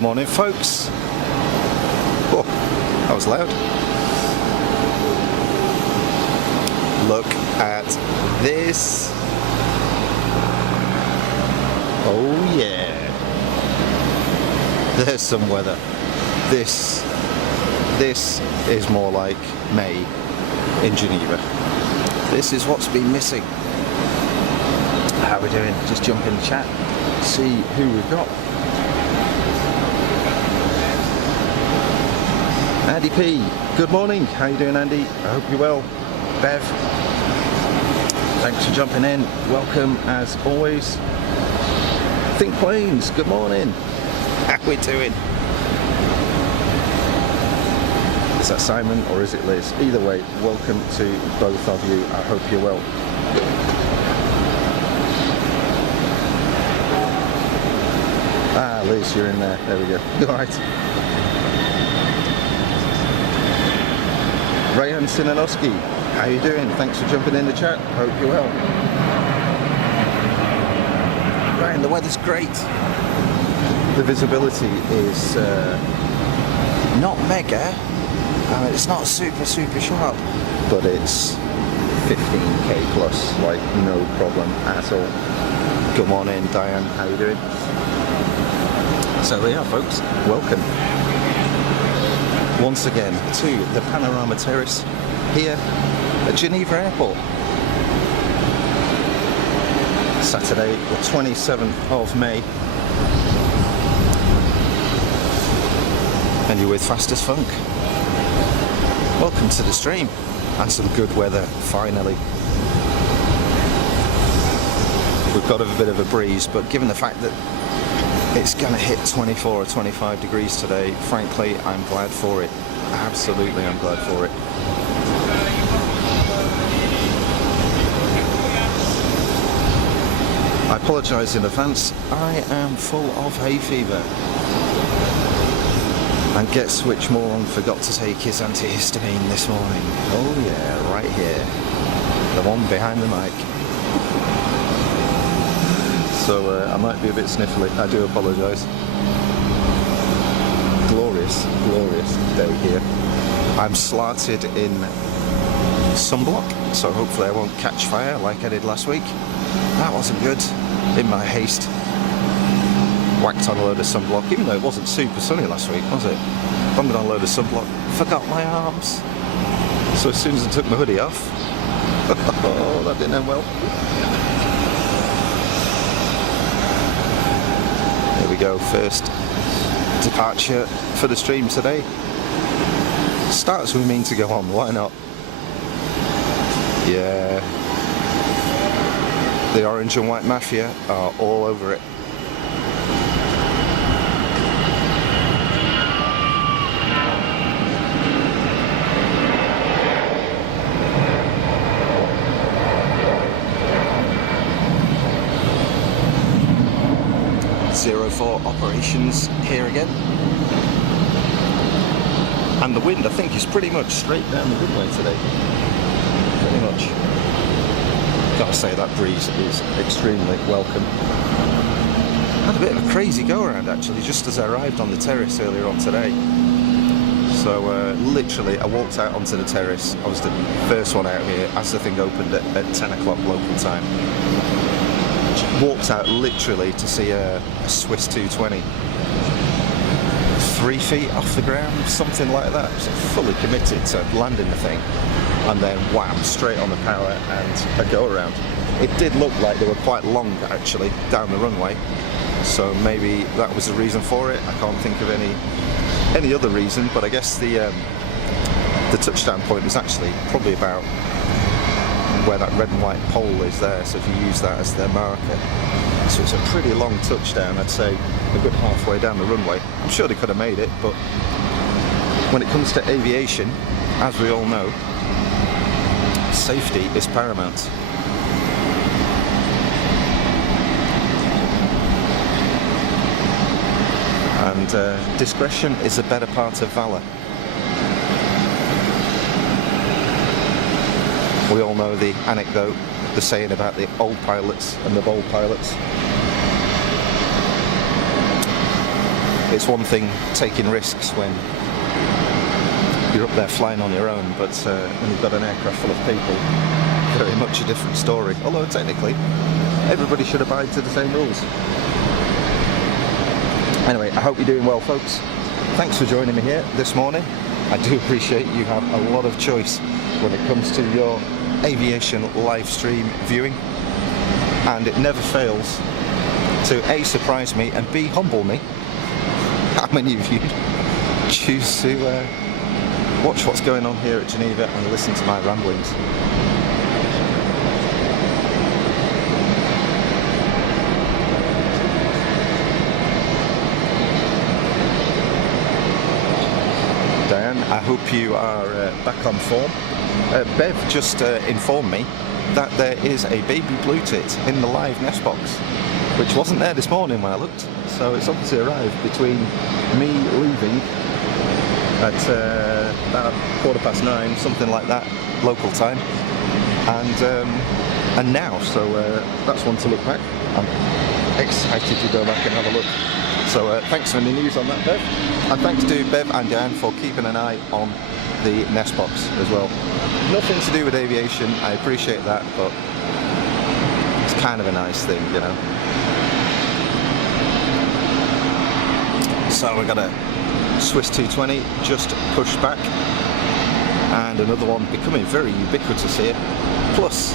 Good morning, folks. Oh, that was loud. Look at this. Oh yeah. There's some weather. This is more like May in Geneva. This is what's been missing. How are we doing? Just jump in the chat, see who we've got. Andy P, good morning. How you doing, Andy? I hope you're well. Bev, thanks for jumping in. Welcome as always. Think Planes, good morning. How we doing? Is that Simon or is it Liz? Either way, welcome to both of you. I hope you're well. Ah, Liz, you're in there. There we go. All right. Ryan Sinanowski, how you doing? Thanks for jumping in the chat. Hope you're well. Ryan, the weather's great. The visibility is not mega. I mean, it's not super sharp, but it's 15k plus, like no problem at all. Good morning, Diane. How you doing? So yeah, folks, welcome once again to the Panorama Terrace here at Geneva Airport. Saturday, the 27th of May. And you're with Fast as Funk. Welcome to the stream and some good weather, finally. We've got a bit of a breeze, but given the fact that it's going to hit 24 or 25 degrees today, frankly, I'm glad for it. Absolutely, I'm glad for it. I apologise in advance. I am full of hay fever. And guess which moron forgot to take his antihistamine this morning? Oh yeah, right here. The one behind the mic. So I might be a bit sniffly. I do apologise. Glorious day here. I'm slatted in sunblock, so hopefully I won't catch fire like I did last week. That wasn't good. In my haste, whacked on a load of sunblock, even though it wasn't super sunny last week, was it? Bunged on a load of sunblock, forgot my arms. So as soon as I took my hoodie off, oh, that didn't end well. There we go, first departure for the stream today. Starts we mean to go on, why not? Yeah. The orange and white mafia are all over it. .04 operations here again. And the wind, I think, is pretty much straight down the runway today. Pretty much. Gotta say, that breeze is extremely welcome. Had a bit of a crazy go around actually just as I arrived on the terrace earlier on today. So literally I walked out onto the terrace. I was the first one out here as the thing opened at 10 o'clock local time. Walked out literally to see a Swiss 220. 3 feet off the ground, something like that. So fully committed to landing the thing. And then wham, straight on the power and a go around. It did look like they were quite long actually down the runway, so maybe that was the reason for it. I can't think of any other reason, but I guess the touchdown point was actually probably about where that red and white pole is there, so if you use that as their marker. So it's a pretty long touchdown, I'd say a good halfway down the runway. I'm sure they could have made it, but when it comes to aviation, as we all know, safety is paramount. And discretion is a better part of valour. We all know the anecdote, the saying about the old pilots and the bold pilots. it's one thing taking risks when you're up there flying on your own, but when you've got an aircraft full of people, very much a different story. Although technically, everybody should abide to the same rules. Anyway, I hope you're doing well, folks. Thanks for joining me here this morning. I do appreciate you have a lot of choice when it comes to your aviation live stream viewing, and it never fails to A, surprise me, and B, humble me how many of you choose to watch what's going on here at Geneva and listen to my ramblings. I hope you are back on form. Bev just informed me that there is a baby blue tit in the live nest box, which wasn't there this morning when I looked. So it's obviously arrived between me leaving at about 9:15, something like that, local time, and now. So that's one to look back. I'm excited to go back and have a look. So thanks for any news on that, Bev. And thanks to Bev and Diane for keeping an eye on the nest box as well. Nothing to do with aviation, I appreciate that, but it's kind of a nice thing, you know. So we got a Swiss 220 just pushed back, and another one becoming very ubiquitous here, plus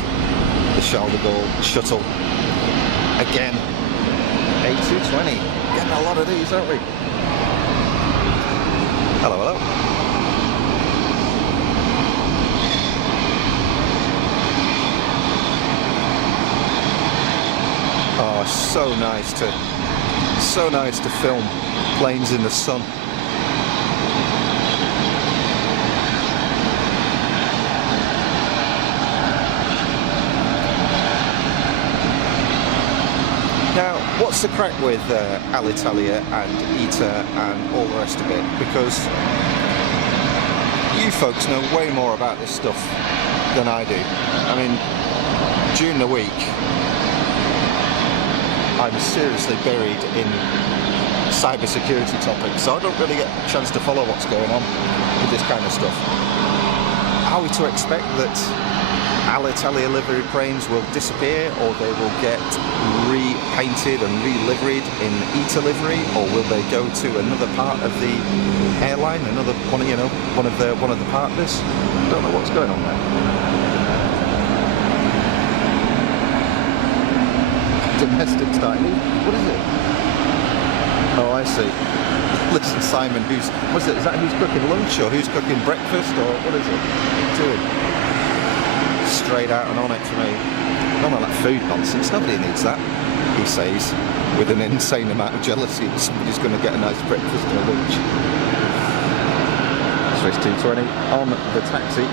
the Charles de Gaulle shuttle. Again, A220. Getting a lot of these, aren't we? Hello, hello. Oh, so nice to film planes in the sun. Now, what's the crack with Alitalia and ITA and all the rest of it? Because you folks know way more about this stuff than I do. I mean, during the week, I'm seriously buried in cybersecurity topics, so I don't really get a chance to follow what's going on with this kind of stuff. Are we to expect that Alitalia livery planes will disappear, or they will get repainted and re-liveried in ITA livery, or will they go to another part of the airline, another one, you know, one of the partners? I don't know what's going on there. Domestic styling. What is it? Oh, I see. Listen, Simon, is that who's cooking lunch, or who's cooking breakfast, or what is it? Doing? Straight out and on it for me. None of that food nonsense. Nobody needs that, he says, with an insane amount of jealousy that somebody's going to get a nice breakfast or lunch. Swiss 220 on the taxi.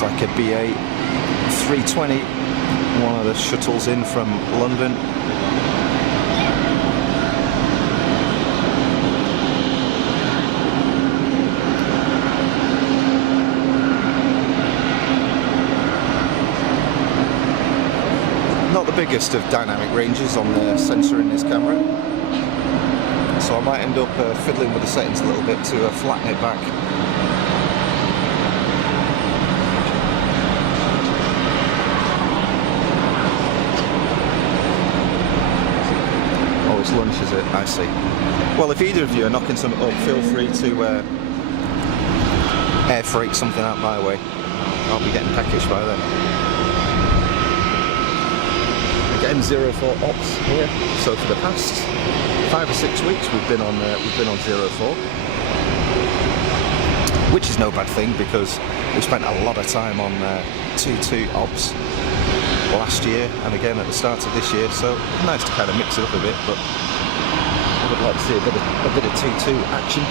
Like a BA 320, one of the shuttles in from London. Not the biggest of dynamic ranges on the sensor in this camera, so I might end up fiddling with the settings a little bit to flatten it back. Lunch, is it? I see. Well, if either of you are knocking something up, feel free to air freight something out my way. I'll be getting packaged by then. Again, 04 ops here. So for the past 5 or 6 weeks, we've been on 04, which is no bad thing because we spent a lot of time on 22 ops last year and again at the start of this year, so nice to kind of mix it up a bit, but I would like to see a bit of 2-2 action.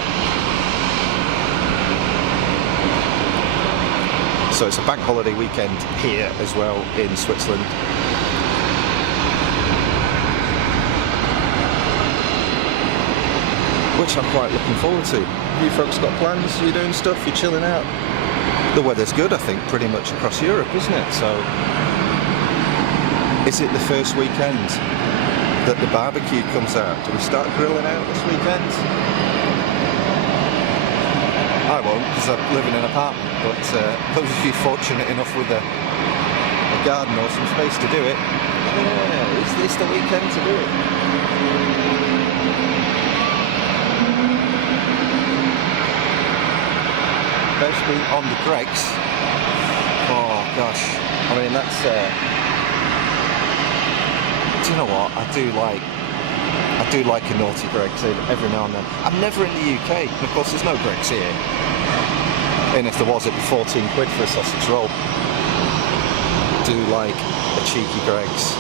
So it's a bank holiday weekend here as well in Switzerland. Which I'm quite looking forward to. You folks got plans? You doing stuff? You chilling out? The weather's good, I think, pretty much across Europe, isn't it? So, is it the first weekend that the barbecue comes out? Do we start grilling out this weekend? I won't, because I live in an apartment, but those of you fortunate enough with a garden or some space to do it, yeah, is this the weekend to do it? Especially on the Gregs. Oh gosh, I mean that's. Do you know what? I do like a naughty Greggs every now and then. I'm never in the UK, and of course there's no Greggs here. And if there was, it'd be 14 quid for a sausage roll. I do like a cheeky Greggs.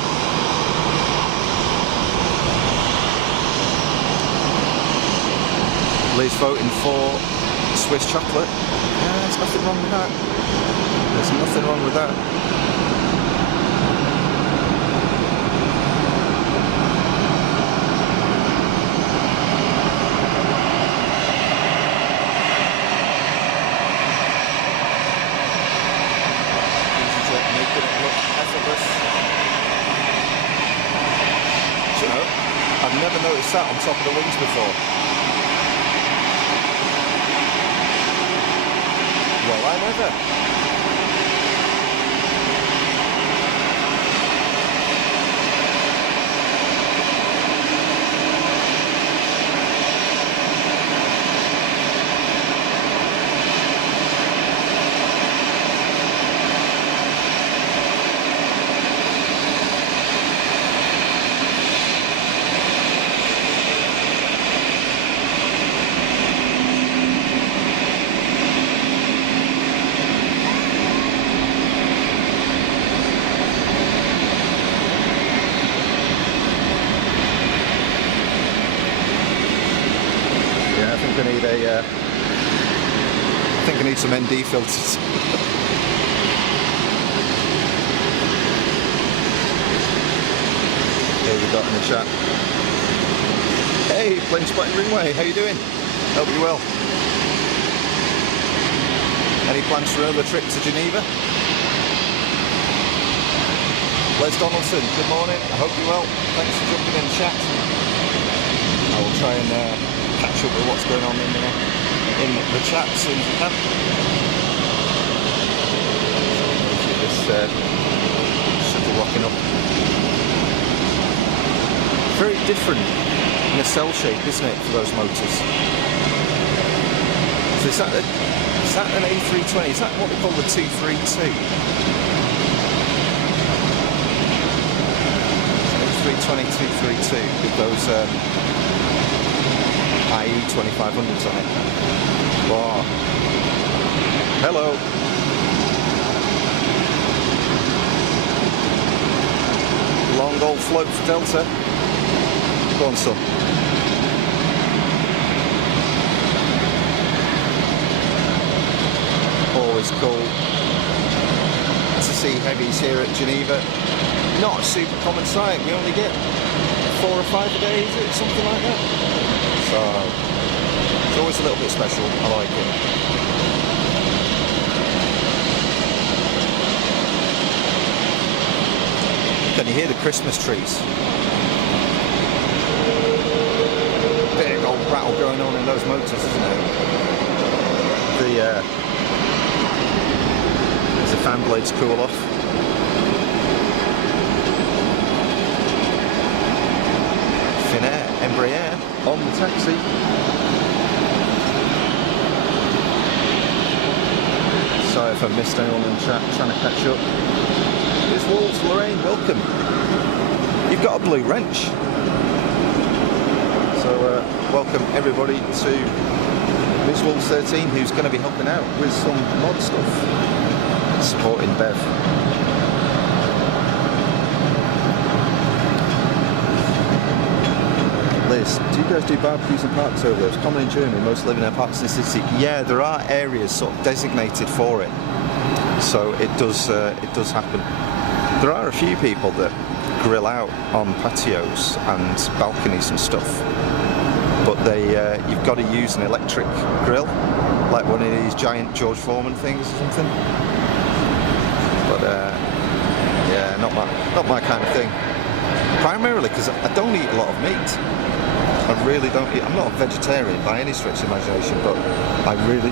Liz voting for Swiss chocolate. Yeah, there's nothing wrong with that. There's nothing wrong with that. EasyJet making it look effortless. Do you know, I've never noticed that on top of the wings before. Well, I never. I think I need some ND filters. Here we got in the chat. Hey, plane spotting Runway, how you doing? Hope you're well. Any plans for another trip to Geneva? Les Donaldson, good morning. I hope you're well. Thanks for jumping in the chat. I will try and catch up with what's going on in the chat as soon as I can. This shuttle rocking up. Very different in a cell shape, isn't it, for those motors? So is that an A320? Is that what we call the 232? A320 232 with those IE 2500s on it. Wow. Hello. Long old float for Delta. Go on, son. Always cool to see heavies here at Geneva. Not a super common sight. We only get 4 or 5 a day, is it? Something like that. So it's always a little bit special. I like it. Can you hear the Christmas trees? Big old rattle going on in those motors, isn't it? As the fan blades cool off. Finnair, Embraer on the taxi. Sorry if I missed anyone in the chat, trying to catch up. Here's Wolves, Lorraine, welcome. You've got a blue wrench. So welcome everybody to Ms. Wolves 13, who's going to be helping out with some mod stuff. Supporting Bev. Liz, do you guys do barbecues and parks over there? It's common in Germany, most live in their parks in the city. Yeah, there are areas sort of designated for it. So it does happen. There are a few people that grill out on patios and balconies and stuff, but you've got to use an electric grill, like one of these giant George Foreman things or something. But yeah, not my kind of thing. Primarily because I don't eat a lot of meat. I really don't eat. I'm not a vegetarian by any stretch of imagination, but I really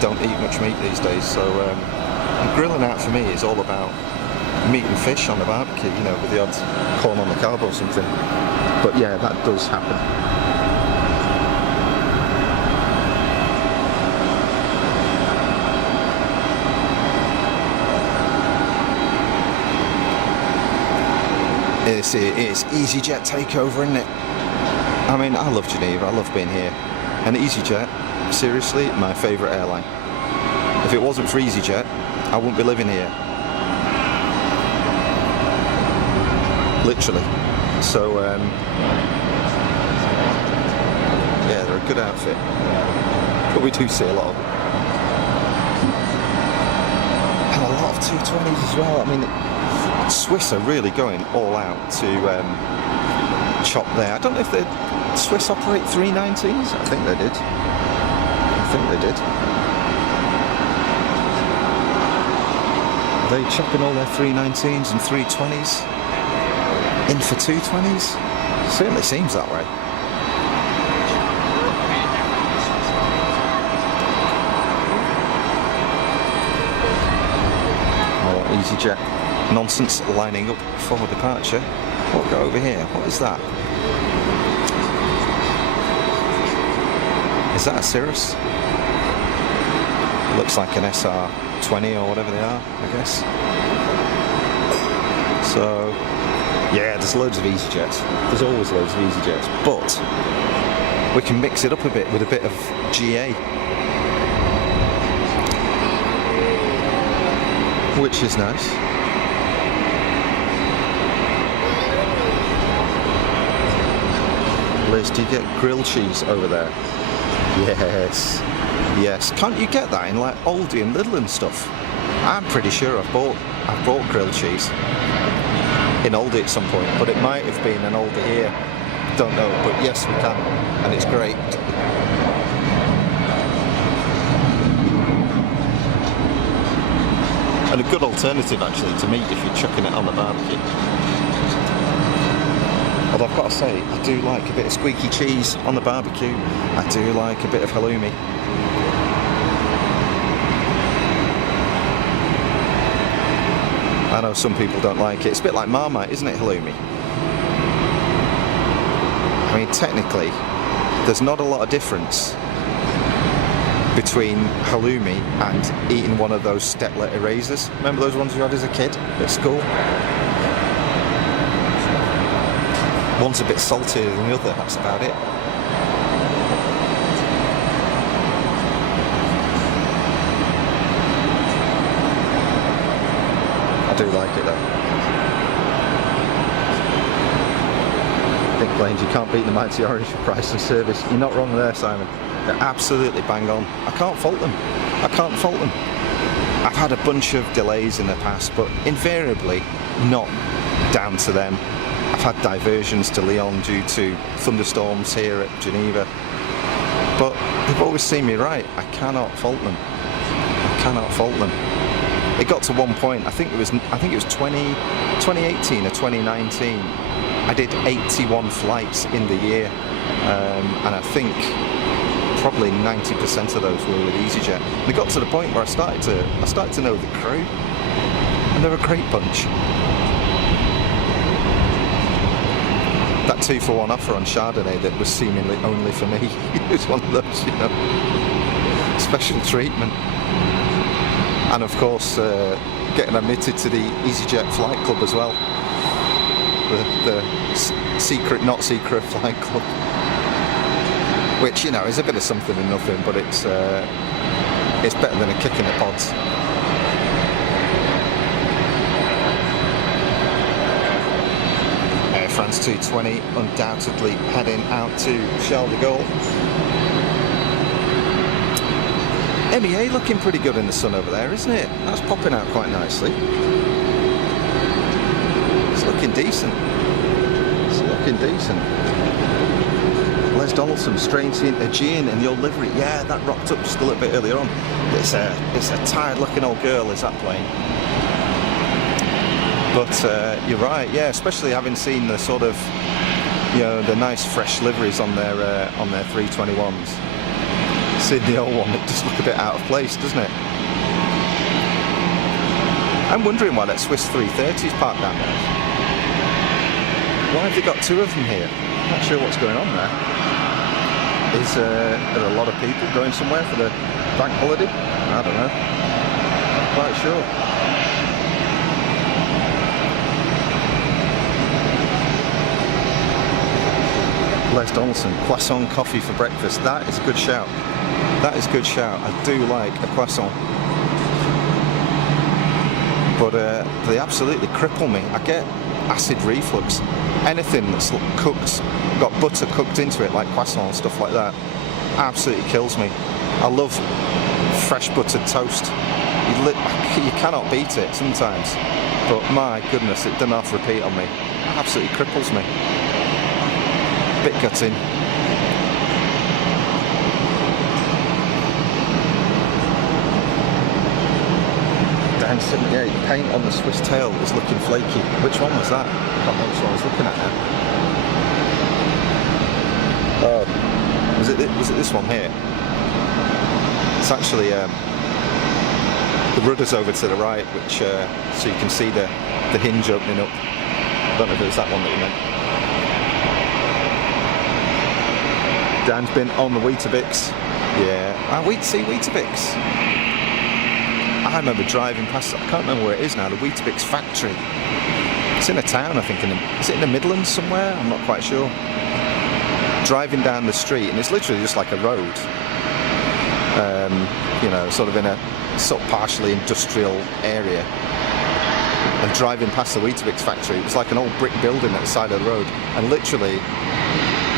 don't eat much meat these days. So grilling out for me is all about meat and fish on the barbecue, you know, with the odd corn on the cob or something. But yeah, that does happen. It's EasyJet takeover, isn't it? I mean, I love Geneva, I love being here. And EasyJet, seriously, my favourite airline. If it wasn't for EasyJet, I wouldn't be living here. Literally. So, yeah, they're a good outfit. But we do see a lot of them. And a lot of 220s as well. I mean, Swiss are really going all out to chop there. I don't know if the Swiss operate 319s. I think they did. Are they chopping all their 319s and 320s in for 220s? Certainly seems that way. Oh, EasyJet nonsense lining up for departure. We'll go over here. What is that? Is that a Cirrus? Looks like an SR20 or whatever they are, I guess. So, yeah, there's loads of EasyJets. There's always loads of EasyJets, but we can mix it up a bit with a bit of GA, which is nice. Liz, do you get grilled cheese over there? Yes, yes. Can't you get that in like Aldi and Lidl and stuff? I'm pretty sure I've bought grilled cheese in Aldi at some point, but it might have been an Aldi here. Don't know, but yes, we can, and it's great. And a good alternative actually to meat if you're chucking it on the barbecue. Although I've got to say, I do like a bit of squeaky cheese on the barbecue. I do like a bit of halloumi. I know some people don't like it. It's a bit like Marmite, isn't it, halloumi? I mean, technically, there's not a lot of difference between halloumi and eating one of those steplet erasers. Remember those ones you had as a kid at school? One's a bit saltier than the other, that's about it. I do like it though. Think planes, you can't beat the Mighty Orange for price and service. You're not wrong there, Simon. They're absolutely bang on. I can't fault them. I've had a bunch of delays in the past, but invariably not down to them. I've had diversions to Lyon due to thunderstorms here at Geneva, but they've always seen me right. I cannot fault them. It got to one point, I think it was 2018 or 2019. I did 81 flights in the year, and I think probably 90% of those were with EasyJet. And it got to the point where I started to know the crew, and they're a great bunch. That 2-for-1 offer on Chardonnay that was seemingly only for me. It was one of those, you know, special treatment. And of course, getting admitted to the EasyJet flight club as well. The secret, not secret flight club. Which, you know, is a bit of something and nothing, but it's better than a kick in the pods. France 220 undoubtedly heading out to Charles de Gaulle. MEA looking pretty good in the sun over there, isn't it? That's popping out quite nicely. It's looking decent. It's looking decent. Les Donaldson, strange seeing Aegean in the old livery. Yeah, that rocked up just a little bit earlier on. It's a tired looking old girl, is that plane. But you're right, yeah, especially having seen the sort of, you know, the nice fresh liveries on their 321s. Seeing the old one, it does look a bit out of place, doesn't it? I'm wondering why that Swiss 330's parked down there. Why have they got two of them here? I'm not sure what's going on there. Is there a lot of people going somewhere for the bank holiday? I don't know. Not quite sure. Les Donaldson, croissant coffee for breakfast. That is a good shout. That is a good shout. I do like a croissant. But they absolutely cripple me. I get acid reflux. Anything that's cooked, got butter cooked into it, like croissant and stuff like that, absolutely kills me. I love fresh buttered toast. You cannot beat it sometimes. But my goodness, it doesn't have to repeat on me. It absolutely cripples me. Bit gutting. Down 78, paint on the Swiss tail is looking flaky. Which one was that? I can't remember which one I was looking at now. Oh, was it this one here? It's actually the rudder's over to the right, which so you can see the hinge opening up. I don't know if it was that one that you meant. Dan's been on the Weetabix. Yeah, Weetabix. I remember driving past, I can't remember where it is now, the Weetabix factory. It's in a town, I think, is it in the Midlands somewhere? I'm not quite sure. Driving down the street, and it's literally just like a road. You know, sort of in a sort of partially industrial area. And driving past the Weetabix factory, it was like an old brick building at the side of the road. And literally,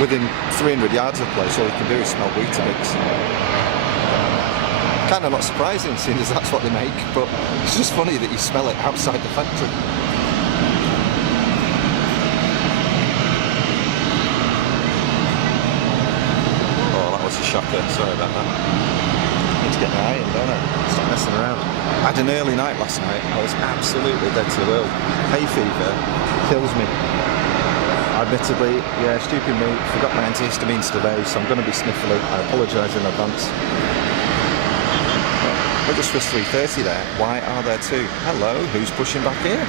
within 300 yards of the place, all you can do is smell Weetabix. Kind of not surprising, seeing as that's what they make, but it's just funny that you smell it outside the factory. Oh, that was a shocker, sorry about that. I need to get my eye in, don't I? Stop messing around. I had an early night last night. I was absolutely dead to the world. Hay fever kills me. Admittedly, yeah, stupid me, forgot my antihistamines today, so I'm going to be sniffly. I apologise in advance. With the Swiss 330 there, why are there two? Hello, who's pushing back here?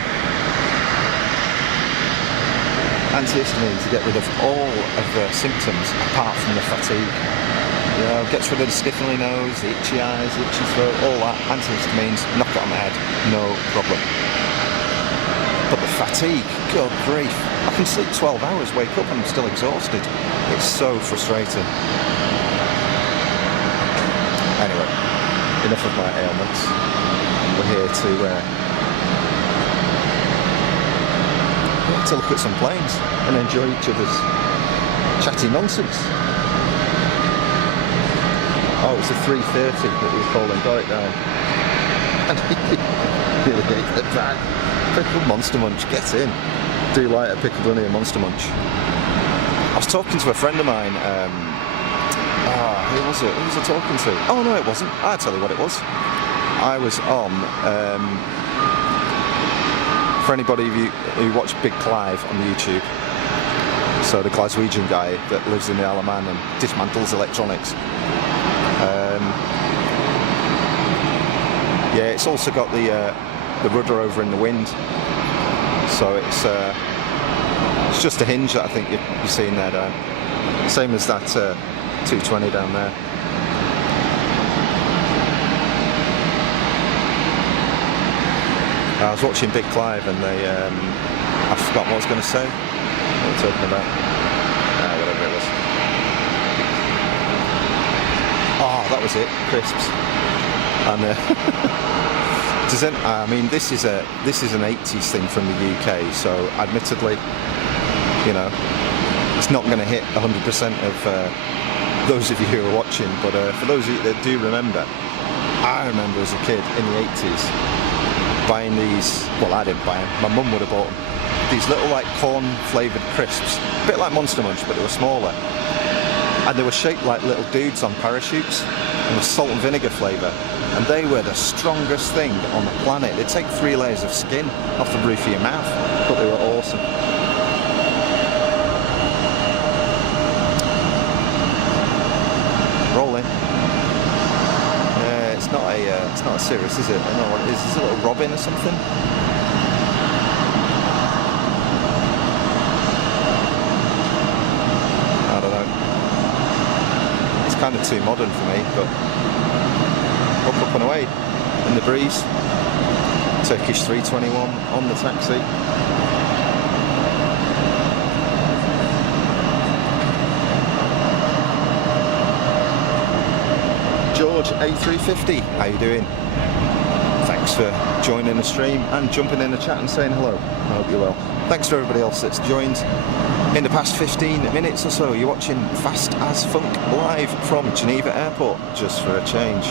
Antihistamine to get rid of all of the symptoms apart from the fatigue. You know, gets rid of the sniffly nose, the itchy eyes, the itchy throat, all that. Antihistamines, knock it on the head, no problem. But the fatigue, good grief. I can sleep 12 hours, wake up and I'm still exhausted. It's so frustrating. Anyway, enough of my ailments. We're here to look at some planes and enjoy each other's chatty nonsense. Oh, it's a 330 that we were calling, got it down. And really hate the bag. Pickled Monster Munch, get in. Do like a pickled honey and Monster Munch. I was talking to a friend of mine, who was it? Who was I talking to? Oh no, it wasn't. I'll tell you what it was. I was on, for anybody of you who watch Big Clive on YouTube, so the Glaswegian guy that lives in the Isle of Man and dismantles electronics. Yeah, it's also got the rudder over in the wind, so it's just a hinge that I think you're seeing there down. Same as that 220 down there. I was watching Big Clive and they, I forgot what I was going to say. What were we talking about? Whatever it was. Oh, that was it, crisps. And I mean, this is an 80s thing from the UK, so admittedly, you know, it's not going to hit 100% of those of you who are watching, but for those of you that do remember, I remember as a kid in the 80s buying these, well, I didn't buy them, my mum would have bought them, these little like corn flavoured crisps, a bit like Monster Munch, but they were smaller. And they were shaped like little dudes on parachutes, and with salt and vinegar flavour. And they were the strongest thing on the planet. They'd take 3 layers of skin off the roof of your mouth, but they were awesome. Rolling. It's not a Cirrus, is it? I don't know what it is. Is it a little Robin or something? I don't know. It's kind of too modern for me, but up and away in the breeze. Turkish 321 on the taxi. George A350, how you doing? Thanks for joining the stream and jumping in the chat and saying hello. I hope you're well. Thanks for everybody else that's joined in the past 15 minutes or so. You're watching Fast as Funk live from Geneva Airport, just for a change.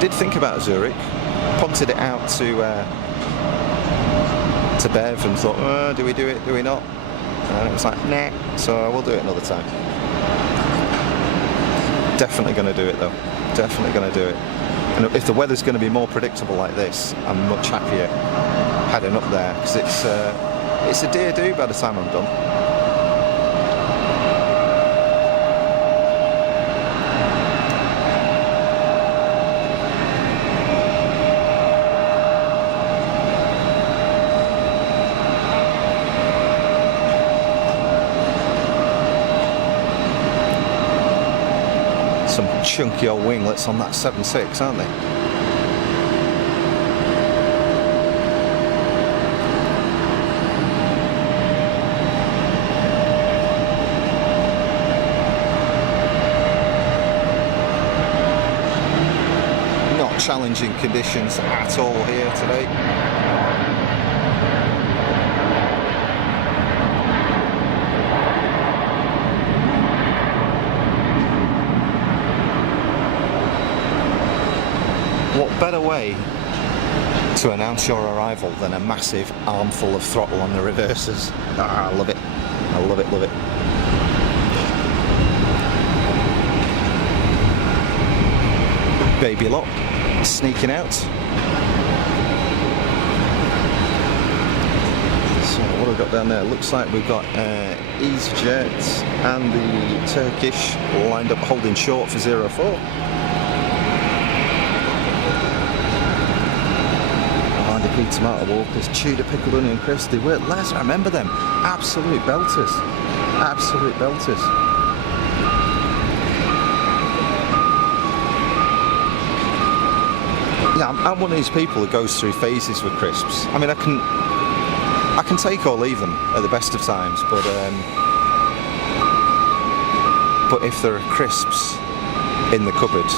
Did think about Zurich, punted it out to Bev and thought, do we do it, do we not? And it was like, nah, so we'll do it another time. Definitely going to do it though, definitely going to do it. And if the weather's going to be more predictable like this, I'm much happier heading up there, because it's a dear do by the time I'm done. Some chunky old winglets on that 7.6, aren't they? Not challenging conditions at all here today. What better way to announce your arrival than a massive armful of throttle on the reversers? Ah, I love it. I love it, love it. Baby lot sneaking out. So what have we got down there? Looks like we've got EasyJet and the Turkish lined up holding short for 04. Tomato Walkers, Tudor Pickled Onion Crisps, they were, Les, I remember them, absolute belters, absolute belters. Yeah, I'm one of these people who goes through phases with crisps. I mean, I can take or leave them at the best of times, but if there are crisps in the cupboard,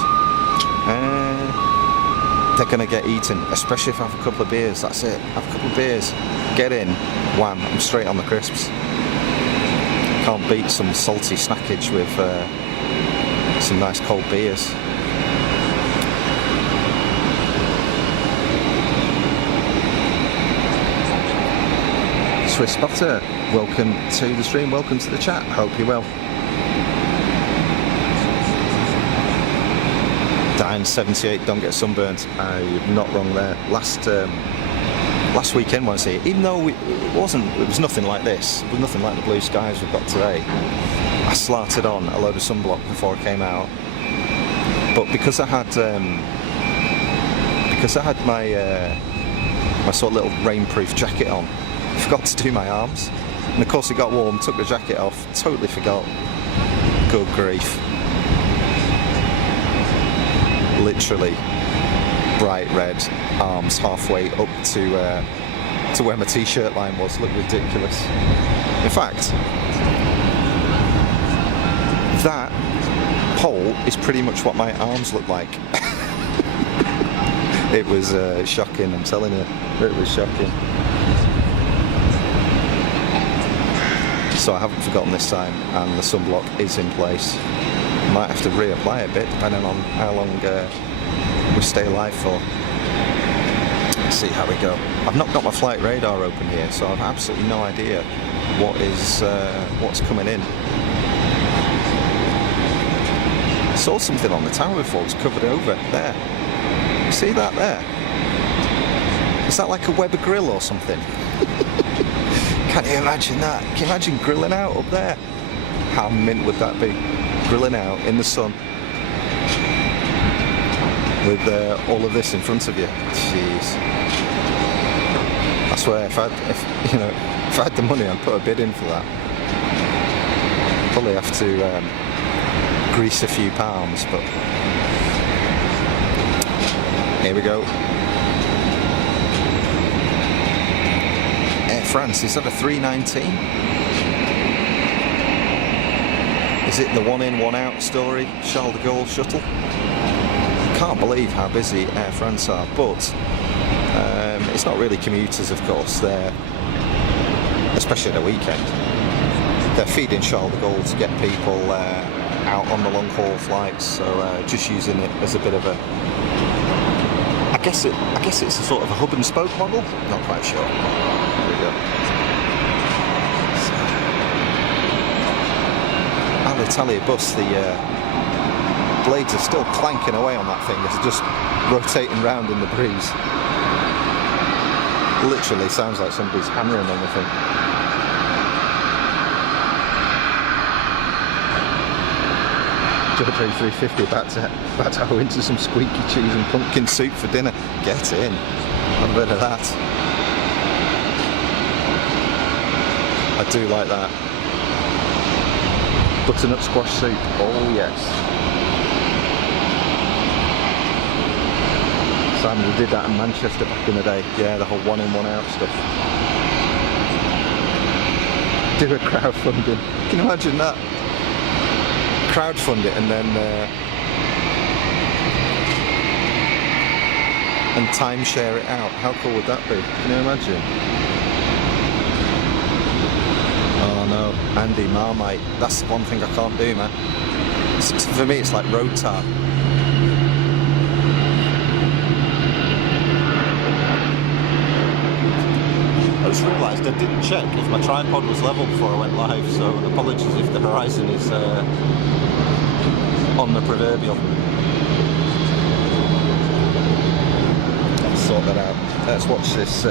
they're going to get eaten, especially if I have a couple of beers. That's it, have a couple of beers, get in, wham, I'm straight on the crisps. Can't beat some salty snackage with some nice cold beers. Swiss Butter, welcome to the stream, welcome to the chat, hope you're well. Dying 78, don't get sunburnt. You're not wrong there. Last weekend, when I say, even though it was nothing like this, it was nothing like the blue skies we've got today, I slarted on a load of sunblock before I came out. But because I had my sort of little rainproof jacket on, I forgot to do my arms, and of course it got warm. Took the jacket off, totally forgot. Good grief. Literally bright red arms halfway up to where my t-shirt line was. Looked ridiculous. In fact, that pole is pretty much what my arms look like. It was shocking, I'm telling you. It was shocking. So I haven't forgotten this time, and the sunblock is in place. Might have to reapply a bit depending on how long we stay alive for. Let's see how we go. I've not got my flight radar open here, so I've absolutely no idea what's coming in. I saw something on the tower before, it's covered over there. You see that there? Is that like a Weber grill or something? Can you imagine that? Can you imagine grilling out up there? How mint would that be? Grilling out in the sun with all of this in front of you. Jeez. I swear, if I had the money, I'd put a bid in for that. Probably have to grease a few palms, but here we go. Air France, is that a 319? Is it the one in, one out story, Charles de Gaulle shuttle? Can't believe how busy Air France are, but it's not really commuters, of course. They're, especially at the weekend, they're feeding Charles de Gaulle to get people out on the long haul flights. So just using it as a bit of a, I guess it's a sort of a hub and spoke model. Not quite sure. There we go. Alitalia bus, the blades are still clanking away on that thing as it's just rotating round in the breeze. Literally sounds like somebody's hammering on the thing. George 350 about to go into some squeaky cheese and pumpkin soup for dinner. Get in. Have a bit of that. I do like that. Butternut squash soup, oh yes. Simon, we did that in Manchester back in the day. Yeah, the whole one in, one out stuff. Do a crowdfunding. Can you imagine that? Crowdfund it and then and timeshare it out. How cool would that be? Can you imagine? Oh no, Andy, Marmite. That's the one thing I can't do, man. For me, it's like road tar. I just realised I didn't check if my tripod was level before I went live, so apologies if the horizon is on the proverbial. Let's sort that out. Let's watch this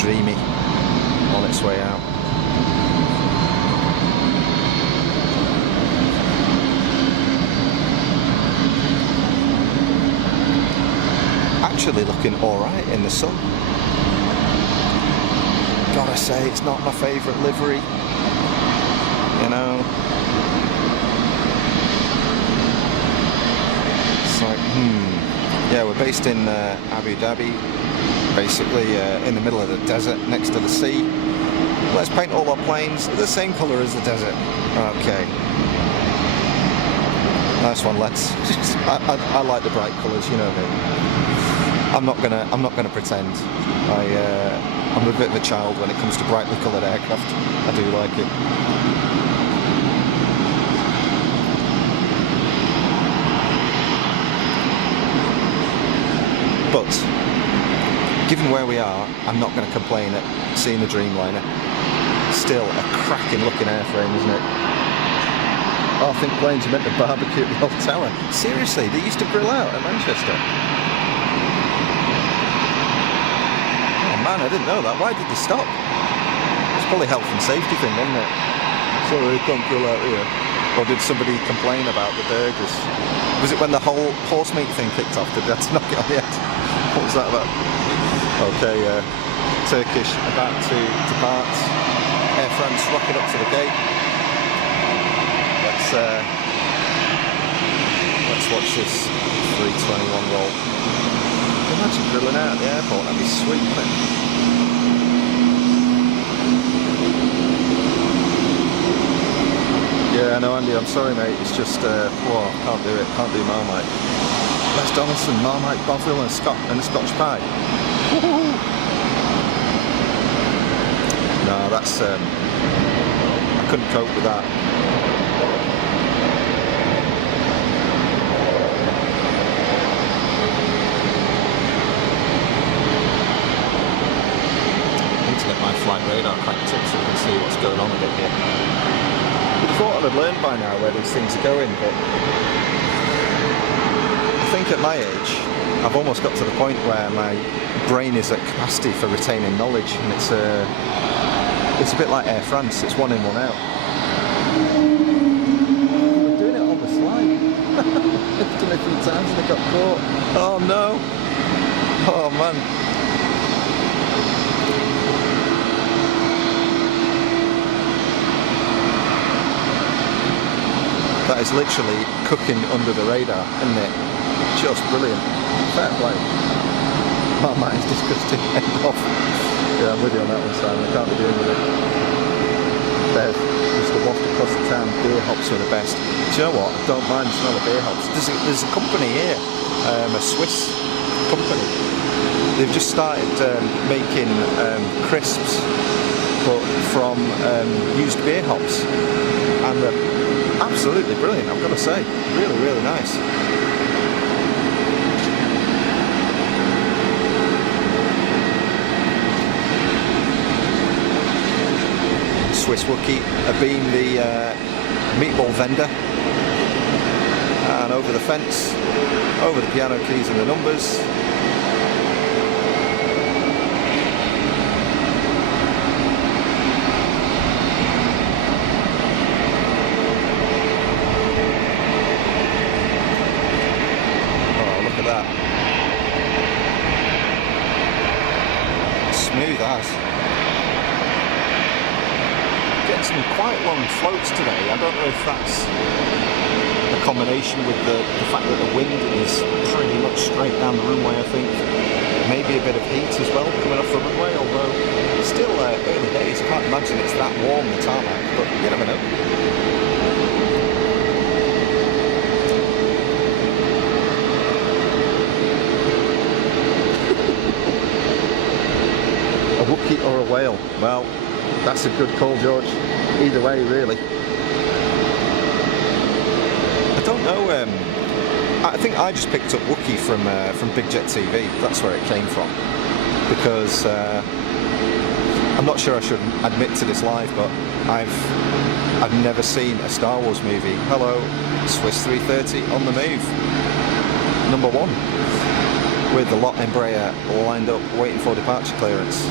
Dreamy on its way out. Actually looking alright in the sun. Gotta say, it's not my favourite livery, you know. It's like, yeah, we're based in Abu Dhabi, basically in the middle of the desert, next to the sea. Let's paint all our planes the same colour as the desert. Okay. Nice one, lads. I like the bright colours, you know me. I'm not gonna pretend. I'm a bit of a child when it comes to brightly coloured aircraft. I do like it. But given where we are, I'm not going to complain at seeing the Dreamliner. Still a cracking looking airframe, isn't it? Oh, I think planes are meant to barbecue at the old tower. Seriously, they used to grill out at Manchester. Man, I didn't know that. Why did they stop? It's probably a health and safety thing, wasn't it? Sorry, can't grill out here. Or did somebody complain about the burgers? Was it when the whole horse meat thing kicked off? Did they have to knock it on the head? What was that about? Okay, Turkish about to depart. Air France rocking up to the gate. Let's watch this 321 roll. Imagine grilling out at the airport, that'd be sweet, wouldn't it? Yeah, no, Andy, I'm sorry, mate. It's just, can't do it. Can't do Marmite. Les Donaldson, Marmite, Bovril, and a Scotch pie. Woo-hoo! No, that's, I couldn't cope with that. thought I'd learned by now where these things are going, but I think at my age, I've almost got to the point where my brain is at capacity for retaining knowledge, and it's a bit like Air France. It's one in, one out. We're doing it on the slide. I've done it a few times and I got caught. Oh no! Oh man! That is literally cooking under the radar, isn't it? Just brilliant. Fair play. Oh man, it's disgusting. End off. Yeah, I'm with you on that one, Simon. I can't be doing with it. There's just a waft across the town. Beer hops are the best. Do you know what? I don't mind the smell of beer hops. There's a company here, a Swiss company. They've just started making crisps, but from used beer hops, and they're absolutely brilliant, I've got to say. Really, really nice. Swiss Wookie being the meatball vendor, and over the fence, over the piano keys and the numbers. Oh, look at that. Smooth as. Getting some quite long floats today. I don't know if that's a combination with the fact that the wind is pretty much straight down the runway, I think. Maybe a bit of heat as well coming off the runway, although still early days. I can't imagine it's that warm, the tarmac, but you never know. A Wookie or a whale? Well, that's a good call, George. Either way, really. I don't know. I think I just picked up Wookie from Bizjet TV. That's where it came from. Because I'm not sure I should admit to this live, but I've never seen a Star Wars movie. Hello, Swiss 330 on the move. Number 1. With the lot Embraer lined up, waiting for departure clearance.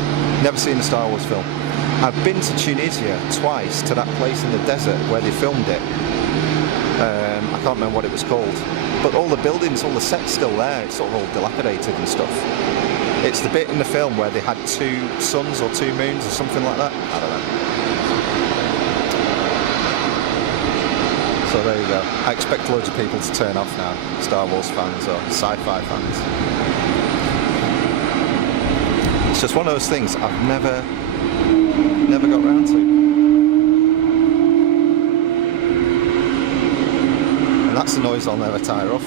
Never seen a Star Wars film. I've been to Tunisia twice, to that place in the desert where they filmed it. I can't remember what it was called. But all the buildings, all the sets still there. It's sort of all dilapidated and stuff. It's the bit in the film where they had 2 suns or 2 moons or something like that. I don't know. So there you go. I expect loads of people to turn off now. Star Wars fans or sci-fi fans. It's just one of those things I've never got round to. And that's the noise I'll never tire off.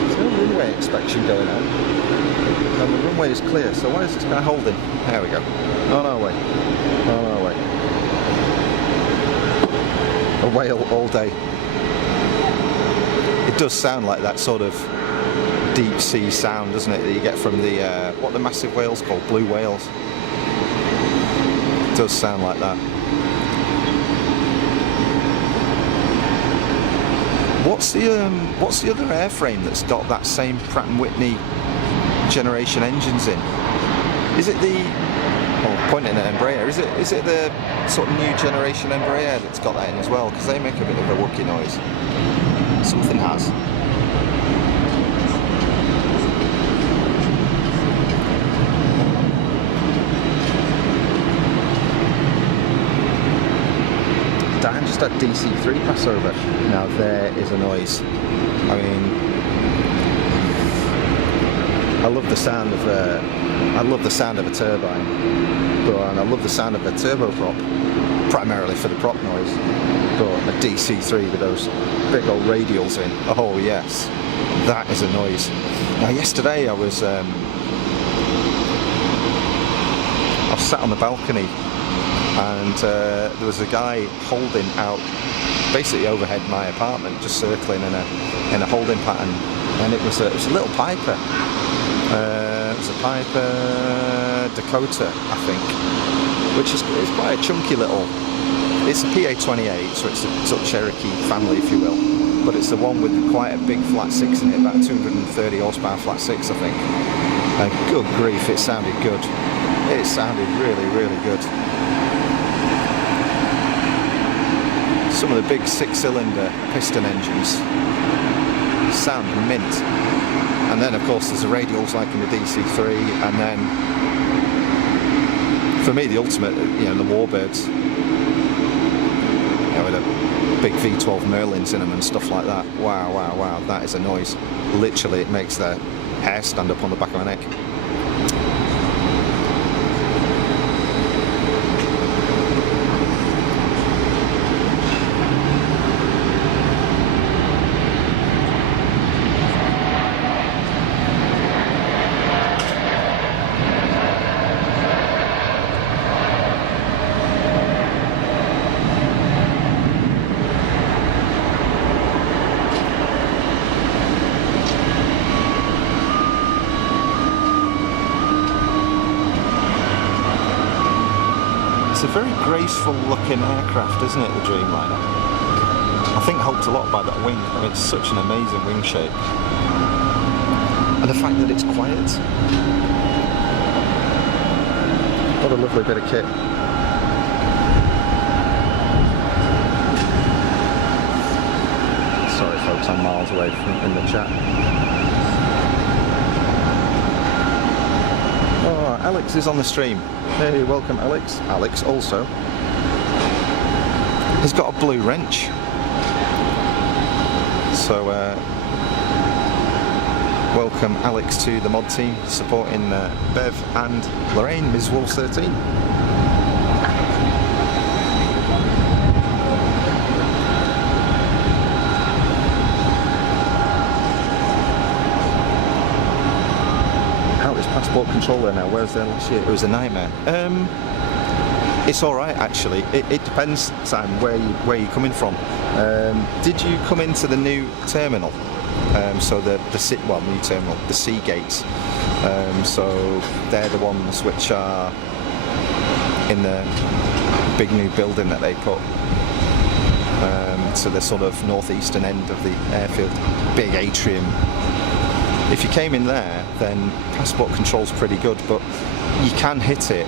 There's no runway inspection going on. And the runway is clear, so why is this guy holding? There we go. On our way. On our way. A whale all day. It does sound like that sort of deep sea sound, doesn't it, that you get from the what the massive whales called, blue whales. It does sound like that. What's the other airframe that's got that same Pratt & Whitney generation engines in? Is it the pointing at Embraer? Is it the sort of new generation Embraer that's got that in as well? Because they make a bit of a Wookie noise. Something has. Dan just had DC3 pass over. Now there is a noise. I mean, I love the sound of a turbine, and I love the sound of a turboprop, primarily for the prop noise. But a DC3 with those big old radials in, oh yes, that is a noise. Now yesterday I was sat on the balcony, and there was a guy holding out basically overhead my apartment, just circling in a holding pattern, and it was a little Piper. It was a Piper Dakota, I think. which is quite a chunky little. It's a PA28, so it's a sort of Cherokee family, if you will. But it's the one with quite a big flat six in it, about 230 horsepower flat six, I think. And good grief, it sounded good. It sounded really, really good. Some of the big six-cylinder piston engines sound mint. And then, of course, there's the radials like in the DC3, and then, for me, the ultimate, you know, the Warbirds, you know, with a big V12 Merlins in them and stuff like that. Wow, wow, wow, that is a noise. Literally, it makes their hair stand up on the back of my neck. It's a very graceful looking aircraft, isn't it, the Dreamliner? I think helped a lot by that wing. I mean, it's such an amazing wing shape. And the fact that it's quiet. What a lovely bit of kit. Sorry folks, I'm miles away from in the chat. Oh, Alex is on the stream. Hey, welcome Alex. Alex also has got a blue wrench. So welcome Alex to the mod team, supporting Bev and Lorraine, Ms. Wolves 13. Passport control there now. Where's there last year? It was a nightmare. It's all right actually. It depends, Sam, where you're coming from. Did you come into the new terminal? So the new terminal, the C gates. So they're the ones which are in the big new building that they put. To the sort of northeastern end of the airfield, big atrium. If you came in there, then passport control's pretty good, but you can hit it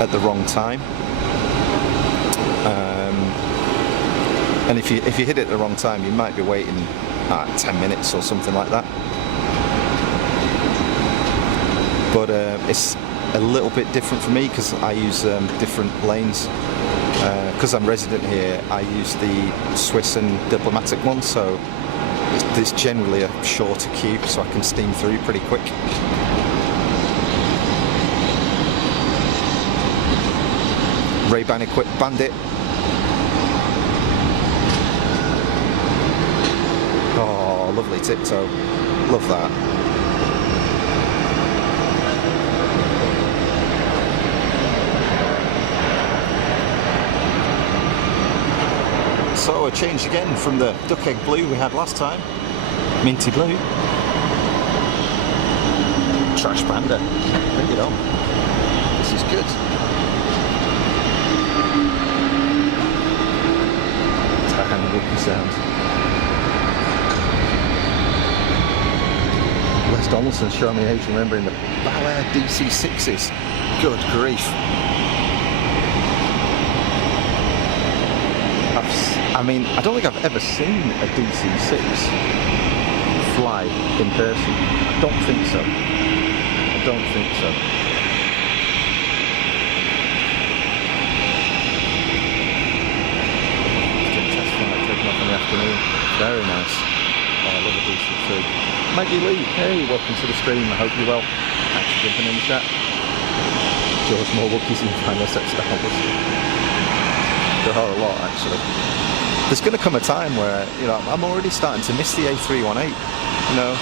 at the wrong time. And if you hit it at the wrong time, you might be waiting 10 minutes or something like that. But it's a little bit different for me because I use different lanes. Because I'm resident here, I use the Swiss and diplomatic ones, so there's generally a shorter queue, so I can steam through pretty quick. Ray-Ban equipped Bandit. Oh, lovely tiptoe. Love that. So I changed again from the duck egg blue we had last time. Minty blue. Trash Panda. Bring it on. This is good. Tahan Wookie sound. Les Donaldson showing me age remembering the Bel Air DC6s. Good grief. I mean, I don't think I've ever seen a DC6 fly in person. I don't think so. I don't think so. Just a test flight taken off in the afternoon. Very nice. Oh, I love a DC3. Maggie Lee, hey, welcome to the stream. I hope you're well. Thanks for jumping in the chat. George, more Wookiees in final set stars. There are a lot, actually. There's going to come a time where, you know, I'm already starting to miss the A318. You know,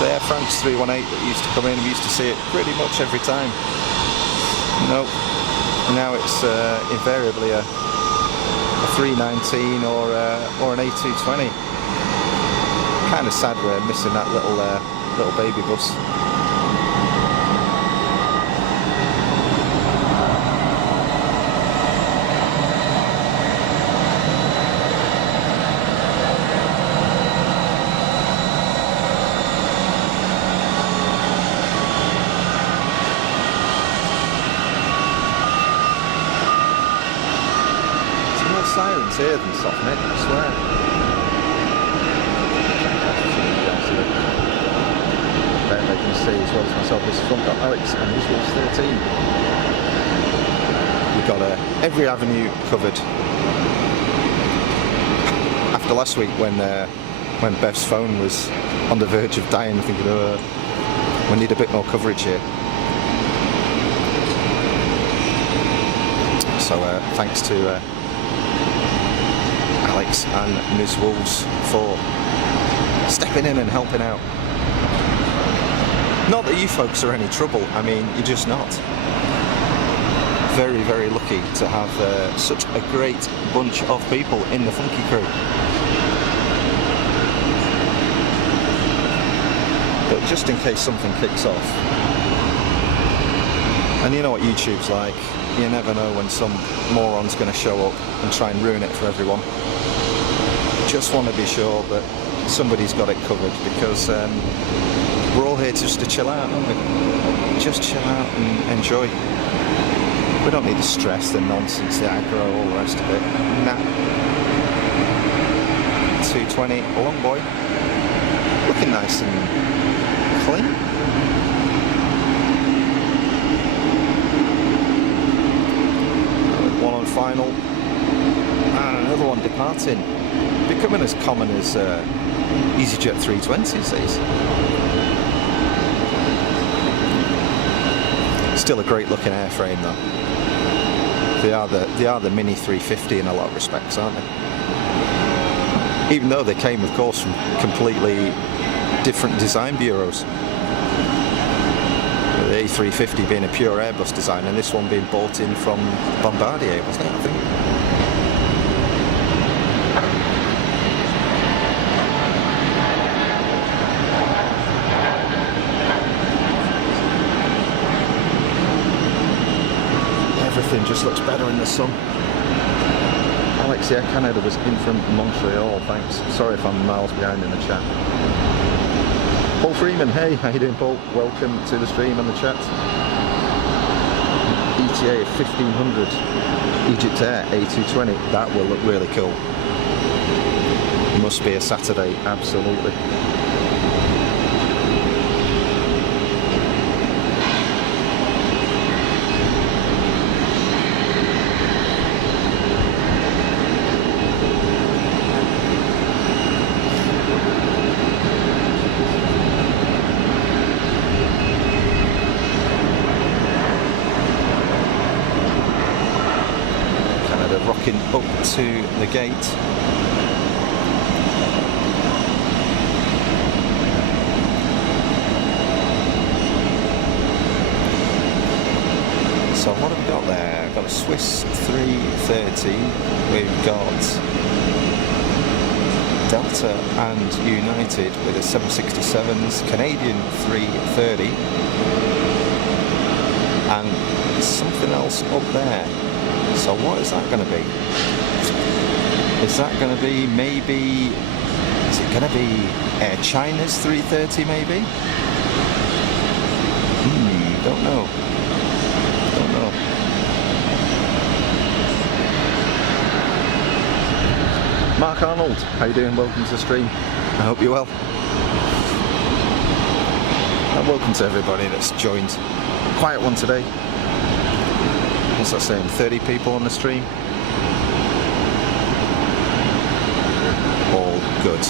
the Air France 318 that used to come in, we used to see it pretty much every time. You know, now it's invariably a 319 or an A220. Kind of sad we're missing that little baby bus. sirens here than soft mid, I swear. There they can see as well as myself. This front got Alex and visuals 13. We've got every avenue covered. After last week when Bev's phone was on the verge of dying, thinking, we need a bit more coverage here. So thanks to Alex and Ms. Wolves for stepping in and helping out. Not that you folks are any trouble, I mean, you're just not. Very, very lucky to have such a great bunch of people in the Funky crew. But just in case something kicks off, and you know what YouTube's like, you never know when some moron's going to show up and try and ruin it for everyone. Just want to be sure that somebody's got it covered, because we're all here just to chill out, aren't we? Just chill out and enjoy. We don't need the stress, the nonsense, the aggro, all the rest of it. Nah. 220, long boy. Looking nice and clean. One on final. And another one departing. Becoming as common as EasyJet 320s these days. Still a great looking airframe though. They are the mini 350 in a lot of respects, aren't they? Even though they came, of course, from completely different design bureaus. The A350 being a pure Airbus design, and this one being bought in from Bombardier, wasn't it, I think? Everything just looks better in the sun. Alex, yeah, Canada was in from Montreal, thanks. Sorry if I'm miles behind in the chat. Paul Freeman, hey, how you doing, Paul? Welcome to the stream and the chat. ETA of 1500, Egypt Air A220, that will look really cool. Must be a Saturday, absolutely. Up to the gate. So what have we got there? We've got a Swiss 330, we've got Delta and United with a 767s, Canadian 330, and something else up there. So what is that going to be? Is that going to be maybe, is it going to be Air China's 330 maybe? Don't know. Don't know. Mark Arnold, how you doing? Welcome to the stream. I hope you're well. And welcome to everybody that's joined. Quiet one today. What's that saying? 30 people on the stream? All good.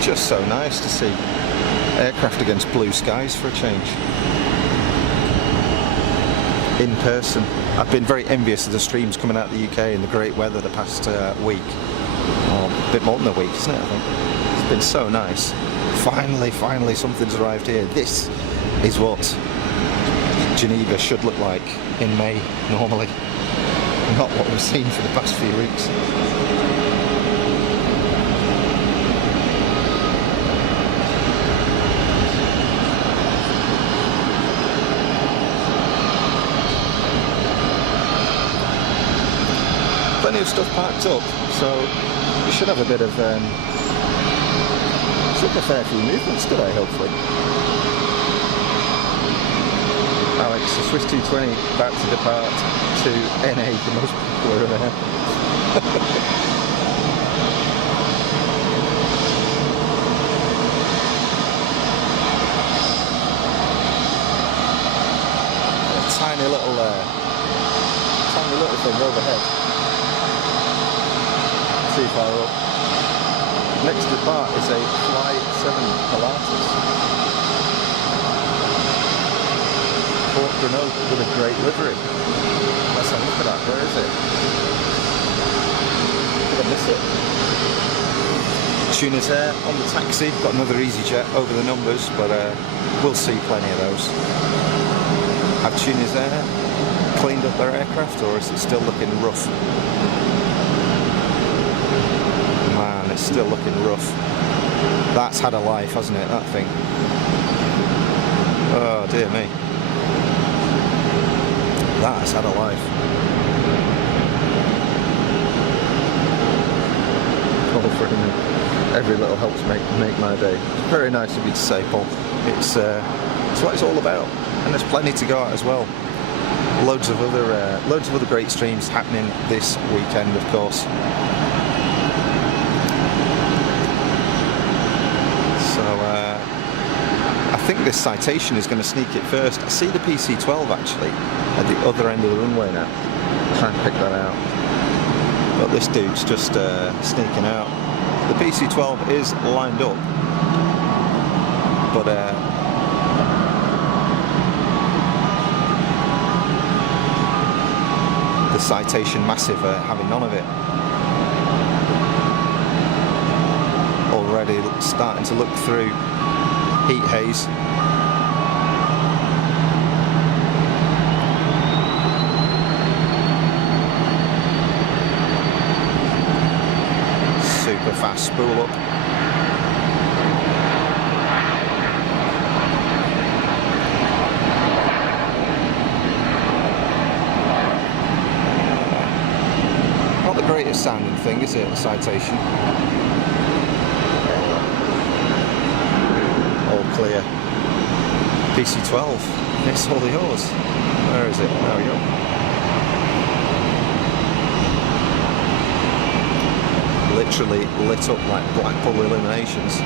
Just so nice to see aircraft against blue skies for a change. In person. I've been very envious of the streams coming out of the UK in the great weather the past week. Or a bit more than a week, isn't it, I think? It's been so nice. Finally something's arrived here. This is what Geneva should look like in May, normally. Not what we've seen for the past few weeks. plenty of stuff packed up, so we should have a bit of should have a fair few movements today, hopefully. Alex, the Swiss 220 about to depart to NA, the most popular there. Tiny little thing overhead. Too far up. Next to depart is a Fly 7 Pilatus. Port Grenoble with a great livery. Let's have a look at that. Where is it? Did I miss it? Tuner's Air on the taxi. Got another EasyJet over the numbers, but we'll see plenty of those. Have Tuner's Air cleaned up their aircraft, or is it still looking rough? Man, it's still looking rough. That's had a life, hasn't it, that thing? Oh dear me. That's had a life. Oh, friggin', every little helps make my day. Very nice of you to say, Paul. It's what it's all about. And there's plenty to go at as well. Loads of other great streams happening this weekend, of course. So I think this Citation is going to sneak it first. I see the PC-12 actually at the other end of the runway now. Try and pick that out. But this dude's just sneaking out. The PC-12 is lined up, but Citation Massive having none of it. Already starting to look through heat haze. Super fast spool up. Greatest sounding thing, is it? A Citation. All clear. PC-12. It's all yours. Where is it? There we go. Literally lit up like Blackpool illuminations.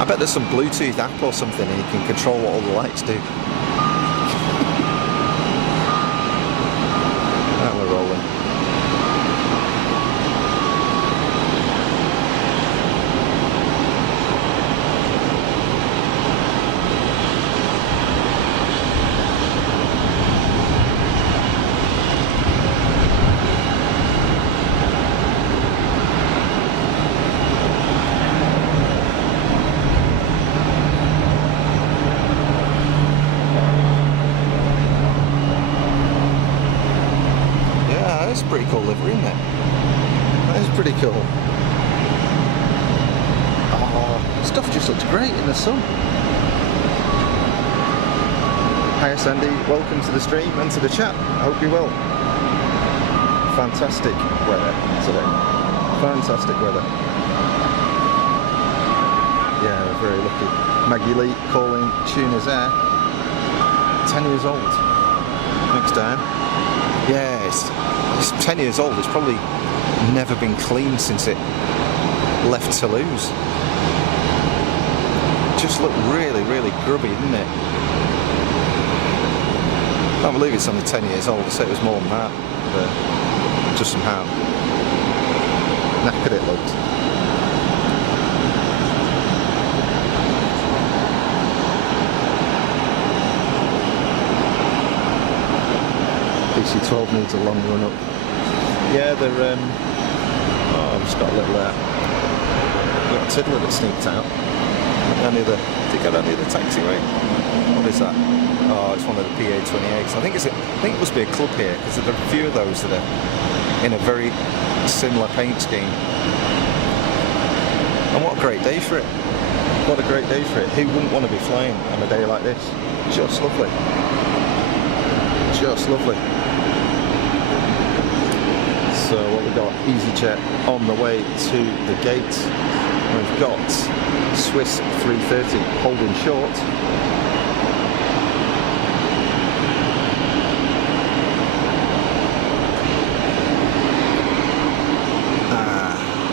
I bet there's some Bluetooth app or something and you can control what all the lights do. Pretty cool livery, isn't it? That is pretty cool. Oh, stuff just looks great in the sun. Hi Sandy, welcome to the stream and to the chat. I hope you're well. Fantastic weather today. Fantastic weather. Yeah, we're very lucky. Maggie Lee calling Tuner's Air 10 years old. Next time. Yeah, it's 10 years old. It's probably never been cleaned since it left Toulouse. Just looked really, really grubby, didn't it? I can't believe it's only 10 years old. I said it was more than that, but just somehow knackered it looked. PC-12 needs a long run up. Yeah, they're oh, I've just got a little little tiddler that sneaked out. Did you get any of the taxiway? What is that? Oh, it's one of the PA-28s. I think it must be a club here because there are a few of those that are in a very similar paint scheme. And what a great day for it! What a great day for it! Who wouldn't want to be flying on a day like this? Just lovely. Just lovely. So what we've got, EasyJet on the way to the gate. We've got Swiss 330 holding short.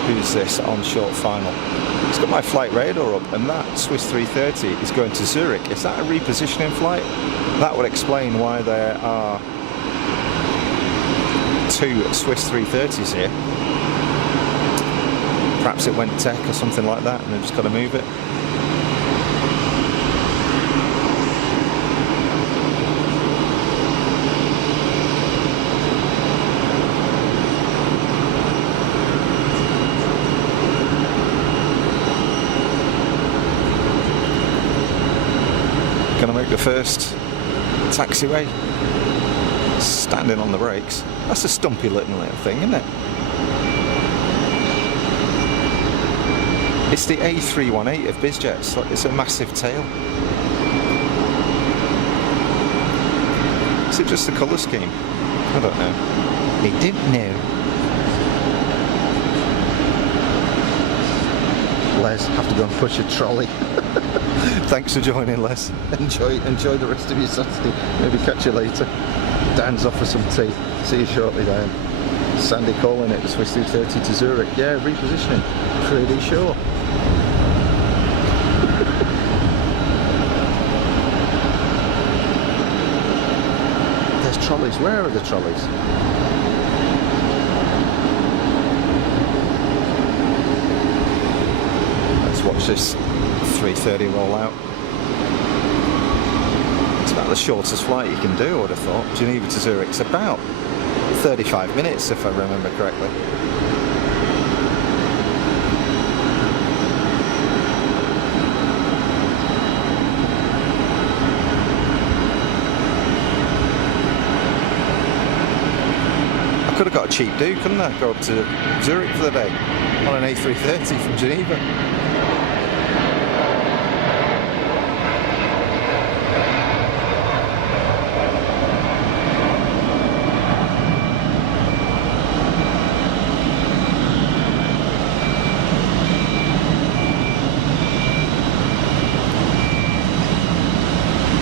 Who's this on short final? It's got my flight radar up, and that Swiss 330 is going to Zurich. Is that a repositioning flight? That would explain why there are 2 Swiss 330s here. Perhaps it went tech or something like that, and they've just got to move it. Gonna make the first taxiway. Standing on the brakes. That's a stumpy little thing, isn't it? It's the A318 of Bizjets. It's a massive tail. Is it just the colour scheme? I don't know. I don't know. Les, have to go and push a trolley. Thanks for joining, Les. Enjoy the rest of your Saturday. Maybe catch you later. Dan's off for some tea. See you shortly, Dan. Sandy calling it the Swiss 230 to Zurich. Yeah, repositioning. Pretty sure. There's trolleys. Where are the trolleys? Let's watch this 330 roll out. It's about the shortest flight you can do, I would have thought. Geneva to Zurich's about 35 minutes, if I remember correctly. I could have got a cheap do, couldn't I? Go up to Zurich for the day on an A330 from Geneva.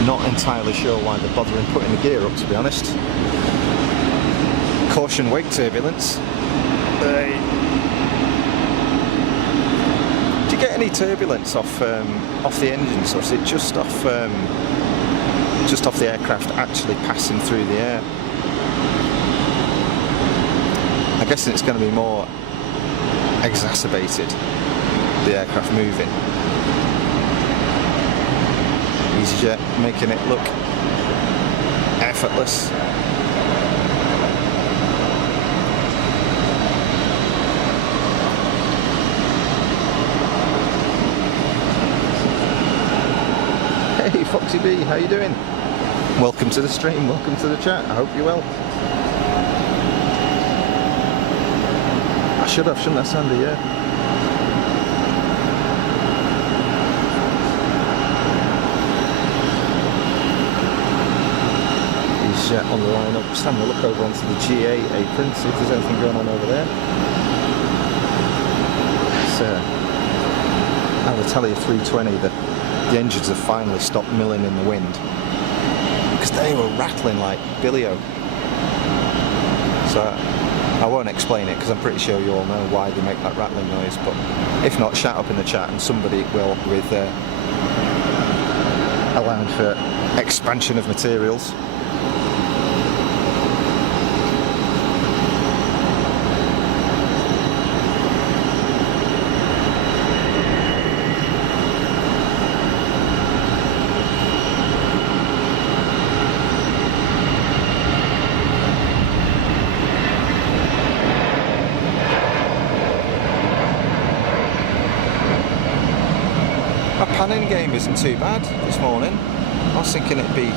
Not entirely sure why they're bothering putting the gear up, to be honest. Caution wake turbulence. Do you get any turbulence off the engines, or is it just off the aircraft actually passing through the air? I'm guessing it's going to be more exacerbated, the aircraft moving. EasyJet making it look effortless. Hey Foxy B, how you doing? Welcome to the stream, welcome to the chat, I hope you're well. I should have, shouldn't I, Sandy? Yeah. EasyJet on the line up, just having a look over onto the GA apron, see if there's anything going on over there. It's Alitalia 320, the engines have finally stopped milling in the wind because they were rattling like billy-o. So I won't explain it because I'm pretty sure you all know why they make that rattling noise, but if not, shout up in the chat and somebody will, with allowing for expansion of materials. Panning game isn't too bad this morning. I was thinking it'd be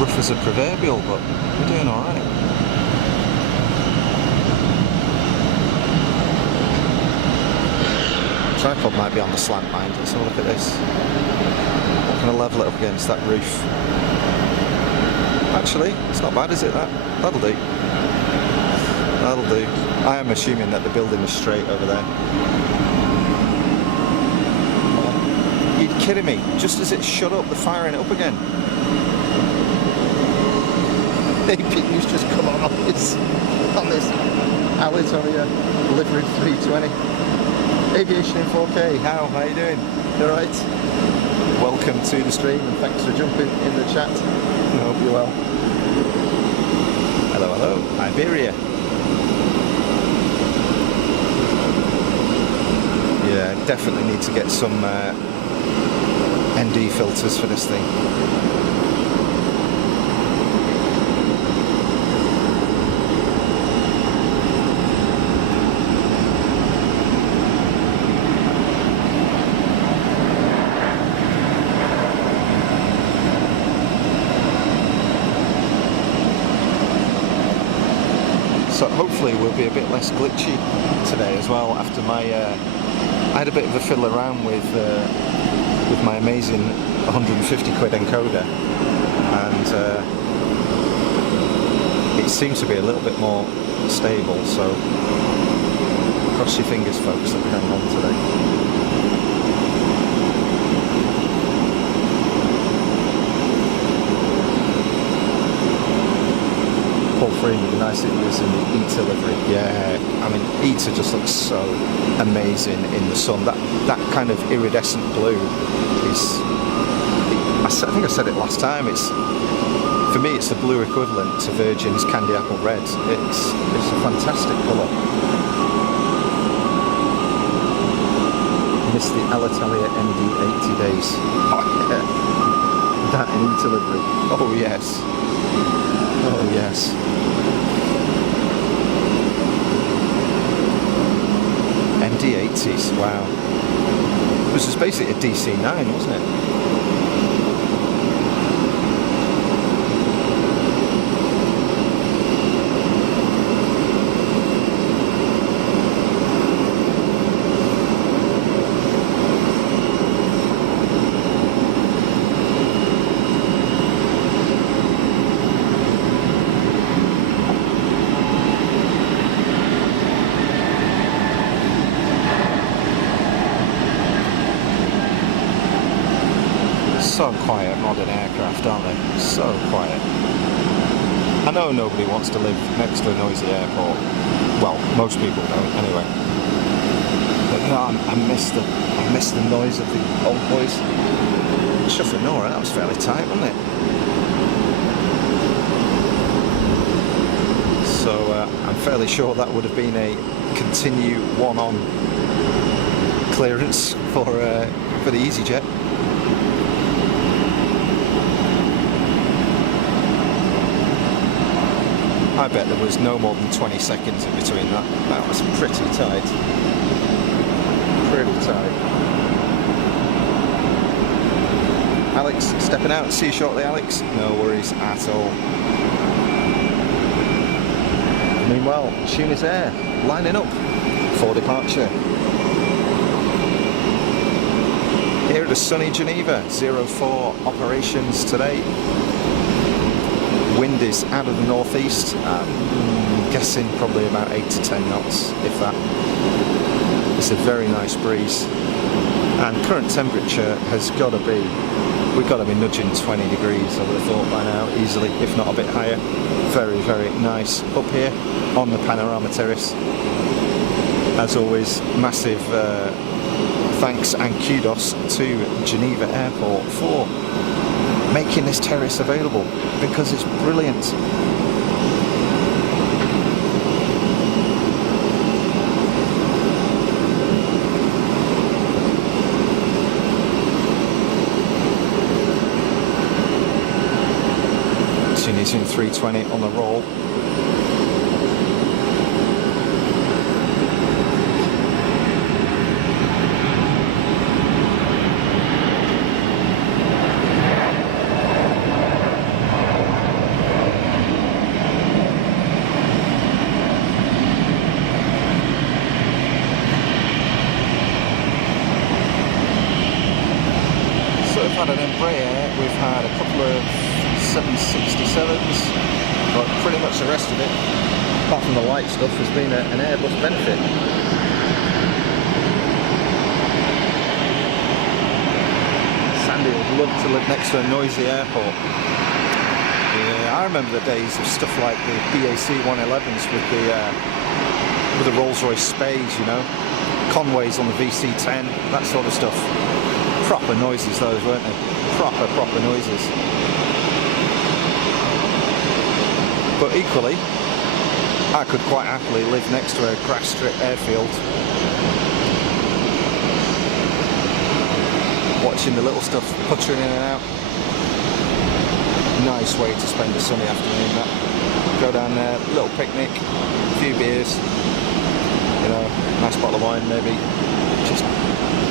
rough as a proverbial, but we're doing alright. Tripod might be on the slant mind. Let's have a look at this. I'm going to level it up against that roof. Actually, it's not bad, is it? That'll do. That'll do. I am assuming that the building is straight over there. You're kidding me? Just as it shut up, they're firing it up again. APU's just come on this Alitalia Liveries 320. Aviation in 4K. How you doing? You alright? Welcome to the stream and thanks for jumping in the chat. I hope you're well. Hello, Iberia. Yeah, definitely need to get some ND filters for this thing. So hopefully we'll be a bit less glitchy today as well after my I had a bit of a fiddle around with my amazing 150 quid encoder, and it seems to be a little bit more stable, so cross your fingers folks that we hang on today. It'd be nice if it was in the ETA livery. Yeah, I mean ETA just looks so amazing in the sun. That kind of iridescent blue is. I think I said it last time. For me, it's the blue equivalent to Virgin's candy apple red. It's a fantastic colour. Miss the Alitalia MD 80 days. Oh yeah, that in ETA livery. Oh yes. Oh yes. MD-80s, wow. It was just basically a DC-9, wasn't it? So quiet, modern aircraft, aren't they? So quiet. I know nobody wants to live next to a noisy airport. Well, most people don't, anyway. But no, I miss the noise of the old boys. Shuffer Nora, that was fairly tight, wasn't it? So I'm fairly sure that would have been a continue one-on clearance for the EasyJet. I bet there was no more than 20 seconds in between that. That was pretty tight. Pretty tight. Alex, stepping out. See you shortly, Alex. No worries at all. Meanwhile, Tunis Air lining up for departure. Here at the sunny Geneva, 04 operations today. Wind is out of the northeast, I'm guessing probably about 8 to 10 knots, if that. It's a very nice breeze, and current temperature has got to be, we've got to be nudging 20 degrees, I would have thought by now, easily, if not a bit higher. Very, very nice up here on the panorama terrace. As always, massive thanks and kudos to Geneva Airport for making this terrace available, because it's brilliant. Tunisian 320 on the roll. We've had an Embraer, we've had a couple of 767s, but pretty much the rest of it, apart from the light stuff, has been an Airbus benefit. Sandy would love to live next to a noisy airport. Yeah, I remember the days of stuff like the BAC 111s with the Rolls-Royce Spades, you know, Conways on the VC10, that sort of stuff. Proper noises those, weren't they? Proper noises. But equally, I could quite happily live next to a grass strip airfield, watching the little stuff puttering in and out. Nice way to spend a sunny afternoon, that. Go down there, little picnic, a few beers, you know, nice bottle of wine maybe. Just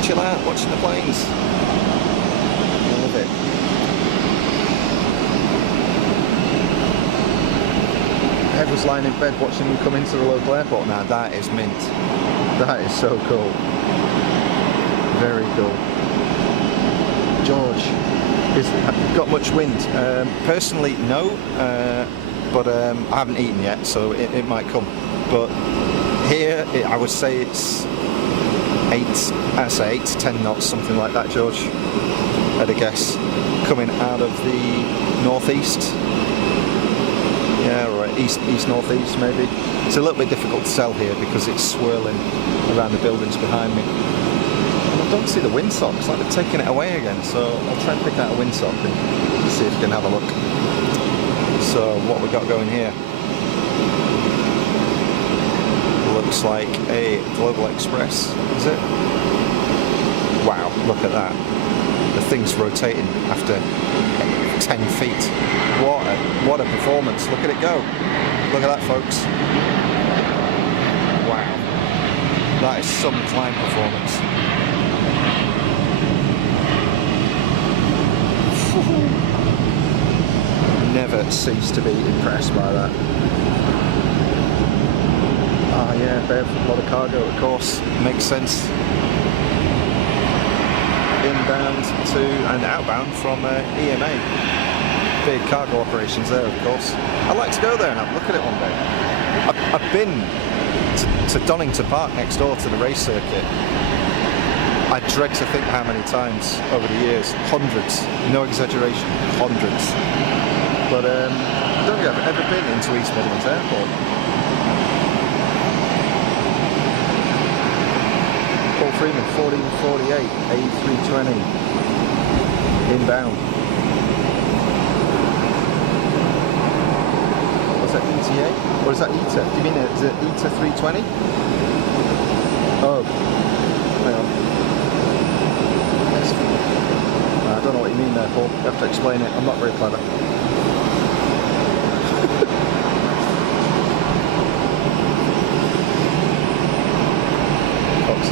chill out watching the planes. I love it. Ed was lying in bed watching them come into the local airport. Now that is mint. That is so cool. Very cool. George, have you got much wind? Personally, no. But I haven't eaten yet, so it might come. But here, I would say it's 8 to 10 knots, something like that, George. I'd a guess. Coming out of the northeast. Yeah, right, east-northeast maybe. It's a little bit difficult to tell here because it's swirling around the buildings behind me. And I don't see the windsock, it's like they've taken it away again, so I'll try and pick out a windsock and see if we can have a look. So, what we got going here? Looks like a Global Express, is it? Wow, look at that. The thing's rotating after 10 feet. What a performance. Look at it go. Look at that, folks. Wow. That is some climb performance. Never cease to be impressed by that. Ah, yeah, a lot of cargo, of course. Makes sense. Inbound to and outbound from EMA. Big cargo operations there, of course. I'd like to go there and have a look at it one day. I've been to Donington Park next door to the race circuit. I dread to think how many times over the years. Hundreds. No exaggeration. Hundreds. But I don't think I've ever been into East Midlands Airport. Paul Freeman, 1448, A320, inbound. What's that, ETA? Or is that ETA? Do you mean is it ETA 320? Oh, hang on. I don't know what you mean there, Paul. You have to explain it. I'm not very clever.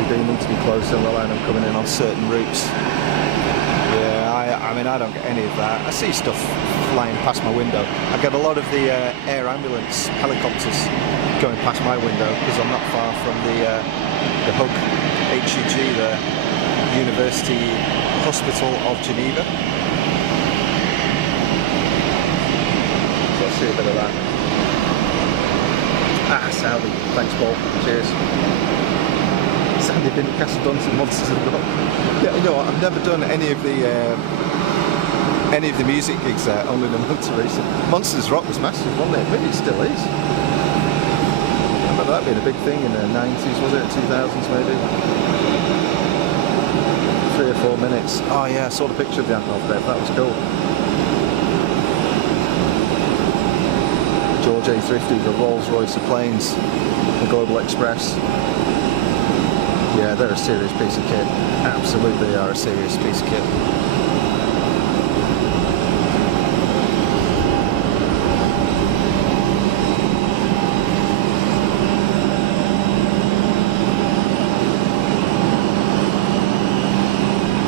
They need to be closer and rely on them coming in on certain routes. Yeah, I mean, I don't get any of that. I see stuff flying past my window. I get a lot of the air ambulance helicopters going past my window because I'm not far from the HUG, HUG, the University Hospital of Geneva. So I'll see a bit of that. Ah, Saudi. Thanks, Paul. Cheers. Sandy didn't cast a Dunton Monsters of Rock. Yeah, you know what, I've never done any of the music gigs there, only the motor racing. Monsters Rock was massive, wasn't it? Maybe it still is. I remember that being a big thing in the 90s, was it? 2000s maybe? 3 or 4 minutes. Oh yeah, I saw the picture of the Antonov there, that was cool. George A350, the Rolls-Royce of planes, the Global Express. Yeah, they're a serious piece of kit. Absolutely, they are a serious piece of kit.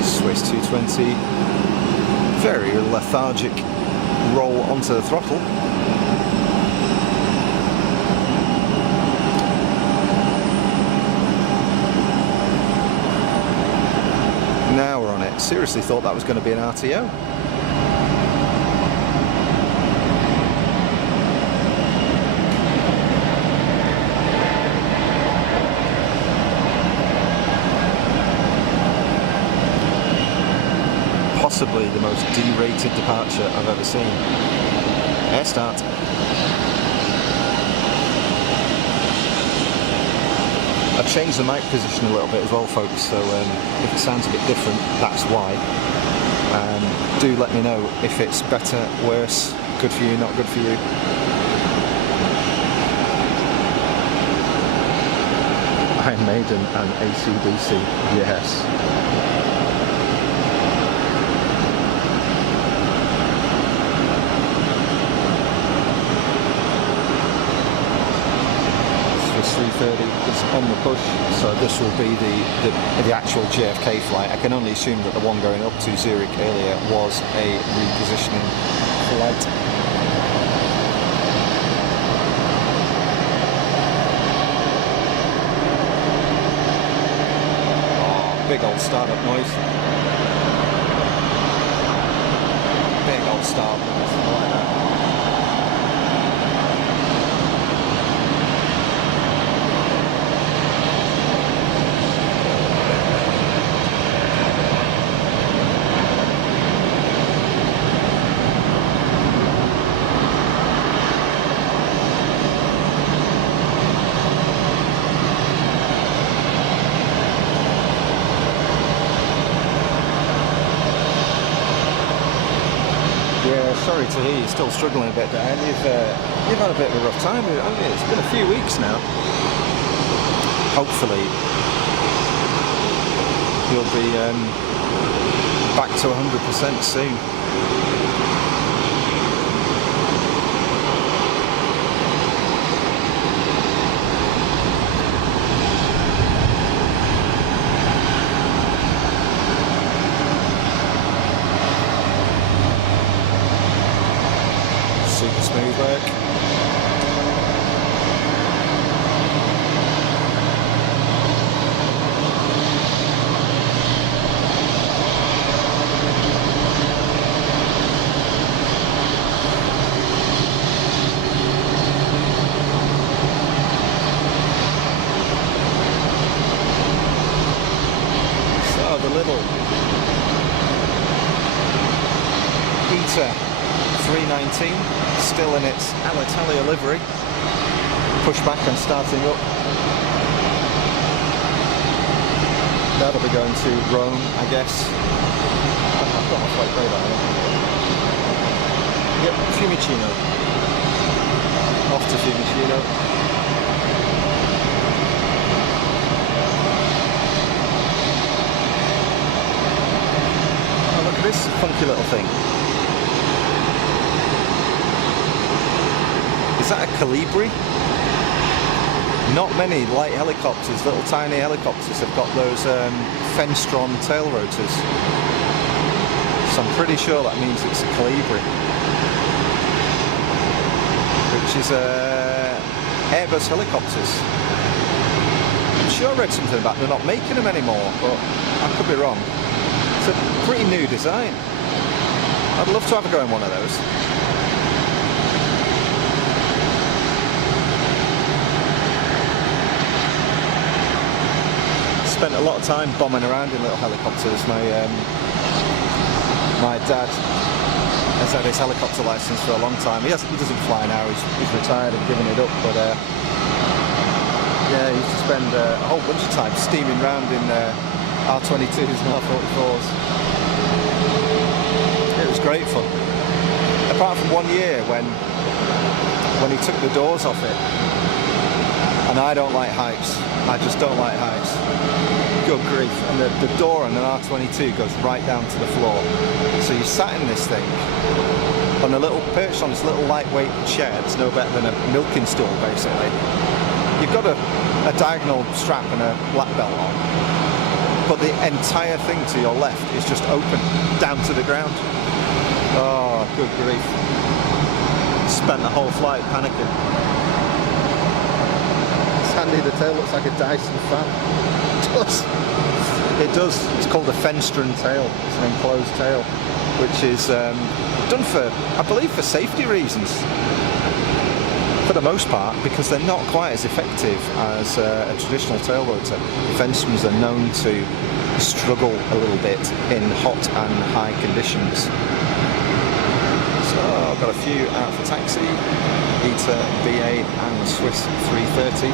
Swiss 220. Very lethargic roll onto the throttle. Now we're on it. Seriously thought that was going to be an RTO. possibly the most derated departure I've ever seen. Air start. I've changed the mic position a little bit as well, folks, so if it sounds a bit different, that's why. Do let me know if it's better, worse, good for you, not good for you. Iron Maiden and AC/DC, yes. Swiss 330 is on the push, so this will be the actual JFK flight. I can only assume that the one going up to Zurich earlier was a repositioning flight. Big old startup noise. Big old startup noise. I like that. Sorry to hear you're still struggling a bit, Dan. You've had a bit of a rough time, haven't you? It's been a few weeks now. Hopefully you'll be back to 100% soon. Super smooth work. So the little Eater 319, still in its Alitalia livery, pushback and starting up. That'll be going to Rome, I guess. I've got my flight radar on. Yep, Fiumicino. Off to Fiumicino. Oh, look at this funky little thing. Is that a Calibri? Not many light helicopters, little tiny helicopters, have got those Fenstron tail rotors. So I'm pretty sure that means it's a Calibri. Which is Airbus helicopters. I'm sure I read something about they're not making them anymore, but I could be wrong. It's a pretty new design. I'd love to have a go in one of those. Spent a lot of time bombing around in little helicopters. My dad has had his helicopter license for a long time. He doesn't fly now. He's retired and given it up. But yeah, he used to spend a whole bunch of time steaming around in R22s and R44s. It was great fun. Apart from one year when he took the doors off it, and I don't like heights. I just don't like heights. Good grief. And the door on an R22 goes right down to the floor. So you sat in this thing on a little perch on this little lightweight chair. It's no better than a milking stool, basically. You've got a diagonal strap and a black belt on, but the entire thing to your left is just open down to the ground. Oh, good grief. Spent the whole flight panicking. Handy, the tail looks like a Dyson fan. It does. It's called a Fenstron tail. It's an enclosed tail, which is done for, I believe, for safety reasons. for the most part, because they're not quite as effective as a traditional tail rotor. Fenceman's are known to struggle a little bit in hot and high conditions. So I've got a few out for taxi. ITA, BA and Swiss 330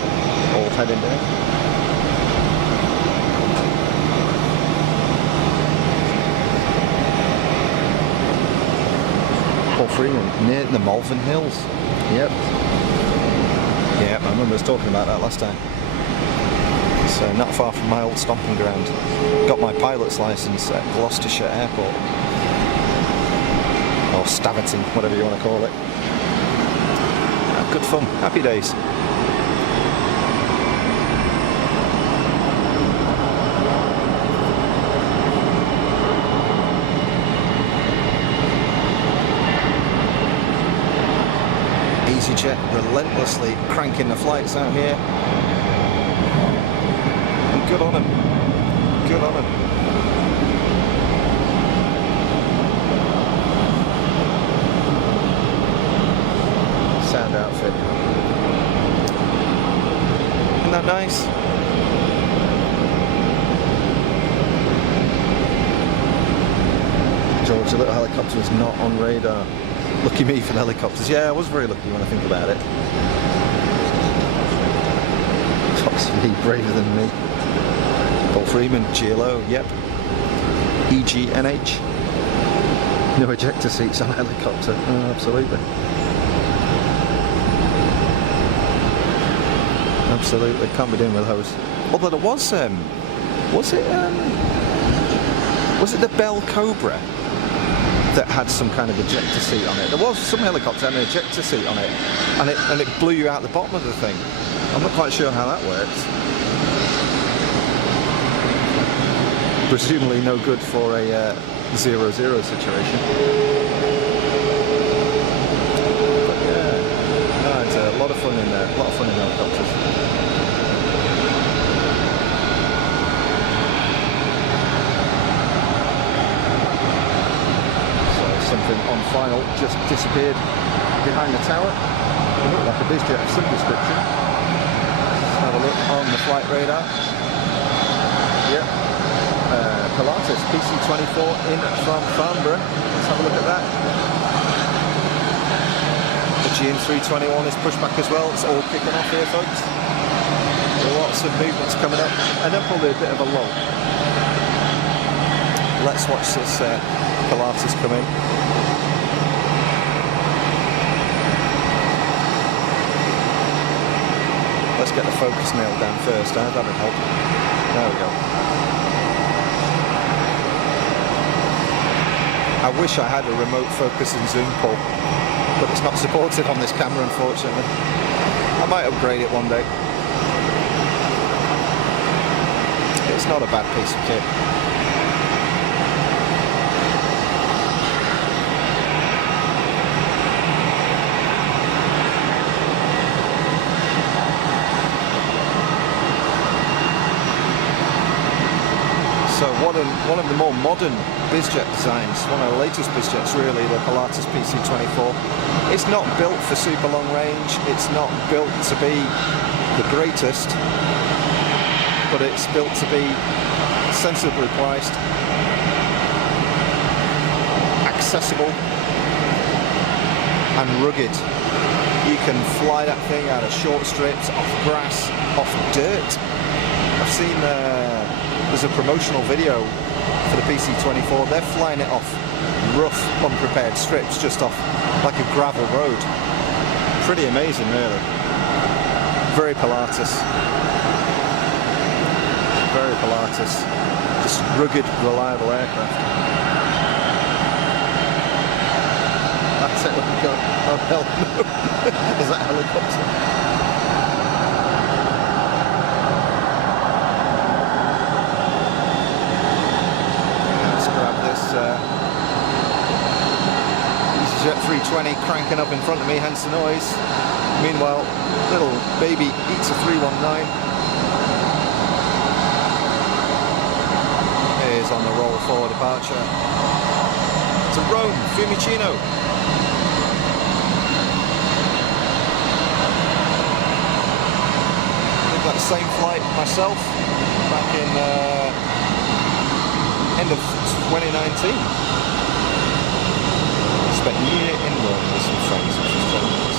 all heading down. Freeman, near the Malvern Hills. Yep. Yeah, I remember us talking about that last time. So not far from my old stomping ground. Got my pilot's licence at Gloucestershire Airport. Or Staverton, whatever you want to call it. Good fun, happy days. EasyJet relentlessly cranking the flights out here. And good on them. Good on them. Sound outfit. Isn't that nice? George, the little helicopter is not on radar. Lucky me for the helicopters. Yeah, I was very lucky when I think about it. Possibly braver than me. Paul Freeman, GLO, yep. EGNH. No ejector seats on a helicopter. Oh, absolutely. Absolutely, can't be doing with those. Although there was it the Bell Cobra that had some kind of ejector seat on it? There was some helicopter had an ejector seat on it, and it blew you out the bottom of the thing. I'm not quite sure how that works. Presumably no good for a 0-0 situation. But yeah, no, it's a lot of fun in there. A lot of fun in helicopters. Something on file just disappeared behind the tower. It looked like a Bizjet of some description. Let's have a look on the flight radar. Yep. Pilatus PC-24 in from Farnborough. Let's have a look at that. The GN321 is pushed back as well. It's all kicking off here, folks. There are lots of movements coming up, and then probably a bit of a lull. Let's watch this Pilatus come in. Let's get the focus nailed down first, that would help. There we go. I wish I had a remote focus and zoom pull, but it's not supported on this camera, unfortunately. I might upgrade it one day. It's not a bad piece of kit. So one of the more modern Bizjet designs, one of the latest Bizjets really, the Pilatus PC-24. It's not built for super long range, it's not built to be the greatest, but it's built to be sensibly priced, accessible and rugged. You can fly that thing out of short strips, off grass, off dirt. I've seen there's a promotional video for the PC-24. They're flying it off rough, unprepared strips, just off like a gravel road. Pretty amazing, really. Very Pilatus. Very Pilatus. Just rugged, reliable aircraft. That's it. Oh hell no! Is that helicopter? EasyJet 320 cranking up in front of me, hence the noise. Meanwhile, little baby ITA 319 is on the roll for departure to Rome, Fiumicino. same flight myself back in end of 2019. Spent a year in Rome with some friends, which was very nice.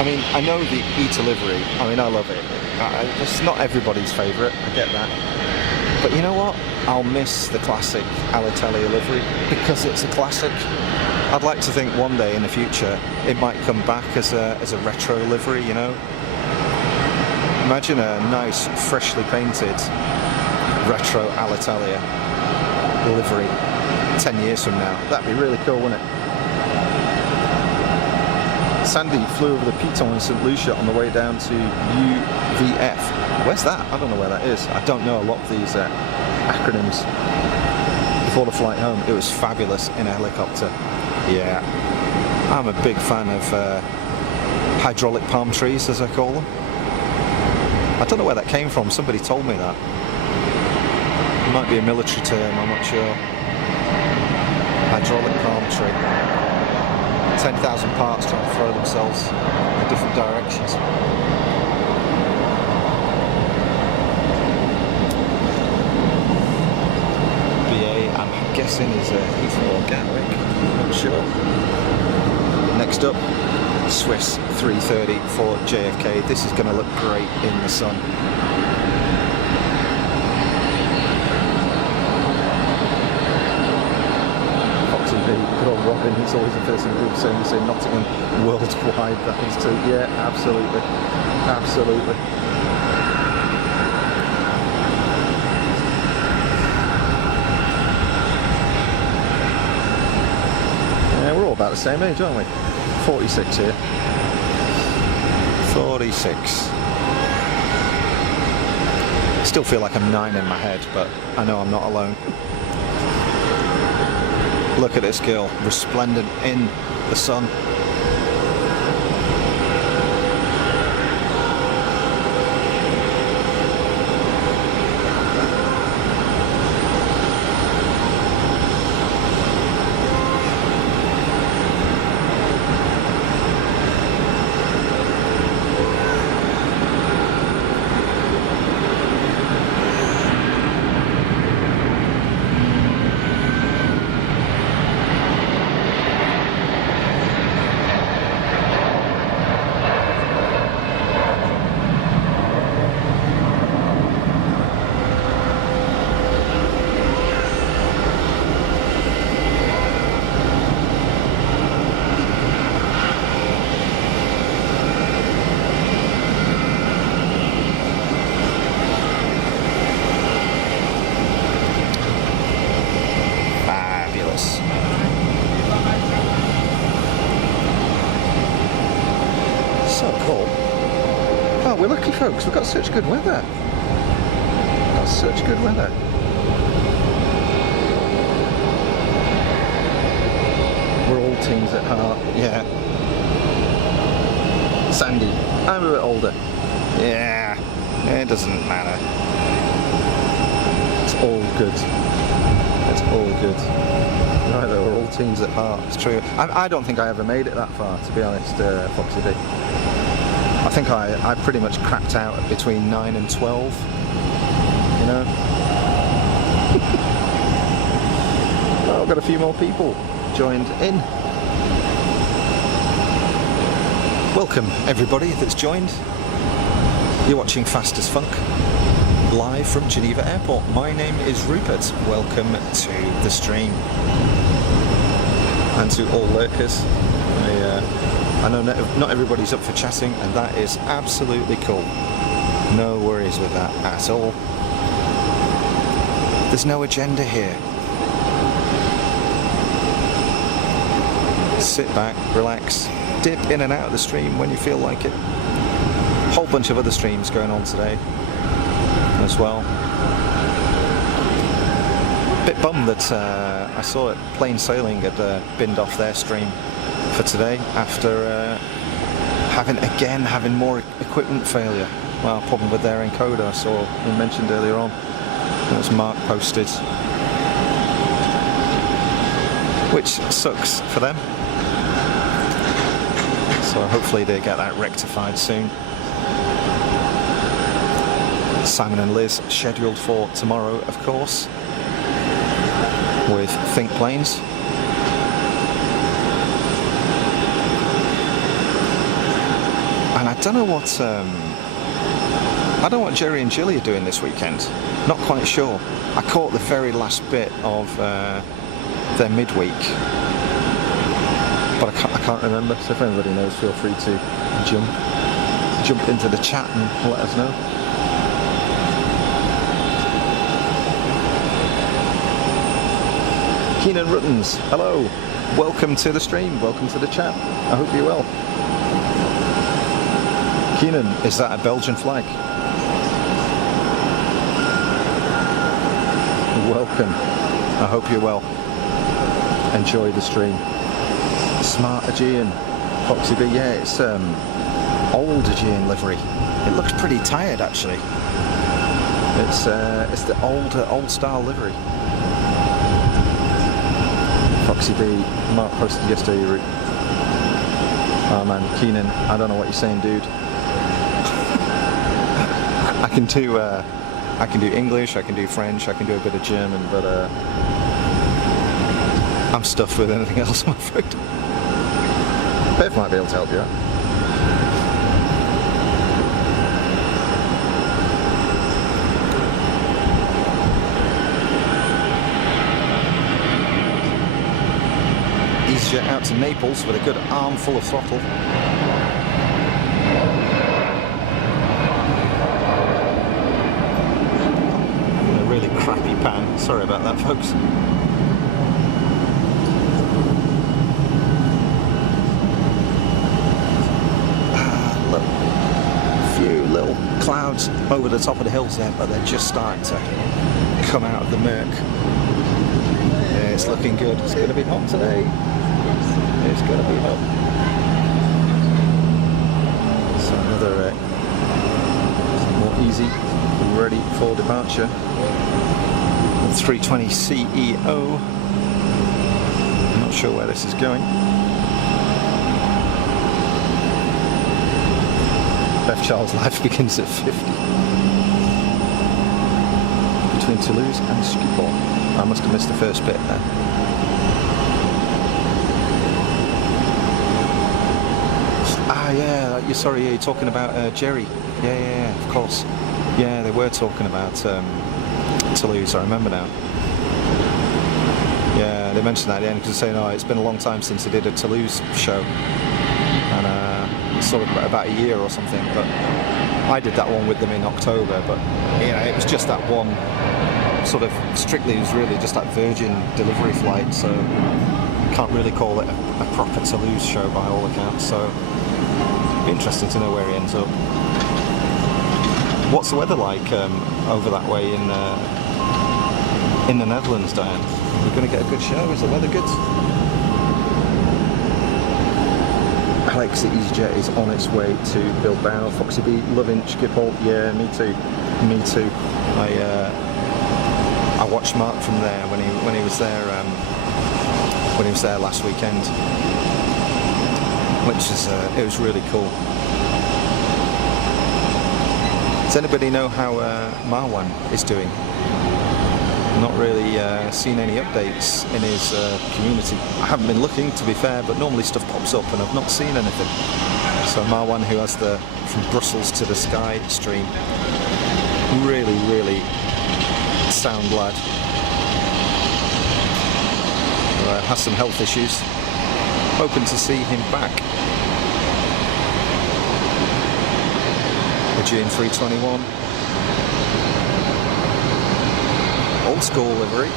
I mean, I know the e-delivery. I mean, I love it. It's not everybody's favourite, I get that. But you know what? I'll miss the classic Alitalia livery because it's a classic. I'd like to think one day in the future it might come back as a retro livery, you know? Imagine a nice, freshly painted retro Alitalia livery 10 years from now. That'd be really cool, wouldn't it? Sandy flew over the Piton in St. Lucia on the way down to UVF. Where's that? I don't know where that is. I don't know a lot of these acronyms. Before the flight home, it was fabulous in a helicopter. Yeah, I'm a big fan of hydraulic palm trees, as I call them. I don't know where that came from. Somebody told me that. It might be a military term, I'm not sure. Hydraulic palm tree. 10,000 parts trying to throw themselves in different directions. BA, I'm guessing is Heathrow or Gatwick, I'm not sure. Next up, Swiss 330 for JFK. This is going to look great in the sun. Good old Robin, he's always the first thing people say. We say Nottingham worldwide, that is too. Yeah, absolutely. Absolutely. Yeah, we're all about the same age, aren't we? 46 here. 46. Still feel like I'm 9 in my head, but I know I'm not alone. Look at this girl, resplendent in the sun. We're lucky folks, we've got such good weather. Got such good weather. We're all teens at heart, yeah. Sandy, I'm a bit older. Yeah, it doesn't matter. It's all good. It's all good. Right, though, we're all teens at heart, it's true. I don't think I ever made it that far, to be honest, Foxy D. I think I pretty much crapped out at between 9 and 12, you know. Well, I've got a few more people joined in. Welcome everybody that's joined. You're watching Fast as Funk, live from Geneva Airport. My name is Rupert. Welcome to the stream. And to all lurkers. I know not everybody's up for chatting, and that is absolutely cool. No worries with that at all. There's no agenda here. Sit back, relax, dip in and out of the stream when you feel like it. Whole bunch of other streams going on today as well. Bit bummed that I saw it Plain Sailing had binned off their stream for today after having more equipment failure. Well, problem with their encoder, I saw we mentioned earlier on. It was Mark posted, which sucks for them. So hopefully they get that rectified soon. Simon and Liz scheduled for tomorrow, of course, with Think Planes. And I don't know what Jerry and Jilly are doing this weekend. Not quite sure. I caught the very last bit of their midweek, but I can't remember. So if anybody knows, feel free to jump into the chat and let us know. Keenan Ruttons, hello. Welcome to the stream. Welcome to the chat. I hope you're well. Keenan, is that a Belgian flag? Welcome. I hope you're well. Enjoy the stream. Smart Aegean, Foxy B. Yeah, it's old Aegean livery. It looks pretty tired actually. It's the old style livery. Foxy B. Mark posted yesterday. Oh man, Keenan, I don't know what you're saying, dude. I can do English, I can do French, I can do a bit of German, but I'm stuffed with anything else, I'm afraid. Bev might be able to help you out. EasyJet out to Naples with a good armful of throttle. Crappy pan. Sorry about that, folks. Look, a few little clouds over the top of the hills there, but they're just starting to come out of the murk. Yeah, it's looking good. It's going to be hot today. It's going to be hot. So another more easy, ready for departure. 320 CEO. I'm not sure where this is going. Beth Charles' life begins at 50. Between Toulouse and Schiphol. I must have missed the first bit there. Ah, yeah. You're talking about Jerry. Yeah, of course. Yeah, they were talking about Toulouse, I remember now. Yeah, they mentioned that at the end because they're saying, it's been a long time since they did a Toulouse show, and sort of about a year or something. But I did that one with them in October, but it was just that one sort of strictly. It was really just that Virgin delivery flight, so can't really call it a proper Toulouse show by all accounts. So it'd be interesting to know where he ends up. What's the weather like over that way in the Netherlands, Diane? We're going to get a good show. Is the weather good? Alex at EasyJet is on its way to Bilbao. Foxy B, loving Schiphol. Yeah, me too. I watched Mark from there when he was there last weekend, which is it was really cool. Does anybody know how Marwan is doing? Not really seen any updates in his community. I haven't been looking, to be fair, but normally stuff pops up and I've not seen anything. So Marwan, who has the From Brussels to the Sky stream, really sound lad. Has some health issues. Hoping to see him back. Aegean 321. Old school livery.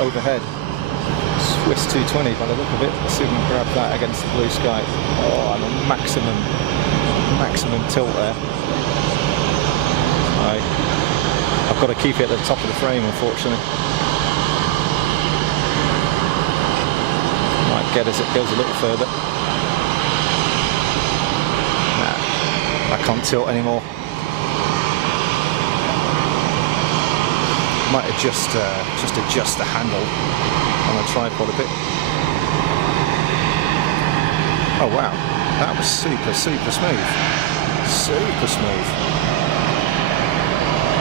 Overhead, Swiss 220 by the look of it. Let's see if we can grab that against the blue sky. Oh, and a maximum tilt there. I I've got to keep it at the top of the frame, unfortunately. Might get as it goes a little further. Nah, I can't tilt anymore. Might just adjust the handle on the tripod a bit. Oh wow, that was super smooth. Super smooth.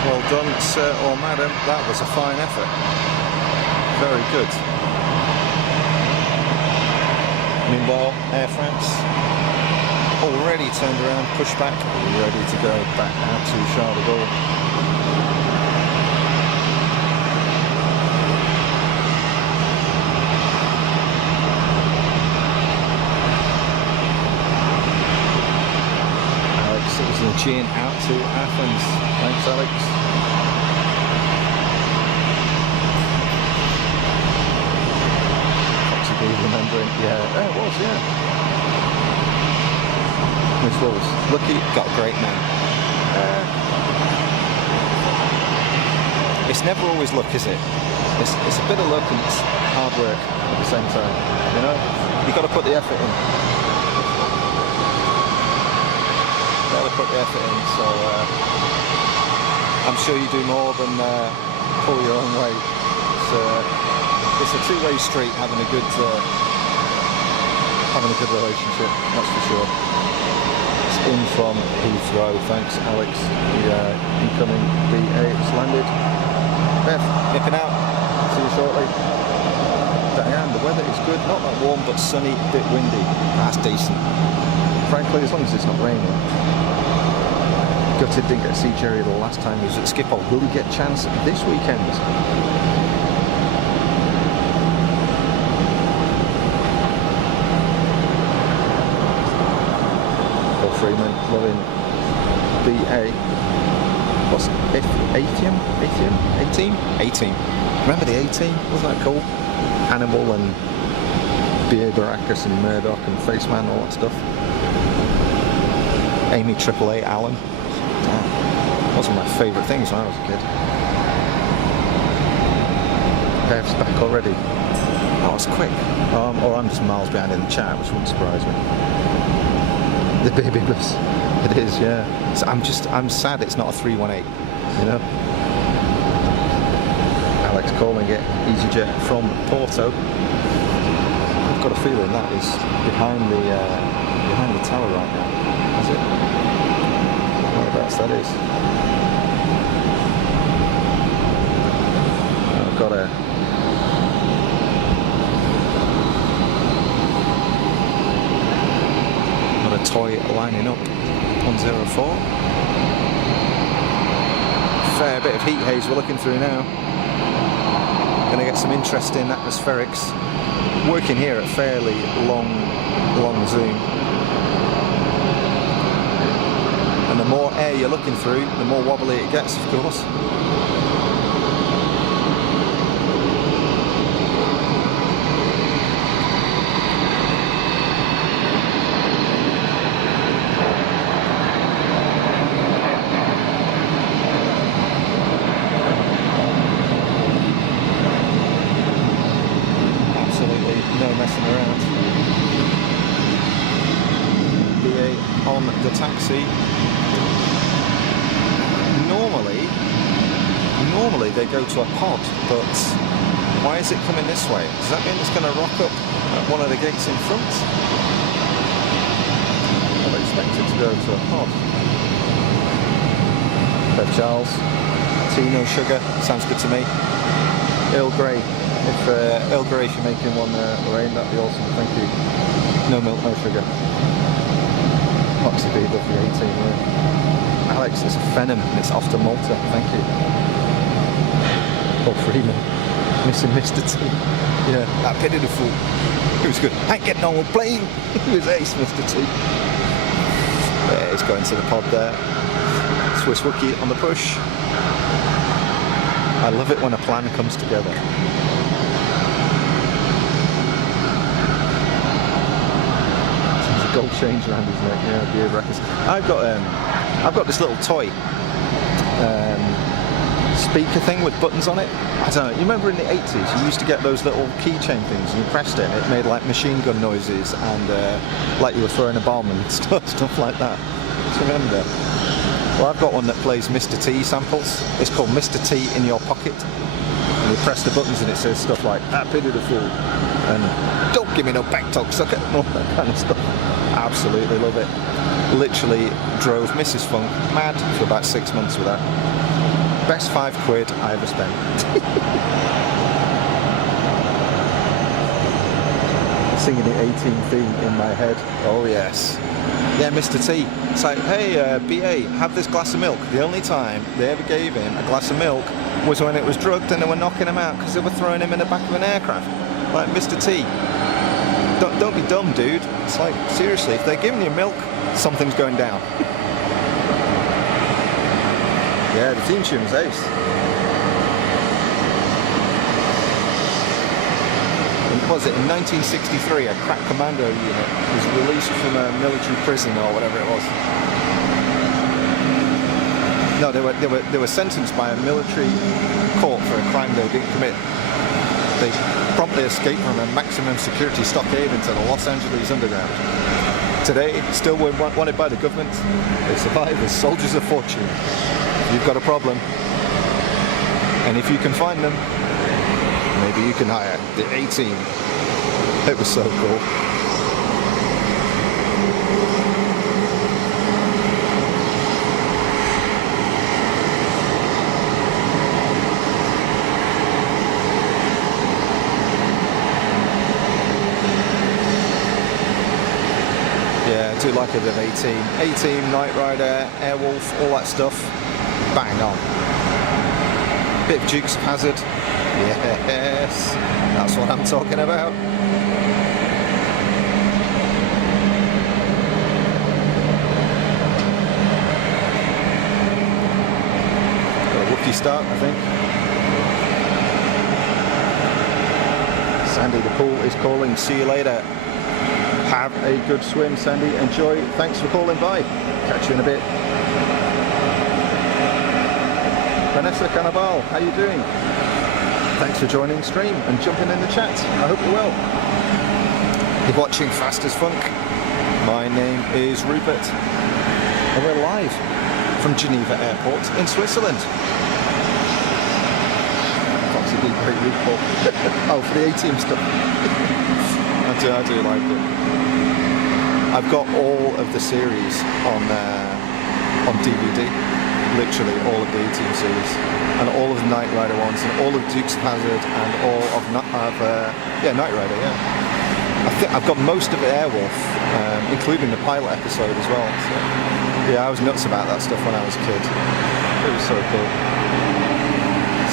Well done, sir or madam, that was a fine effort. Very good. Meanwhile, Air France already turned around, pushed back, ready to go back out to Charles de Gaulle. Gin out to Athens. Thanks, Alex. Foxy B remembering. Yeah, it was, yeah. Miss Walls. Lucky, got a great man. It's never always luck, is it? It's a bit of luck and it's hard work at the same time. You know? You've got to put the effort in. Put the effort in, so I'm sure you do more than pull your own weight. It's a two-way street having a good relationship, that's for sure. It's in from Heathrow, thanks Alex. The incoming B8 has landed. Beth, nipping out. See you shortly. Diane, the weather is good, not that warm but sunny, a bit windy. That's decent. Frankly, as long as it's not raining. Gutted didn't get to see Jerry the last time he was at Schiphol. Will he get a chance this weekend? Paul Freeman loving BA. What's A-Team? Remember the A-Team? Wasn't that cool? Hannibal and B.A. Baracus and Murdoch and Faceman, all that stuff. Amy AAA Allen. Those were my favourite things when I was a kid. Bev's back already. That was quick. Or I'm just miles behind in the chat, which wouldn't surprise me. The baby bus. It is, yeah. So I'm sad it's not a 318, you know? Alex calling it EasyJet from Porto. I've got a feeling that is behind the tower right now. Is it? Whereabouts that is. I've got a toy lining up. 104. Fair bit of heat haze we're looking through now. Going to get some interesting atmospherics. Working here at fairly long zoom. And the more air you're looking through, the more wobbly it gets, of course. Absolutely no messing around. BA on the taxi. Normally they go to a pod, but why is it coming this way? Does that mean it's going to rock up at one of the gates in front? I'd expect it to go to a pod. Bev Charles, tea, no sugar, sounds good to me. Earl Grey, if you're making one, Lorraine, that'd be awesome, thank you. No milk, no sugar. Foxy B, lovely 18, yeah. Alex, there's a Phenom and it's off to Malta, thank you. Paul Freeman, missing Mr. T. Yeah, that pity the fool. It was good. I ain't getting on with plane. It was ace, Mr. T. Yeah, he's going to the pod there. Swiss Wookie on the push. I love it when a plan comes together. There's a gold change around his neck. Yeah, beer brackets. I've got this little toy. speaker thing with buttons on it. I don't know, you remember in the 80s you used to get those little keychain things and you pressed it and it made like machine gun noises and like you were throwing a bomb and stuff like that. Do you remember? Well, I've got one that plays Mr. T samples. It's called Mr. T in Your Pocket. And you press the buttons and it says stuff like "Happy to the fool" and "Don't give me no back talk, sucker," all that kind of stuff. Absolutely love it. Literally drove Mrs. Funk mad for about 6 months with that. Best £5 I ever spent. Singing the 18 theme in my head. Oh yes. Yeah, Mr. T. It's like, hey, BA, have this glass of milk. The only time they ever gave him a glass of milk was when it was drugged and they were knocking him out because they were throwing him in the back of an aircraft. Like, Mr. T, don't be dumb, dude. It's like, seriously, if they're giving you milk, something's going down. Yeah, the theme tune's ace. Was it in 1963 a crack commando unit was released from a military prison or whatever it was? No, they were sentenced by a military court for a crime they didn't commit. They promptly escaped from a maximum security stockade into the Los Angeles underground. Today, still wanted by the government, they survive as soldiers of fortune. You've got a problem, and if you can find them, maybe you can hire the A-Team. It was so cool. Yeah, I do like it at A-Team. A-Team, Knight Rider, Airwolf, all that stuff. Bang on. Bit of Dukes of Hazzard. Yes, that's what I'm talking about. Got a Wookiee start, I think. Sandy, the pool is calling. See you later. Have a good swim, Sandy. Enjoy. Thanks for calling by. Catch you in a bit. Vanessa Cannibal, how you doing? Thanks for joining the stream and jumping in the chat. I hope you're well. You're watching Fast as Funk. My name is Rupert and we're live from Geneva Airport in Switzerland. Foxy Beat, great recall. Oh, for the A-Team stuff. I do like it. I've got all of the series on DVD. Literally all of the A-Team series, and all of the Knight Rider ones, and all of Dukes of Hazzard, and all of Knight Rider. Yeah, I think I've got most of Airwolf, including the pilot episode as well. So, yeah, I was nuts about that stuff when I was a kid. It was so cool,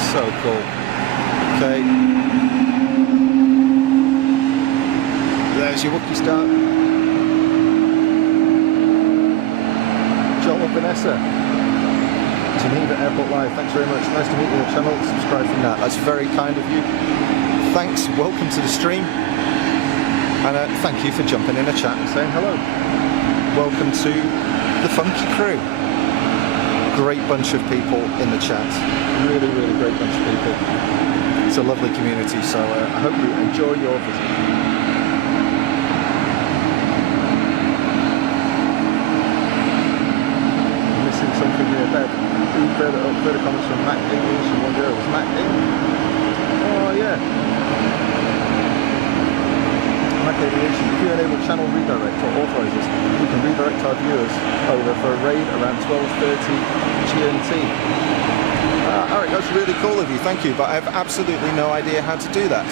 so cool. Okay, there's your Wookiee start. Joel and Vanessa. Geneva Airport Live, thanks very much. Nice to meet you on the channel. Subscribe from that. That's very kind of you. Thanks, welcome to the stream. And thank you for jumping in a chat and saying hello. Welcome to the Funky Crew. Great bunch of people in the chat. Really, really great bunch of people. It's a lovely community, so I hope you enjoy your visit. Something near bed. Further comments from Matt Aviation. One girl was Matt in. Oh yeah. Matt Aviation. If you enable channel redirect or authorize this, we can redirect our viewers over for a raid around 12:30 GMT. Alright, that's really cool of you. Thank you, but I have absolutely no idea how to do that.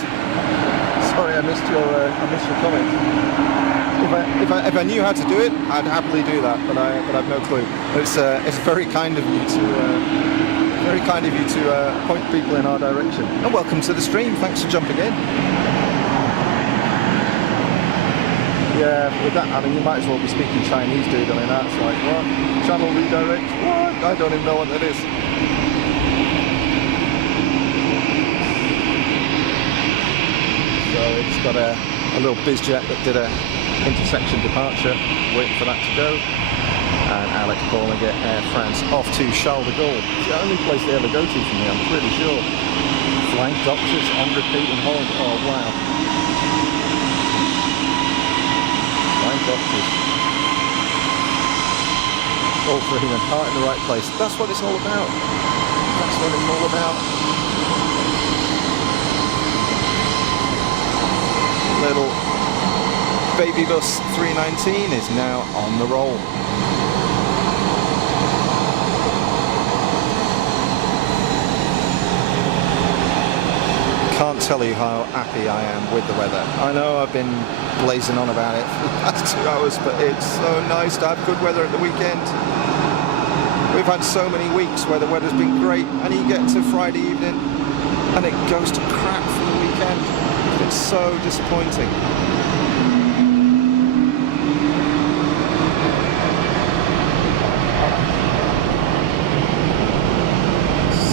Sorry, I missed your comment. If I knew how to do it, I'd happily do that, but I've no clue. It's very kind of you to point people in our direction. And welcome to the stream. Thanks for jumping in. Yeah, with that, I mean, you might as well be speaking Chinese, dude. I mean, that's like, what? Channel redirect? What? I don't even know what that is. So it's got a little Bizjet that did a intersection departure, waiting for that to go. and Alex calling it Air France off to Charles de Gaulle. It's the only place they ever go to from me, I'm pretty sure. Flying doctors on repeat in Holland. Oh wow. Flying doctors. All three of them, heart in the right place. That's what it's all about. That's what it's all about. Little baby bus 319 is now on the roll. Can't tell you how happy I am with the weather. I know I've been blazing on about it for the past 2 hours, but it's so nice to have good weather at the weekend. We've had so many weeks where the weather's been great, and you get to Friday evening and it goes to crap for the weekend. It's so disappointing.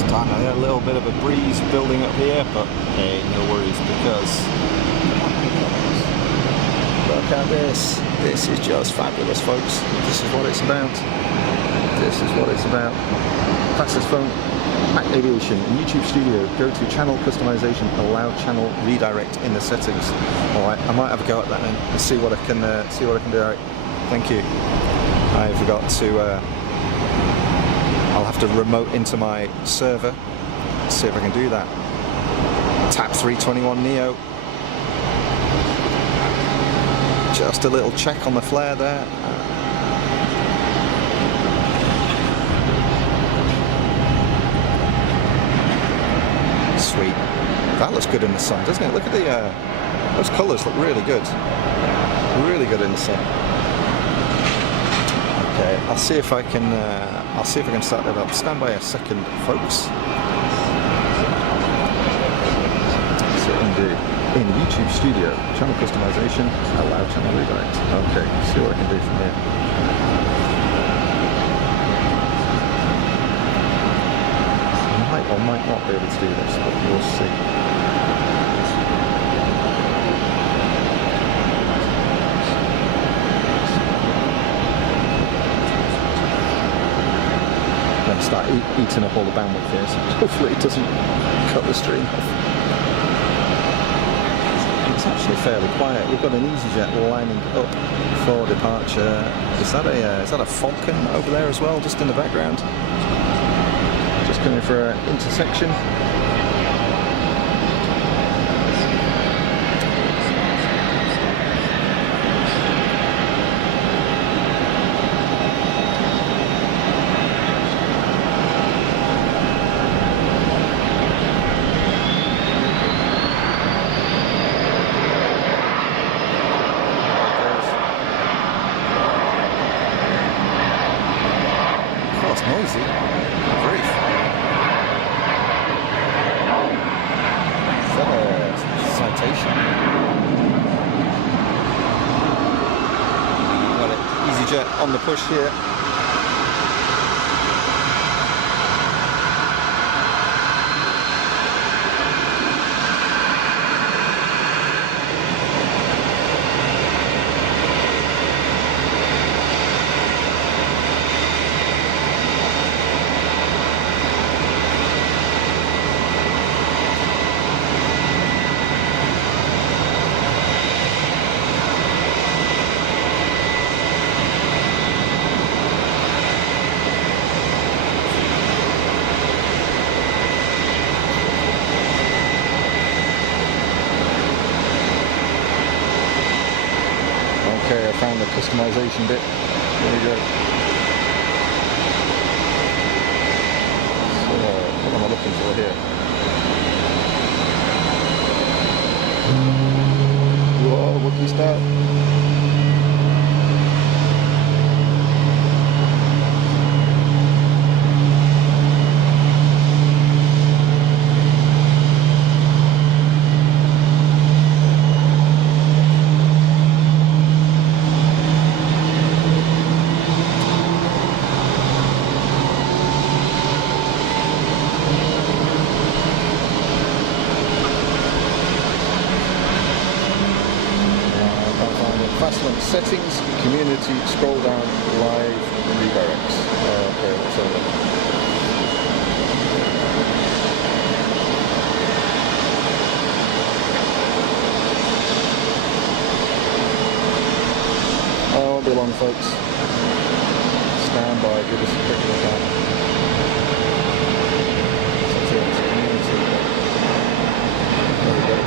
Starting to get a little bit of a breeze building up here, but hey, no worries, because look at this. This is just fabulous, folks. This is what it's about. This is what it's about. Fastest phone at Aviation in YouTube Studio. Go to channel customization, allow channel redirect in the settings. All right, I might have a go at that then and see what I can do. All right, thank you. I forgot to. I'll have to remote into my server. See if I can do that. Tap 321 Neo. Just a little check on the flare there. Sweet. That looks good in the sun, doesn't it? Look at the those colours look really good. Really good in the sun. Okay, I'll see if I can start that up. Stand by a second, folks. So in YouTube Studio, channel customization, allow channel redirect. Okay, see what I can do from here. I might not be able to do this, but we'll see. I'm going to start eating up all the bandwidth here, so hopefully it doesn't cut the stream off. It's actually fairly quiet. We've got an EasyJet lining up for departure. Is that a Falcon over there as well, just in the background? Just coming for an intersection. Oh, it's noisy. Grief. Citation. Got it. EasyJet on the push here. Okay, I found the customization bit. There we go. So, what am I looking for here? Whoa, rookie start. Fastlink settings, community, scroll down, live redirects. Okay, let's have a look. Oh, won't be long, folks. Stand by, give us a quick look at settings, community. There we go.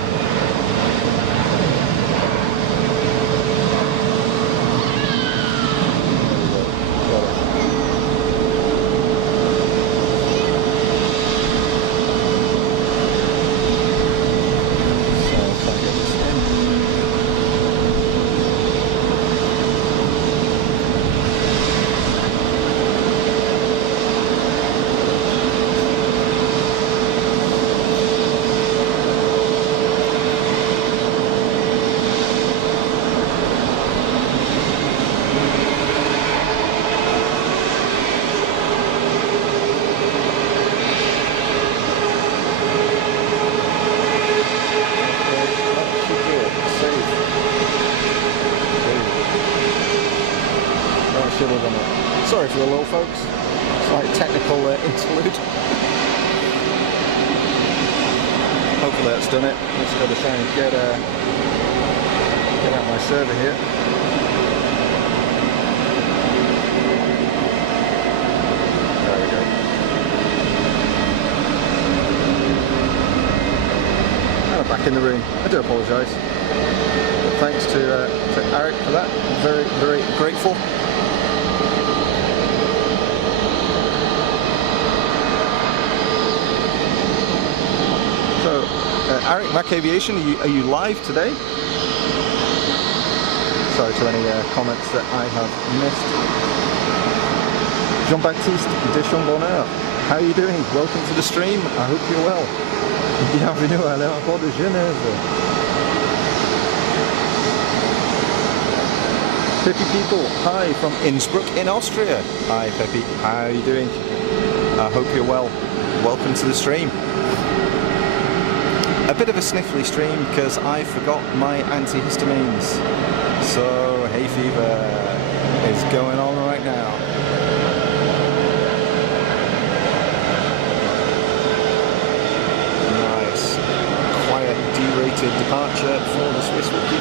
Sorry for the lull, folks. Slight technical interlude. Hopefully that's done it. Just got to try and get out my server here. There we go. And I'm back in the room. I do apologise. Thanks to Eric for that. Very, very grateful. Eric, Mac Aviation, are you live today? Sorry to any comments that I have missed. Jean-Baptiste Deschamps-Bonheur, how are you doing? Welcome to the stream, I hope you're well. Bienvenue à l'aéroport de Genève. Peppy people, hi from Innsbruck in Austria. Hi Peppy, how are you doing? I hope you're well. Welcome to the stream. A bit of a sniffly stream because I forgot my antihistamines. So hay fever is going on right now. Nice. Quiet derated departure for the Swiss Wiki.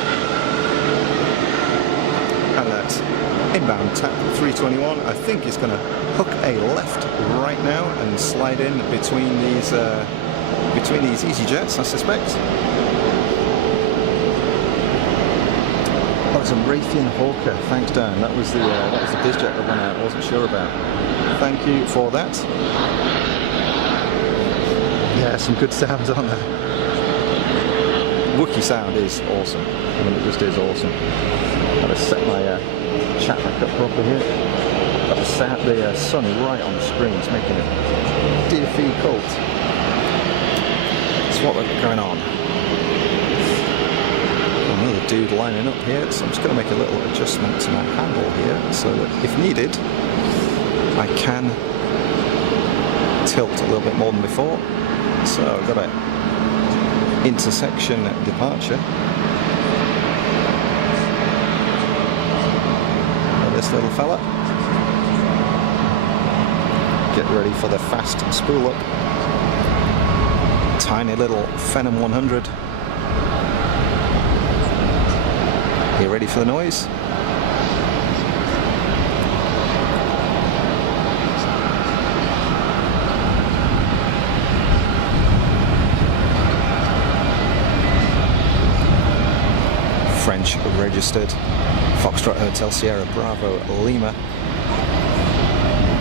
And that's inbound tap 321. I think it's going to hook a left right now and slide in between these EasyJets, I suspect. Oh, it's a Raytheon Hawker. Thanks, Dan. That was the Bizjet that went out. I wasn't sure about. Thank you for that. Yeah, some good sounds on there. Wookiee sound is awesome. I mean, it just is awesome. Gotta set my chat back up properly here. Got the sun right on the screen. It's making it dear cold. What we're going on. Another dude lining up here, so I'm just going to make a little adjustment to my handle here so that if needed I can tilt a little bit more than before. So I've got an intersection departure. And this little fella. Get ready for the fast spool up. Tiny little Phenom 100. You ready for the noise? French registered. Foxtrot Hotel Sierra Bravo Lima.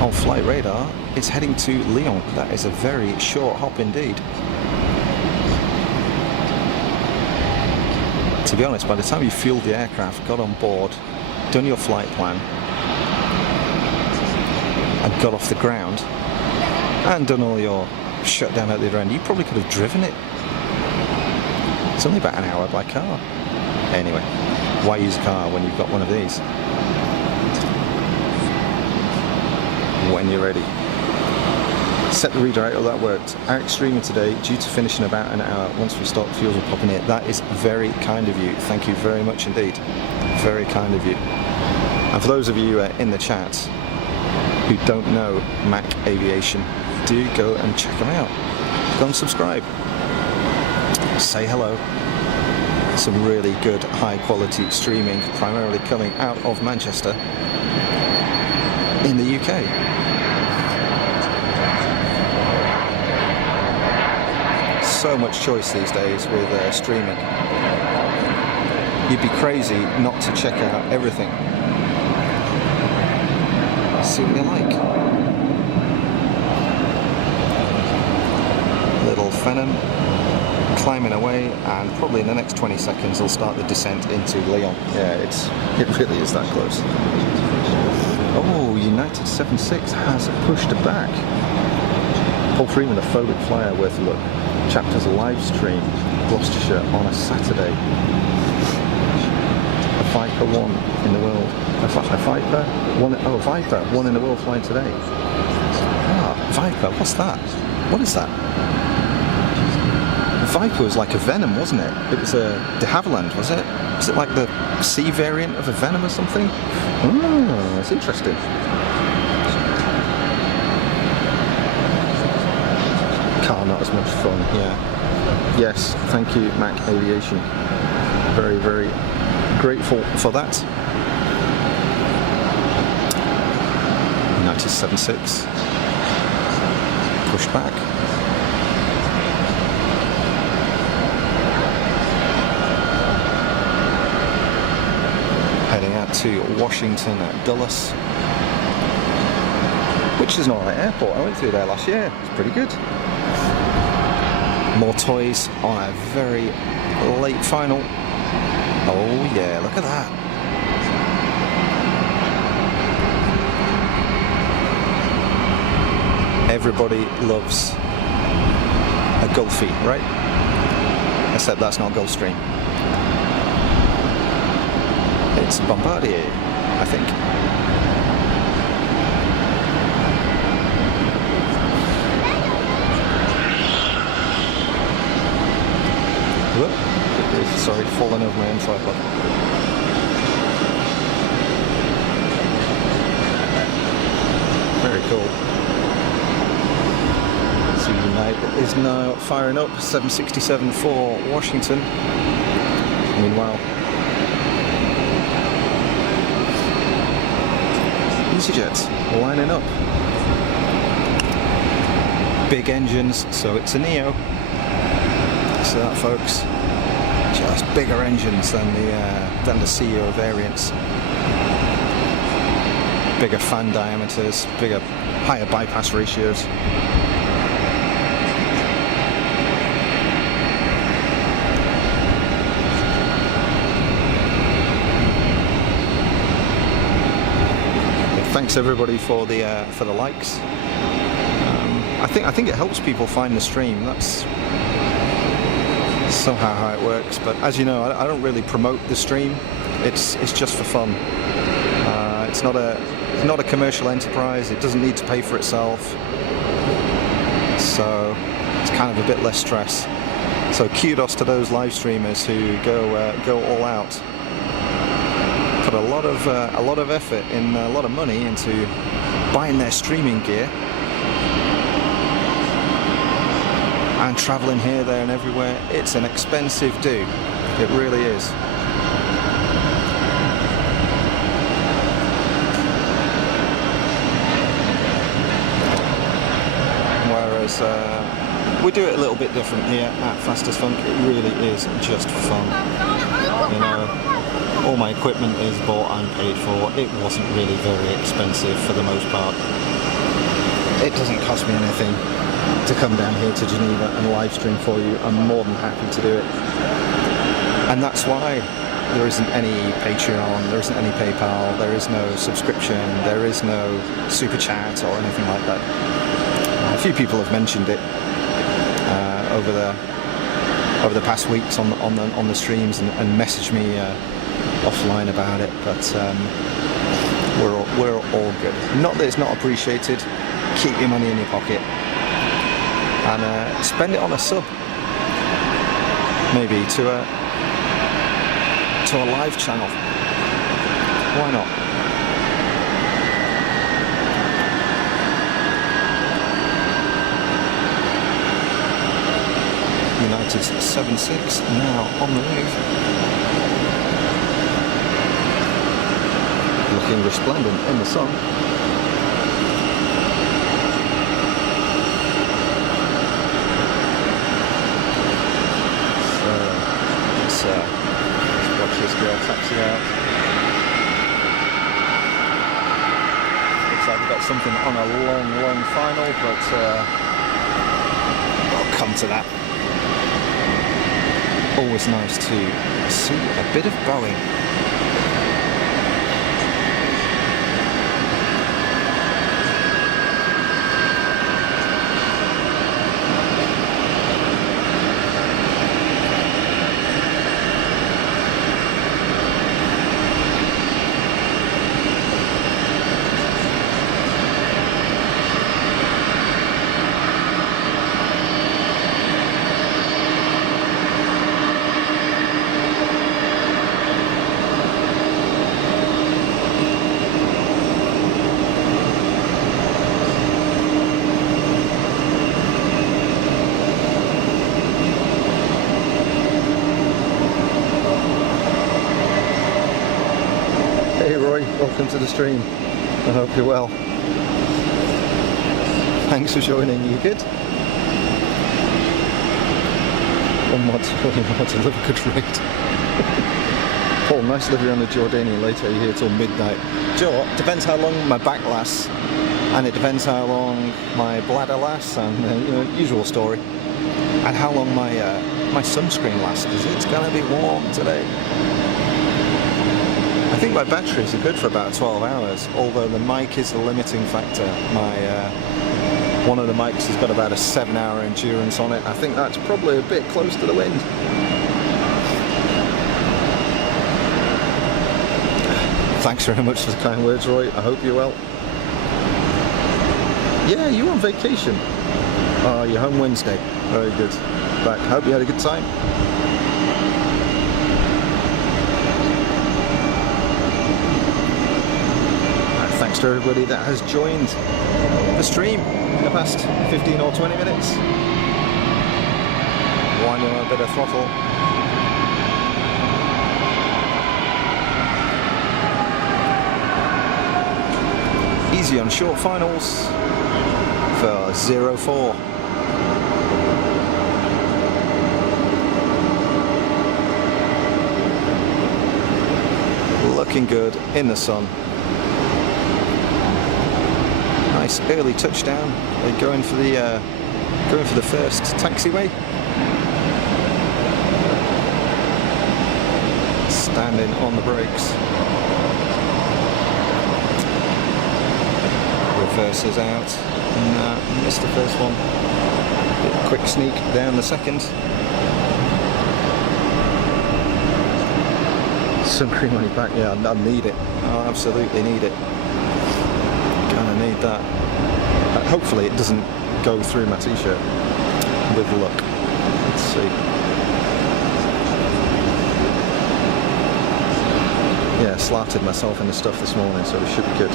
On flight radar, it's heading to Lyon. That is a very short hop indeed. To be honest, by the time you fueled the aircraft, got on board, done your flight plan, and got off the ground, and done all your shutdown at the other end, you probably could have driven it. It's only about an hour by car. Anyway, why use a car when you've got one of these? When you're ready. Set the redirect, oh that worked. Eric streaming today, due to finish in about an hour. Once we stop, fuels will pop in here. That is very kind of you. Thank you very much indeed. Very kind of you. And for those of you in the chat who don't know Mac Aviation, do go and check them out. Go and subscribe. Say hello. Some really good high quality streaming, primarily coming out of Manchester in the UK. So much choice these days with streaming. You'd be crazy not to check out everything. See what you like. Little Phenom climbing away, and probably in the next 20 seconds we'll start the descent into Lyon. Yeah, it really is that close. Oh, United 76 has pushed back. Paul Freeman, the phobic flyer, worth a look. Chapters live stream, Gloucestershire on a Saturday. A Viper 1 in the world. A Viper? Oh, Viper 1 in the world flying today. Ah, Viper, what's that? What is that? Viper was like a Venom, wasn't it? It was a de Havilland, was it? Was it like the C variant of a Venom or something? Oh, that's interesting. Car not as much fun, yeah. Yes, thank you, Mac Aviation. Very, very grateful for that. United 76 pushed back. Heading out to Washington at Dulles, which is an alright airport. I went through there last year. It's pretty good. More toys on a very late final. Oh yeah, look at that. Everybody loves a Gulfie, right? Except that's not Gulfstream. It's Bombardier, I think. Sorry, falling over my own tripod. Very cool. So United is now firing up 767 for Washington. Meanwhile, EasyJet lining up. Big engines, so it's a Neo. So that, folks. Just bigger engines than the CEO variants. Bigger fan diameters, higher bypass ratios. Thanks everybody for the likes. I think it helps people find the stream. That's somehow how it works, but as you know, I don't really promote the stream. It's just for fun. It's not a commercial enterprise. It doesn't need to pay for itself, so it's kind of a bit less stress. So kudos to those live streamers who go all out, put a lot of effort in, a lot of money into buying their streaming gear and travelling here, there and everywhere. It's an expensive do. It really is. Whereas we do it a little bit different here at Fastest Funk. It really is just fun. You know, all my equipment is bought and paid for. It wasn't really very expensive for the most part. It doesn't cost me anything to come down here to Geneva and live stream for you. I'm more than happy to do it. And that's why there isn't any Patreon, there isn't any PayPal, there is no subscription, there is no super chat or anything like that. A few people have mentioned it over the past weeks on the streams and messaged me offline about it, but we're all good. Not that it's not appreciated. Keep your money in your pocket. and spend it on a sub, maybe to a live channel. Why not? United's 7.6 now on the move. Looking resplendent in the sun. So let's watch this girl taxi out. Looks like we've got something on a long final, but I'll come to that. Always nice to see a bit of Boeing. Welcome to the stream. I hope you're well. Thanks for joining. You good? One more to live a good rate. Paul, nice livery on the Jordanian later. You're here till midnight. Do you know what? Depends how long my back lasts, and it depends how long my bladder lasts, and usual story, and how long my sunscreen lasts, because it's going to be warm today. I think my batteries are good for about 12 hours, although the mic is the limiting factor. One of the mics has got about a 7-hour endurance on it. I think that's probably a bit close to the wind. Thanks very much for the kind words, Roy. I hope you're well. Yeah, you on vacation? Oh, you're home Wednesday. Very good. Back. Hope you had a good time. Thanks to everybody that has joined the stream in the past 15 or 20 minutes. Winding on a bit of throttle. Easy on short finals for 0-4. Looking good in the sun. Nice early touchdown. They're going for the first taxiway. Standing on the brakes. Reverses out. Nah, missed the first one. Quick sneak down the second. Sunscreen on your back. Yeah, I need it. I absolutely need it. Need that. Hopefully it doesn't go through my t-shirt with luck. Let's see. Yeah, slatted myself in the stuff this morning, so it should be good.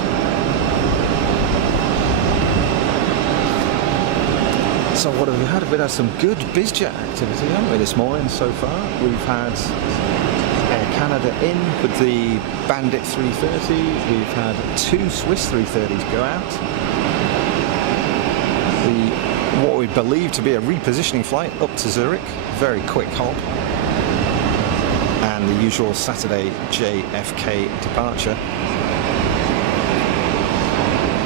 So what have we had? We've had some good Bizjet activity, haven't we, this morning so far? We've had Air Canada in with the Bandit 330. We've had 2 Swiss 330s go out. What we believe to be a repositioning flight up to Zurich, very quick hop, and the usual Saturday JFK departure.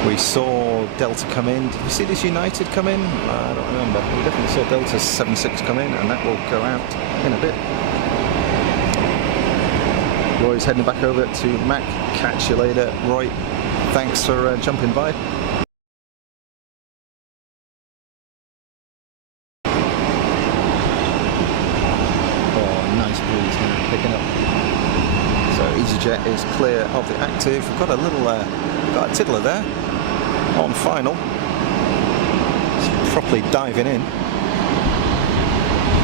We saw Delta come in. Did we see this United come in? I don't remember. We definitely saw Delta's 7.6 come in, and that will go out in a bit. Roy's heading back over to Mac. Catch you later, Roy. Thanks for jumping by. Oh, nice breeze now, picking up. So EasyJet is clear of the active. We've got a little, got a tiddler there on final. It's properly diving in.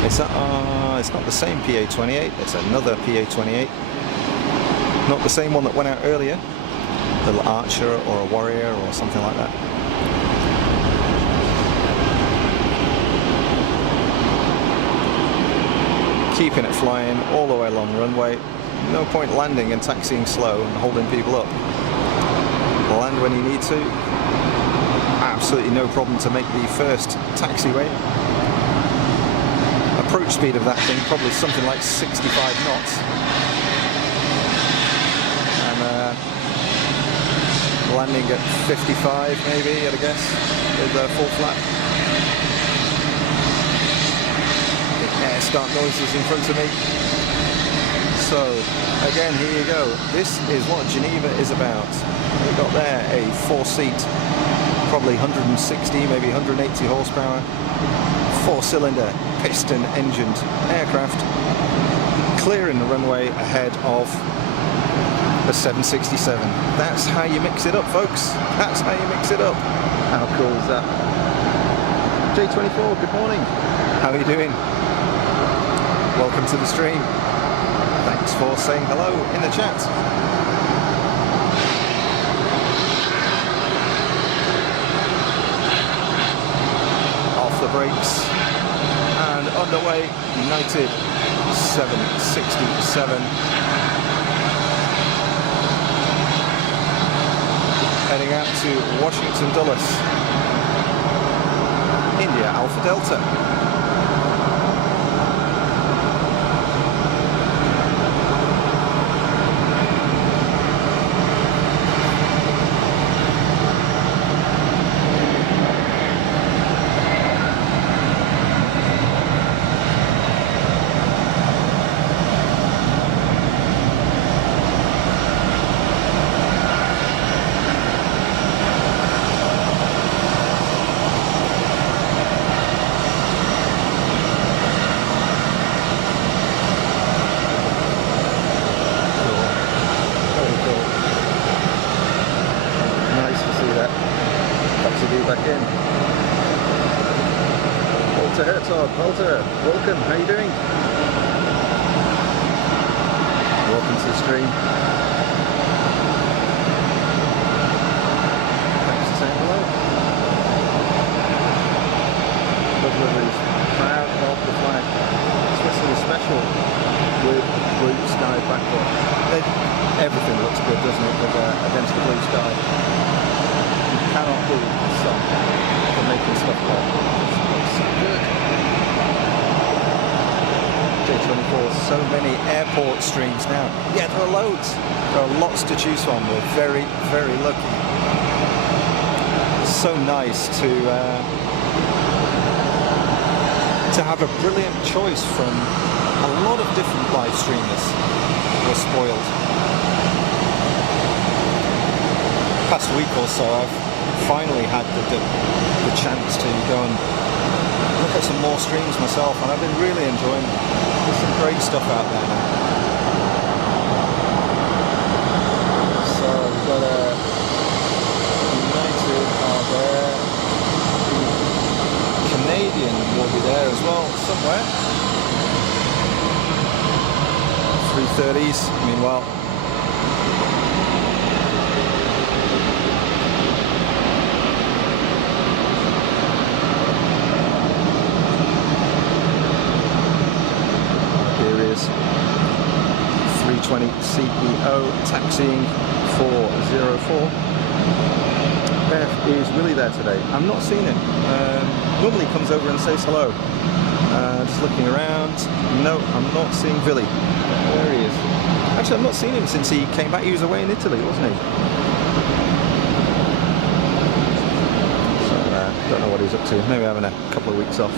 It's not the same PA-28, it's another PA-28. Not the same one that went out earlier. A little Archer or a Warrior or something like that. Keeping it flying all the way along the runway. No point landing and taxiing slow and holding people up. Land when you need to. Absolutely no problem to make the first taxiway. Approach speed of that thing probably something like 65 knots. And landing at 55 maybe, I'd guess, with full flap. Air start noises in front of me. So again, here you go. This is what Geneva is about. We've got there a 4-seat, probably 160, maybe 180 horsepower, 4-cylinder piston engined aircraft, clearing the runway ahead of the 767. That's how you mix it up, folks. That's how you mix it up. How cool is that? J24, good morning. How are you doing? Welcome to the stream. Thanks for saying hello in the chat. Off the brakes and underway. United 767. Heading out to Washington Dulles. India Alpha Delta. Walter, welcome, how are you doing? Welcome to the stream. Thanks for saying hello. Liveries, proud of the flag. Switzerland special with blue sky backdrop. Everything looks good, doesn't it, with, against the blue sky. You cannot beat the sun for making stuff like that. It looks so good. J24, so many airport streams now. Yeah, there are loads. There are lots to choose from. We're very, very lucky. So nice to have a brilliant choice from a lot of different live streamers. We're spoiled. Past week or so, I've finally had the chance to go and look at some more streams myself, and I've been really enjoying them. There's some great stuff out there now. So we've got United are there. The Canadian will be there as well somewhere. 330s, meanwhile. CEO taxiing 404. Beth is Willie there today. I've not seen him. Normally comes over and says hello. Just looking around. No, I'm not seeing Billy. There he is. Actually, I've not seen him since he came back. He was away in Italy, wasn't he? So, don't know what he's up to. Maybe having a couple of weeks off.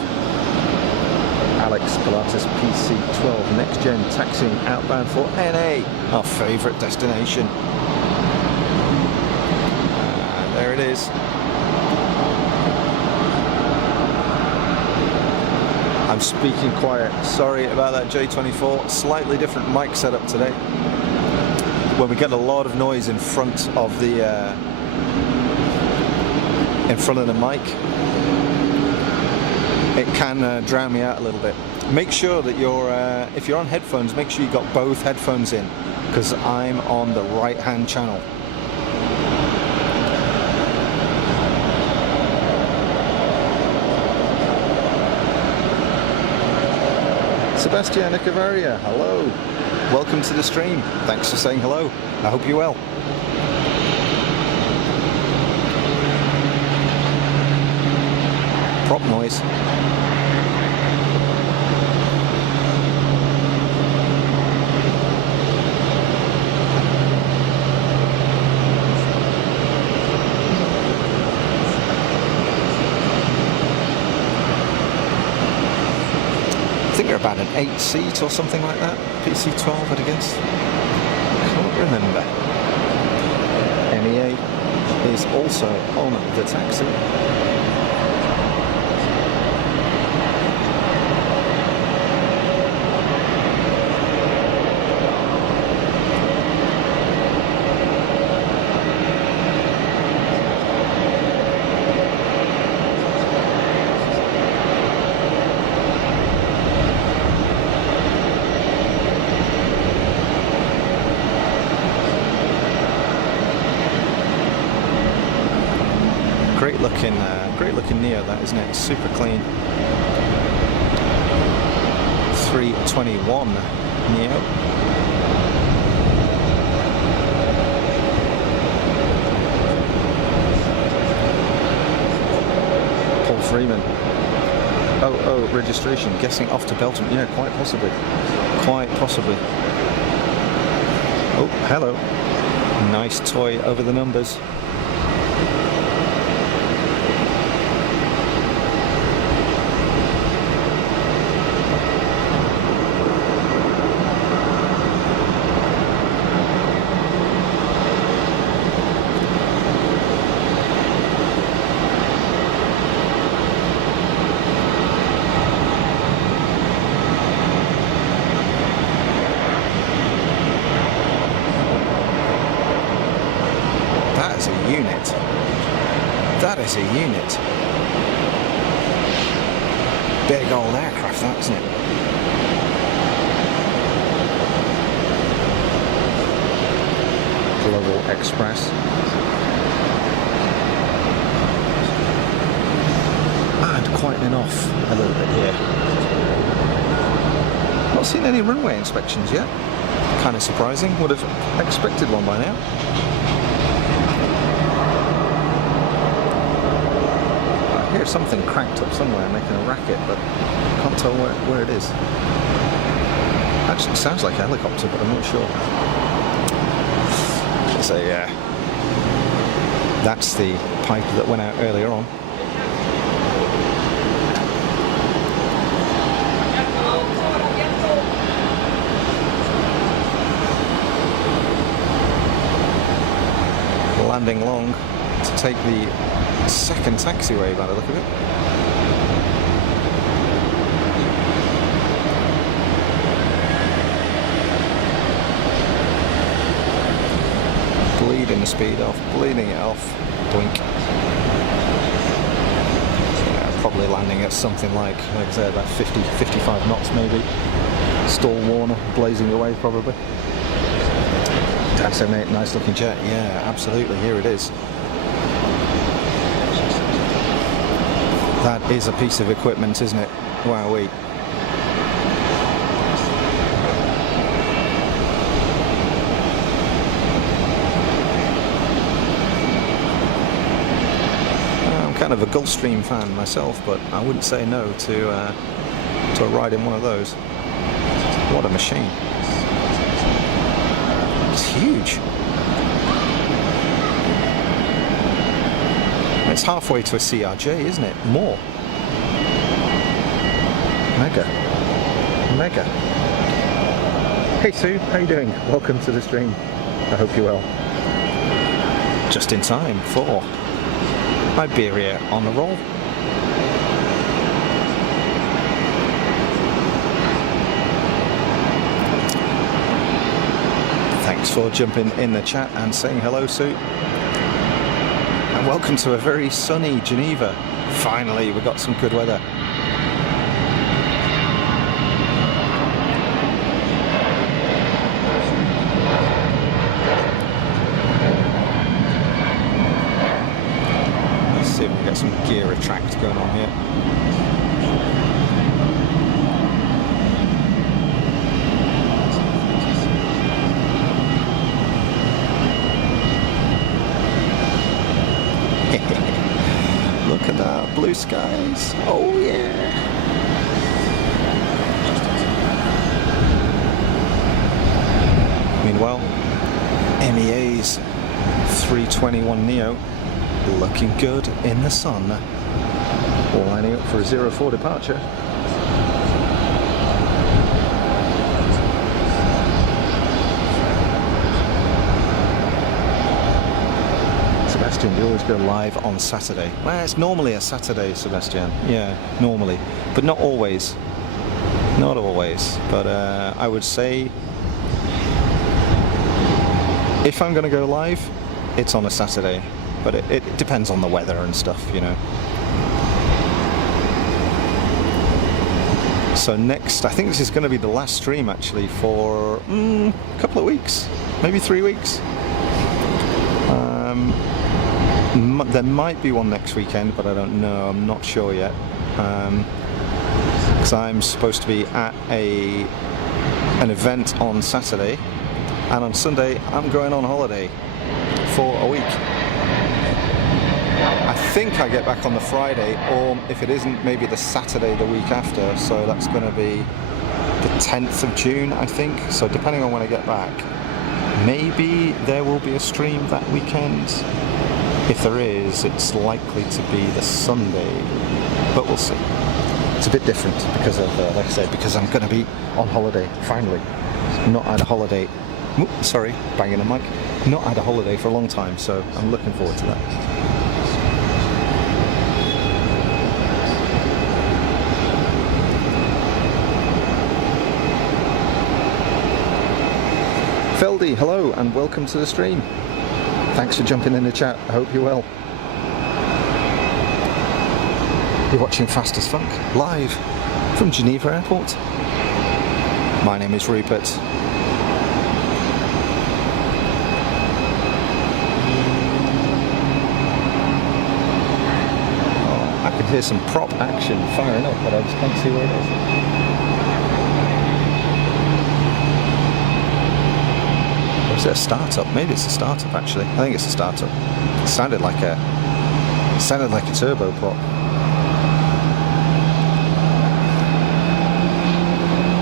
Alex Pilatus PC12 Next Gen taxiing outbound for NA, our favourite destination. There it is. I'm speaking quiet. Sorry about that, J24. Slightly different mic setup today. When we get a lot of noise in front of the mic. it can drown me out a little bit. Make sure that if you're on headphones, make sure you got both headphones in, because I'm on the right-hand channel. Sebastiana Cavaria, hello. Welcome to the stream. Thanks for saying hello. I hope you're well. Prop noise. I think they're about an 8-seat or something like that. PC-12, I'd guess. Can't remember. MEA is also on the taxi. Great looking Neo, that, isn't it? Super clean. 321 Neo. Paul Freeman. Oh, registration. Guessing off to Belgium. Yeah, quite possibly. Quite possibly. Oh, hello. Nice toy over the numbers. That is a unit. Big old aircraft, that, isn't it? Global Express. And quietening off a little bit here. Not seen any runway inspections yet. Kind of surprising. Would have expected one by now. I hear something cranked up somewhere making a racket, but I can't tell where it is. Actually, it sounds like a helicopter, but I'm not sure. So yeah, that's the pipe that went out earlier on. Landing long to take the second taxiway by the look of it. Bleeding the speed off, bleeding it off, blink. Yeah, probably landing at something like I said, about 50, 55 knots maybe. Stall warner, blazing away probably. That's a nice looking jet, yeah, absolutely, here it is. That is a piece of equipment, isn't it? Wowee. I'm kind of a Gulfstream fan myself, but I wouldn't say no to a ride in one of those. What a machine. It's huge. It's halfway to a CRJ, isn't it? More. Mega. Mega. Hey Sue, how you doing? Welcome to the stream. I hope you're well. Just in time for Iberia on the roll. Thanks for jumping in the chat and saying hello, Sue. And welcome to a very sunny Geneva. Finally, we got some good weather. skies. Oh yeah. Meanwhile, MEA's 321neo looking good in the sun. Lining up for a 04 departure. Sebastian, do you always go live on Saturday? Well, it's normally a Saturday, Sebastian. Yeah, normally. But not always. Not always. But I would say if I'm going to go live, it's on a Saturday. But it depends on the weather and stuff, you know. So next, I think this is going to be the last stream actually for a couple of weeks, maybe 3 weeks. There might be one next weekend, but I don't know. I'm not sure yet. Because I'm supposed to be at an event on Saturday, and on Sunday I'm going on holiday for a week. I think I get back on the Friday, or if it isn't, maybe the Saturday the week after. So that's going to be the 10th of June, I think. So depending on when I get back, maybe there will be a stream that weekend. If there is, it's likely to be the Sunday, but we'll see. It's a bit different because of, like I said, because I'm going to be on holiday, finally. Not had a holiday, sorry, banging a mic. Not had a holiday for a long time, so I'm looking forward to that. Feldy, hello and welcome to the stream. Thanks for jumping in the chat. I hope you're well. You're watching Fast as Funk live from Geneva Airport. My name is Rupert. Oh, I can hear some prop action firing up, but I just can't see where it is. Is it a startup? Maybe it's a startup actually. I think it's a startup. It sounded like a turboprop.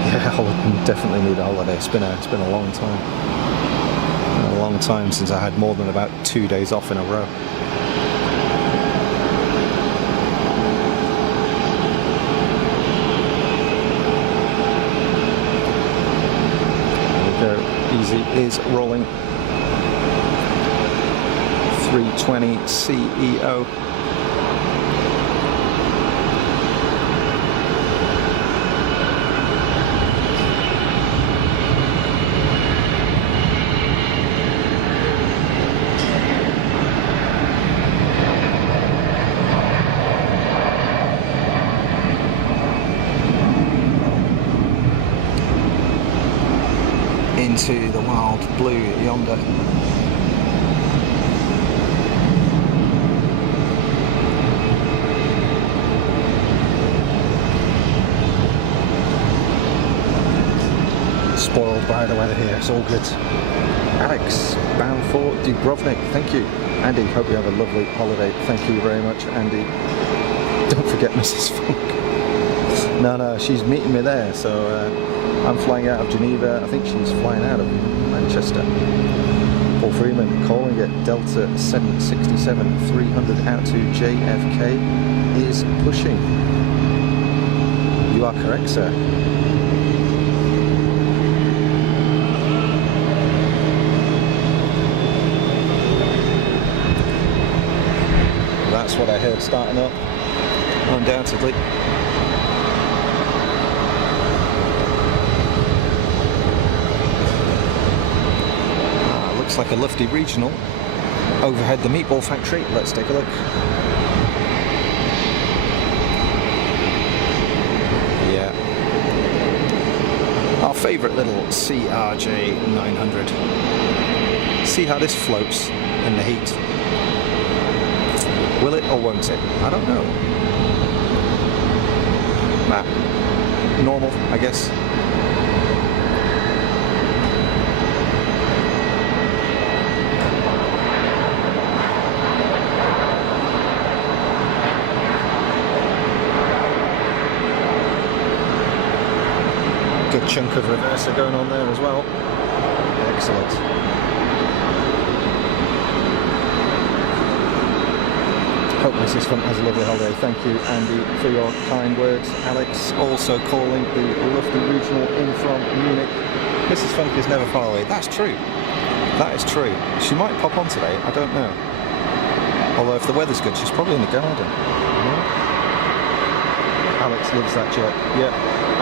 Yeah, I'll definitely need a holiday. It's been a long time. A long time since I had more than about 2 days off in a row. There we go. Easy is rolling. 320 CEO. Into the wild blue yonder. Spoiled by the weather here, it's all good. Alex, bound for Dubrovnik, thank you. Andy, hope you have a lovely holiday. Thank you very much, Andy. Don't forget Mrs. Funk. No, she's meeting me there, so I'm flying out of Geneva. I think she's flying out of Manchester. Paul Freeman calling it Delta 767 300 out to JFK is pushing. You are correct, sir. That's what I heard starting up, undoubtedly. Looks like a lofty regional overhead the meatball factory. Let's take a look. Yeah, our favourite little CRJ 900. See how this floats in the heat. Will it or won't it? I don't know. Nah, normal, I guess. chunk of reverser going on there as well. Excellent. Hope Mrs. Funk has a lovely holiday. Thank you, Andy, for your kind words. Alex also calling the lovely regional in from Munich. Mrs. Funk is never far away. That's true. That is true. She might pop on today, I don't know. Although if the weather's good, she's probably in the garden. Alex loves that jet. Yep,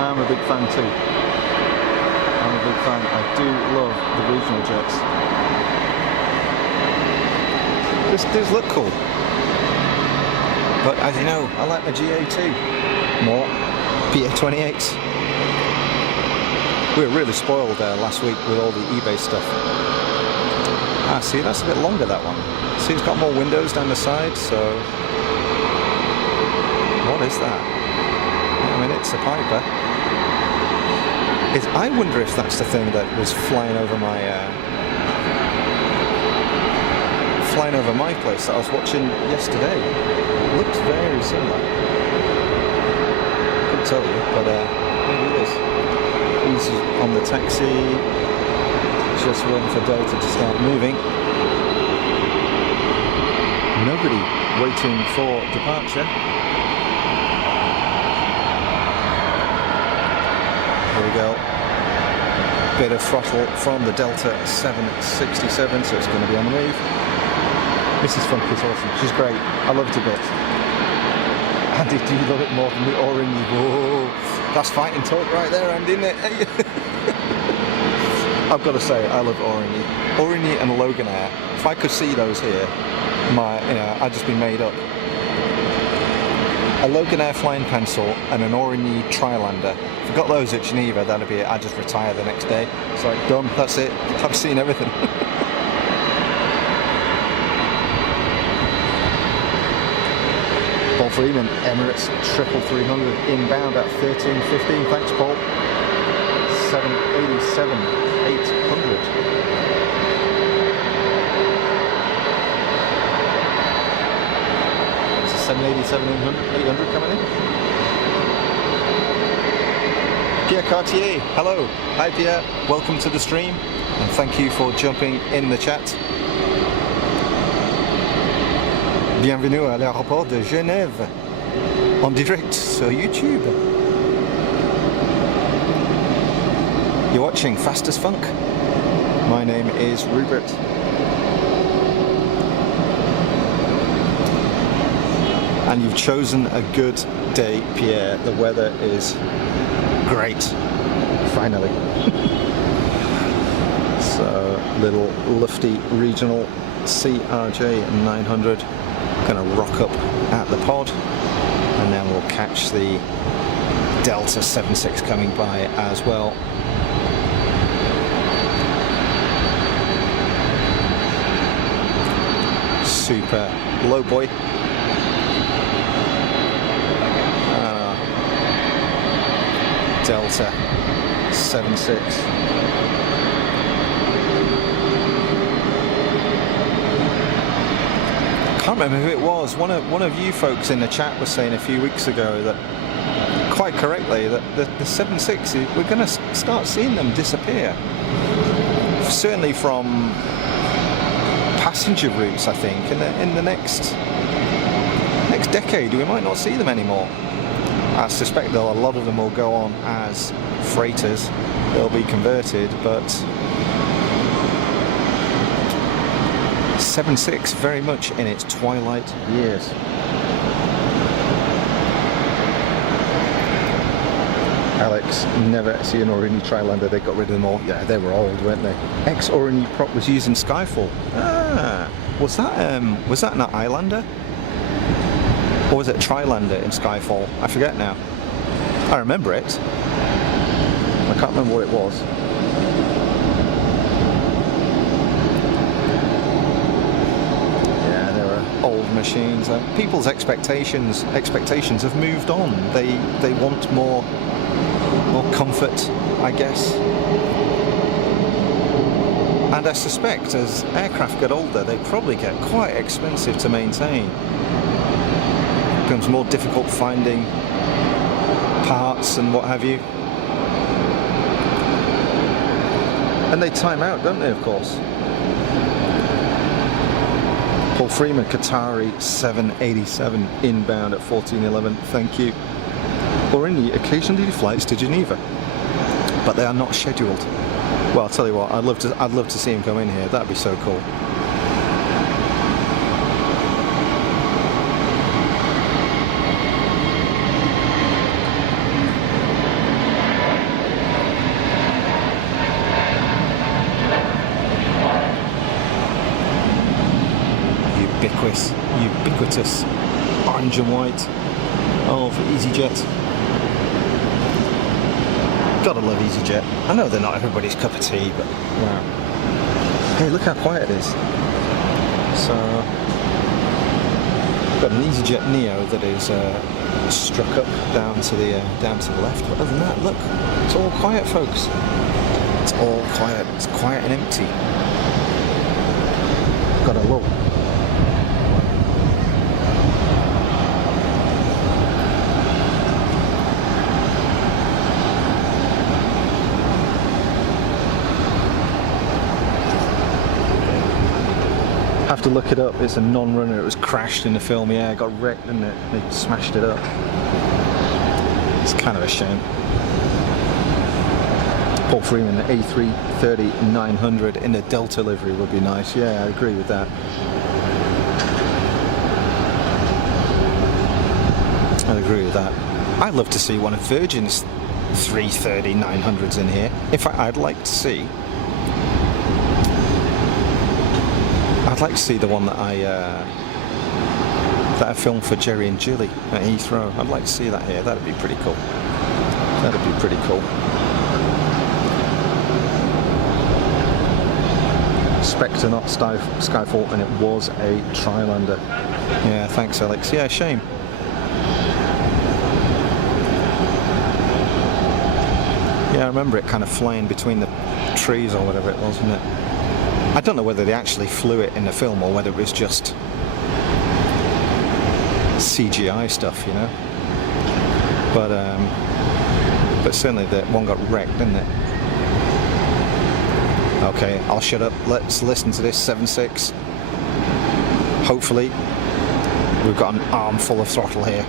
I'm a big fan too. I'm a big fan. I do love the regional jets. These look cool. But as you know, I like my GA2 more. PA28s. We were really spoiled last week with all the eBay stuff. Ah, see, that's a bit longer, that one. See, it's got more windows down the side, so... What is that? I mean, it's a Piper. I wonder if that's the thing that was flying over my... flying over my place that I was watching yesterday. Looks very similar. Couldn't tell you, but maybe it is. He's on the taxi, just waiting for Delta to start moving. Nobody waiting for departure. Here we go. Bit of throttle from the Delta 767, so it's going to be on the move. Mrs. Funk is awesome. She's great. I love her to bits. Andy, do you love it more than the Origny? Whoa, that's fighting talk right there, Andy, isn't it? I've got to say, I love Origny. Origny and Loganair. If I could see those here, I'd just be made up. A Loganair flying pencil and an Origny Trilander. If I got those at Geneva, that'd be it. I'd just retire the next day. It's like, done, that's it. I've seen everything. Paul Freeman, Emirates 300 inbound at 13:15. Thanks, Paul. 787 800. It's a 787 800 coming in. Pierre Cartier, hello. Hi Pierre, welcome to the stream and thank you for jumping in the chat. Bienvenue à l'aéroport de Genève, en direct sur YouTube. You're watching Fast as Funk. My name is Rupert. And you've chosen a good day, Pierre. The weather is great, finally. So, little lufty regional CRJ 900. Going to rock up at the pod and then we'll catch the Delta 76 coming by as well. Super low boy. Delta 76. I can't remember who it was. One of you folks in the chat was saying a few weeks ago that, quite correctly, that the 76, we're going to start seeing them disappear. Certainly from passenger routes, I think. In the next decade, we might not see them anymore. I suspect that a lot of them will go on as freighters. They'll be converted, but 76 very much in its twilight years. Alex, never see an Origny Trilander. They got rid of them all. Yeah, they were old, weren't they? Ex-Origny prop was used in Skyfall. Ah, was that an Islander? Or was it a Trilander in Skyfall? I forget now. I remember it. I can't remember what it was. Yeah, they were old machines. People's expectations have moved on. They want more comfort, I guess. And I suspect as aircraft get older, they probably get quite expensive to maintain. It becomes more difficult finding parts and what have you. And they time out, don't they, of course? Paul Freeman, Qatari 787 inbound at 14:11. Thank you. Already occasionally flights to Geneva, but they are not scheduled. Well, I'll tell you what, I'd love to see him go in here. That'd be so cool. Ubiquitous orange and white of EasyJet. Gotta love EasyJet. I know they're not everybody's cup of tea, but wow. Hey, look how quiet it is. So, got an EasyJet Neo that is struck up down to the left. But other than that, look, it's all quiet, folks. It's all quiet. It's quiet and empty. Gotta love. Have to look it up. It's a non-runner. It was crashed in the film. Yeah, it got wrecked, didn't it? They smashed it up. It's kind of a shame. Paul Freeman, the A330-900 in the Delta livery would be nice. Yeah, I agree with that. I agree with that. I'd love to see one of Virgin's 330-900s in here. In fact, I'd like to see the one that I filmed for Jerry and Julie at Heathrow. I'd like to see that here. That'd be pretty cool. That'd be pretty cool. Spectre, not Skyfall, and it was a Trilander. Yeah, thanks, Alex. Yeah, shame. Yeah, I remember it kind of flying between the trees or whatever it was, wasn't it? I don't know whether they actually flew it in the film or whether it was just CGI stuff, you know. But certainly that one got wrecked, didn't it? Okay, I'll shut up. Let's listen to this 7.6. Hopefully, we've got an armful of throttle here.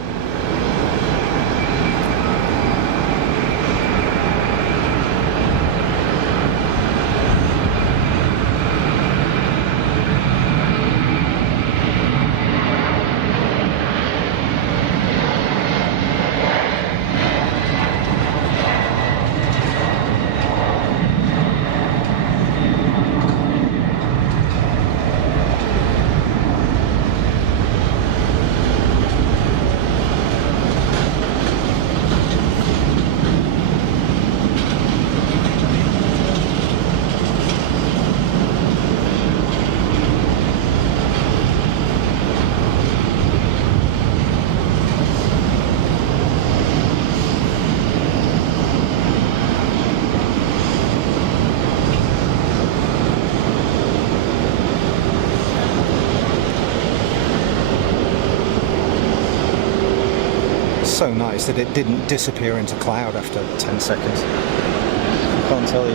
So nice that it didn't disappear into cloud after 10 seconds. I can't tell you.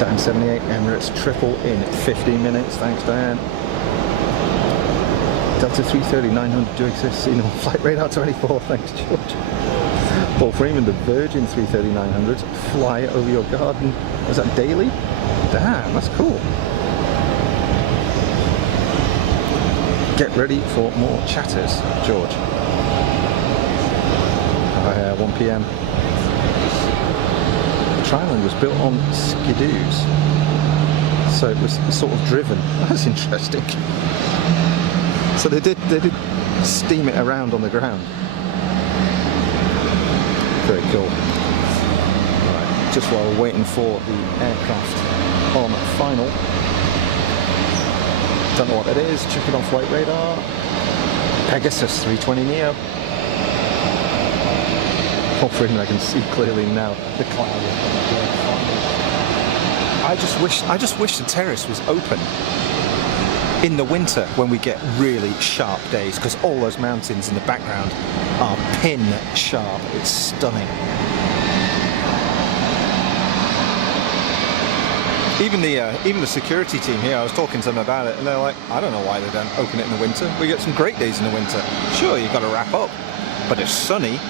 Dan 78 Emirates triple in 15 minutes. Thanks, Diane. Delta 330-900 do exist. Seen on Flight Radar 24. Thanks, George. Paul Freeman, the Virgin 330-900s fly over your garden. Was that daily? Damn, that's cool. Get ready for more chatters, George. 1 p.m. Triland was built on skidoos, so it was sort of driven. That's interesting. So they did steam it around on the ground. Very cool. Right, just while we're waiting for the aircraft on final. Don't know what it is. Check it on Flight Radar. Pegasus 320neo. Hopefully I can see clearly now the cloud. I just wish the terrace was open in the winter when we get really sharp days, because all those mountains in the background are pin sharp. It's stunning. Even the security team here, I was talking to them about it, and they're like, I don't know why they don't open it in the winter. We get some great days in the winter. Sure, you've got to wrap up, but it's sunny,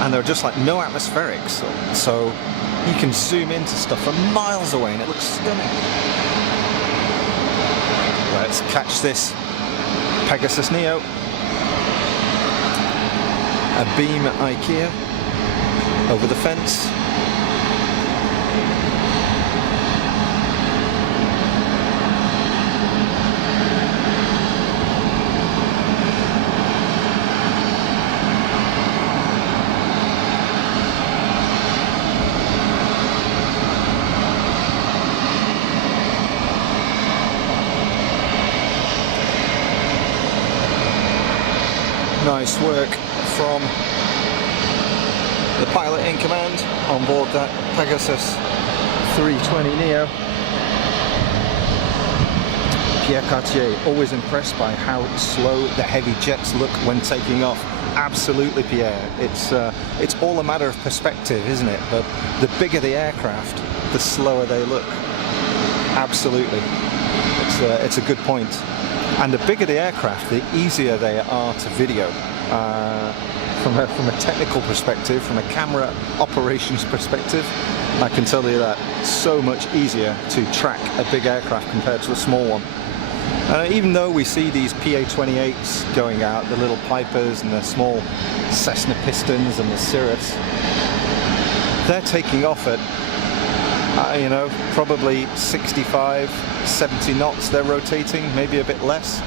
and there are just like no atmospherics, so you can zoom into stuff from miles away, and it looks stunning. Let's catch this Pegasus Neo. A beam IKEA over the fence. Nice work from the pilot in command on board that Pegasus 320 Neo. Pierre Cartier, always impressed by how slow the heavy jets look when taking off. Absolutely, Pierre. It's all a matter of perspective, isn't it? But the bigger the aircraft, the slower they look. Absolutely. It's a good point. And the bigger the aircraft, the easier they are to video. From a technical perspective, from a camera operations perspective, I can tell you that it's so much easier to track a big aircraft compared to a small one. Even though we see these PA-28s going out, the little Pipers and the small Cessna Pistons and the Cirrus, they're taking off at probably 65, 70 knots they're rotating, maybe a bit less,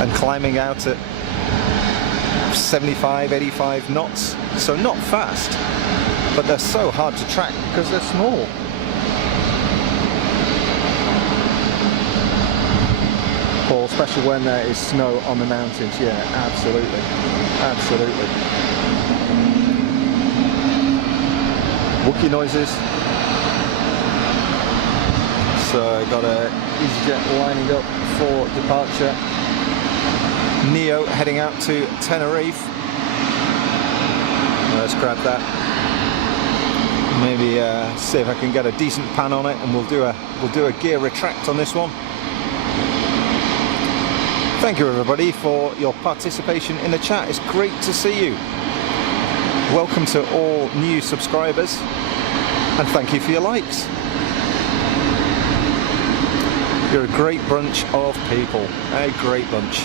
and climbing out at 75, 85 knots. So not fast, but they're so hard to track because they're small. Paul, especially when there is snow on the mountains. Yeah, absolutely. Absolutely. Wookie noises. So got a EasyJet lining up for departure. Neo heading out to Tenerife. Let's grab that. Maybe see if I can get a decent pan on it, and we'll do a gear retract on this one. Thank you everybody for your participation in the chat. It's great to see you. Welcome to all new subscribers, and thank you for your likes. You're a great bunch of people, a great bunch.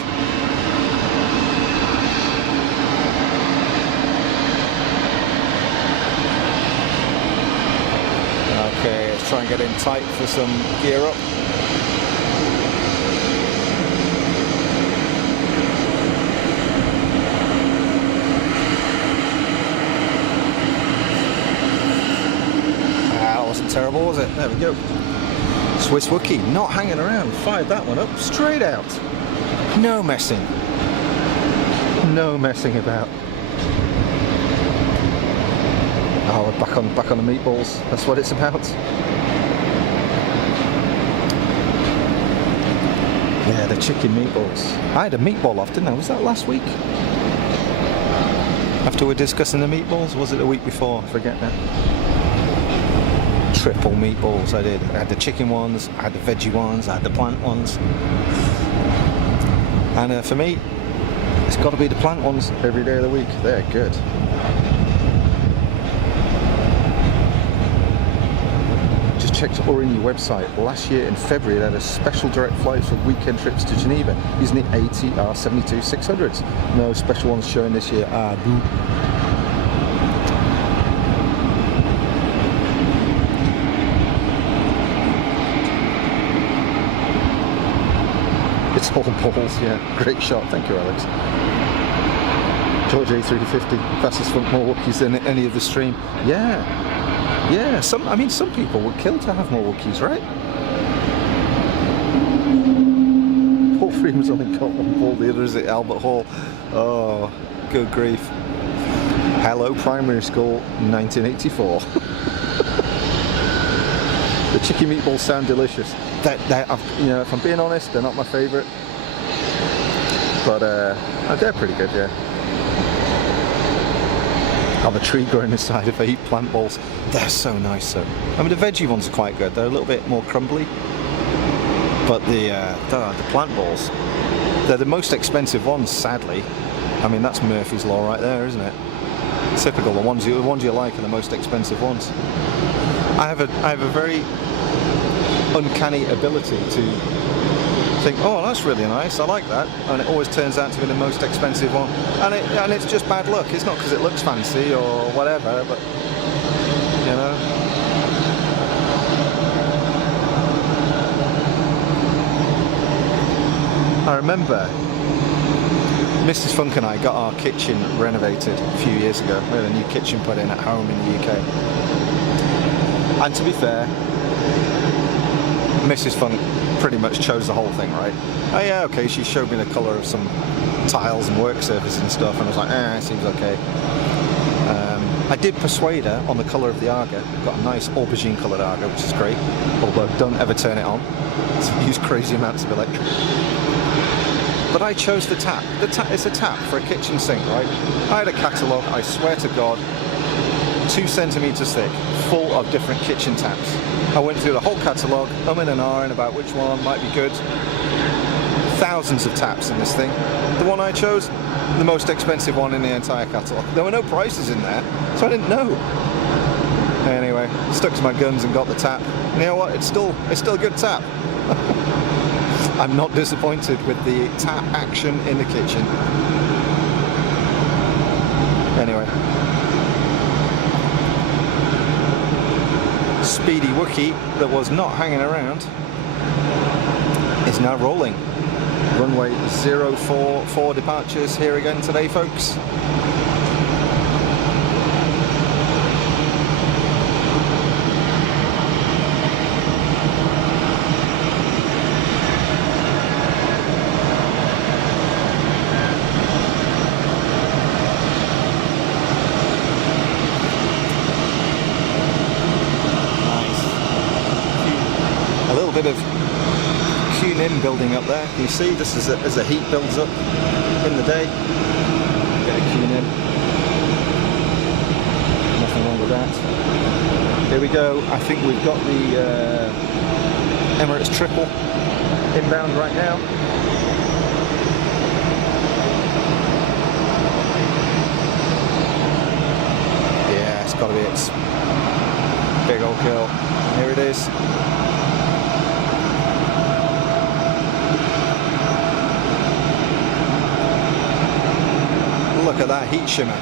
Okay, let's try and get in tight for some gear up. That wasn't terrible, was it? There we go. Swiss Wookie, not hanging around, fired that one up straight out. No messing. No messing about. Oh, we're back on the meatballs. That's what it's about. Yeah, the chicken meatballs. I had a meatball off, didn't I? Was that last week? After we're discussing the meatballs, was it the week before? I forget now. Triple meatballs I did. I had the chicken ones, I had the veggie ones, I had the plant ones. And for me, it's got to be the plant ones every day of the week. They're good. Just checked Aurigne website. Last year in February, they had a special direct flights for weekend trips to Geneva using the ATR 72-600s. No special ones showing this year. Boo. It's all balls, yeah. Great shot. Thank you, Alex. George A350, fastest front, more Wookiees than any of the stream. Yeah. Yeah, some people would kill to have more Wookiees, right? Paul Freeman's only got one ball, the other is at Albert Hall. Oh, good grief. Hello, primary school, 1984. The chicken meatballs sound delicious. If I'm being honest, they're not my favourite, but they're pretty good, yeah. have a tree growing inside if I eat plant balls. They're so nice though. I mean, the veggie ones are quite good. They're a little bit more crumbly. But the plant balls, they're the most expensive ones, sadly. I mean, that's Murphy's Law right there, isn't it? Typical, the ones you like are the most expensive ones. I have a very uncanny ability to think, oh, that's really nice, I like that, and it always turns out to be the most expensive one, and it's just bad luck. It's not because it looks fancy or whatever, but you know. I remember Mrs. Funk and I got our kitchen renovated a few years ago. We had a new kitchen put in at home in the UK. And to be fair, Mrs. Funk pretty much chose the whole thing, right? Oh yeah, okay, she showed me the colour of some tiles and work surfaces and stuff, and I was like, it seems okay. I did persuade her on the colour of the Aga. Got a nice aubergine coloured Aga, which is great. Although, don't ever turn it on. Use crazy amounts of electric. But I chose the tap. It's a tap for a kitchen sink, right? I had a catalogue, I swear to God, 2 centimetres thick, full of different kitchen taps. I went through the whole catalogue, and ahhing about which one might be good. Thousands of taps in this thing. The one I chose, the most expensive one in the entire catalogue. There were no prices in there, so I didn't know. Anyway, stuck to my guns and got the tap. And you know what? It's still a good tap. I'm not disappointed with the tap action in the kitchen. Anyway. Speedy Wookie that was not hanging around is now rolling. Runway 044 departures here again today, folks. Bit of Q-nim building up there. Can you see just as the heat builds up in the day? Bit of Q-nim. Nothing wrong with that. Here we go. I think we've got the Emirates triple inbound right now. Yeah, it's got to be its big old girl. Here it is. Look at that heat shimmer.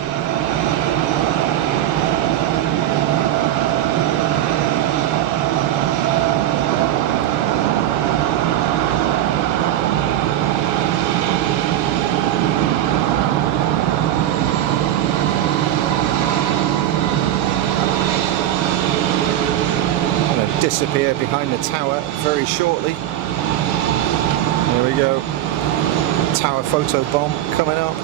I'm going to disappear behind the tower very shortly. There we go. Tower photo bomb coming up.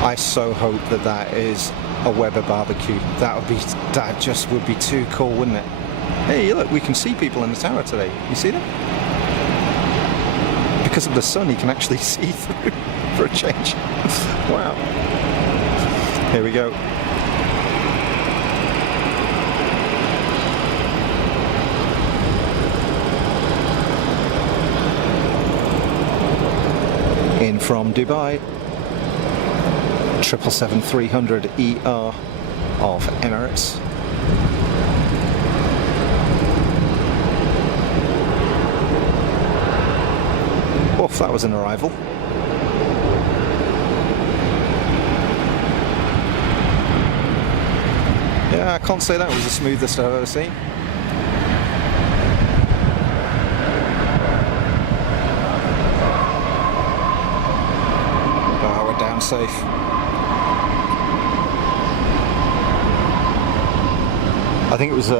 I so hope that is a Weber barbecue. That just would be too cool, wouldn't it? Hey, look, we can see people in the tower today. You see them? Because of the sun, you can actually see through for a change. Wow. Here we go. In from Dubai. 777-300ER of Emirates. Oof, that was an arrival. Yeah, I can't say that was the smoothest I've ever seen. Oh, we're down safe. I think it was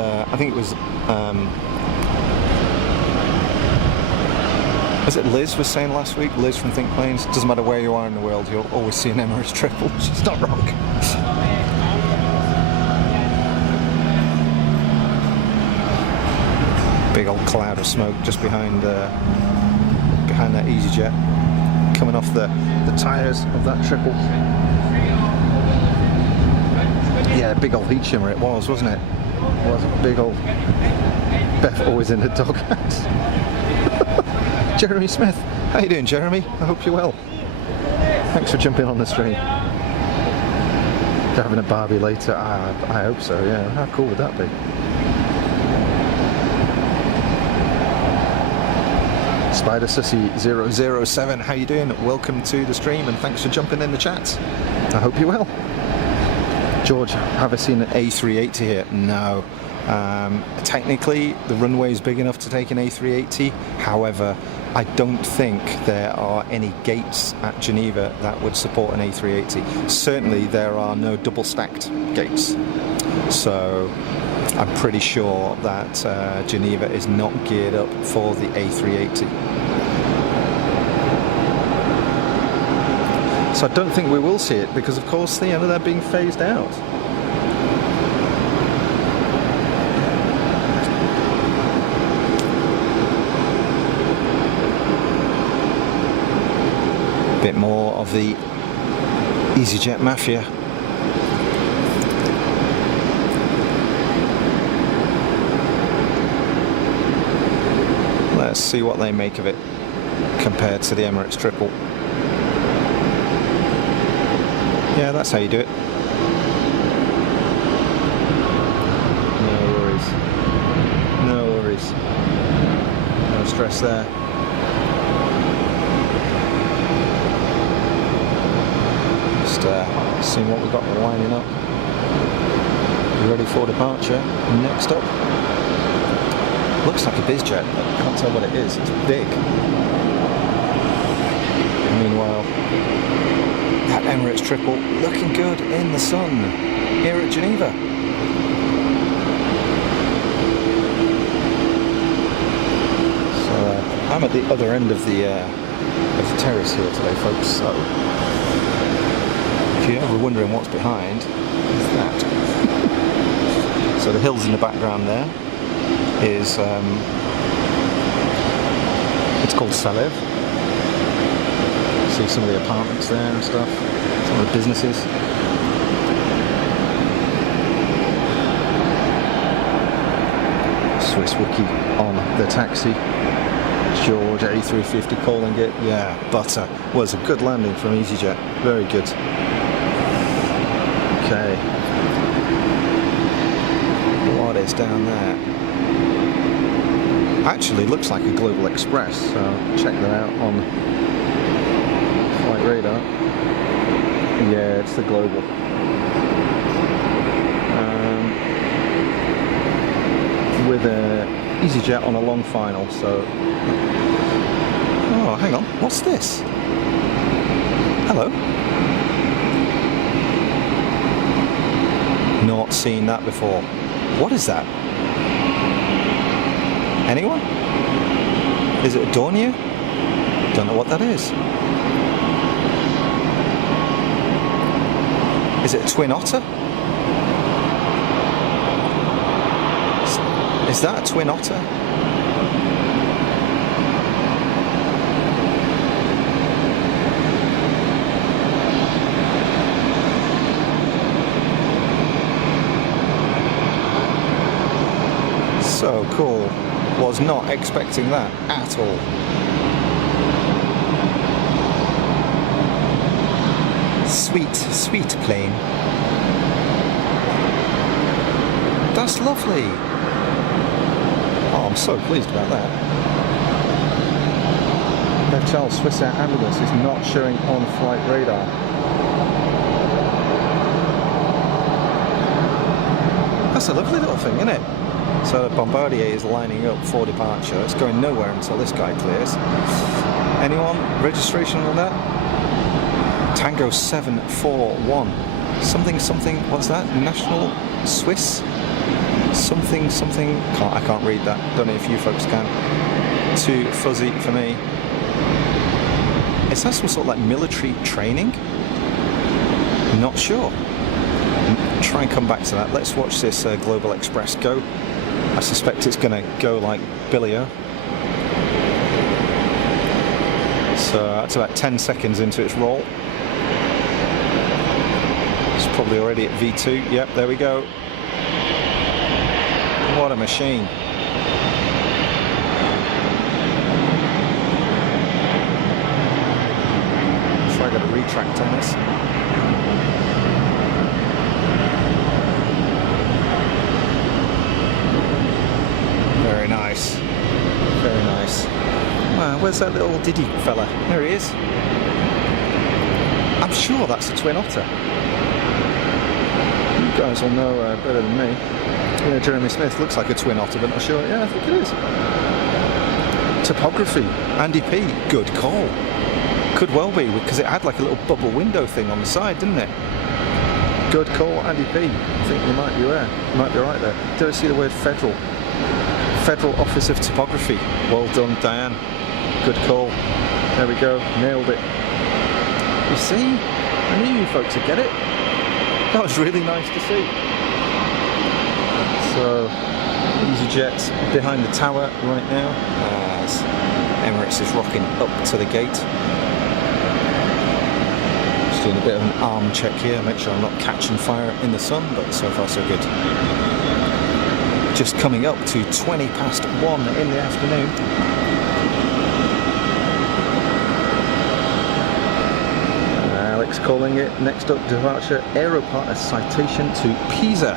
was it Liz was saying last week? Liz from Think Planes. Doesn't matter where you are in the world, you'll always see an Emirates triple. She's not wrong. Big old cloud of smoke just behind that EasyJet, coming off the tyres of that triple. Yeah, big old heat shimmer it was, wasn't it? It was a big old... Beth always in the doghouse. Jeremy Smith, how you doing, Jeremy? I hope you're well. Thanks for jumping on the stream. They're having a Barbie later. I hope so, yeah. How cool would that be? Spider Sussy 007, how you doing? Welcome to the stream and thanks for jumping in the chat. I hope you're well. George, have I seen an A380 here? No. Technically, the runway is big enough to take an A380. However, I don't think there are any gates at Geneva that would support an A380. Certainly, there are no double-stacked gates. So, I'm pretty sure that Geneva is not geared up for the A380. So I don't think we will see it because, of course, they're being phased out. Bit more of the EasyJet mafia. Let's see what they make of it compared to the Emirates triple. Yeah, that's how you do it. No worries. No worries. No stress there. Just seeing what we've got lining up. Ready for departure. Next up. Looks like a Bizjet, but I can't tell what it is. It's big. Meanwhile, that Emirates triple looking good in the sun here at Geneva. So I'm at the other end of the terrace here today, folks. So if you're ever wondering what's behind, it's that. So the hills in the background there is it's called Salev. See some of the apartments there and stuff, some of the businesses. Swiss Wiki on the taxi. George A350 calling it. Yeah, butter. Was a good landing from EasyJet. Very good. Okay. What is down there? Actually looks like a Global Express, so check that out on flight radar. Yeah, it's the Global. With a EasyJet on a long final, so... Oh, hang on, what's this? Hello? Not seen that before. What is that? Anyone? Is it a Dornier? Don't know what that is. Is it a Twin Otter? Is that a Twin Otter? So cool. Was not expecting that at all. Sweet, sweet plane. That's lovely. Oh, I'm so pleased about that. Air Charles Swiss Air Ambulance is not showing on flight radar. That's a lovely little thing, isn't it? So the Bombardier is lining up for departure. It's going nowhere until this guy clears. Anyone? Registration on that? Tango 741. Something, what's that? National Swiss? Something. I can't read that. Don't know if you folks can. Too fuzzy for me. Is that some sort of like military training? Not sure. Try and come back to that. Let's watch this Global Express go. I suspect it's going to go like Billy-O. So that's about 10 seconds into its roll. It's probably already at V2. Yep, there we go. What a machine. So I got to retract on this. Very nice. Very nice. Wow, where's that little Diddy fella? There he is. I'm sure that's a twin otter. You guys will know better than me. Yeah, Jeremy Smith looks like a twin otter, but not sure. Yeah, I think it is. Topography, Andy P, good call. Could well be, because it had like a little bubble window thing on the side, didn't it? Good call, Andy P. I think you might be there. You might be right there. Do I see the word federal? Federal Office of Topography. Well done, Diane. Good call. There we go. Nailed it. You see? I knew you folks would get it. That was really nice to see. So, EasyJet behind the tower right now as Emirates is rocking up to the gate. Just doing a bit of an arm check here, make sure I'm not catching fire in the sun, but so far so good. Just coming up to 20 past 1 in the afternoon. Alex calling it. Next up, departure, Aeropartner citation to Pisa.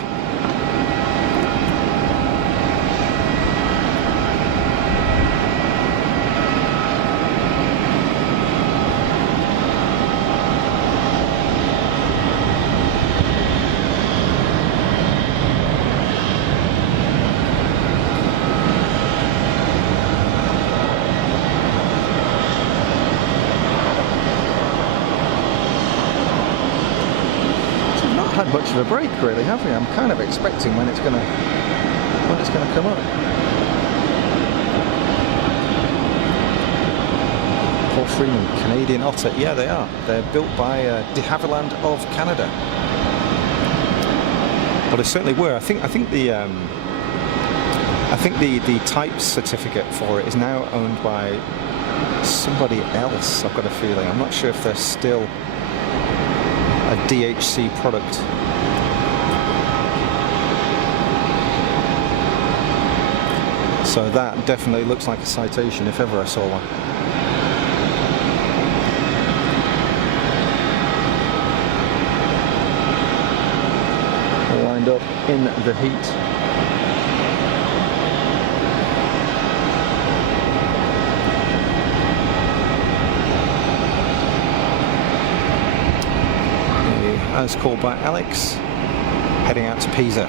Much of a break, really, have we? I'm kind of expecting when it's gonna come up. Paul Freeman, Canadian otter. Yeah, they are. They're built by de Havilland of Canada. But they certainly were. I think the type certificate for it is now owned by somebody else. I've got a feeling. I'm not sure if they're still a DHC product. So that definitely looks like a citation if ever I saw one. Lined up in the heat. As called by Alex, heading out to Pisa.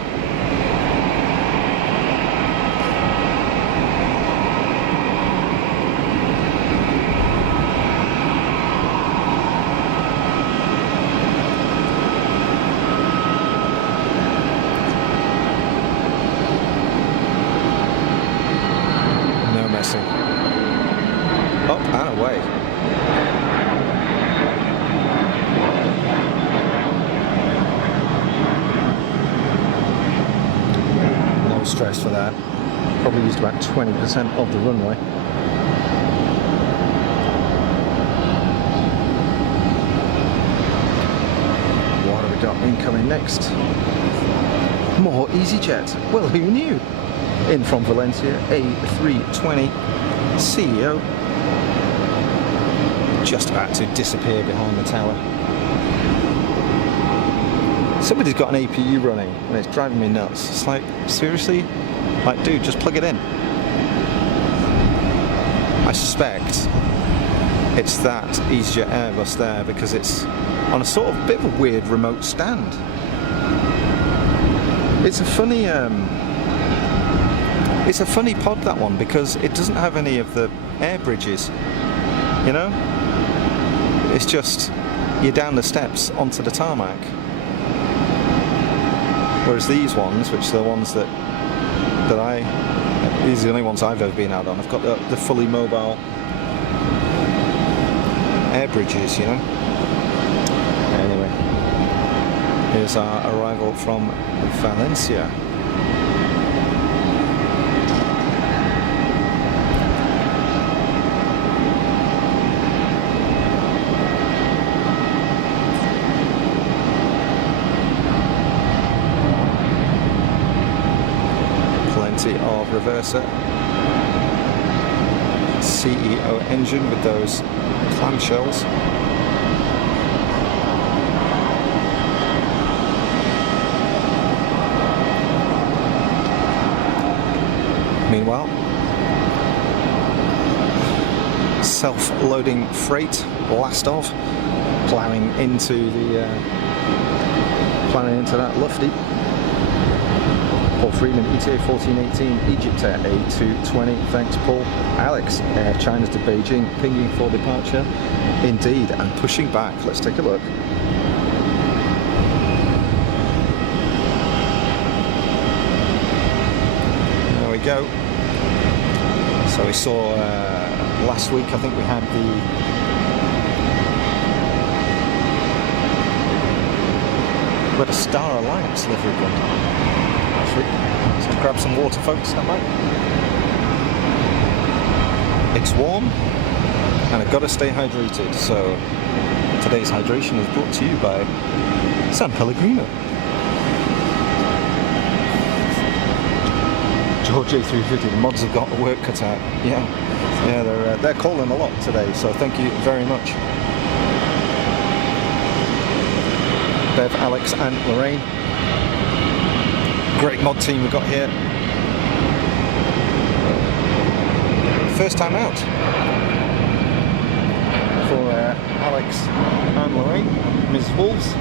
No messing. Up and away. Stress for that. Probably used about 20% of the runway. What have we got incoming next? More EasyJet. Well, who knew? In from Valencia, A320 CEO. Just about to disappear behind the tower. Somebody's got an APU running and it's driving me nuts. It's like, seriously? Like, dude, just plug it in. I suspect it's that EasyJet Airbus there because it's on a sort of bit of a weird remote stand. It's a funny pod, that one, because it doesn't have any of the air bridges, you know? It's just, you're down the steps onto the tarmac. Whereas these ones, which are the ones that these are the only ones I've ever been out on, I've got the fully mobile air bridges, you know. Anyway, here's our arrival from Valencia. reverser. CEO engine with those clamshells. Meanwhile, self-loading freight, blast off, ploughing into that lufty. Paul Freeman, ETA 1418, Egypt Air A220, thanks Paul. Alex, Air China's to Beijing, pinging for departure. Indeed, and pushing back. Let's take a look. There we go. So we saw last week, I think we had a Star Alliance livery one last week. So grab some water, folks, stand by. It's warm and I've got to stay hydrated, so today's hydration is brought to you by San Pellegrino. George A350, the mods have got the work cut out. Yeah, they're calling a lot today, so thank you very much. Bev, Alex and Lorraine. Great mod team we've got here. First time out for Alex and Lorraine, Mrs. Wolves.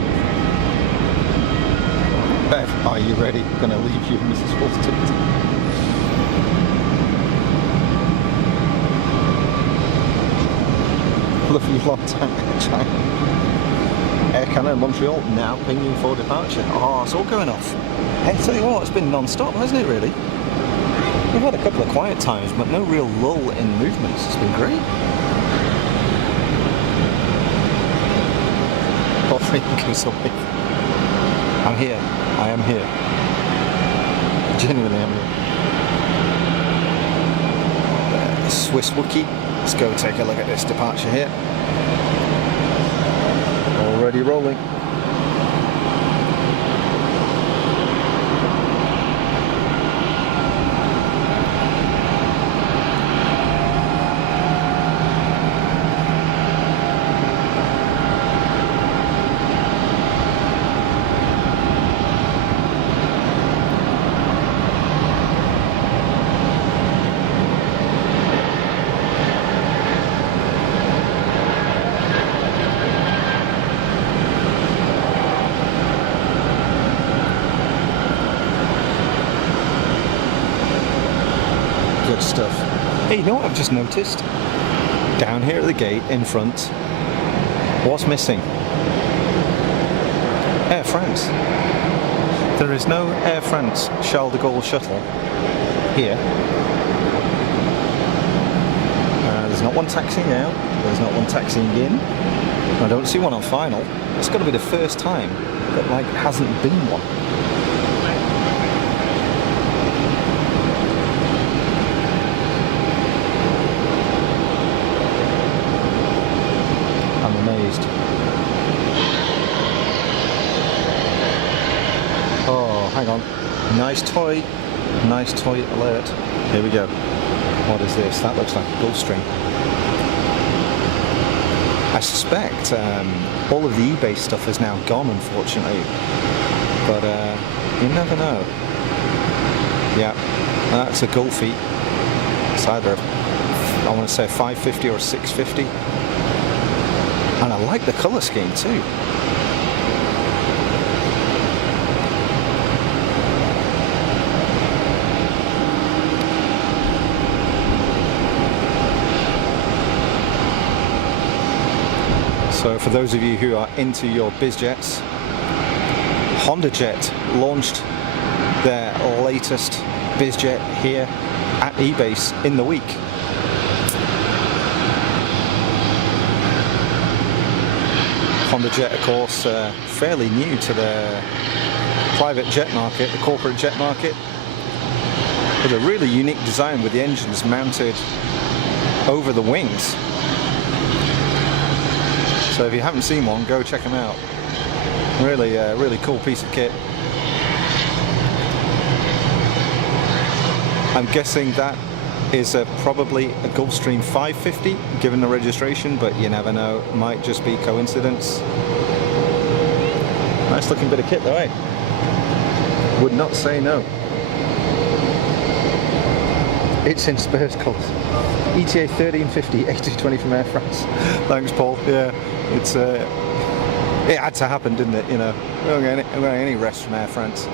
Bev, are you ready? I'm going to leave you Mrs. Wolves ticket. Love you long time, China. Air Canada Montreal now pinging for departure. Oh, it's all going off. Hey, tell you what, it's been non-stop, hasn't it, really? We've had a couple of quiet times, but no real lull in movements. It's been great. Paul Freeman goes away. I'm here. I am here. Genuinely, I'm here. Swiss Wookie. Let's go take a look at this departure here. Already rolling. Stuff. Hey, you know what I've just noticed? Down here at the gate in front, what's missing? Air France. There is no Air France Charles de Gaulle shuttle here. There's not one taxiing out, there's not one taxiing in. I don't see one on final. It's got to be the first time that hasn't been one. Oh, hang on. Nice toy alert. Here we go. What is this? That looks like a Gulfstream. I suspect all of the eBay stuff is now gone, unfortunately. But you never know. Yeah, that's a Gulfie. It's either, I want to say, 550 or 650. And I like the colour scheme too. So for those of you who are into your Bizjets, HondaJet launched their latest Bizjet here at eBase in the week. HondaJet, of course, fairly new to the private jet market, the corporate jet market, with a really unique design with the engines mounted over the wings. So if you haven't seen one, go check them out. Really, really cool piece of kit. I'm guessing that is probably a Gulfstream 550 given the registration, but you never know, it might just be coincidence. Nice looking bit of kit though, eh? Would not say no. It's in Spurs colours. ETA 1350, A220 from Air France. Thanks, Paul. Yeah, it's it had to happen, didn't it? You know, we don't get any rest from Air France.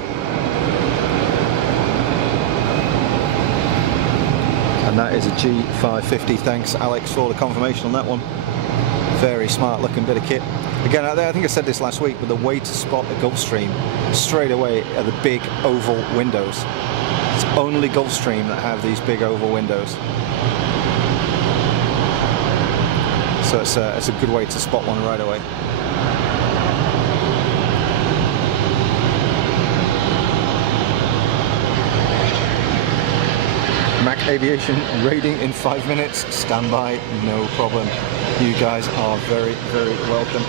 And that is a G550. Thanks, Alex, for the confirmation on that one. Very smart looking bit of kit. Again, I think I said this last week, but the way to spot a Gulfstream straight away are the big oval windows. It's only Gulfstream that have these big oval windows. So it's a good way to spot one right away. Mac Aviation raiding in 5 minutes. Stand by, no problem. You guys are very, very welcome.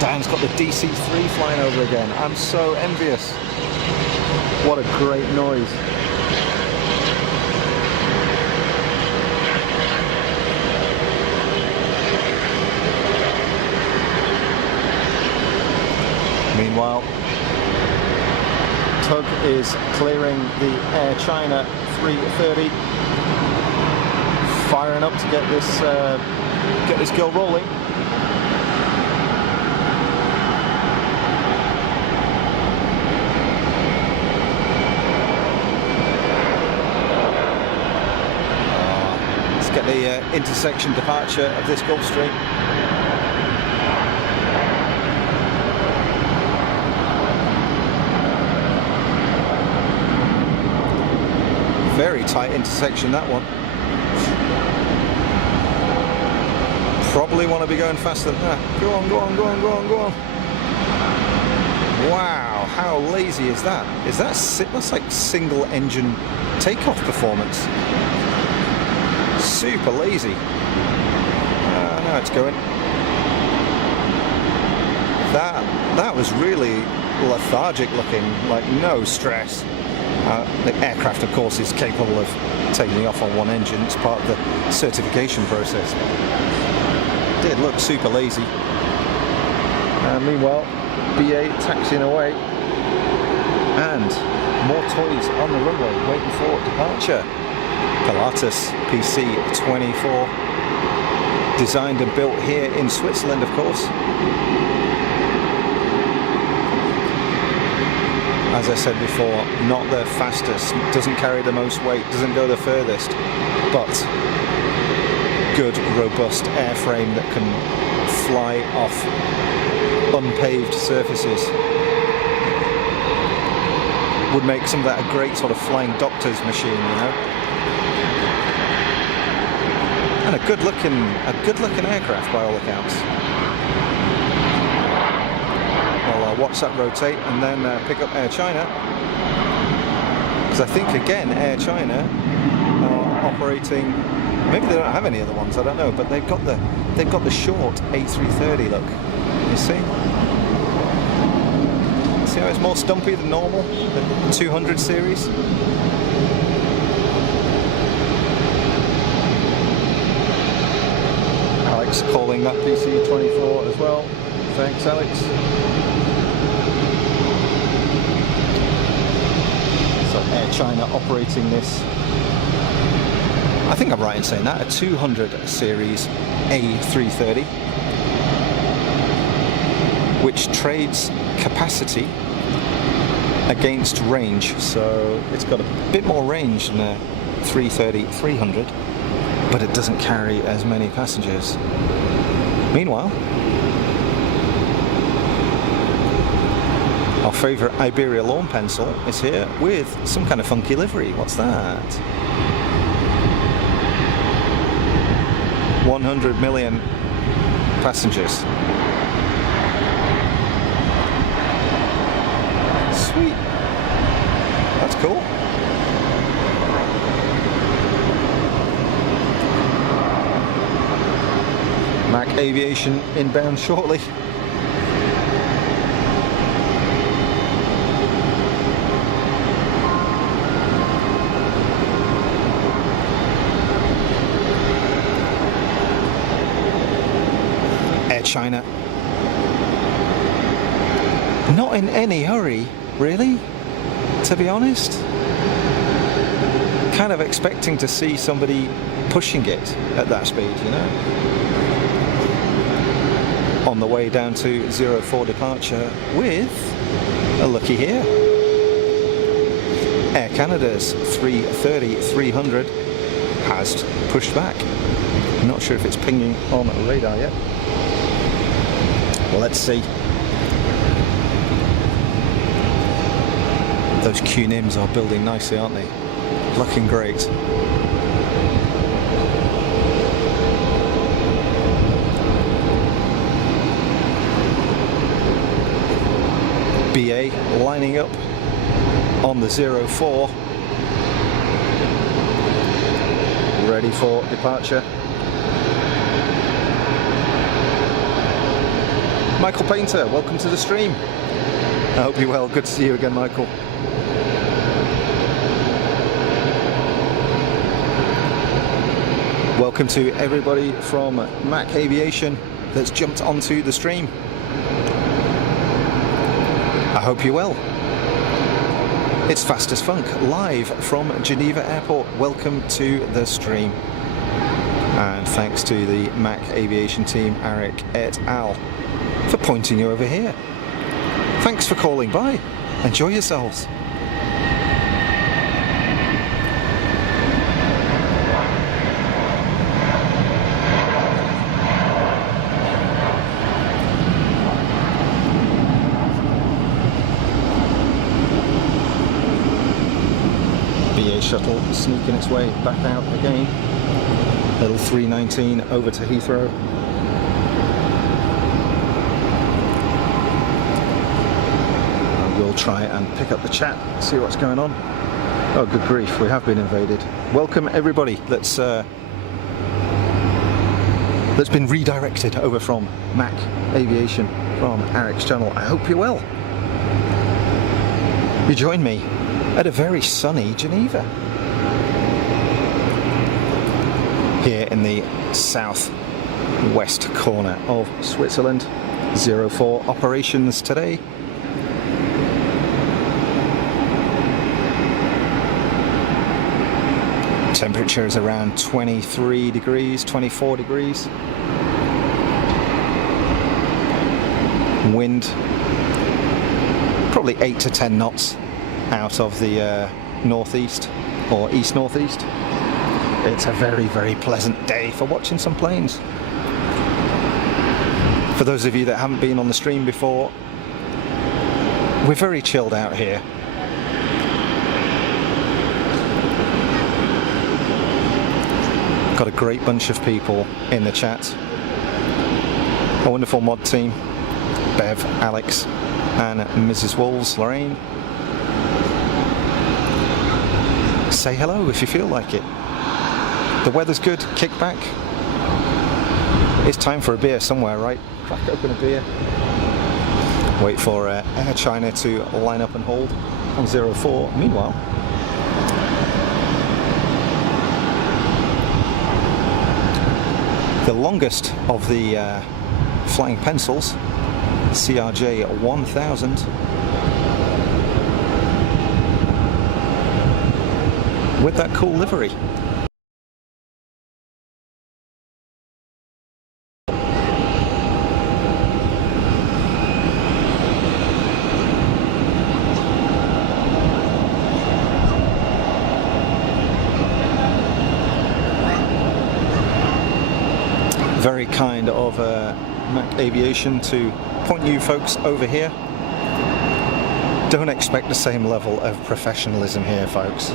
Dan's got the DC-3 flying over again. I'm so envious. What a great noise. Meanwhile, Tug is clearing the Air China 330, firing up to get this girl rolling. Let's get the intersection departure of this Gulfstream. Very tight intersection, that one. Probably want to be going faster than that. Go on, go on, go on, go on, go on. Wow, how lazy is that? That's like single engine takeoff performance. Super lazy. Now it's going. That was really lethargic looking, like no stress. The aircraft, of course, is capable of taking off on one engine. It's part of the certification process. It did look super lazy. Meanwhile, BA taxiing away, and more toys on the runway waiting for departure. Pilatus PC-24, designed and built here in Switzerland, of course. As I said before, not the fastest, doesn't carry the most weight, doesn't go the furthest, but good, robust airframe that can fly off unpaved surfaces. Would make some of that a great sort of flying doctor's machine, you know. And a good looking aircraft by all accounts. Watch that rotate and then pick up Air China, because I think again Air China are operating, maybe they don't have any other ones, I don't know, but they've got the short A330 look. You see how it's more stumpy than normal, the 200 series. Alex calling that PC-24 as well. Thanks, Alex. Air China operating this, I think I'm right in saying that, a 200 series A330, which trades capacity against range, so it's got a bit more range than a 330-300, but it doesn't carry as many passengers. Meanwhile, our favourite Iberia lawn pencil is here with some kind of funky livery. What's that? 100 million passengers. Sweet. That's cool. Mac Aviation inbound shortly. China. Not in any hurry, really, to be honest. Kind of expecting to see somebody pushing it at that speed, you know. On the way down to 04 departure with a looky here. Air Canada's 330-300 has pushed back. Not sure if it's pinging on radar yet. Well, let's see. Those QNIMs are building nicely, aren't they? Looking great. BA lining up on the 04, ready for departure. Michael Painter, welcome to the stream. I hope you're well. Good to see you again, Michael. Welcome to everybody from Mac Aviation that's jumped onto the stream. I hope you're well. It's Fast as Funk, live from Geneva Airport. Welcome to the stream. And thanks to the Mac Aviation team, Eric et al., for pointing you over here. Thanks for calling by. Enjoy yourselves. Shuttle sneaking its way back out again. Little 319 over to Heathrow. We'll try and pick up the chat, see what's going on. Oh, good grief, we have been invaded. Welcome everybody. That's been redirected over from Mac Aviation from Eric's channel. I hope you're well. You join me at a very sunny Geneva. Here in the south-west corner of Switzerland. 04 operations today. Temperature is around 23 degrees, 24 degrees. Wind, probably 8 to 10 knots out of the northeast or east-northeast. It's a very, very pleasant day for watching some planes. For those of you that haven't been on the stream before, we're very chilled out here. Got a great bunch of people in the chat. A wonderful mod team, Bev, Alex, and Mrs. Wolves, Lorraine. Say hello if you feel like it. The weather's good, kick back. It's time for a beer somewhere, right? Crack open a beer. Wait for Air China to line up and hold on 04. Meanwhile, the longest of the flying pencils, CRJ 1000, with that cool livery. Very kind of Mac Aviation to point you folks over here. Don't expect the same level of professionalism here, folks.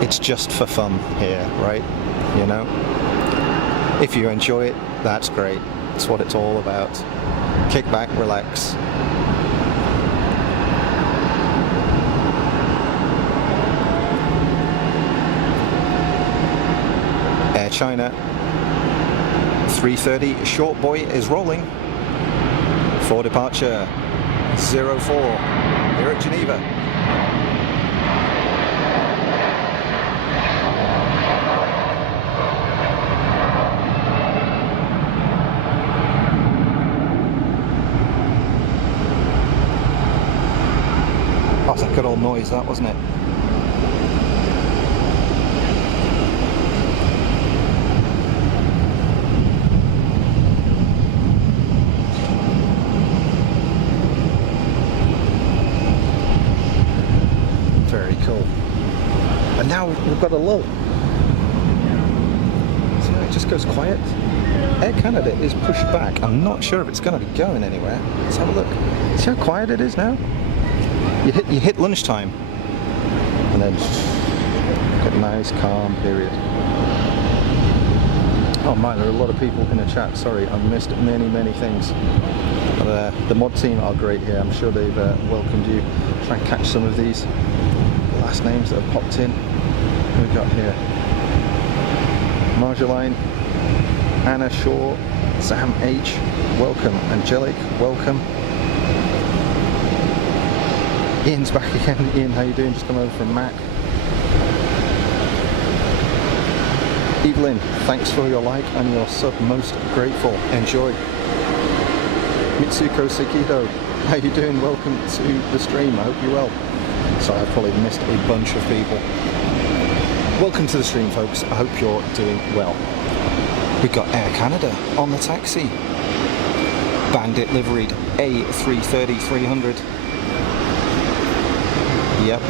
It's just for fun here, right? You know? If you enjoy it, that's great. That's what it's all about. Kick back, relax. Air China 330 short boy is rolling for departure 04 here at Geneva. old noise that, wasn't it? Very cool. And now we've got a lull. See how it just goes quiet? Air Canada is pushed back. I'm not sure if it's going to be going anywhere. Let's have a look. See how quiet it is now? You hit lunchtime, and then got a nice calm period. Oh my, there are a lot of people in the chat. Sorry, I've missed many things. But, the mod team are great here. I'm sure they've welcomed you. Try and catch some of these last names that have popped in. What have we got here? Marjolaine, Anna Shaw, Sam H, welcome. Angelic, welcome. Ian's back again. Ian, how you doing? Just come over from Mac. Evelyn, thanks for your like and your sub. Most grateful. Enjoy. Mitsuko Sekido, how you doing? Welcome to the stream. I hope you're well. Sorry, I've probably missed a bunch of people. Welcome to the stream, folks. I hope you're doing well. We've got Air Canada on the taxi. Bandit liveried A330-300. Yep,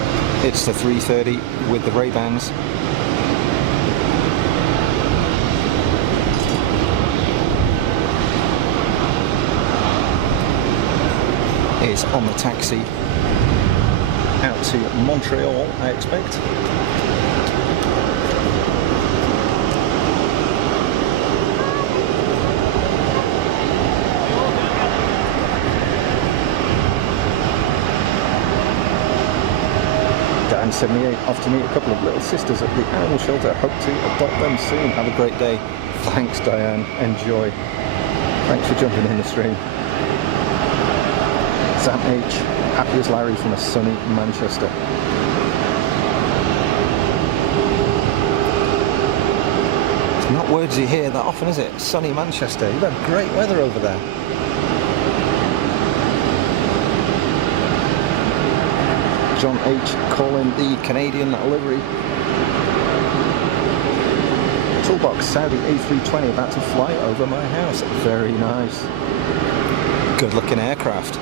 it's the 330 with the Ray-Bans. Is on the taxi out to Montreal, I expect. Dan78, off to meet a couple of little sisters at the animal shelter. Hope to adopt them soon. Have a great day. Thanks, Diane. Enjoy. Thanks for jumping in the stream. Sam H, happy as Larry from a sunny Manchester. It's not words you hear that often, is it? Sunny Manchester. You've had great weather over there. John H calling the Canadian livery. Toolbox Saudi A320 about to fly over my house. Very nice. Good looking aircraft.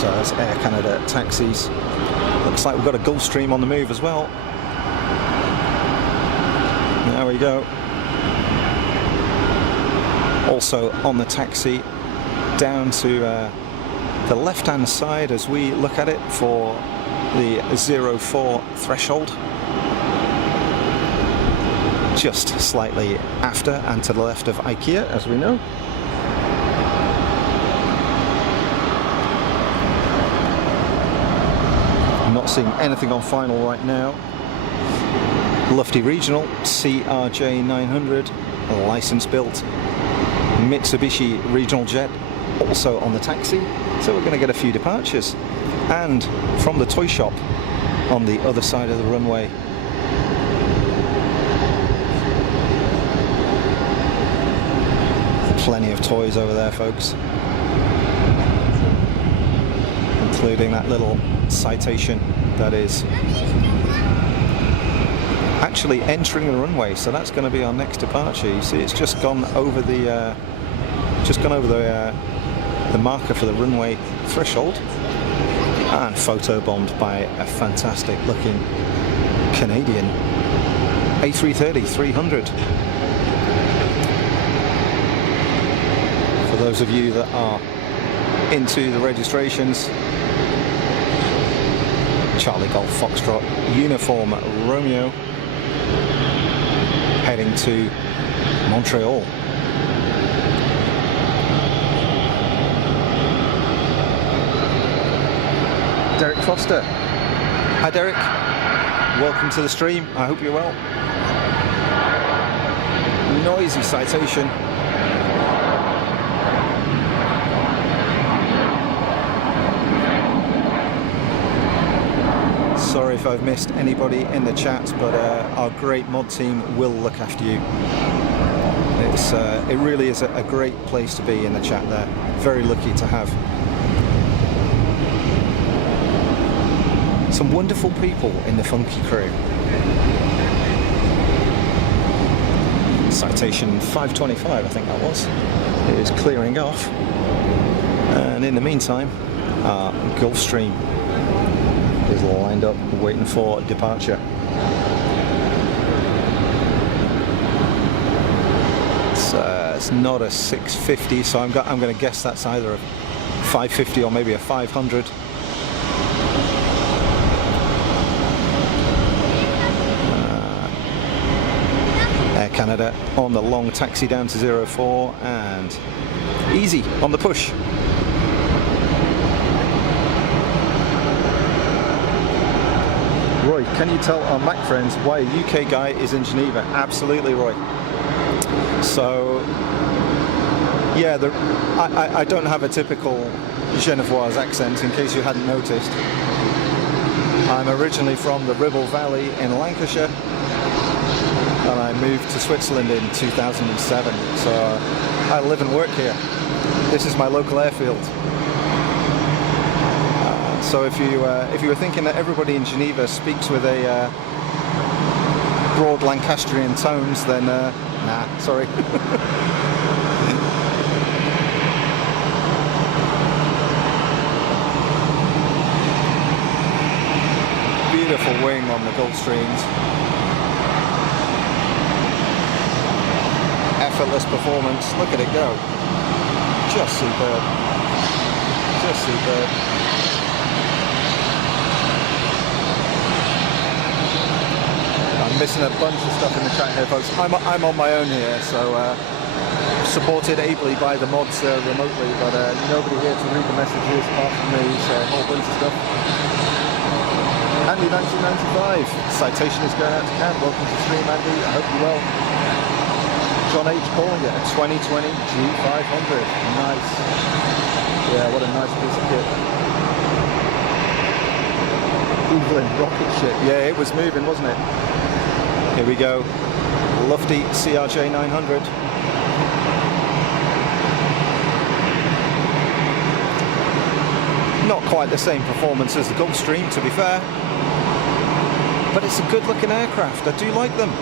So that's Air Canada taxis. Looks like we've got a Gulfstream on the move as well. There we go. Also on the taxi down to the left hand side as we look at it for the 04 threshold. Just slightly after and to the left of IKEA, as we know. I'm not seeing anything on final right now. Lufty Regional CRJ 900, license built. Mitsubishi Regional Jet also on the taxi, so we're going to get a few departures. And from the toy shop on the other side of the runway, plenty of toys over there, folks, including that little citation that is actually entering the runway, so that's going to be our next departure. You see, it's just gone over the the marker for the runway threshold and photobombed by a fantastic looking Canadian A330-300. For those of you that are into the registrations, Charlie Golf Foxtrot Uniform Romeo heading to Montreal. Derek Foster. Hi Derek, welcome to the stream. I hope you're well. Noisy citation. Sorry if I've missed anybody in the chat, but our great mod team will look after you. It really is a great place to be in the chat there. Very lucky to have some wonderful people in the funky crew. Citation 525, I think that was, is clearing off. And in the meantime, our Gulfstream is lined up waiting for departure. It's not a 650, so I'm going to guess that's either a 550 or maybe a 500. Air Canada on the long taxi down to 04 and easy on the push. Roy, can you tell our Mac friends why a UK guy is in Geneva? Absolutely, Roy. So, yeah, I don't have a typical Genevois accent, in case you hadn't noticed. I'm originally from the Ribble Valley in Lancashire, and I moved to Switzerland in 2007. So I live and work here. This is my local airfield. So if you were thinking that everybody in Geneva speaks with a broad Lancastrian tones, then nah, sorry. Beautiful wing on the Gulfstreams. Effortless performance. Look at it go. Just superb. Just superb. I'm missing a bunch of stuff in the chat here, folks. I'm on my own here, so supported ably by the mods remotely, but nobody here to read the messages apart from me, so a whole bunch of stuff. Andy 1995, citation is going out to Cam. Welcome to stream, Andy. I hope you're well. John H calling it a 2020 G500. Nice. Yeah, what a nice piece of kit. Evelyn rocket ship. Yeah, it was moving, wasn't it? Here we go. Lufty CRJ 900. Not quite the same performance as the Gulfstream, to be fair, but it's a good looking aircraft. I do like them.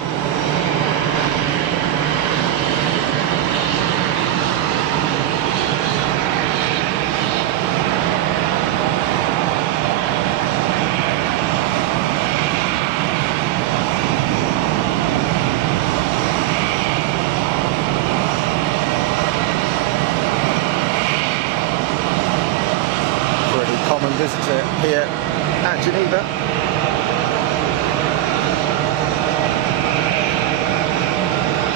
Visitor here at Geneva.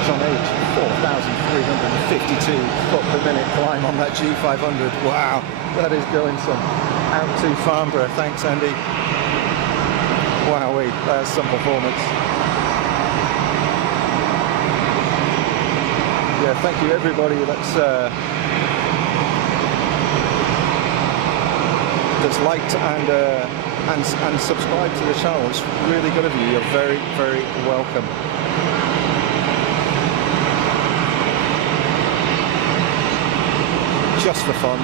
John H, 4,352 foot per minute climb on that G500. Wow, that is going some. Out to Farnborough. Thanks, Andy. Wowee, that's some performance. Yeah, thank you everybody that's liked and subscribed to the channel. It's really good of you. You're very, very welcome. Just for fun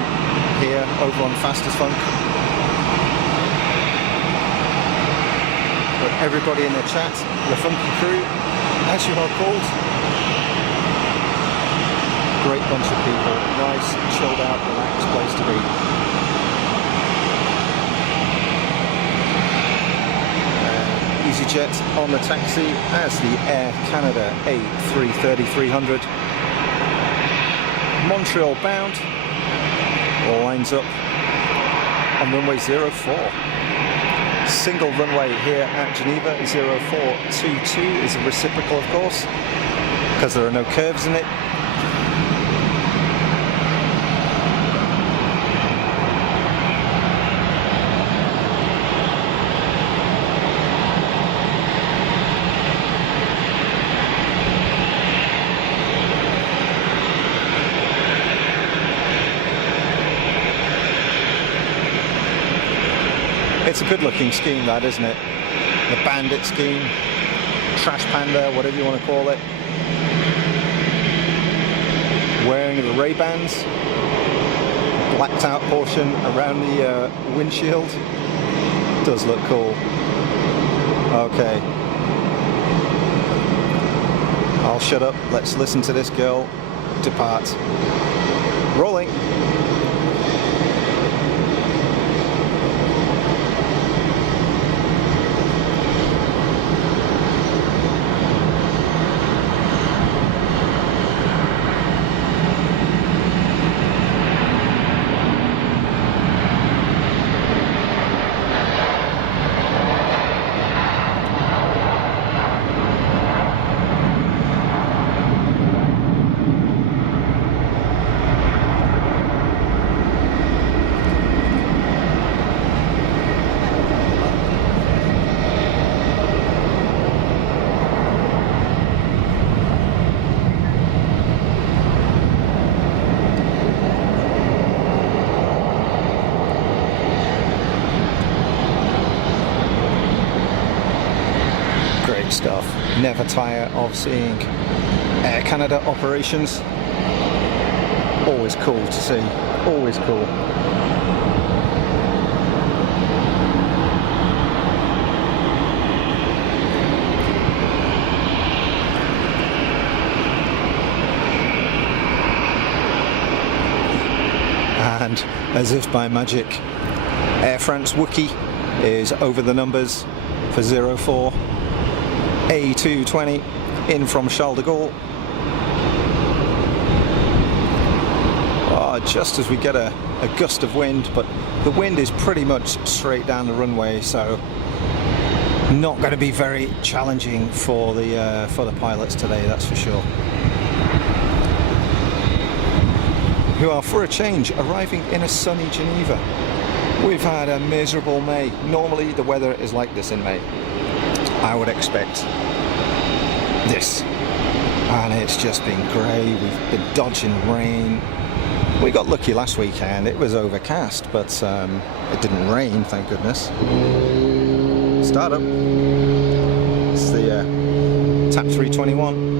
here over on Fastest Funk. But everybody in the chat, the funky crew, as you are called. Great bunch of people. Nice, chilled out, relaxed place to be. EasyJet on the taxi as the Air Canada A330-300. Montreal bound, lines up on runway 04. Single runway here at Geneva, 0422 is a reciprocal, of course, because there are no curves in it. It's a good looking scheme, that, isn't it? The Bandit scheme, Trash Panda, whatever you want to call it. wearing the Ray-Bans, blacked out portion around the windshield. Does look cool. Okay, I'll shut up. Let's listen to this girl depart. Rolling. Stuff. Never tire of seeing Air Canada operations. Always cool to see. Always cool. And as if by magic, Air France Wookie is over the numbers for 04. A220 in from Charles de Gaulle. Oh, just as we get a gust of wind, but the wind is pretty much straight down the runway, so not going to be very challenging for the pilots today, that's for sure. Who are, for a change, arriving in a sunny Geneva. We've had a miserable May. Normally the weather is like this in May. I would expect this, and it's just been grey. We've been dodging rain. We got lucky last weekend, it was overcast, but it didn't rain, thank goodness. Start up. It's the TAP 321.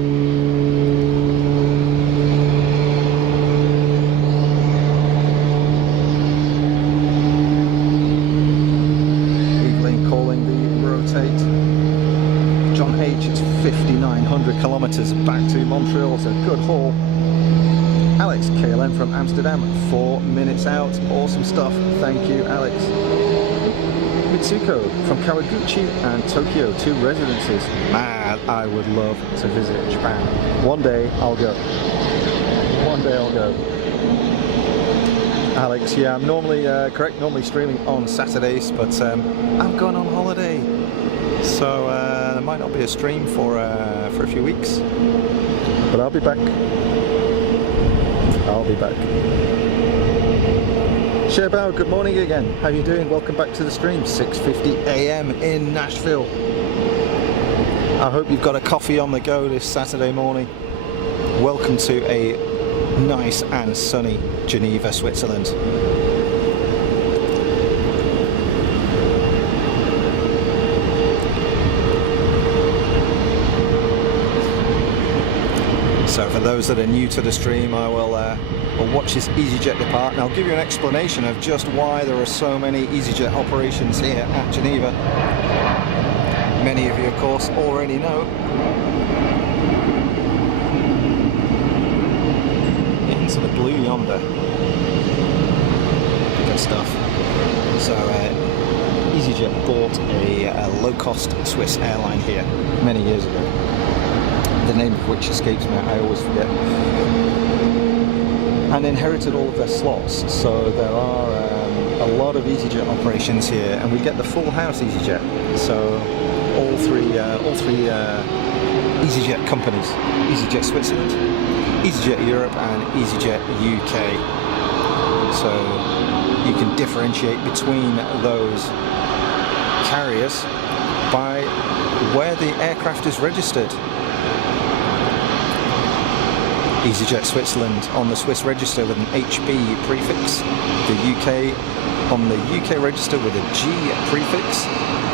John H, it's 5,900 kilometres back to Montreal, so good haul. Alex, KLM from Amsterdam, 4 minutes out. Awesome stuff, thank you, Alex. Mitsuko from Kawaguchi and Tokyo, 2 residences. Man, I would love to visit Japan. One day I'll go. One day I'll go. Alex, yeah, I'm normally correct, normally streaming on Saturdays, but I'm going on holiday. So there might not be a stream for a few weeks, but I'll be back. I'll be back. Sherbao, good morning again. How you doing? Welcome back to the stream. 6:50 a.m. in Nashville. I hope you've got a coffee on the go this Saturday morning. Welcome to a nice and sunny Geneva, Switzerland. So for those that are new to the stream, I will watch this EasyJet depart, and I'll give you an explanation of just why there are so many EasyJet operations here at Geneva. Many of you, of course, already know. Into the blue yonder. Good stuff. So EasyJet bought a low-cost Swiss airline here many years ago. The name of which escapes me, I always forget, and inherited all of their slots. So there are a lot of EasyJet operations here, and we get the full house EasyJet. So all three EasyJet companies: EasyJet Switzerland, EasyJet Europe, and EasyJet UK. So you can differentiate between those carriers by where the aircraft is registered. EasyJet Switzerland on the Swiss register with an HB prefix, the UK on the UK register with a G prefix,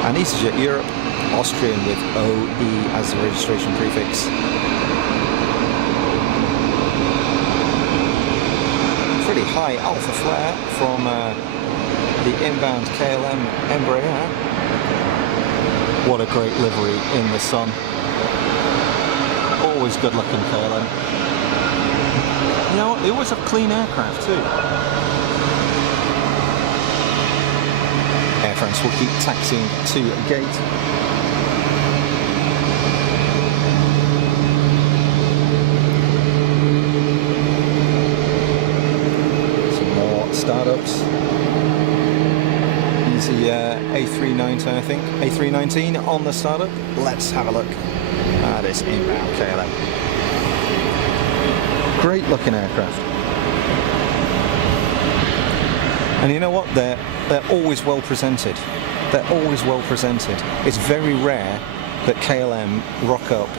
and EasyJet Europe, Austrian with OE as the registration prefix. high alpha flare from the inbound KLM Embraer. What a great livery in the sun. Always good looking KLM. You know what, they always have clean aircraft too. Air France will keep taxiing to gate. Some more startups. Easy A319, I think. A319 on the startup. Let's have a look at this inbound KLM. Great looking aircraft. And you know what? They're always well presented. They're always well presented. It's very rare that KLM rock up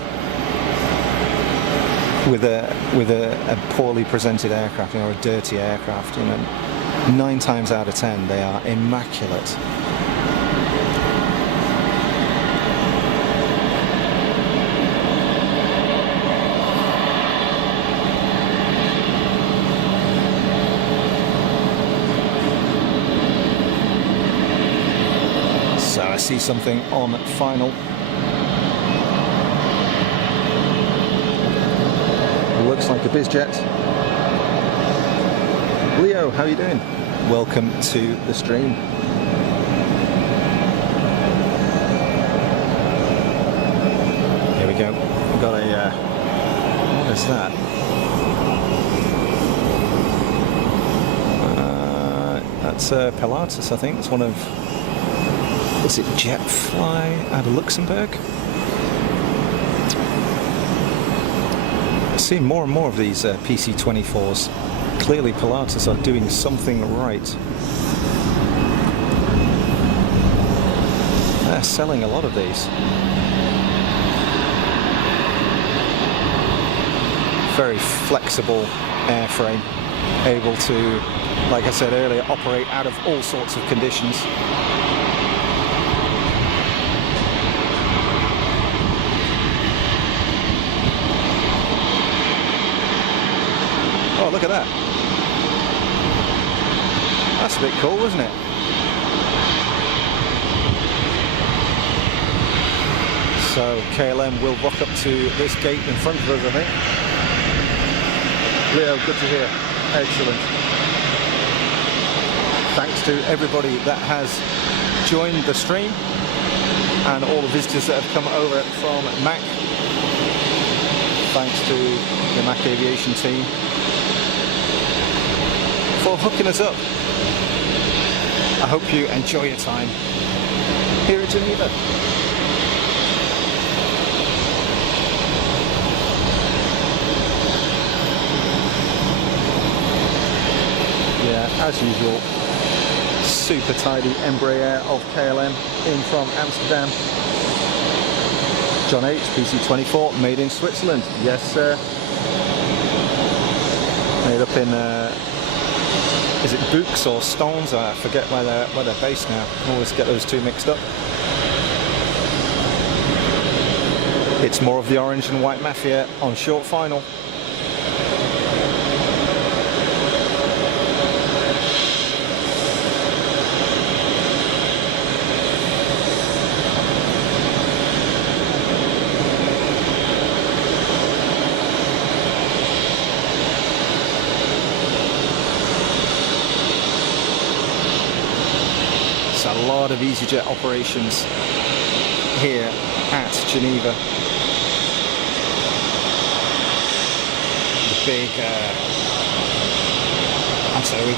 with a poorly presented aircraft, or a dirty aircraft. 9 times out of 10 they are immaculate. So I see something on final. Looks like a Bizjet. Leo, how are you doing? Welcome to the stream. Here we go. We've got a what is that? That's Pilatus, I think. It's one of, is it Jetfly out of Luxembourg? I see more and more of these PC-24s. Clearly Pilatus are doing something right. They're selling a lot of these. Very flexible airframe, able to, like I said earlier, operate out of all sorts of conditions. Oh, look at that. That's a bit cool, isn't it? So KLM will rock up to this gate in front of us, I think. Leo, good to hear. Excellent. Thanks to everybody that has joined the stream and all the visitors that have come over from Mac. Thanks to the Mac Aviation team for hooking us up. I hope you enjoy your time here in Geneva. Yeah, as usual, super tidy Embraer of KLM in from Amsterdam. John H, PC-24, made in Switzerland. Yes, sir. Made up in is it Books or Stones? I forget where they're based now. I always get those two mixed up. It's more of the orange and white mafia on short final. A lot of EasyJet operations here at Geneva. The big, I'd say you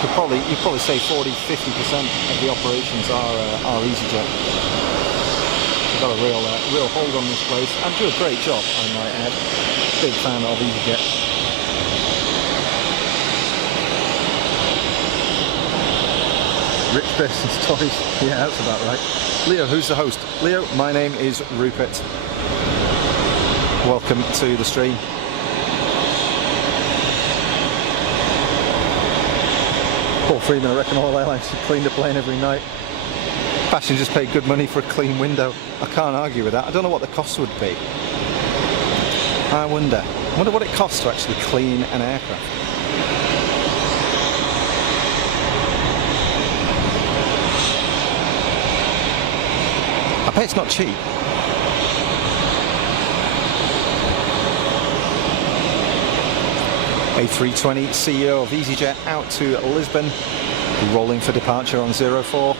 could probably say 40–50% of the operations are EasyJet. They've got a real hold on this place and do a great job, I might add. Big fan of EasyJet. Rich person's toys. Yeah, that's about right. Leo, who's the host? Leo, my name is Rupert. Welcome to the stream. Paul Freeman, I reckon all airlines should clean the plane every night. Passengers pay good money for a clean window. I can't argue with that. I don't know what the cost would be. I wonder what it costs to actually clean an aircraft. I bet it's not cheap. A320 CEO of EasyJet out to Lisbon, rolling for departure on 04.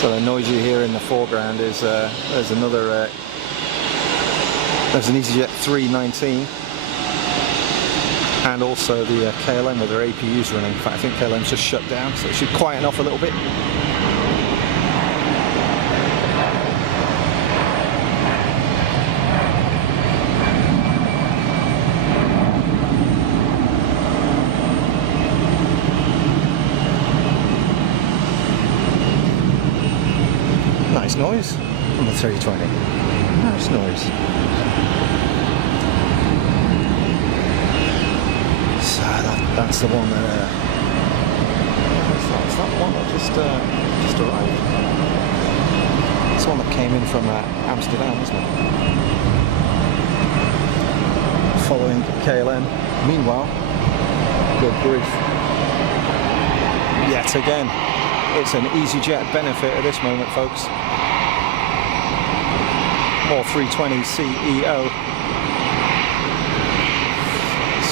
So the noise you hear in the foreground is there's an EasyJet 319 and also the KLM with their APUs running. In fact, I think KLM's just shut down, so it should quieten off a little bit. Nice noise on the 320. Nice noise. So that's the one that. Is that the one that just arrived? It's the one that came in from Amsterdam, isn't it? Following KLM. Meanwhile, good grief. Yet again, it's an EasyJet benefit at this moment, folks. More 320 CEO.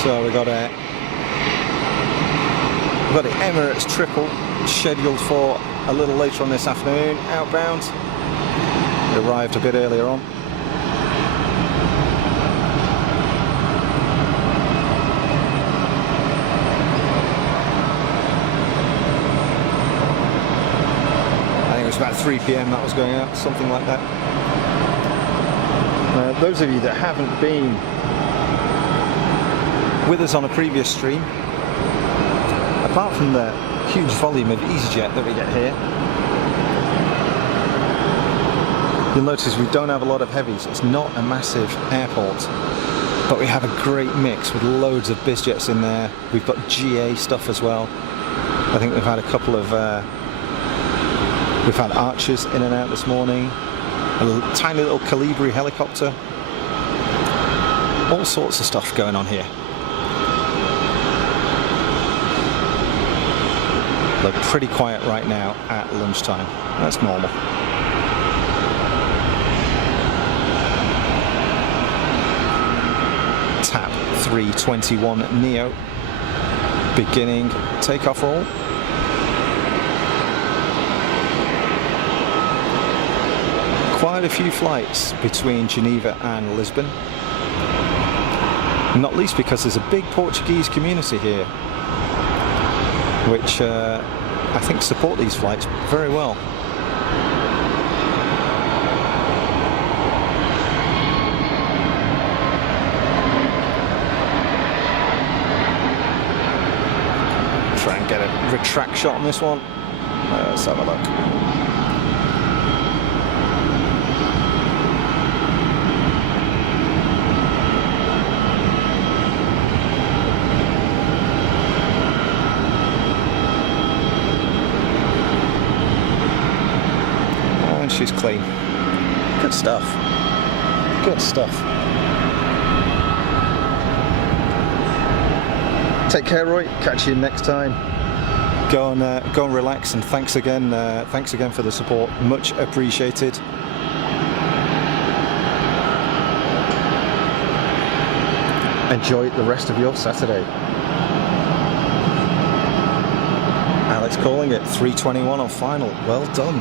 So we got the Emirates triple scheduled for a little later on this afternoon, outbound. It arrived a bit earlier on. I think it was about 3 p.m. that was going out, something like that. Those of you that haven't been with us on a previous stream, apart from the huge volume of EasyJet that we get here, you'll notice we don't have a lot of heavies. It's not a massive airport, but we have a great mix with loads of Bizjets in there. We've got GA stuff as well. I think we've had a couple of we've had Archers in and out this morning, a tiny little Calibri helicopter, all sorts of stuff going on here. They're pretty quiet right now at lunchtime. That's normal. TAP 321 Neo beginning takeoff roll. Quite a few flights between Geneva and Lisbon, not least because there's a big Portuguese community here, which I think support these flights very well. Try and get a retract shot on this one. Let's have a look. She's clean. Good stuff. Good stuff. Take care, Roy. Catch you next time. Go and relax, and thanks again for the support. Much appreciated. Enjoy the rest of your Saturday. Alex calling it 3:21 on final. Well done.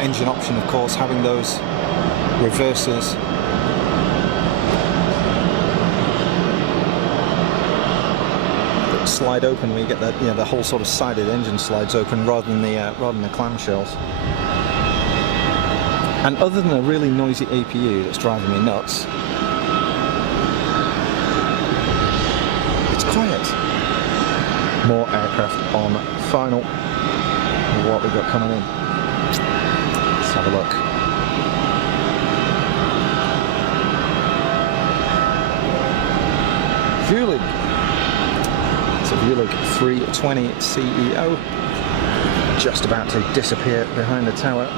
Engine option, of course, having those reversers that slide open when you get that, the whole sort of sided engine slides open rather than the clamshells. And other than a really noisy APU that's driving me nuts, it's quiet. More aircraft on final. what we've got coming in. Let's have a look. Vueling. It's a Vueling 320 CEO. Just about to disappear behind the tower.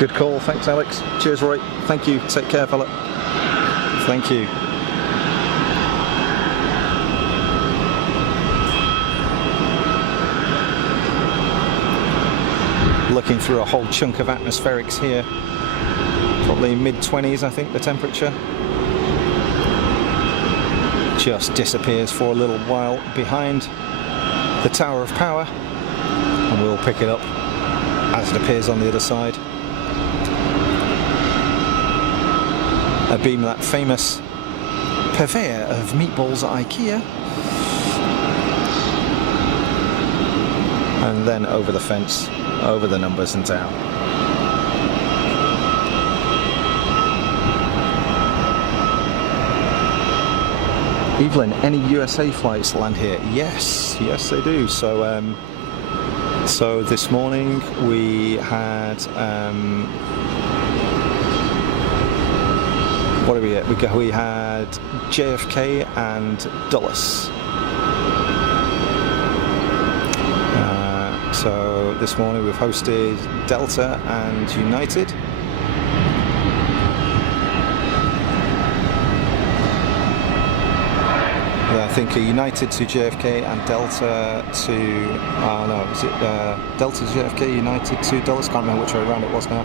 Good call, thanks Alex. Cheers Roy, thank you, take care fella. Thank you. Looking through a whole chunk of atmospherics here. Probably mid-20s I think the temperature. Just disappears for a little while behind the Tower of Power, and we'll pick it up as it appears on the other side. Abeam, that famous purveyor of meatballs at IKEA. And then over the fence, over the numbers and down. Evelyn, any USA flights land here? Yes, yes they do. So, so this morning we had what did we get? We had JFK and Dulles. So this morning we've hosted Delta and United. I think United to JFK and Delta to, no, is it Delta to JFK, United to Dulles? Can't remember which way around it was now.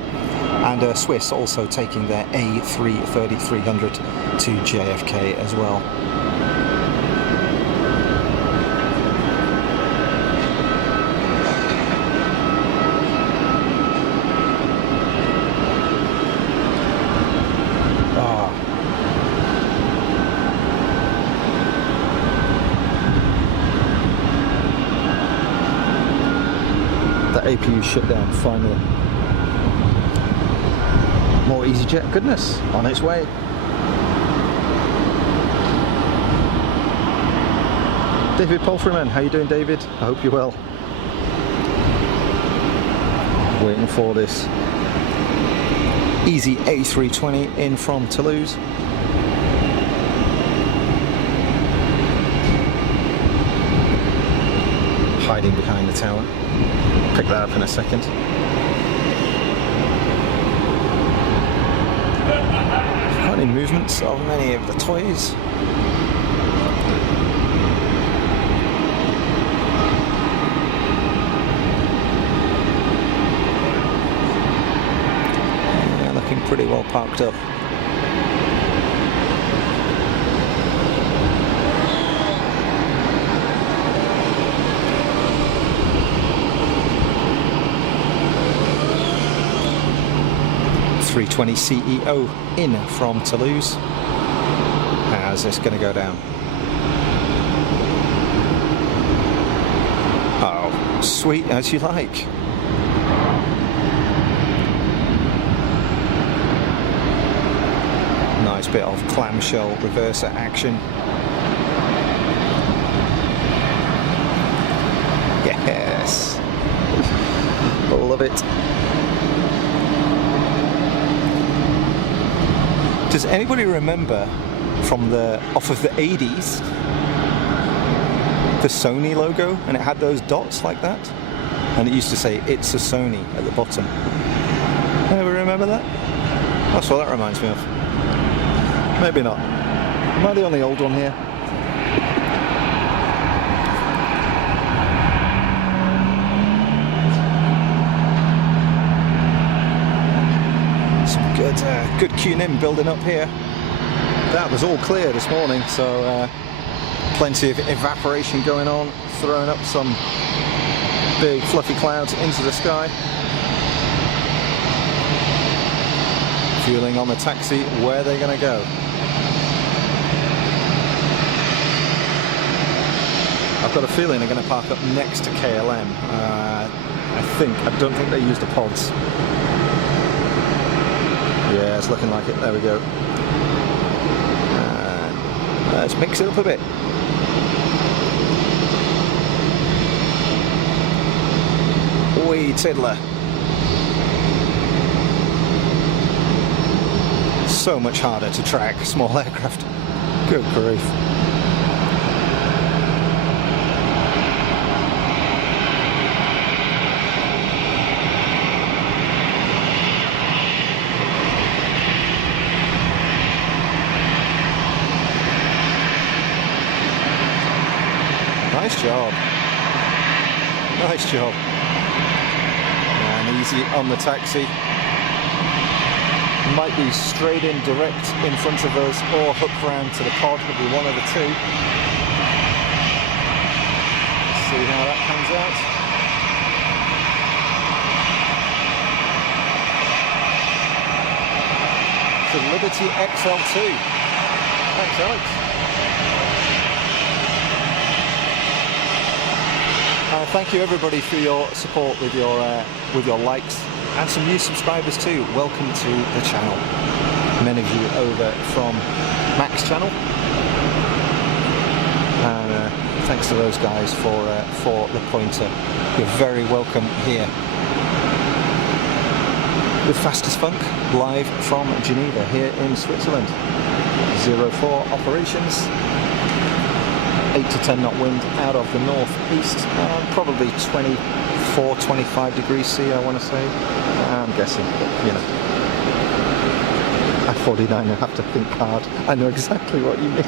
And Swiss also taking their A330-300 to JFK as well. APU shut down finally. More EasyJet goodness on its way. David Palfreyman, how you doing David? I hope you're well. Waiting for this Easy A320 in from Toulouse. Hiding behind the tower. Pick that up in a second. Got any movements of many of the toys? Yeah, looking pretty well parked up. A320 CEO in from Toulouse. How's this going to go down? Oh, sweet as you like. Nice bit of clamshell reverser action. Yes. Love it. Does anybody remember from the off of the 80s the Sony logo, and it had those dots like that, and it used to say "It's a Sony" at the bottom? Anybody remember that? That's what that reminds me of. Maybe not. Am I the only old one here? Good QNIM building up here. That was all clear this morning, so plenty of evaporation going on, throwing up some big fluffy clouds into the sky. Fueling on the taxi, where are they going to go? I've got a feeling they're going to park up next to KLM. I don't think they use the pods. Yeah, it's looking like it. There we go. Let's mix it up a bit. Wee tiddler. So much harder to track small aircraft. Good grief. Nice job. Nice job. And easy on the taxi. Might be straight in direct in front of us or hook round to the pod. It'll be one of the two. Let's see how that comes out. So Liberty XL2. Thanks, Alex. Thank you everybody for your support with your likes and some new subscribers too. Welcome to the channel. Many of you over from Mac's channel, and thanks to those guys for the pointer. You're very welcome here with Fastest Funk live from Geneva here in Switzerland. 04 operations. 8 to 10 knot wind out of the northeast, probably 24, 25 degrees C, I want to say. I'm guessing, but you know. At 49, I have to think hard. I know exactly what you mean.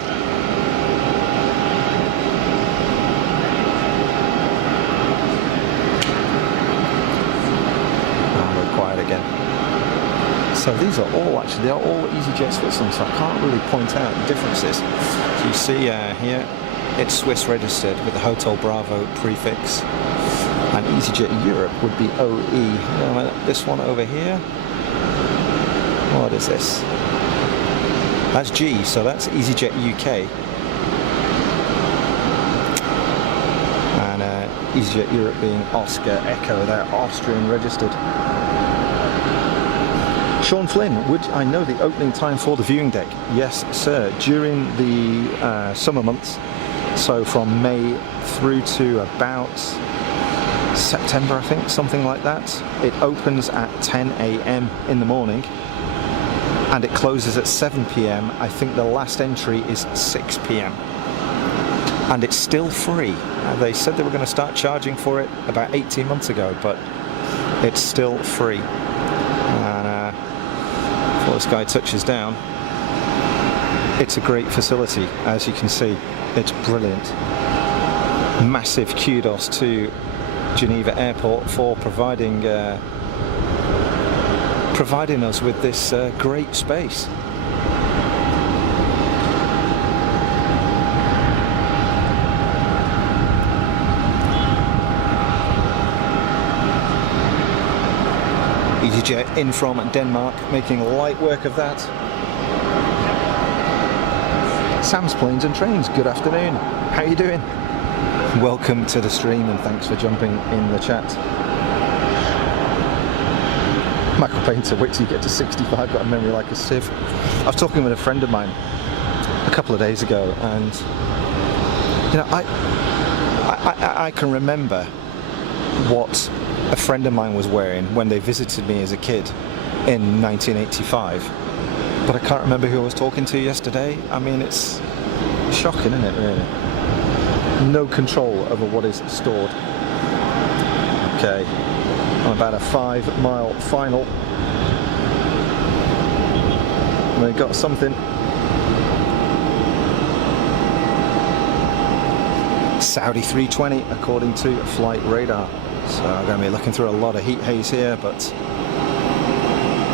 We're quiet again. So these are all actually, they are all EasyJet Switzerland, so I can't really point out the differences. So you see here, it's Swiss registered with the Hotel Bravo prefix, and EasyJet Europe would be OE. This one over here, what is this? That's G, so that's EasyJet UK. And EasyJet Europe being Oscar Echo, they're Austrian registered. Sean Flynn, would I know the opening time for the viewing deck? Yes, sir. During the summer months, so from May through to about September, I think, something like that. It opens at 10 a.m. in the morning and it closes at 7 p.m. I think the last entry is 6 p.m. and it's still free. They said they were going to start charging for it about 18 months ago, but it's still free. And before this guy touches down, it's a great facility, as you can see. It's brilliant. Massive kudos to Geneva Airport for providing us with this great space. EasyJet in from Denmark, making light work of that. Sam's Planes and Trains, good afternoon. How are you doing? Welcome to the stream and thanks for jumping in the chat. Michael Painter, wait till you get to 65, got a memory like a sieve. I was talking with a friend of mine a couple of days ago, and you know, I can remember what a friend of mine was wearing when they visited me as a kid in 1985. But I can't remember who I was talking to yesterday. I mean, it's shocking, isn't it, really? No control over what is stored. Okay, on about a 5-mile final. We got something. Saudi 320, according to flight radar. So I'm going to be looking through a lot of heat haze here, but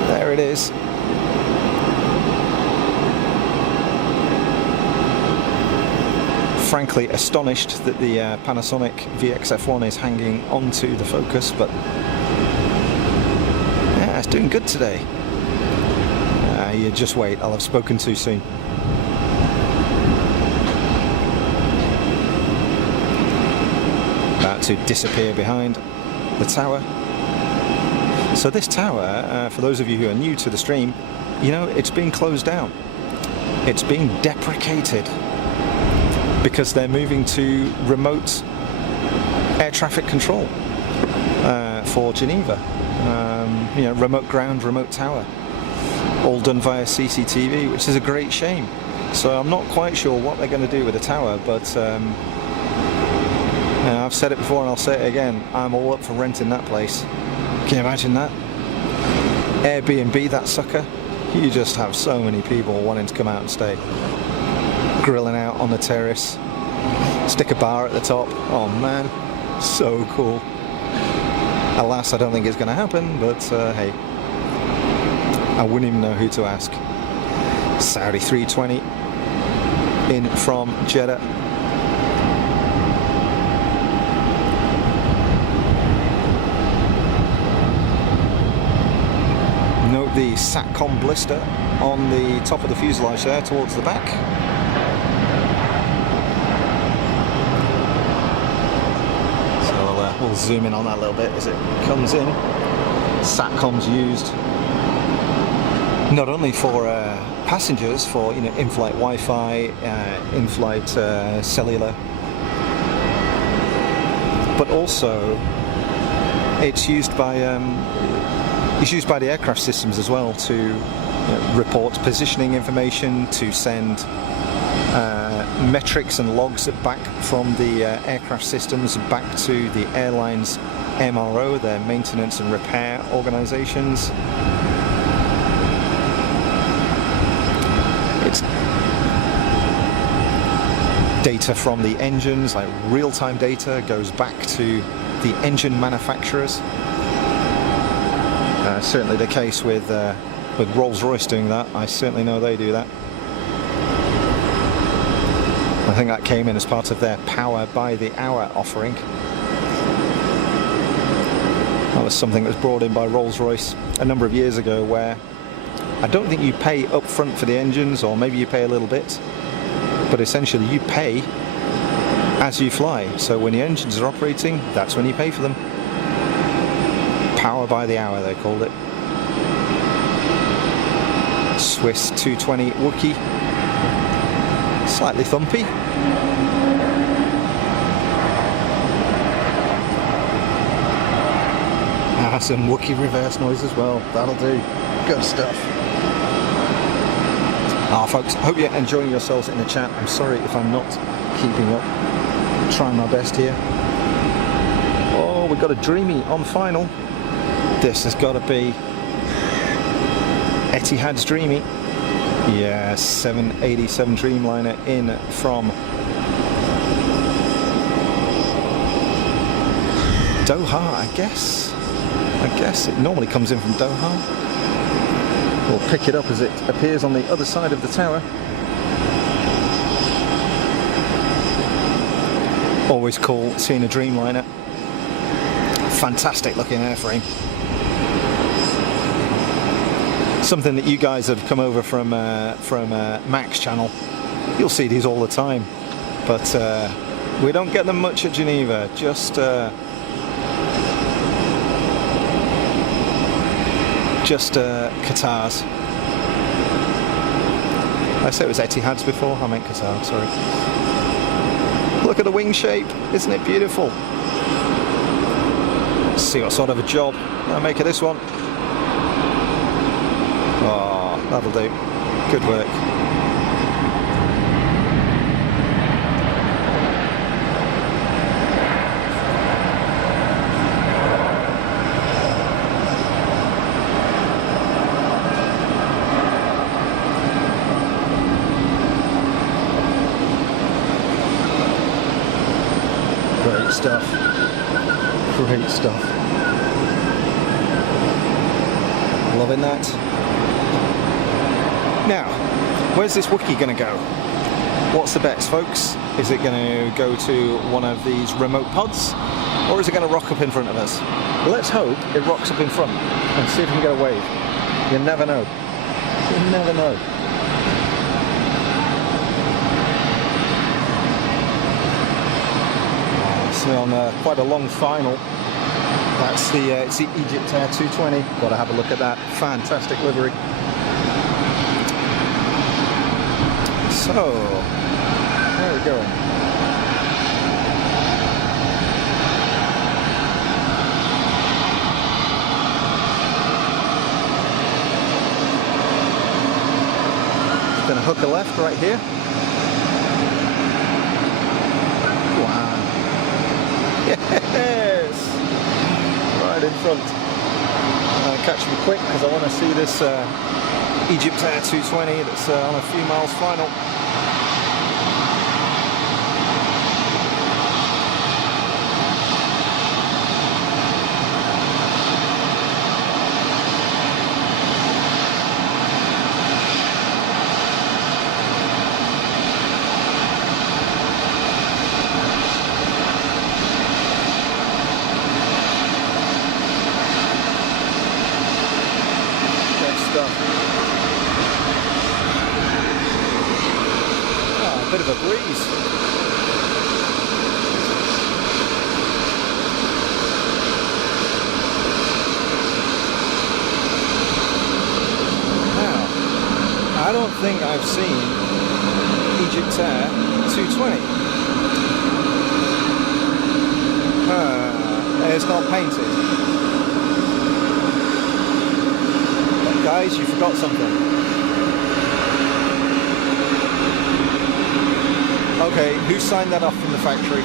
there it is. Frankly astonished that the Panasonic VXF1 is hanging onto the focus, but yeah, it's doing good today. You just wait, I'll have spoken too soon. About to disappear behind the tower. So this tower, for those of you who are new to the stream, you know, it's being closed down. It's being deprecated because they're moving to remote air traffic control for Geneva. You know, remote ground, remote tower, all done via CCTV, which is a great shame. So I'm not quite sure what they're going to do with the tower, but you know, I've said it before and I'll say it again, I'm all up for renting that place. Can you imagine that? Airbnb that sucker. You just have so many people wanting to come out and stay. Grilling out on the terrace, stick a bar at the top. Oh man, so cool. Alas, I don't think it's going to happen, but hey, I wouldn't even know who to ask. Saudi 320 in from Jeddah. Note the SATCOM blister on the top of the fuselage there towards the back. We'll zoom in on that a little bit as it comes in. SATCOM's used not only for passengers, for, you know, in-flight Wi-Fi, in-flight cellular, but also it's used by the aircraft systems as well to, you know, report positioning information, to send metrics and logs back from the aircraft systems back to the airline's MRO, their maintenance and repair organizations. It's data from the engines, like real-time data, goes back to the engine manufacturers. Certainly the case with Rolls-Royce doing that. I certainly know they do that. I think that came in as part of their power by the hour offering. That was something that was brought in by Rolls-Royce a number of years ago, where I don't think you pay up front for the engines, or maybe you pay a little bit, but essentially you pay as you fly. So when the engines are operating, that's when you pay for them. Power by the hour, they called it. Swiss 220 Wookiee. Slightly thumpy. Some Wookiee reverse noise as well. That'll do. Good stuff. Folks, hope you're enjoying yourselves in the chat. I'm sorry if I'm not keeping up. I'm trying my best here. Oh, we've got a Dreamy on final. This has got to be Etihad's Dreamy. Yeah, 787 Dreamliner in from Doha, I guess. It normally comes in from Doha. We'll pick it up as it appears on the other side of the tower. Always cool seeing a Dreamliner. Fantastic looking airframe. Something that you guys have come over from Mac's channel. You'll see these all the time, but we don't get them much at Geneva. Just Qatar's. I said it was Etihad's before. I meant Qatar. Sorry. Look at the wing shape. Isn't it beautiful? Let's see what sort of a job I make of this one. Oh, that'll do. Good work. Great stuff. Great stuff. Loving that. Now, where's this Wookiee going to go? What's the bets, folks? Is it going to go to one of these remote pods, or is it going to rock up in front of us? Let's hope it rocks up in front and see if we can get a wave. You never know. You never know. So on quite a long final. That's it's the EasyJet 220. Got to have a look at that. Fantastic livery. So, there we go. hook a left right here. Wow. Yes! Right in front. Catch me quick because I want to see this EasyJet 220 that's on a few miles final. Bit of a breeze. Now, I don't think I've seen EasyJet 220. It's not painted. But guys, you forgot something. Okay, who signed that off from the factory?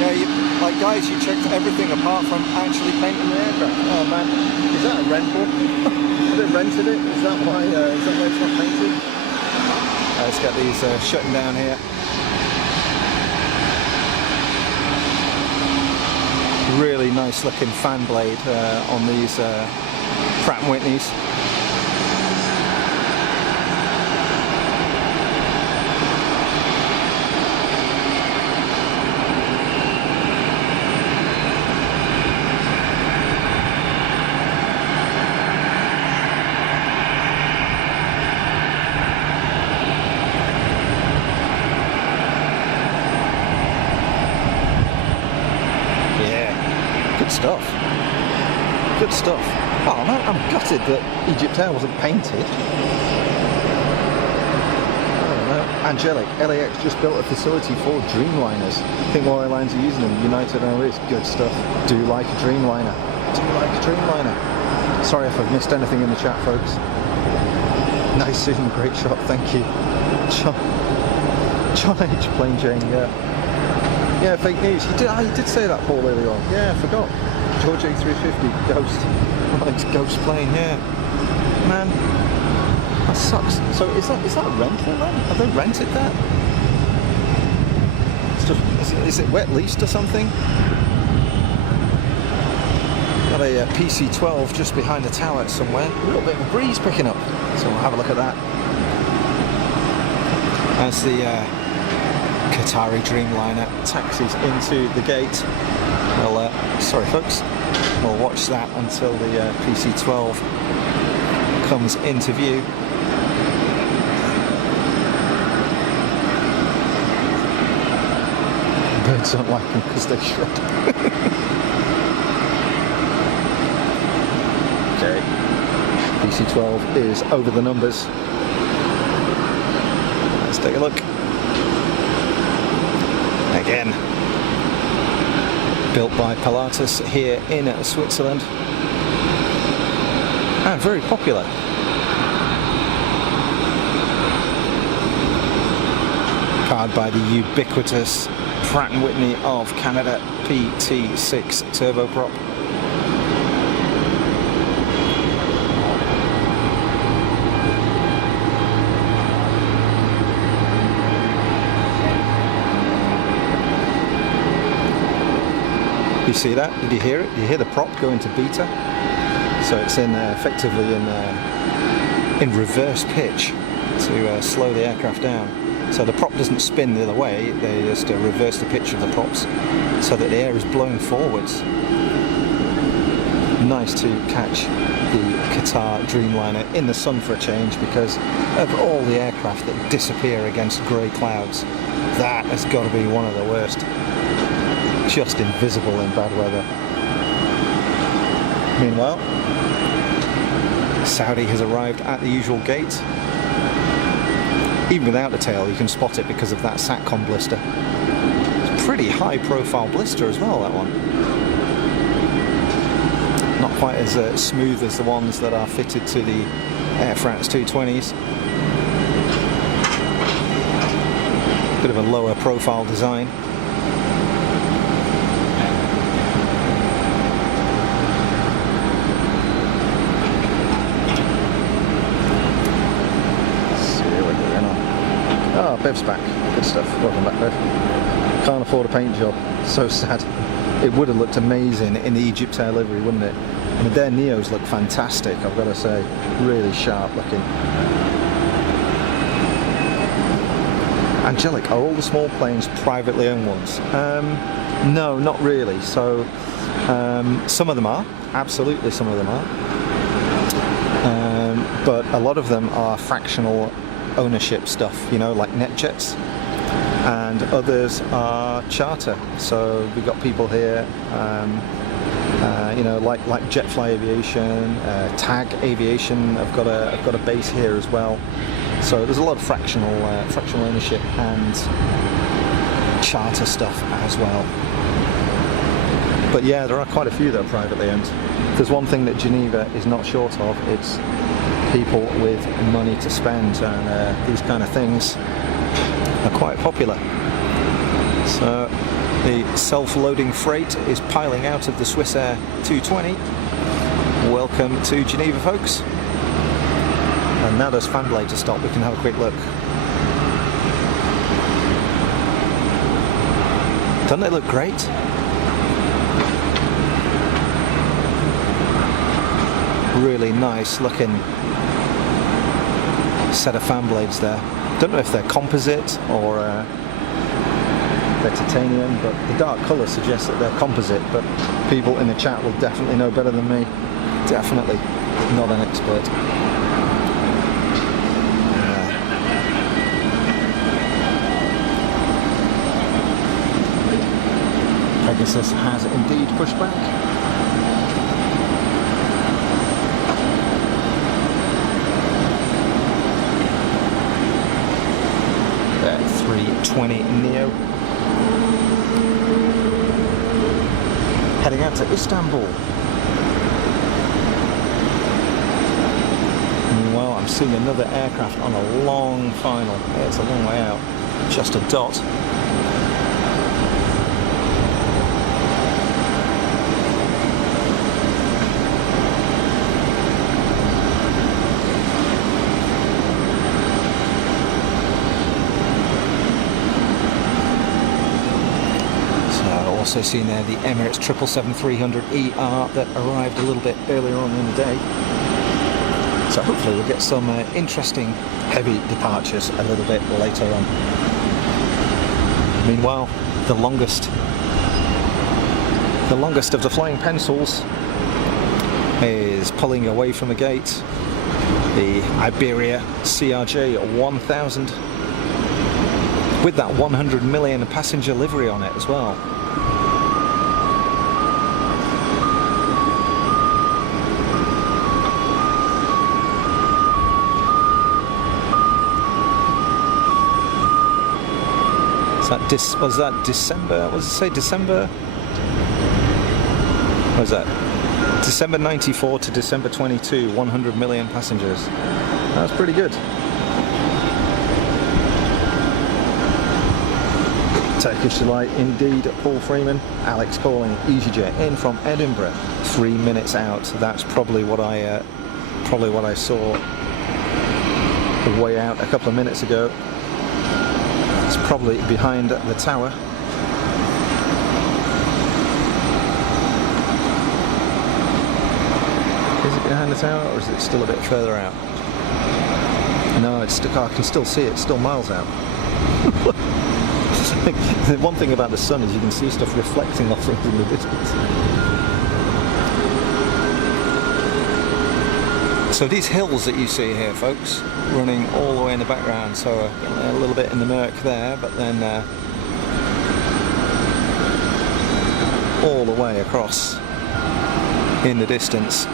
Yeah, guys, you checked everything apart from actually painting the aircraft. Oh man, is that a rental? Have they rented it? Is that why it's not painted? Let's get these shutting down here. Really nice looking fan blade on these Pratt & Whitneys. Yeah, good stuff. Good stuff. Oh man, I'm gutted that EasyJet wasn't painted. Oh no. Angelic, LAX just built a facility for Dreamliners. I think more airlines are using them. United and Wizz, good stuff. Do like a Dreamliner. Do like a Dreamliner. Sorry if I've missed anything in the chat, folks. Nice scene, great shot, thank you. John H. Plain Jane, yeah. Yeah, fake news. You did say that, Paul, earlier on. Yeah, I forgot. George A350, Ghost. Alex Ghost plane, yeah. Man, that sucks. So is that a rental then? Have they rented that? It's just, is it wet leased or something? Got a PC-12 just behind the tower somewhere. A little bit of a breeze picking up. So we'll have a look at that. As the Qatari Dreamliner taxis into the gate. Well, sorry folks. We'll watch that until the PC-12 comes into view. Birds don't like them because they shred. Okay. PC-12 is over the numbers. Let's take a look. Again. Built by Pilatus here in Switzerland, and very popular. Powered by the ubiquitous Pratt & Whitney of Canada PT6 turboprop. You see that? Did you hear it? You hear the prop go into beta? So it's in effectively in reverse pitch to slow the aircraft down. So the prop doesn't spin the other way, they just reverse the pitch of the props so that the air is blown forwards. Nice to catch the Qatar Dreamliner in the sun for a change, because of all the aircraft that disappear against grey clouds, that has got to be one of the worst. Just invisible in bad weather. Meanwhile, Saudi has arrived at the usual gate. Even without the tail, you can spot it because of that SATCOM blister. It's a pretty high profile blister as well, that one. Not quite as smooth as the ones that are fitted to the Air France 220s. Bit of a lower profile design. Oh, Bev's back. Good stuff. Welcome back, Bev. Can't afford a paint job. So sad. It would have looked amazing in the Egypt Air livery, wouldn't it? I mean, their Neos look fantastic, I've got to say. Really sharp looking. Angelic, are all the small planes privately owned ones? No, not really. So, some of them are. Absolutely, some of them are. But a lot of them are fractional ownership stuff, you know, like NetJets, and others are charter. So we've got people here, you know, like Jetfly Aviation, Tag Aviation. I've got a base here as well. So there's a lot of fractional ownership and charter stuff as well. But yeah, there are quite a few that are privately owned. There's one thing that Geneva is not short of. It's people with money to spend, and these kind of things are quite popular. So the self-loading freight is piling out of the Swissair 220. Welcome to Geneva, folks. And now there's fan blade to stop. We can have a quick look. Doesn't it look great? Really nice looking set of fan blades there. Don't know if they're composite or they're titanium, but the dark colour suggests that they're composite, but people in the chat will definitely know better than me. Definitely not an expert. Pegasus has indeed pushed back. 320 Neo. Heading out to Istanbul. Meanwhile, I'm seeing another aircraft on a long final. It's a long way out. Just a dot. Also seen there the Emirates 777-300ER that arrived a little bit earlier on in the day. So hopefully we'll get some interesting heavy departures a little bit later on. Meanwhile, the longest of the flying pencils is pulling away from the gate. The Iberia CRJ 1000 with that 100 million passenger livery on it as well. Was that December? What does it say? December? What was that? December 94 to December 22, 100 million passengers. That's pretty good. Turkish Delight, indeed. Paul Freeman, Alex calling, EasyJet in from Edinburgh, 3 minutes out. That's probably what I saw way out a couple of minutes ago. It's probably behind the tower. Is it behind the tower, or is it still a bit further out? No, it's still, I can still see it, still miles out. The one thing about the sun is you can see stuff reflecting off things in the distance. So these hills that you see here, folks, running all the way in the background, so a little bit in the murk there, but then all the way across in the distance.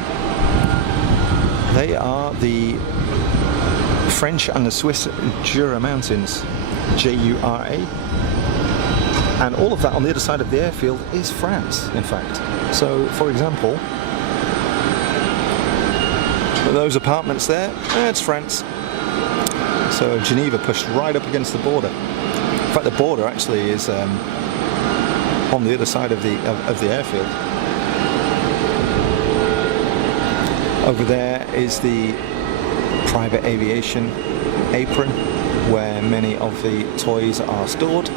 They are the French and the Swiss Jura Mountains, Jura. And all of that on the other side of the airfield is France, in fact. So, for example, But those apartments there, it's France. So Geneva pushed right up against the border. In fact, the border actually is on the other side of the airfield. Over there is the private aviation apron, where many of the toys are stored.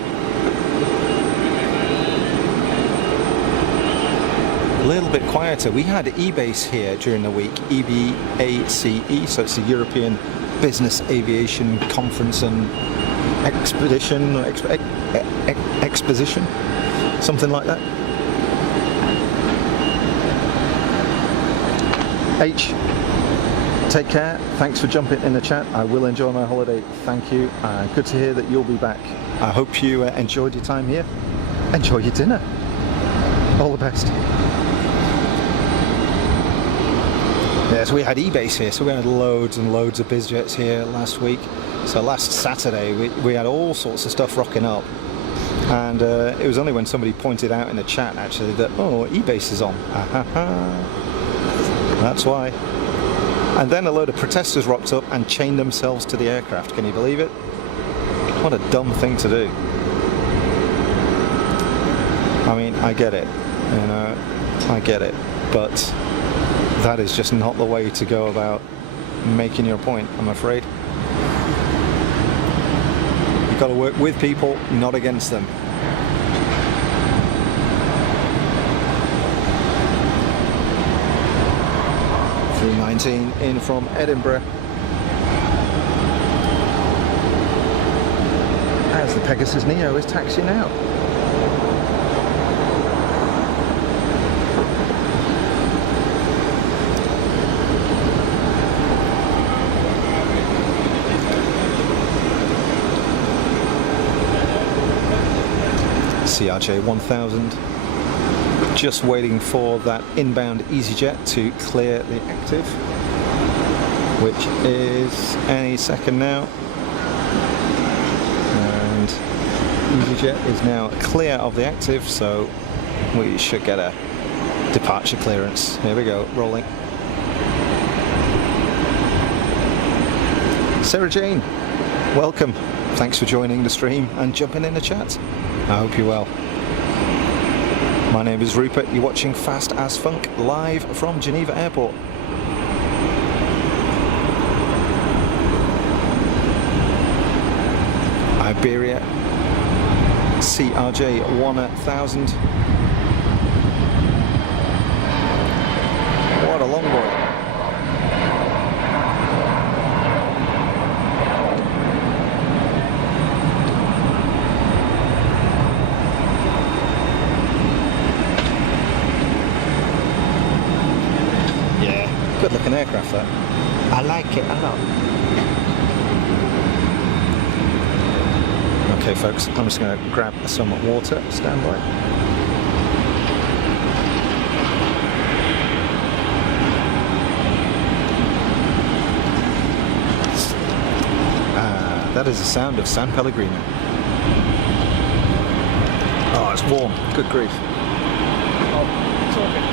A little bit quieter. We had eBase here during the week, EBACE, so it's the European Business Aviation Conference and Expedition, or Exposition, something like that. H, take care. Thanks for jumping in the chat. I will enjoy my holiday. Thank you. Good to hear that you'll be back. I hope you enjoyed your time here. Enjoy your dinner. All the best. Yes, we had eBase here, so we had loads and loads of Bizjets here last week. So last Saturday we had all sorts of stuff rocking up, and it was only when somebody pointed out in the chat actually that, oh, eBase is on. That's why. And then a load of protesters rocked up and chained themselves to the aircraft. Can you believe it? What a dumb thing to do. I mean, I get it, you know, I get it, but that is just not the way to go about making your point, I'm afraid. You've got to work with people, not against them. .319 in from Edinburgh. As the Pegasus Neo is taxiing out. CRJ 1000, just waiting for that inbound EasyJet to clear the active, which is any second now, and EasyJet is now clear of the active, so we should get a departure clearance. Here we go, rolling. Sarah Jane, welcome. Thanks for joining the stream and jumping in the chat. I hope you're well. My name is Rupert. You're watching Fast as Funk live from Geneva Airport. Iberia CRJ 1000. What a long boy. Good looking aircraft there. I like it a lot. Okay folks, I'm just going to grab some water. Stand by. That is the sound of San Pellegrino. Oh, it's warm. Good grief. Oh, it's okay.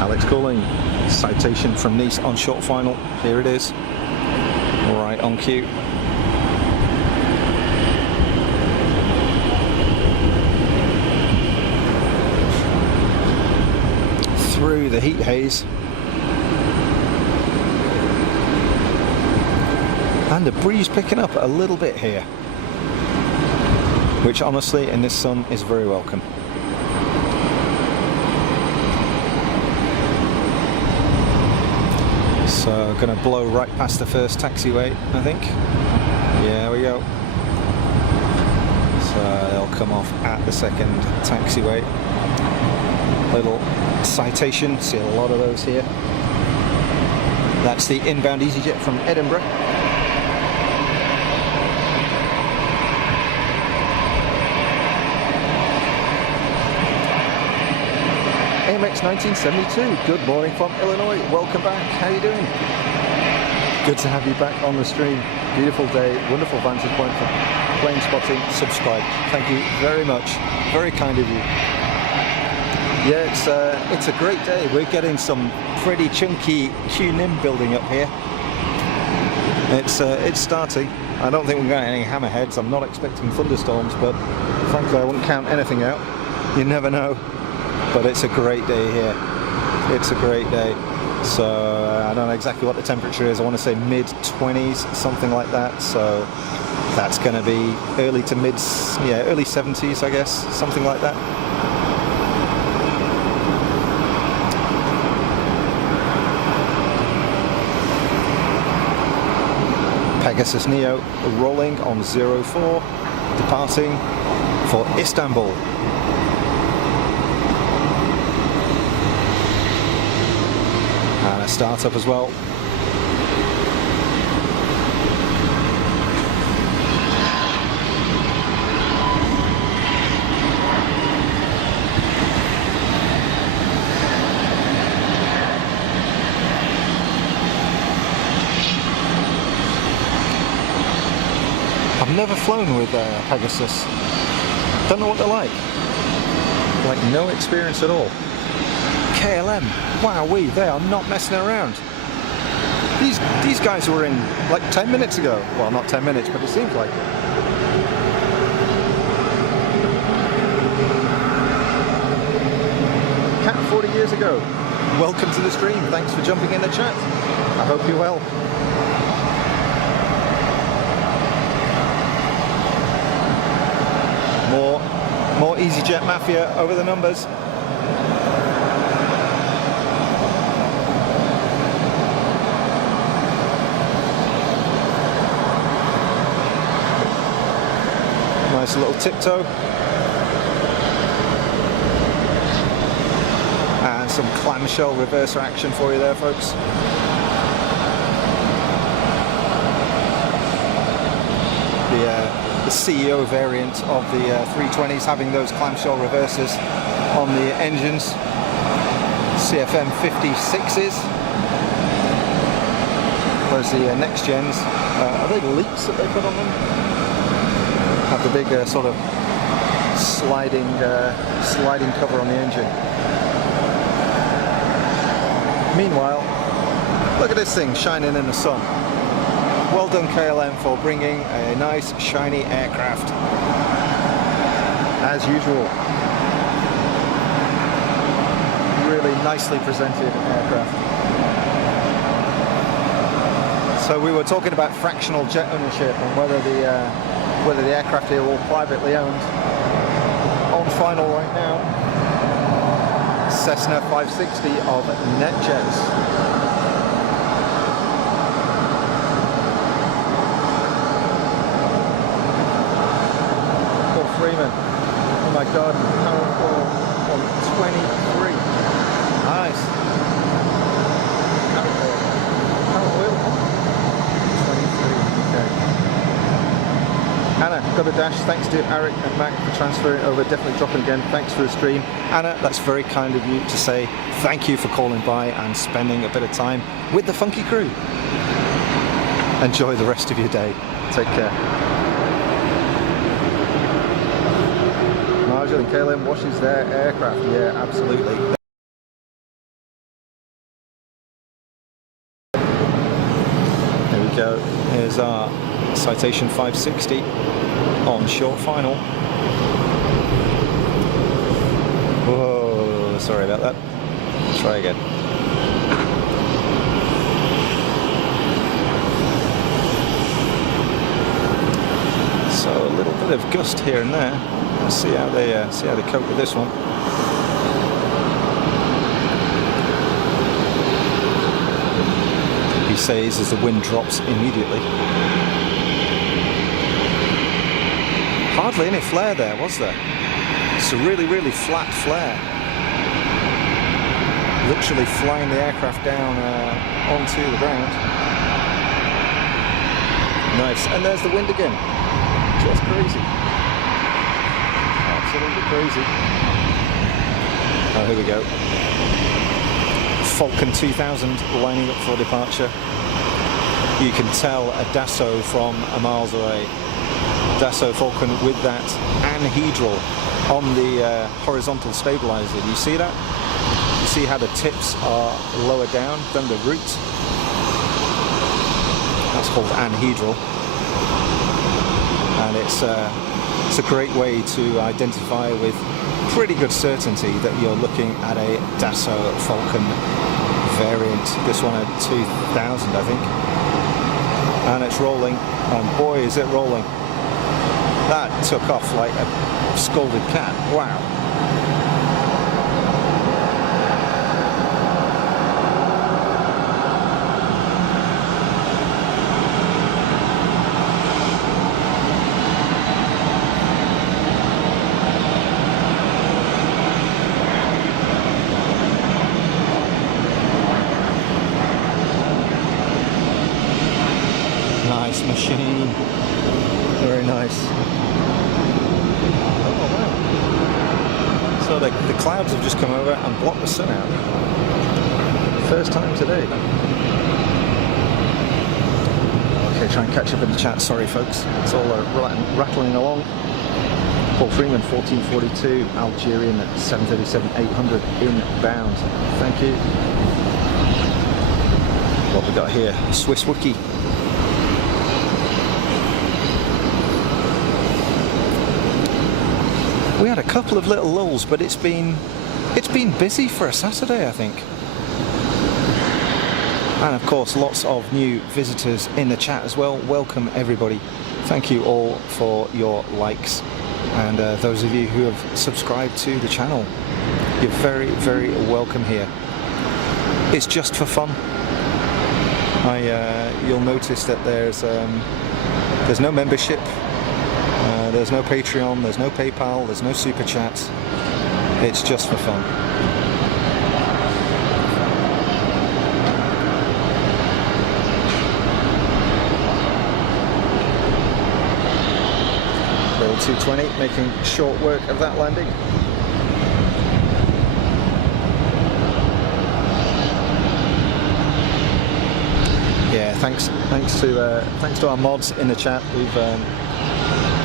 Alex calling. Citation from Nice on short final. Here it is. Right on cue. Through the heat haze. And the breeze picking up a little bit here. Which honestly in this sun is very welcome. So going to blow right past the first taxiway, I think. Yeah, we go. So they'll come off at the second taxiway. Little citation, see a lot of those here. That's the inbound EasyJet from Edinburgh. AMX 1972, good morning from Illinois, welcome back, how are you doing? Good to have you back on the stream, beautiful day, wonderful vantage point for plane spotting, subscribe, thank you very much, very kind of you. Yeah, it's a great day. We're getting some pretty chunky QNIM building up here. It's starting. I don't think we're going to get any hammerheads. I'm not expecting thunderstorms, but frankly I wouldn't count anything out. You never know. But it's a great day here. It's a great day. So I don't know exactly what the temperature is. I want to say mid-20s, something like that. So that's going to be early to mid, yeah, early 70s, I guess, something like that. Pegasus Neo rolling on 04, departing for Istanbul. And a startup as well. I've never flown with Pegasus. Don't know what they're like. Like no experience at all. KLM, wowee, they are not messing around. These guys were in like 10 minutes ago. Well, not 10 minutes, but it seems like it. Cat 40 years ago. Welcome to the stream. Thanks for jumping in the chat. I hope you're well. More EasyJet Mafia over the numbers. Nice little tiptoe. And some clamshell reverser action for you there, folks. The CEO variant of the 320s having those clamshell reversers on the engines. CFM 56s. Whereas the next gens, are they leaks that they put on them? Have the big sort of sliding cover on the engine. Meanwhile, look at this thing shining in the sun. Well done KLM for bringing a nice shiny aircraft. As usual. Really nicely presented aircraft. So we were talking about fractional jet ownership and whether the aircraft here are all privately owned. On final right now, Cessna 560 of NetJets. Freeman. Oh my god, power call on 23. Nice. Power wheel. 23. Okay. Anna, got a dash. Thanks to Eric and Mac for transferring over. Definitely dropping again. Thanks for the stream. Anna, that's very kind of you to say thank you for calling by and spending a bit of time with the funky crew. Enjoy the rest of your day. Take care. And KLM washes their aircraft. Yeah, absolutely. There we go. Here's our Citation 560 on short final. Whoa, sorry about that. Try again. So a little bit of gust here and there. Let's see how they cope with this one. He says as the wind drops immediately. Hardly any flare there, was there? It's a really, really flat flare. Literally flying the aircraft down onto the ground. Nice, and there's the wind again. Just crazy. Absolutely crazy. Oh, here we go. Falcon 2000 lining up for departure. You can tell a Dassault from a miles away. Dassault Falcon with that anhedral on the horizontal stabilizer. Do you see that? You see how the tips are lower down than the root? That's called anhedral, and it's a great way to identify with pretty good certainty that you're looking at a Dassault Falcon variant. This one at 2000, I think, and it's rolling, and boy is it rolling. That took off like a scalded cat. Wow. Nice machine. Very nice. Oh wow. So the clouds have just come over and blocked the sun out. First time today. Okay, try and catch up in the chat. Sorry folks. It's all rattling along. Paul Freeman, 1442, Algerian at 737-800 inbound. Thank you. What we got here? Swiss Wookie. We had a couple of little lulls, but it's been busy for a Saturday, I think. And of course, lots of new visitors in the chat as well. Welcome everybody. Thank you all for your likes, and those of you who have subscribed to the channel, you're very, very welcome here. It's just for fun. You'll notice that there's no membership. There's no Patreon, there's no PayPal, there's no Super Chat. It's just for fun. Roll 220, making short work of that landing. Yeah, thanks to our mods in the chat.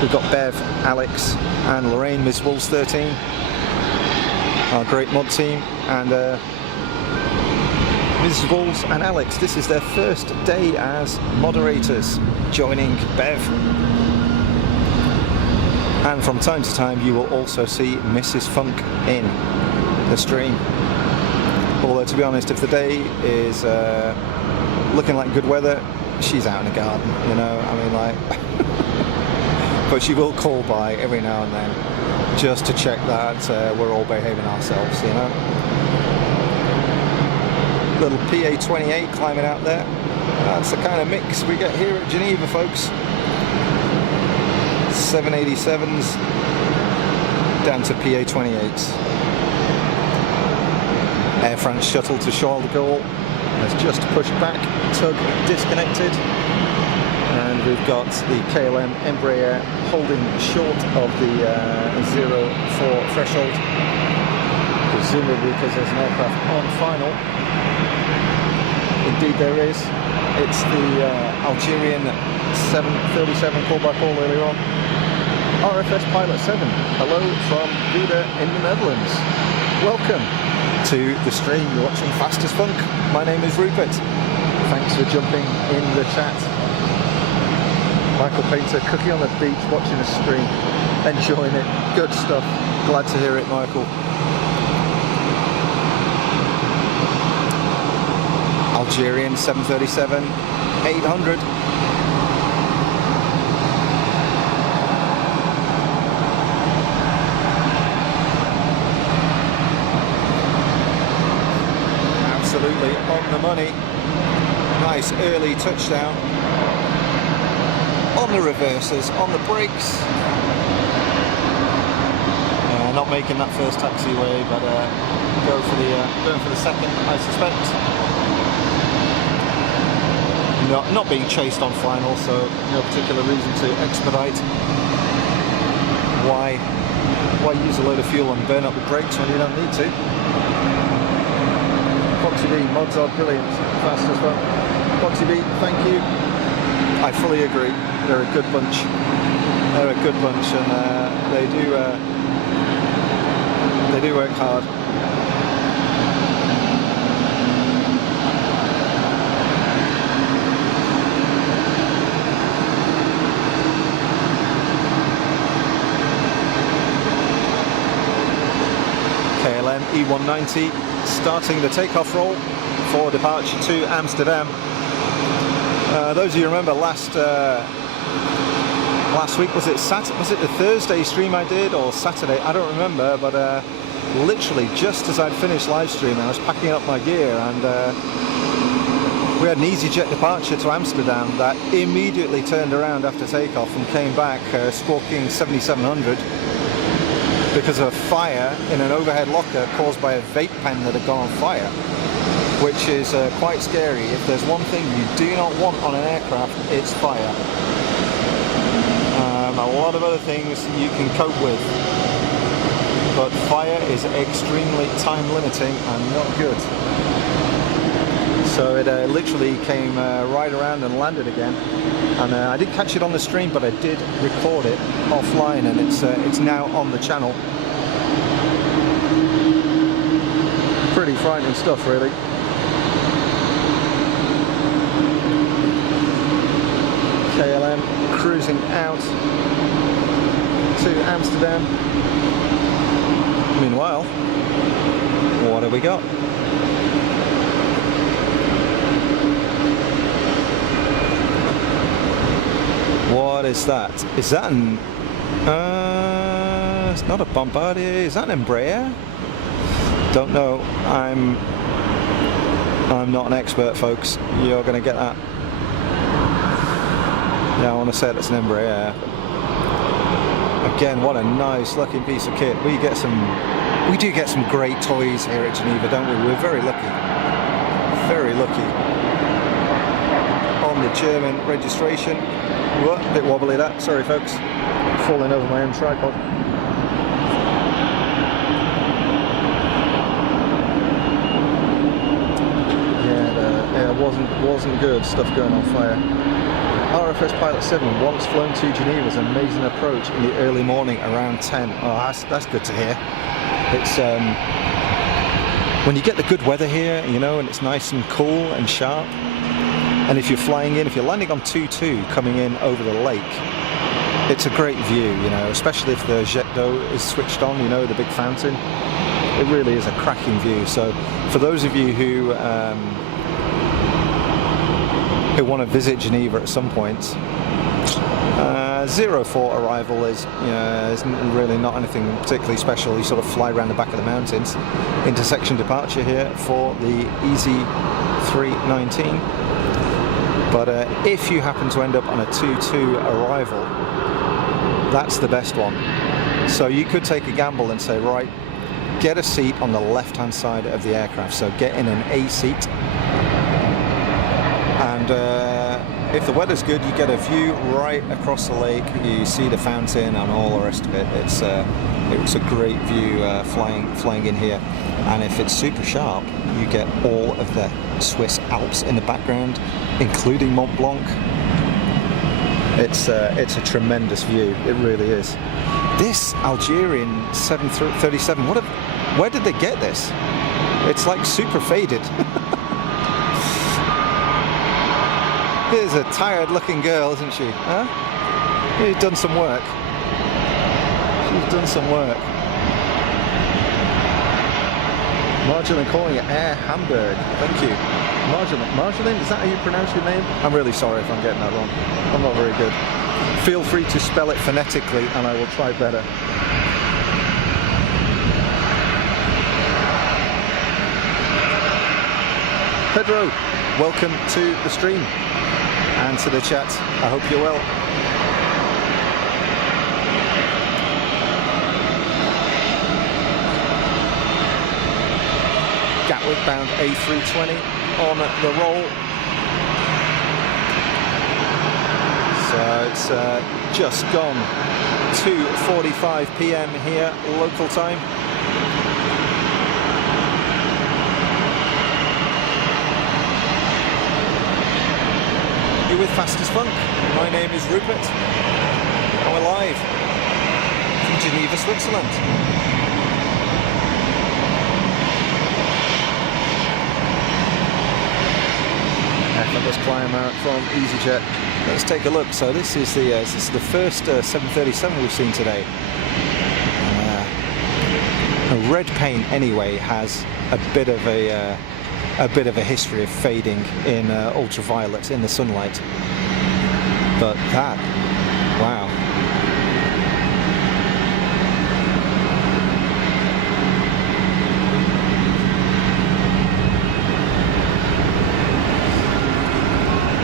We've got Bev, Alex, and Lorraine, Miss Wolves 13, our great mod team, and Mrs. Wolves and Alex. This is their first day as moderators, joining Bev. And from time to time, you will also see Mrs. Funk in the stream. Although, to be honest, if the day is looking like good weather, she's out in the garden. You know, I mean, like. But she will call by every now and then just to check that we're all behaving ourselves, you know. Little PA-28 climbing out there. That's the kind of mix we get here at Geneva, folks. 787s down to PA-28s. Air France shuttle to Charles de Gaulle has just pushed back, tug disconnected. And we've got the KLM Embraer holding short of the 04 threshold, presumably because there's an aircraft on final. Indeed there is. It's the Algerian 737 called by Paul earlier on. RFS Pilot 7, hello from Vida in the Netherlands. Welcome to the stream. You're watching Fast as Funk. My name is Rupert. Thanks for jumping in the chat. Michael Painter, cookie on the beach, watching a stream, enjoying it. Good stuff. Glad to hear it, Michael. Algerian 737-800. Absolutely on the money. Nice early touchdown. On the reversers, on the brakes. Not making that first taxiway, but going for the second, I suspect. Not being chased on final, so no particular reason to expedite. Why use a load of fuel and burn up the brakes when you don't need to? Foxy B, mods are brilliant. Fast as well. Foxy B, thank you. I fully agree. They're a good bunch. They're a good bunch, and they do work hard. KLM E190 starting the takeoff roll for departure to Amsterdam. Those of you remember last week, was it the Thursday stream I did, or Saturday? I don't remember, but literally just as I'd finished live streaming, I was packing up my gear, and we had an EasyJet departure to Amsterdam that immediately turned around after takeoff and came back squawking 7700 because of a fire in an overhead locker caused by a vape pen that had gone on fire, which is quite scary. If there's one thing you do not want on an aircraft, it's fire. A lot of other things you can cope with, but fire is extremely time limiting and not good. So it literally came right around and landed again, and I didn't catch it on the stream, but I did record it offline, and it's now on the channel. Pretty frightening stuff, really. KLM cruising out to Amsterdam. Meanwhile, what have we got? What is that? Is that an... it's not a Bombardier. Is that an Embraer? Don't know. I'm not an expert, folks. You're going to get that. Yeah, I want to say it's an Embraer. Again, what a nice looking piece of kit. We do get some great toys here at Geneva, don't we? We're very lucky. Very lucky. On the German registration. What? A bit wobbly that. Sorry, folks. Falling over my own tripod. Yeah, wasn't good. Stuff going on fire. RFS Pilot 7 once flown to Geneva's amazing approach in the early morning around 10. Oh, that's good to hear. It's when you get the good weather here, you know, and it's nice and cool and sharp. And if you're landing on 2-2 coming in over the lake, it's a great view, you know, especially if the jet d'eau is switched on, you know, the big fountain. It really is a cracking view. So for those of you who want to visit Geneva at some point, 04 arrival is really not anything particularly special. You sort of fly around the back of the mountains. Intersection departure here for the Easy 319. But if you happen to end up on a 2-2 arrival, that's the best one. So you could take a gamble and say, right, get a seat on the left-hand side of the aircraft. So get in an A seat. And if the weather's good, you get a view right across the lake. You see the fountain and all the rest of it. It's a great view flying in here. And if it's super sharp, you get all of the Swiss Alps in the background, including Mont Blanc. It's a tremendous view. It really is. This Algerian 737. Where did they get this? It's like super faded. Here's a tired-looking girl, isn't she? Huh? She's done some work. She's done some work. Marjolaine calling it Air Hamburg. Thank you. Marjolaine, is that how you pronounce your name? I'm really sorry if I'm getting that wrong. I'm not very good. Feel free to spell it phonetically and I will try better. Pedro, welcome to the stream and to the chat. I hope you're well. Gatwick bound A320 on the roll. So it's just gone 2:45 p.m. here, local time. You're with Fast as Funk. My name is Rupert. I want we're live from Geneva, Switzerland. Effortless climb out from EasyJet. Let's take a look. So this is the first 737 we've seen today. Red paint anyway has a bit of a history of fading in ultraviolet in the sunlight. But that, wow.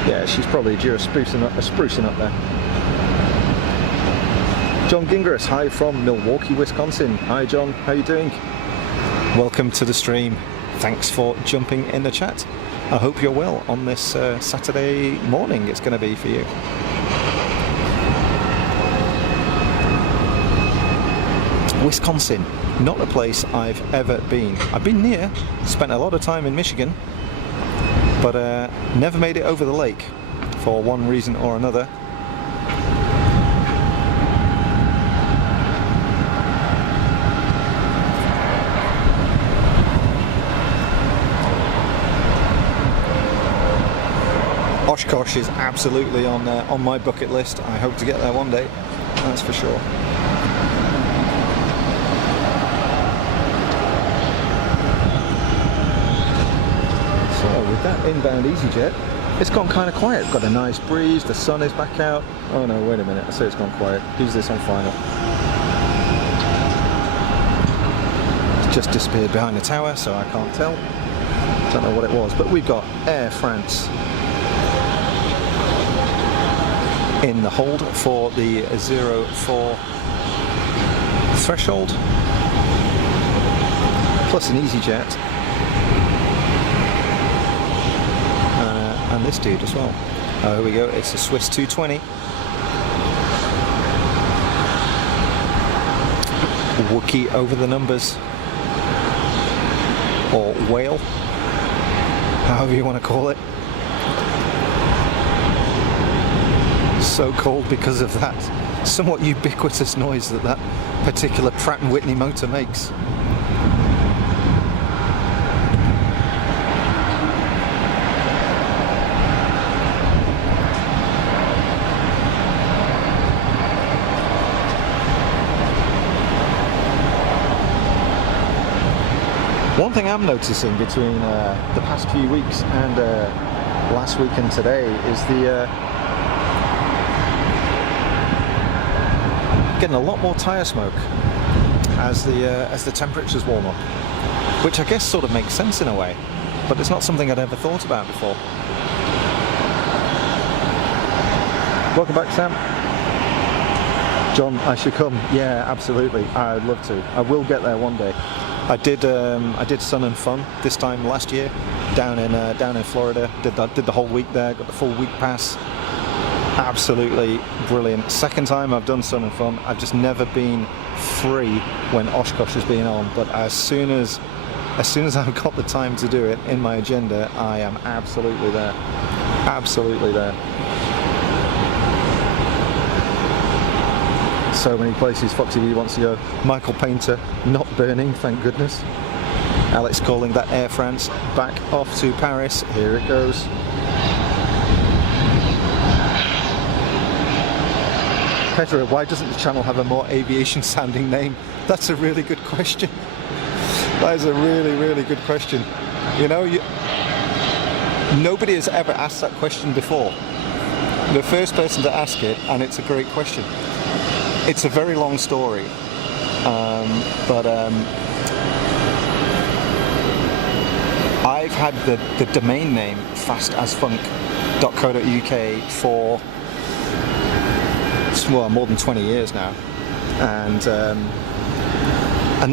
Yeah, she's probably due a sprucing up there. John Gingras, hi from Milwaukee, Wisconsin. Hi John, how you doing? Welcome to the stream. Thanks for jumping in the chat. I hope you're well on this Saturday morning it's going to be for you. Wisconsin, not a place I've ever been. I've been near, spent a lot of time in Michigan, but never made it over the lake for one reason or another. Oshkosh is absolutely on my bucket list. I hope to get there one day, that's for sure. With that inbound EasyJet, it's gone kind of quiet. Got a nice breeze, the sun is back out. Oh no, wait a minute, I say it's gone quiet. Who's this on final? It's just disappeared behind the tower, so I can't tell. Don't know what it was, but we've got Air France in the hold for the 04 threshold, plus an EasyJet. And this dude as well. Here we go, it's a Swiss 220. Wookie over the numbers. Or whale. However you want to call it. So cold because of that somewhat ubiquitous noise that particular Pratt & Whitney motor makes. One thing I'm noticing between the past few weeks and last week and today is getting a lot more tyre smoke as the temperatures warm up, which I guess sort of makes sense in a way, but it's not something I'd ever thought about before. Welcome back, Sam. John, I should come. Yeah, absolutely. I'd love to. I will get there one day. I did Sun and Fun this time last year down in Florida. Did the whole week there. Got the full week pass. Absolutely brilliant. Second time I've done Sun and Fun. I've just never been free when Oshkosh has been on. But as soon as I've got the time to do it in my agenda, I am absolutely there. Absolutely there. So many places Foxy V wants to go. Michael Painter, not burning, thank goodness. Alex calling that Air France back off to Paris. Here it goes. Petra, why doesn't the channel have a more aviation sounding name? That's a really good question. That is a really, really good question. You know, nobody has ever asked that question before. The first person to ask it, and it's a great question. It's a very long story, but I've had the domain name fastasfunk.co.uk for more than 20 years now, and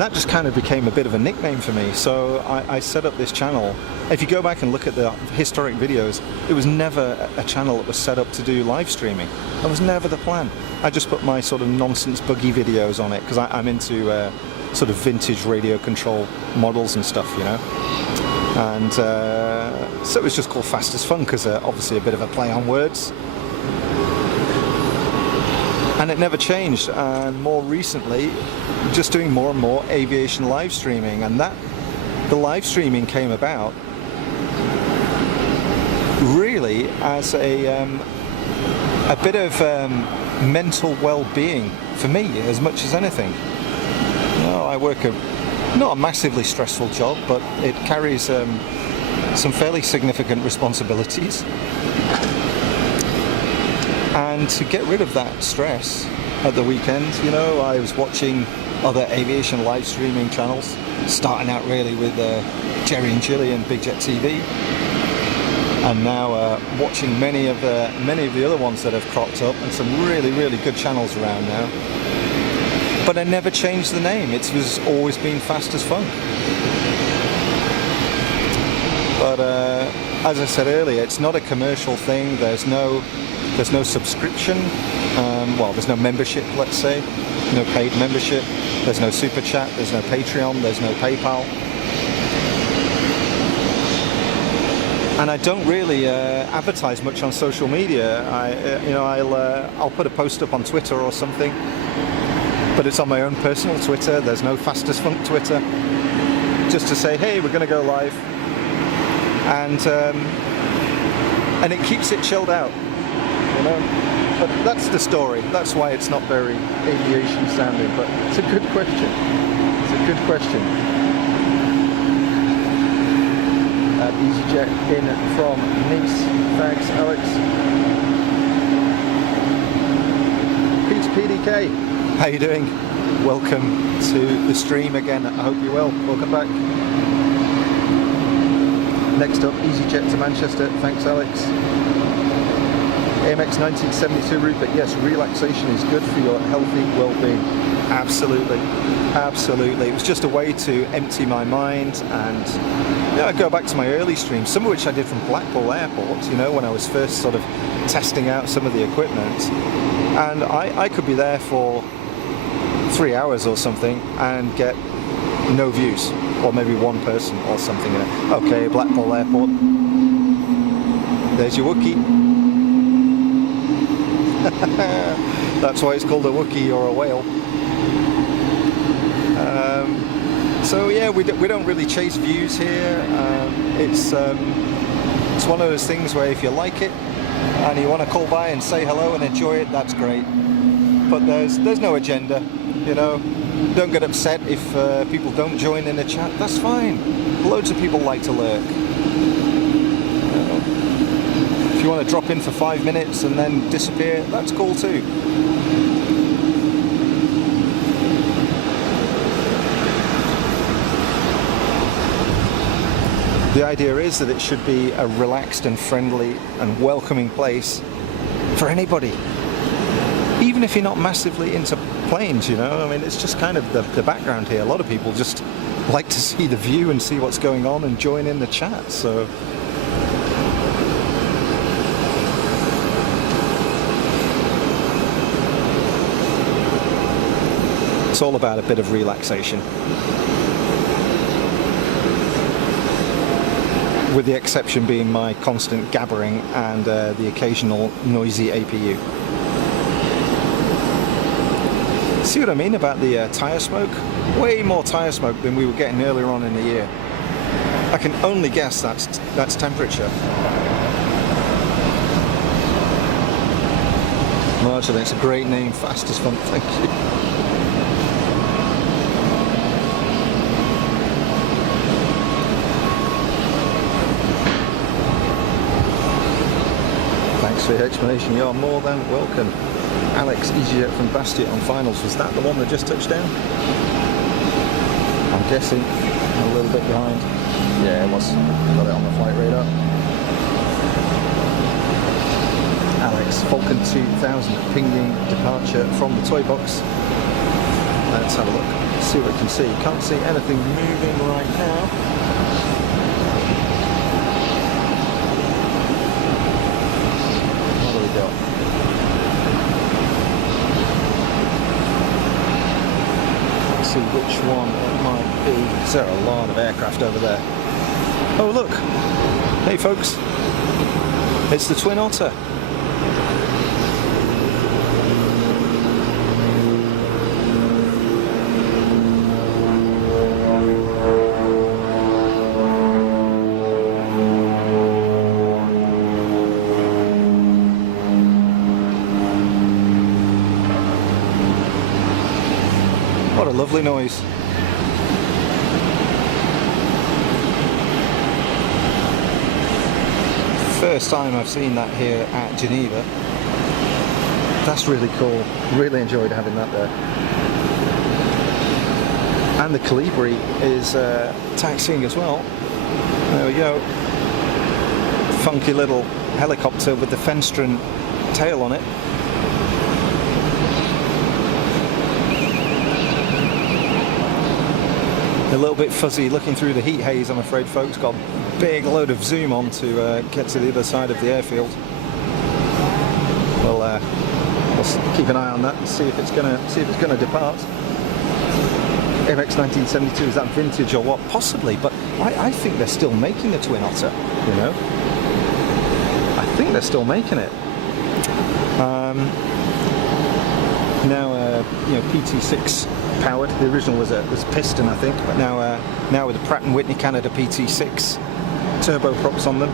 that just kind of became a bit of a nickname for me. So I set up this channel. If you go back and look at the historic videos, it was never a channel that was set up to do live streaming. That was never the plan. I just put my sort of nonsense buggy videos on it because I'm into sort of vintage radio control models and stuff, you know. And so it was just called Fast as Fun because obviously a bit of a play on words. And it never changed, and more recently just doing more and more aviation live streaming, and that the live streaming came about really as a bit of mental well-being for me as much as anything. You know, I work not a massively stressful job, but it carries some fairly significant responsibilities. And to get rid of that stress at the weekend, you know, I was watching other aviation live streaming channels, starting out really with Jerry and Gillian, Bizjet TV, and now watching many of the other ones that have cropped up, and some really good channels around now. But I never changed the name. It was always been Fast as Funk. But as I said earlier, it's not a commercial thing. There's no subscription. Well, there's no membership, let's say. No paid membership. There's no super chat. There's no Patreon. There's no PayPal. And I don't really advertise much on social media. I'll put a post up on Twitter or something, but it's on my own personal Twitter. There's no Fast as Funk Twitter. Just to say, hey, we're going to go live, and it keeps it chilled out, you know. But that's the story. That's why it's not very aviation sounding. But it's a good question. It's a good question. EasyJet in from Nice. Thanks, Alex. Pete's PDK. How you doing? Welcome to the stream again. I hope you're well. Welcome back. Next up, EasyJet to Manchester. Thanks, Alex. AMX 1972 Rupert. Yes, relaxation is good for your healthy well-being. Absolutely, absolutely. It was just a way to empty my mind, and I go back to my early streams, some of which I did from Blackpool Airport, you know, when I was first sort of testing out some of the equipment, and I could be there for 3 hours or something and get no views, or maybe one person or something. Okay, Blackpool Airport. There's your Wookiee. That's why it's called a Wookiee or a whale. So yeah, we don't really chase views here. It's one of those things where if you like it and you want to call by and say hello and enjoy it, that's great. But there's no agenda, you know. Don't get upset if people don't join in the chat. That's fine. Loads of people like to lurk. If you want to drop in for 5 minutes and then disappear, that's cool too. The idea is that it should be a relaxed and friendly and welcoming place for anybody. Even if you're not massively into planes, you know, I mean, it's just kind of the background here. A lot of people just like to see the view and see what's going on and join in the chat, so. It's all about a bit of relaxation. With the exception being my constant gabbering and the occasional noisy APU. See what I mean about the tyre smoke? Way more tyre smoke than we were getting earlier on in the year. I can only guess that's temperature. Marshall, it's a great name, Fast as Funk, thank you. For your explanation, you are more than welcome. Alex, EasyJet from Bizjet on finals. Was that the one that just touched down? I'm guessing. I'm a little bit behind. Yeah, it was. Got it on the flight radar. Alex, Falcon 2000 pinging departure from the toy box. Let's have a look. See what we can see. Can't see anything moving right now. See which one it might be. Is there a lot of aircraft over there? Oh look! Hey folks! It's the Twin Otter. What a lovely noise. First time I've seen that here at Geneva. That's really cool. Really enjoyed having that there. And the Colibri is taxiing as well. There we go. Funky little helicopter with the Fenstron tail on it. A little bit fuzzy looking through the heat haze, I'm afraid, folks. Got a big load of zoom on to get to the other side of the airfield. We'll keep an eye on that and see if it's gonna depart. MX 1972, is that vintage or what? Possibly, but I think they're still making the Twin Otter. You know, I think they're still making it. Now, you know, PT6 powered. The original was piston, I think, but now with the Pratt & Whitney Canada PT6 turboprops on them.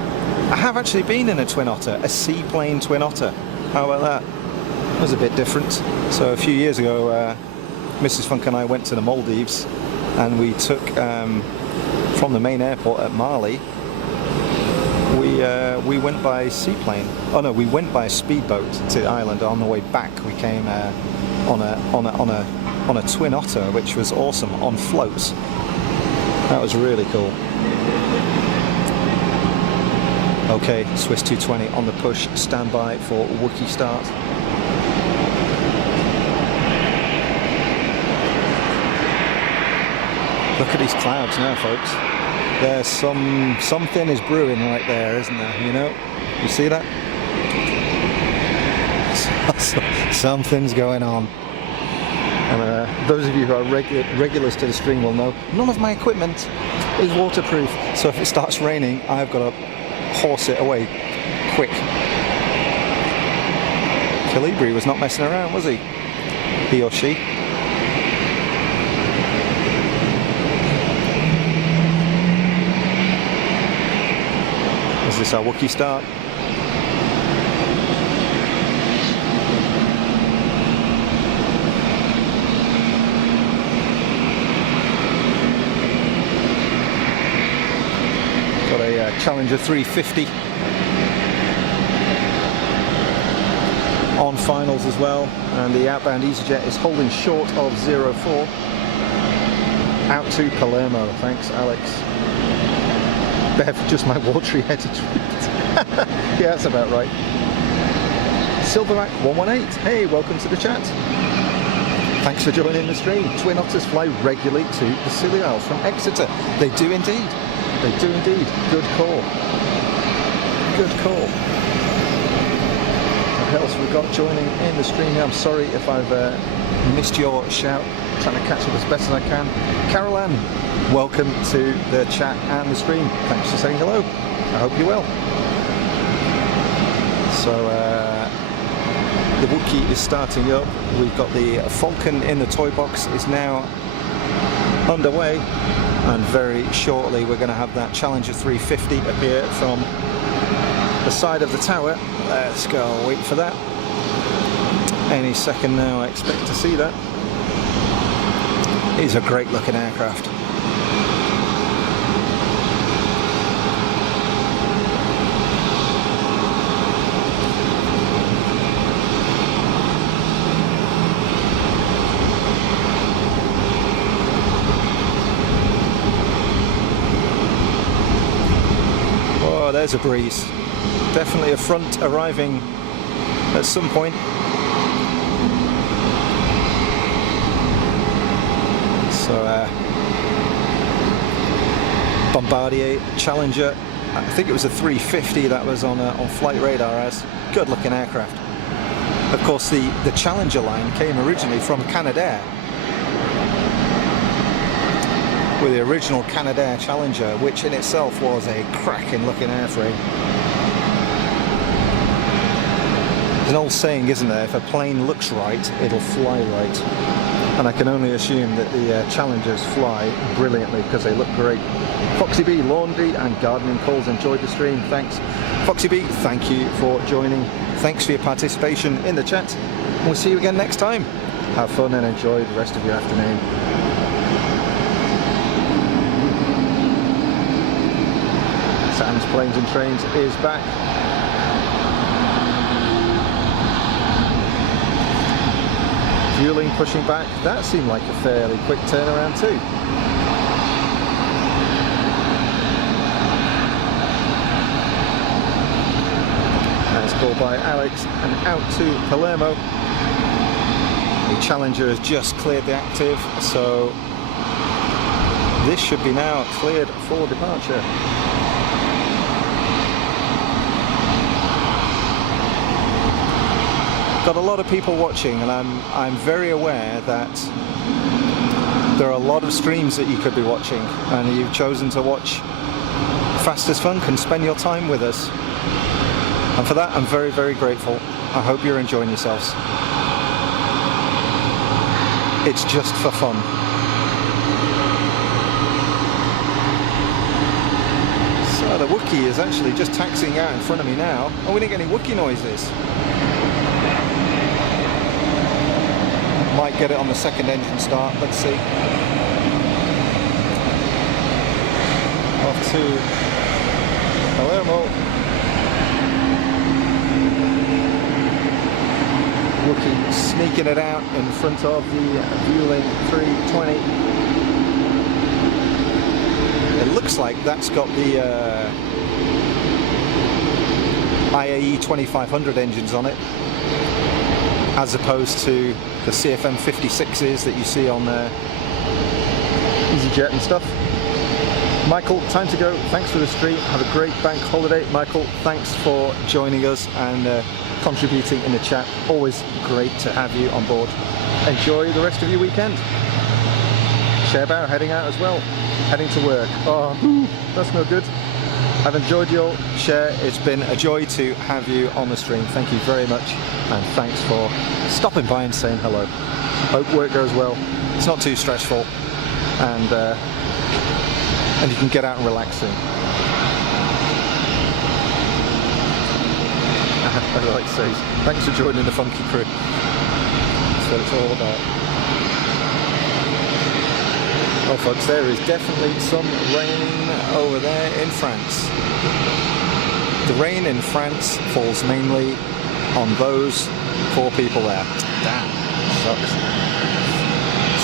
I have actually been in a Twin Otter, a seaplane Twin Otter. How about that? It was a bit different. So a few years ago, Mrs. Funk and I went to the Maldives, and we took from the main airport at Mali. We went by seaplane. Oh no, we went by a speedboat to the island. On the way back, we came on a Twin Otter, which was awesome, on floats. That was really cool. Okay, Swiss 220 on the push. Stand by for Wookiee start. Look at these clouds now, folks. There's something is brewing right there, isn't there? You know, you see that? Something's going on. And those of you who are regulars to the stream will know none of my equipment is waterproof. So if it starts raining, I've got to horse it away quick. Colibri was not messing around, was he? He or she? Is this our Wookiee start? Got a Challenger 350 on finals as well, and the outbound EasyJet is holding short of 04. Out to Palermo, thanks Alex. Bev, just my watery headed Yeah, that's about right. Silverback 118, hey, welcome to the chat. Thanks for joining the stream. Twin Otters fly regularly to the Scilly Isles from Exeter. They do indeed. They do indeed. Good call. Good call. What else we've got joining in the stream here? I'm sorry if I've missed your shout. I'm trying to catch up as best as I can. Carol Ann, welcome to the chat and the stream. Thanks for saying hello. I hope you're well. So the Wookiee is starting up. We've got the Falcon in the toy box is now underway, and very shortly we're going to have that Challenger 350 appear from the side of the tower. Let's go and wait for that. Any second now, I expect to see that. It's a great looking aircraft. Oh, there's a breeze. Definitely a front arriving at some point. So Bombardier Challenger, I think it was a 350 that was on flight radar as. Good looking aircraft. Of course the Challenger line came originally from Canadair, with the original Canadair Challenger, which in itself was a cracking looking airframe. There's an old saying, isn't there, if a plane looks right, it'll fly right. And I can only assume that the Challengers fly brilliantly because they look great. Foxy B, laundry and gardening calls, enjoyed the stream, thanks. Foxy B, thank you for joining. Thanks for your participation in the chat. We'll see you again next time. Have fun and enjoy the rest of your afternoon. Sam's Planes and Trains is back. Fueling pushing back. That seemed like a fairly quick turnaround too. That's called by Alex and out to Palermo. The Challenger has just cleared the active, so this should be now cleared for departure. Got a lot of people watching, and I'm very aware that there are a lot of streams that you could be watching, and you've chosen to watch Fast as Fun and spend your time with us. And for that, I'm very, very grateful. I hope you're enjoying yourselves. It's just for fun. So the Wookiee is actually just taxiing out in front of me now. Oh, we didn't get any Wookiee noises. Might get it on the second engine start. Let's see. Off to Palermo. Wookiee sneaking it out in front of the Vueling 320. It looks like that's got the IAE 2500 engines on it, as opposed to the CFM 56s that you see on EasyJet and stuff. Michael, time to go. Thanks for the stream. Have a great bank holiday. Michael, thanks for joining us and contributing in the chat. Always great to have you on board. Enjoy the rest of your weekend. Sharebao heading out as well. Heading to work. Oh, that's no good. I've enjoyed your share. It's been a joy to have you on the stream. Thank you very much, and thanks for stopping by and saying hello. Hope work goes well. It's not too stressful, and you can get out and relax soon. I'd like to say thanks for joining the funky crew. That's what it's all about. Well folks, there is definitely some rain over there in France. The rain in France falls mainly on those poor people there. Damn, sucks.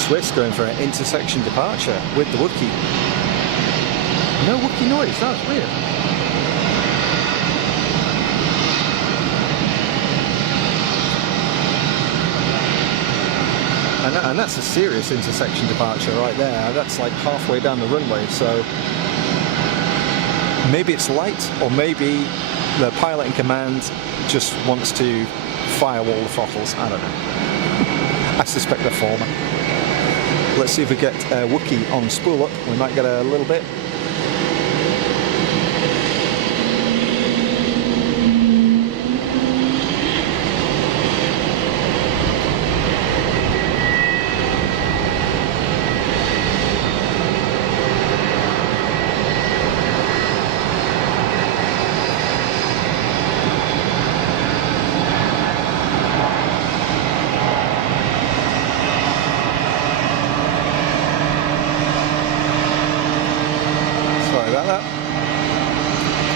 Swiss going for an intersection departure with the Wookiee. No Wookiee noise, that's weird. And that's a serious intersection departure right there. That's like halfway down the runway, so maybe it's light, or maybe the pilot in command just wants to firewall the throttles. I don't know. I suspect the former. Let's see if we get Wookiee on spool up. We might get a little bit.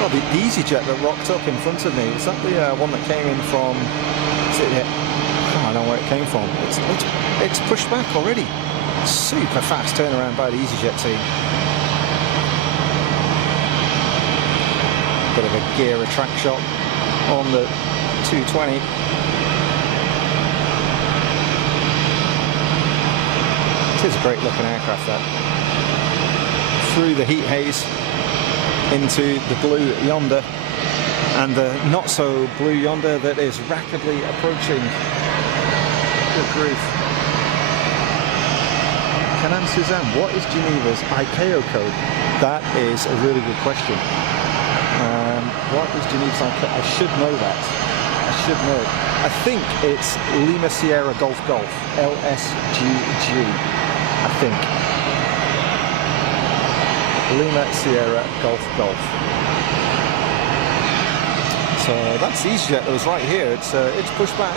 The EasyJet that rocked up in front of me, is that the one that came in from, is it, I don't know where it came from. It's pushed back already. Super fast turnaround by the EasyJet team. Bit of a gear retract shot on the 220. It is a great looking aircraft, that. Through the heat haze into the blue yonder, and the not so blue yonder that is rapidly approaching. Good grief. Canan Suzanne, what is Geneva's ICAO code? That is a really good question. What is Geneva's ICAO? I should know that. I should know it. I think it's Lima Sierra Golf Golf, LSGG, I think. Lima Sierra Golf Golf. So that's the EasyJet that was right here. It's pushed back.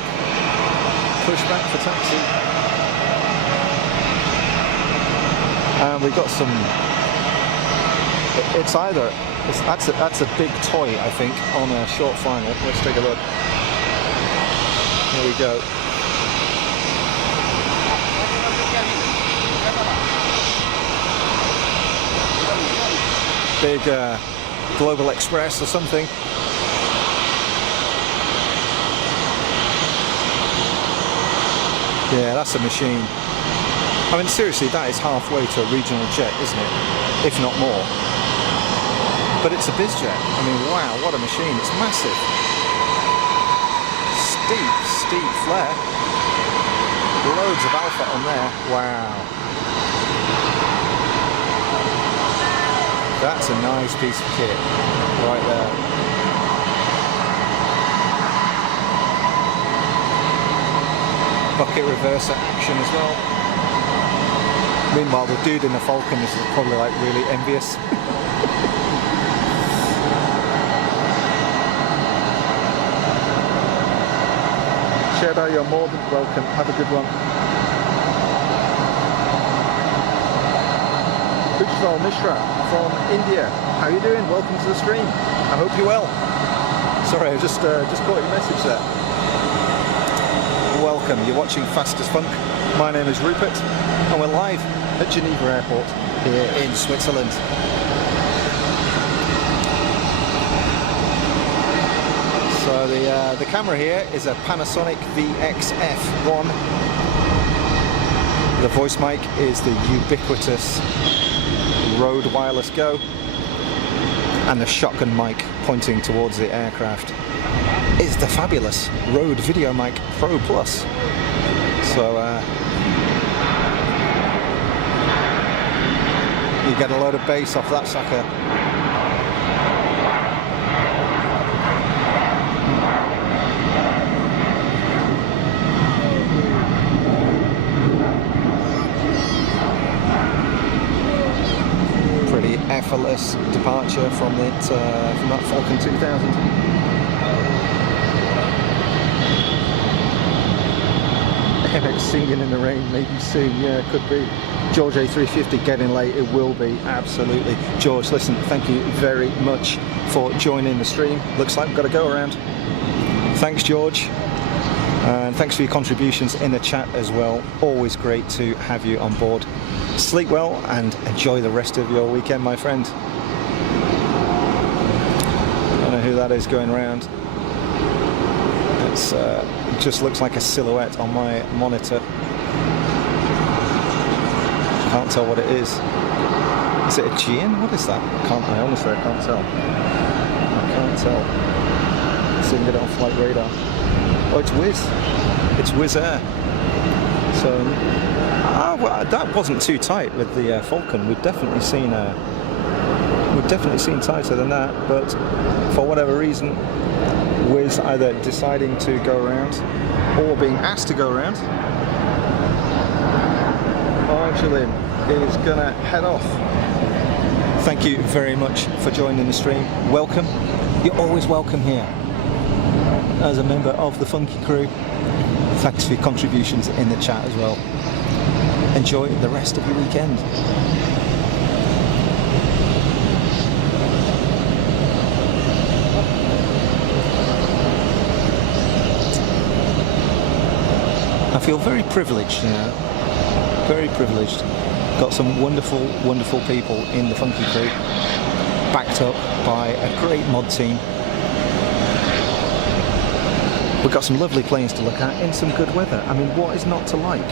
Pushed back for taxi. And we got some. It's either that's a big toy, I think, on a short final. Let's take a look. Here we go. Big Global Express or something. Yeah, that's a machine. I mean, seriously, that is halfway to a regional jet, isn't it? If not more. But it's a Bizjet. I mean, wow, what a machine. It's massive. Steep flare. Loads of alpha on there. Wow. That's a nice piece of kit right there. Bucket reverser action as well. Meanwhile, the dude in the Falcon is probably like really envious. Shadow, you're more than welcome. Have a good one. Ujjwal Mishra from India. How are you doing? Welcome to the stream. I hope you're well. Sorry, I just caught your message there. Welcome. You're watching Fast as Funk. My name is Rupert, and we're live at Geneva Airport here in Switzerland. So the camera here is a Panasonic VXF1. The voice mic is the ubiquitous Rode Wireless Go, and the shotgun mic pointing towards the aircraft is the fabulous Rode Video Mic Pro Plus. So you get a load of bass off that sucker. Pretty effortless departure from that Falcon 2000. MX singing in the rain, maybe soon. Yeah, could be. George A350 getting late. It will be, absolutely. George, listen, thank you very much for joining the stream. Looks like we've got to go around. Thanks, George. And thanks for your contributions in the chat as well. Always great to have you on board. Sleep well and enjoy the rest of your weekend, my friend. I don't know who that is going around. It's just looks like a silhouette on my monitor. Can't tell what it is. Is it a Gian? What is that? I honestly can't tell. I can't tell. Seeing it off like radar. Oh, it's Wizz. It's Wizz Air. So well, that wasn't too tight with the Falcon. We've definitely seen tighter than that. But for whatever reason, Wizz either deciding to go around or being asked to go around. Argelin is gonna head off. Thank you very much for joining the stream. Welcome. You're always welcome here as a member of the Funky crew. Thanks for your contributions in the chat as well. Enjoy the rest of your weekend. I feel very privileged, you know, very privileged. Got some wonderful, wonderful people in the Funky crew, backed up by a great mod team. We've got some lovely planes to look at in some good weather. I mean, what is not to like?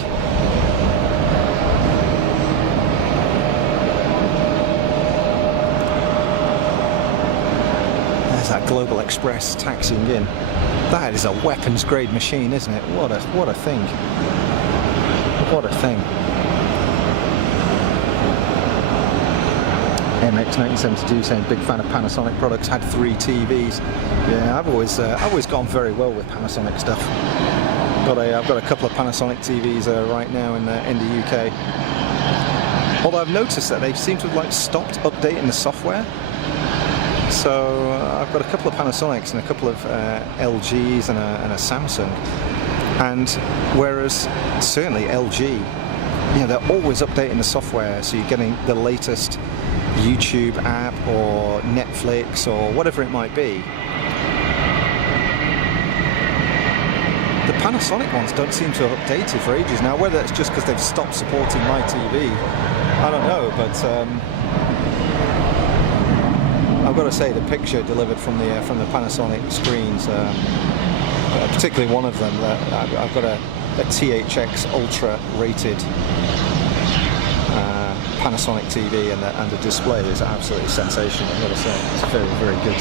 There's that Global Express taxiing in. That is a weapons grade machine, isn't it? What a thing. What a thing. MX1972 saying big fan of Panasonic products, had 3 TVs. Yeah, I've always gone very well with Panasonic stuff. I've got a couple of Panasonic TVs right now in the UK. Although I've noticed that they seem to have like stopped updating the software. So I've got a couple of Panasonics and a couple of LGs and a Samsung. And whereas certainly LG you know, they're always updating the software, so you're getting the latest YouTube app or Netflix or whatever it might be. The Panasonic ones don't seem to have updated for ages now. Whether it's just because they've stopped supporting my TV, I don't know. But I've got to say, the picture delivered from the Panasonic screens, particularly one of them, I've got a THX Ultra rated Panasonic TV, and the display is absolutely sensational. I've got to say, it's very, very good.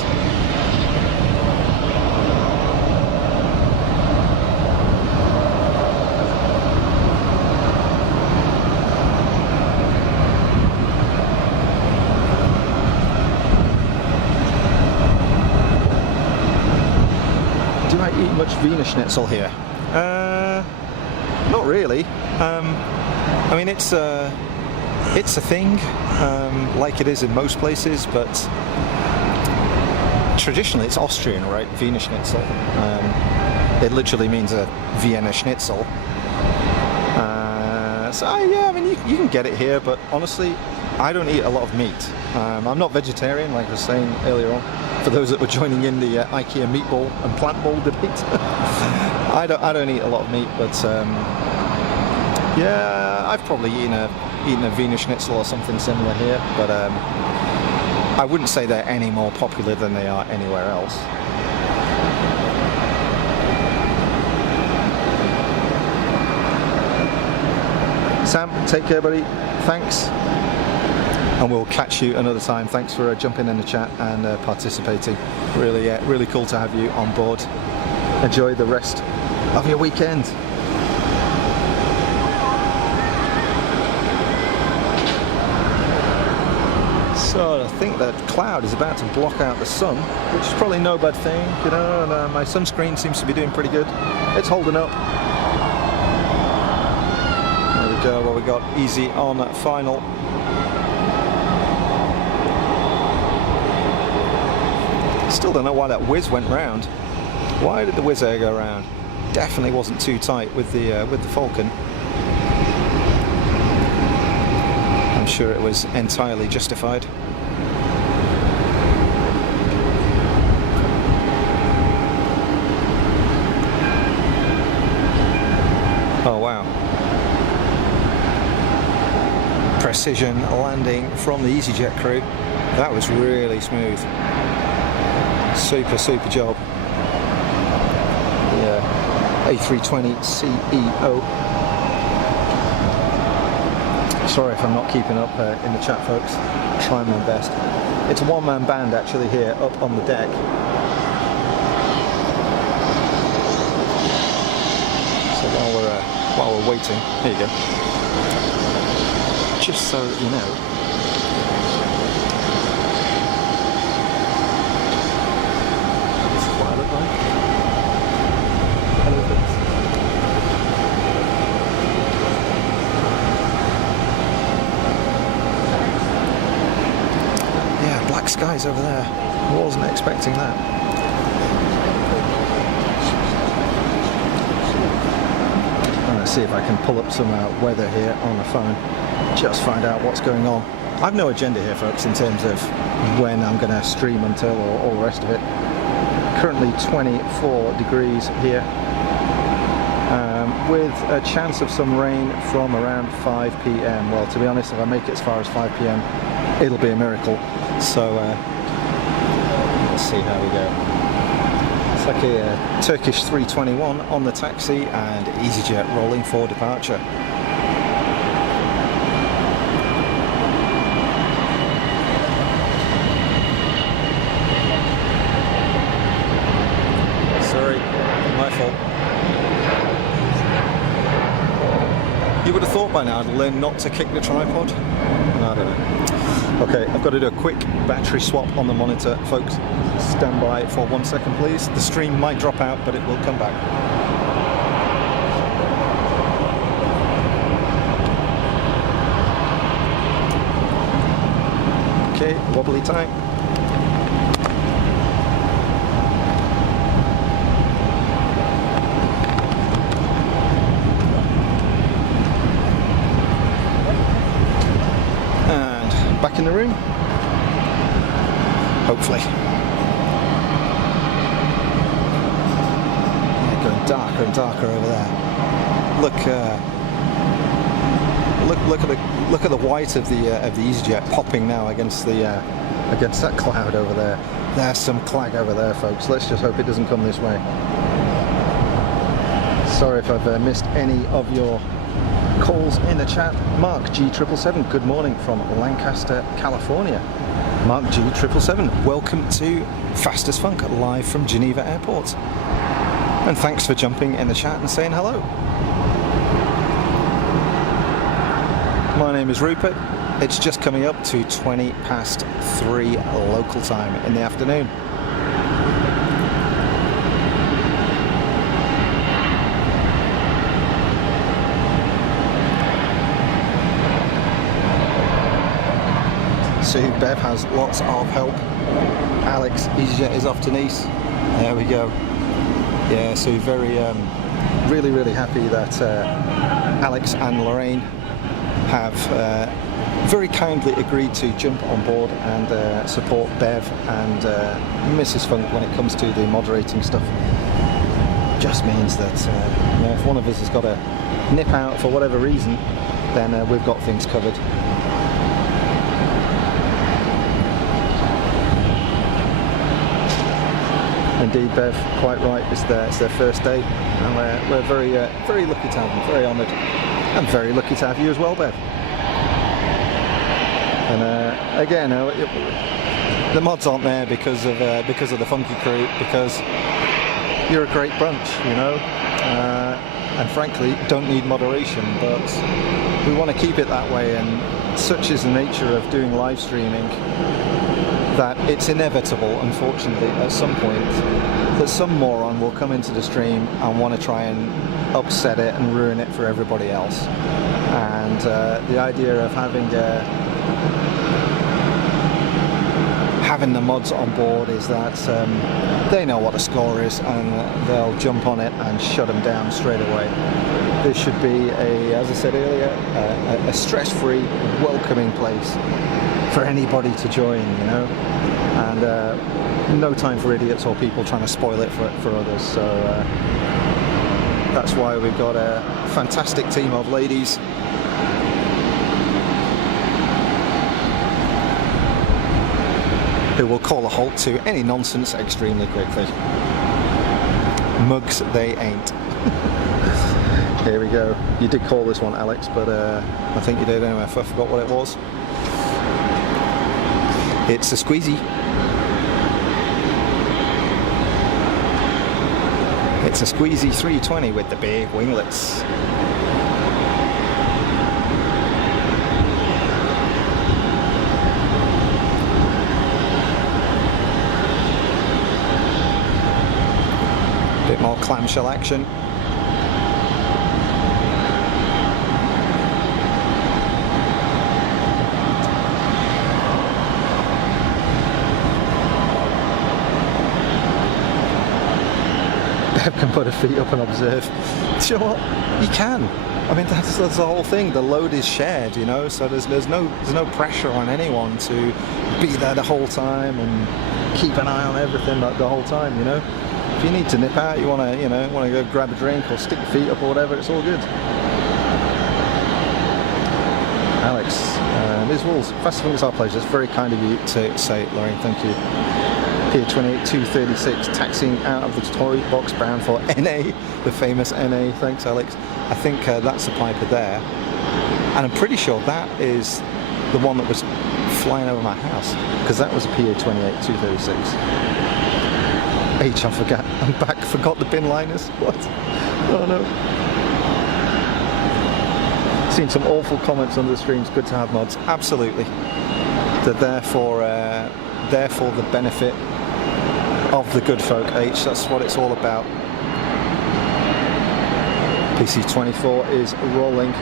Eat much Wiener Schnitzel here? Not really. I mean, it's a thing, like it is in most places, but traditionally it's Austrian, right? Wiener Schnitzel. It literally means a Vienna Schnitzel. So yeah, I mean, you can get it here, but honestly, I don't eat a lot of meat. I'm not vegetarian, like I was saying earlier on. For those that were joining in the IKEA meatball and plant bowl debate, I don't eat a lot of meat, but yeah, I've probably eaten a Wiener Schnitzel or something similar here, but I wouldn't say they're any more popular than they are anywhere else. Sam, take care, buddy. Thanks. And we'll catch you another time. Thanks for jumping in the chat and participating. Really, really cool to have you on board. Enjoy the rest of your weekend. So I think that cloud is about to block out the sun, which is probably no bad thing, you know. And my sunscreen seems to be doing pretty good. It's holding up. There we go. Well, we got easy on that final. Still don't know why that whiz went round. Why did the Wizz Air go round? Definitely wasn't too tight with the Falcon. I'm sure it was entirely justified. Oh wow. Precision landing from the EasyJet crew. That was really smooth. Super job. The A320 CEO. Sorry if I'm not keeping up in the chat, folks. Trying my best. It's a one-man band actually here up on the deck. So while we're waiting, here you go. Just so that you know. Skies over there. Wasn't expecting that. I'm going to see if I can pull up some weather here on the phone. Just find out what's going on. I've no agenda here, folks, in terms of when I'm going to stream until or all the rest of it. Currently 24 degrees here. With a chance of some rain from around 5 p.m. Well, to be honest, if I make it as far as 5 p.m, it'll be a miracle. So let's see how we go. It's like a Turkish 321 on the taxi and EasyJet rolling for departure. Sorry, my fault. You would have thought by now I'd learn not to kick the tripod. I don't know. Okay, I've got to do a quick battery swap on the monitor, folks. Stand by for 1 second, please. The stream might drop out, but it will come back. Okay, wobbly time. back in the room. Hopefully. Yeah, going darker and darker over there. Look at the white of the EasyJet popping now against that cloud over there. There's some clag over there, folks. Let's just hope it doesn't come this way. Sorry if I've missed any of your calls in the chat. Mark G777, good morning from Lancaster, California. Mark G777, welcome to Fast as Funk, live from Geneva Airport. And thanks for jumping in the chat and saying hello. My name is Rupert. It's just coming up to 3 local time in the afternoon. So Bev has lots of help. Alex, EasyJet is off to Nice. There we go. Yeah, so really happy that Alex and Lorraine have very kindly agreed to jump on board and support Bev and Mrs. Funk when it comes to the moderating stuff. Just means that if one of us has got to nip out for whatever reason, then we've got things covered. Indeed, Bev, quite right. It's their first day, and we're very lucky to have them. Very honoured, and very lucky to have you as well, Bev. And again, the mods aren't there because of the funky crew, because you're a great bunch, you know, and frankly don't need moderation, but we want to keep it that way, and such is the nature of doing live streaming that it's inevitable, unfortunately, at some point, that some moron will come into the stream and want to try and upset it and ruin it for everybody else. And the idea of having the mods on board is that they know what a score is and they'll jump on it and shut them down straight away. This should be, as I said earlier, a stress-free, welcoming place for anybody to join, you know, and no time for idiots or people trying to spoil it for others. So that's why we've got a fantastic team of ladies who will call a halt to any nonsense extremely quickly. Mugs they ain't. Here we go. You did call this one, Alex, but I think you did anyway. I forgot what it was. It's a squeezy. It's a squeezy 320 with the big winglets. Bit more clamshell action. Can put her feet up and observe. Do you know what? You can. I mean, that's the whole thing. The load is shared, you know. So there's no pressure on anyone to be there the whole time and keep an eye on everything the whole time, you know. If you need to nip out, you want to go grab a drink or stick your feet up or whatever, it's all good. Alex, Ms. Walls, Fast Funk is our pleasure. It's very kind of you to say, Lorraine. Thank you. Pier 28 236, taxiing out of the toy box bound for NA, the famous NA. Thanks, Alex. I think that's the Piper there, and I'm pretty sure that is the one that was flying over my house, because that was a PA 28 236. I forgot. I'm back. Forgot the bin liners. What? Oh no. Seen some awful comments under the streams. Good to have mods. Absolutely. They're there for the benefit of the good folk, H. That's what it's all about. PC24 is rolling.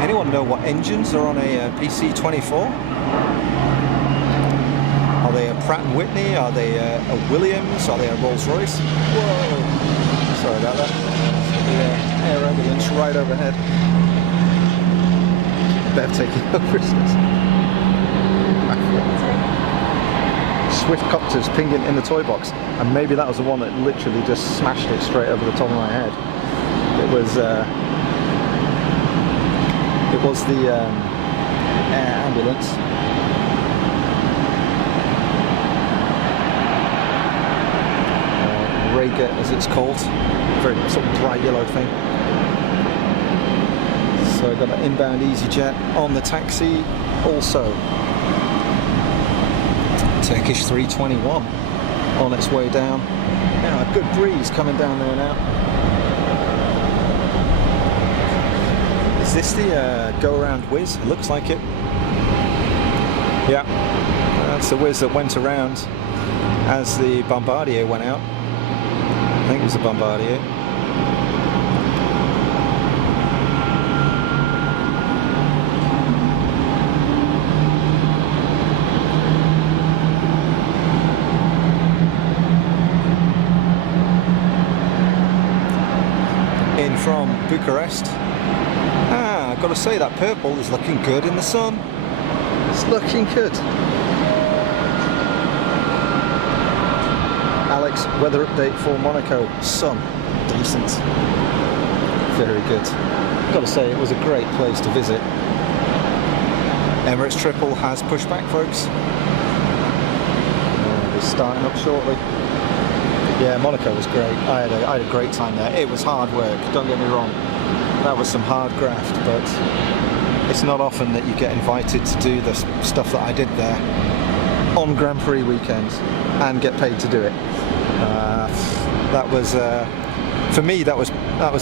Anyone know what engines are on a PC24? they a Pratt & Whitney? Are they a Williams? Are they a Rolls-Royce? Whoa! Sorry about that. The air ambulance right overhead. Bev taking over, isn't it? Swift copters pinging in the toy box, and maybe that was the one that literally just smashed it straight over the top of my head. It was the air ambulance. Rega, as it's called, very sort of bright yellow thing. So I've got an inbound EasyJet on the taxi, also Turkish 321 on its way down. Now a good breeze coming down there now. Is this the go-around whiz? It looks like it. Yeah, that's the whiz that went around as the Bombardier went out. I think it was a Bombardier. In from Bucharest. I've got to say that purple is looking good in the sun. It's looking good. Alex, weather update for Monaco. Sun. Decent. Very good. Got to say, it was a great place to visit. Emirates Triple has pushed back, folks. We're starting up shortly. Yeah, Monaco was great. I had a great time there. It was hard work, don't get me wrong. That was some hard graft, but it's not often that you get invited to do the stuff that I did there on Grand Prix weekends and get paid to do it. That was, for me, that was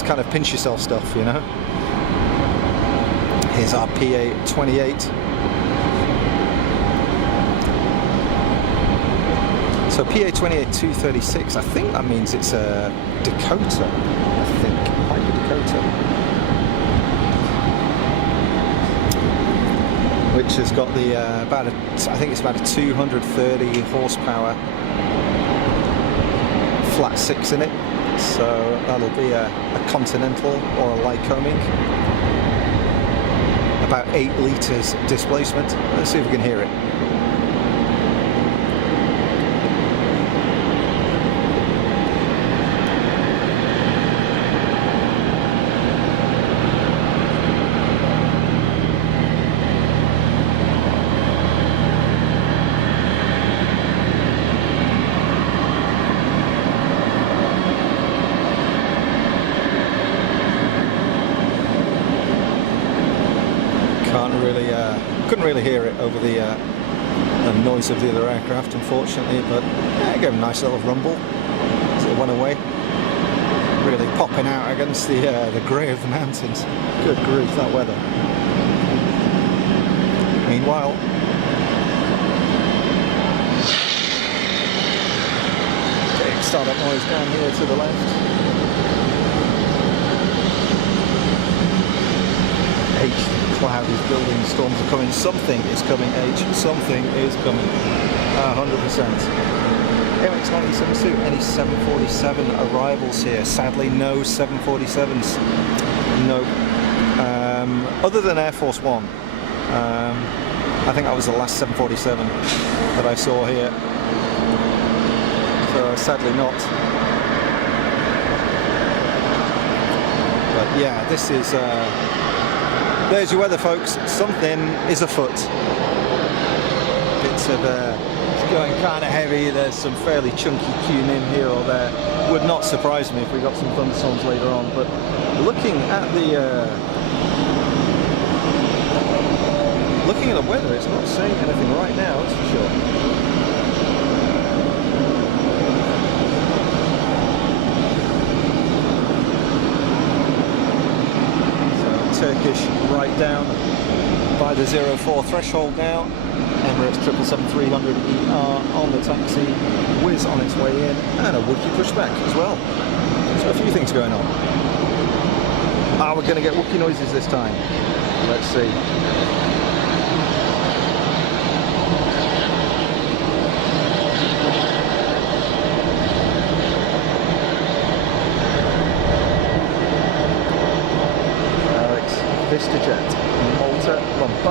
kind of pinch yourself stuff, you know. Here's our PA28. So PA28 236, I think that means it's a Dakota, I think. It might be Dakota. Which has got the, I think it's about a 230 horsepower flat six in it. So that'll be a Continental or a Lycoming. About 8 litres displacement. Let's see if we can hear it. Couldn't really hear it over the noise of the other aircraft, unfortunately, but yeah, it gave a nice little rumble as it went away. Really popping out against the grey of the mountains. Good grief, that weather. Meanwhile, big startup noise down here to the left. H. Cloud is building, storms are coming. Something is coming, H. Something is coming. 100%. Emirates 972. Any 747 arrivals here? Sadly, no 747s. No. Other than Air Force One. I think that was the last 747 that I saw here. So sadly not. But yeah, this is. There's your weather, folks. Something is afoot. Bits of it's going kind of heavy. There's some fairly chunky tune in here or there. Would not surprise me if we got some thunderstorms later on. But looking at the weather, it's not saying anything right now. That's for sure. Turkish right down by the 04 threshold now. Emirates 777-300ER on the taxi, Wizz on its way in, and a Wookiee pushback as well. So a few things going on. We're going to get Wookiee noises this time. Let's see.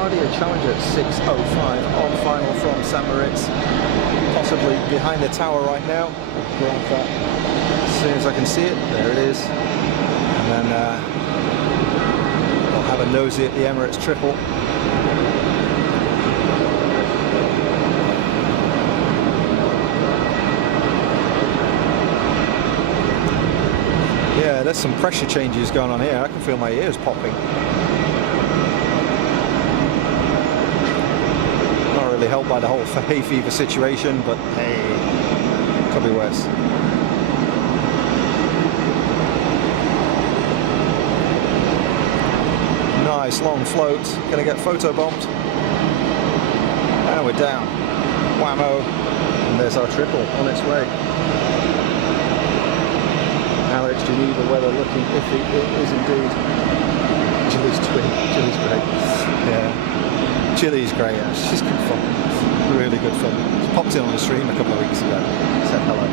Bombardier Challenger 605 on final from St. Moritz. Possibly behind the tower right now. I'll grab that as soon as I can see it. There it is. And then we'll have a nosy at the Emirates triple. Yeah, there's some pressure changes going on here. I can feel my ears popping. Not really helped by the whole hay fever situation, but hey, could be worse. Nice long float. Gonna get photo bombed. And we're down. Whammo. And there's our triple on its way. Alex, Geneva weather looking iffy. It is indeed. Chili's twin. Chili's great. Yeah. Chili's great. Yeah. She's good fun. Really good fun. She popped in on the stream a couple of weeks ago. Said hello.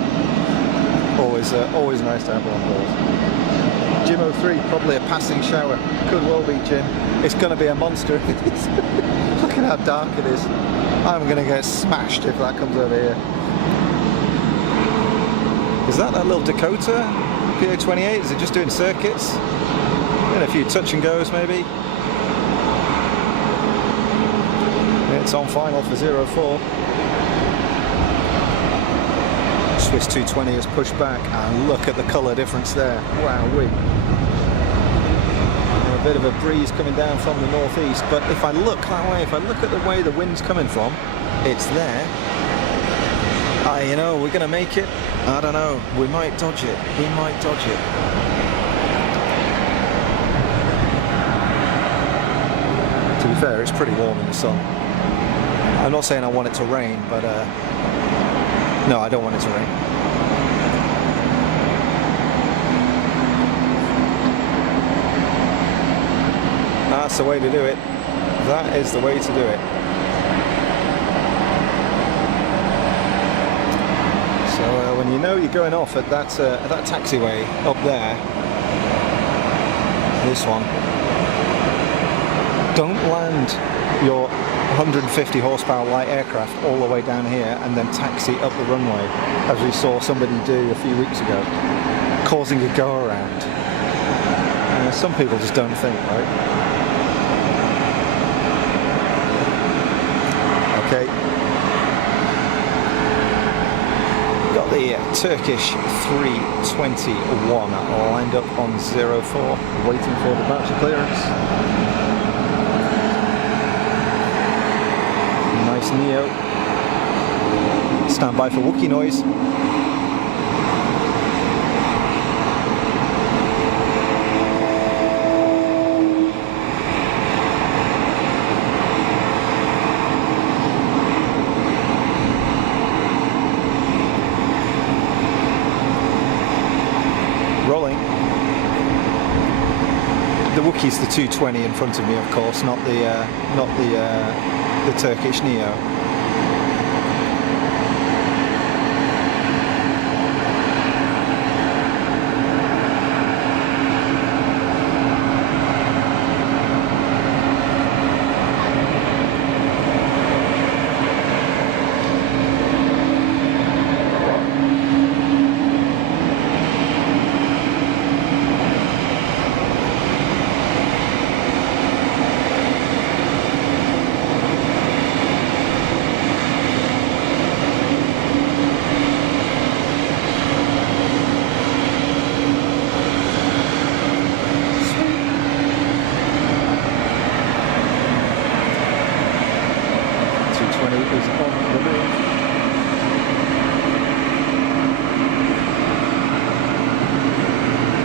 Always nice to have her on board. Jim 03, probably a passing shower. Could well be, Jim. It's going to be a monster if it is. Look at how dark it is. I'm going to get smashed if that comes over here. Is that little Dakota? PO28? Is it just doing circuits? And a few touch and goes maybe? It's on final for 04. Swiss 220 has pushed back, and look at the colour difference there. Wowee. A bit of a breeze coming down from the northeast, but if I look that way, if I look at the way the wind's coming from, it's there. You know, we're going to make it. I don't know. We might dodge it. We might dodge it. To be fair, it's pretty warm in the sun. I'm not saying I want it to rain, but no, I don't want it to rain. That's the way to do it. That is the way to do it. So when you know you're going off at that taxiway up there, this one, don't land your 150 horsepower light aircraft all the way down here and then taxi up the runway, as we saw somebody do a few weeks ago, causing a go around. Some people just don't think, right? Okay. Got the Turkish 321 lined up on 04, waiting for departure clearance. Nice Neo. Stand by for Wookiee noise. Rolling. The Wookiee's the 220 in front of me, of course, not the Turkish Neo.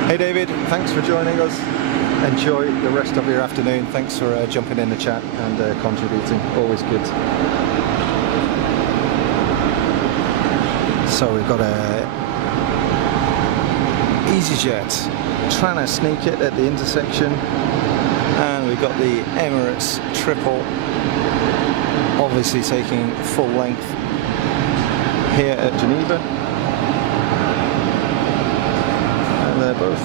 Hey David, thanks for joining us. Enjoy the rest of your afternoon. Thanks for jumping in the chat and contributing. Always good. So we've got a EasyJet trying to sneak it at the intersection, and we've got the Emirates triple obviously taking full length here at Geneva.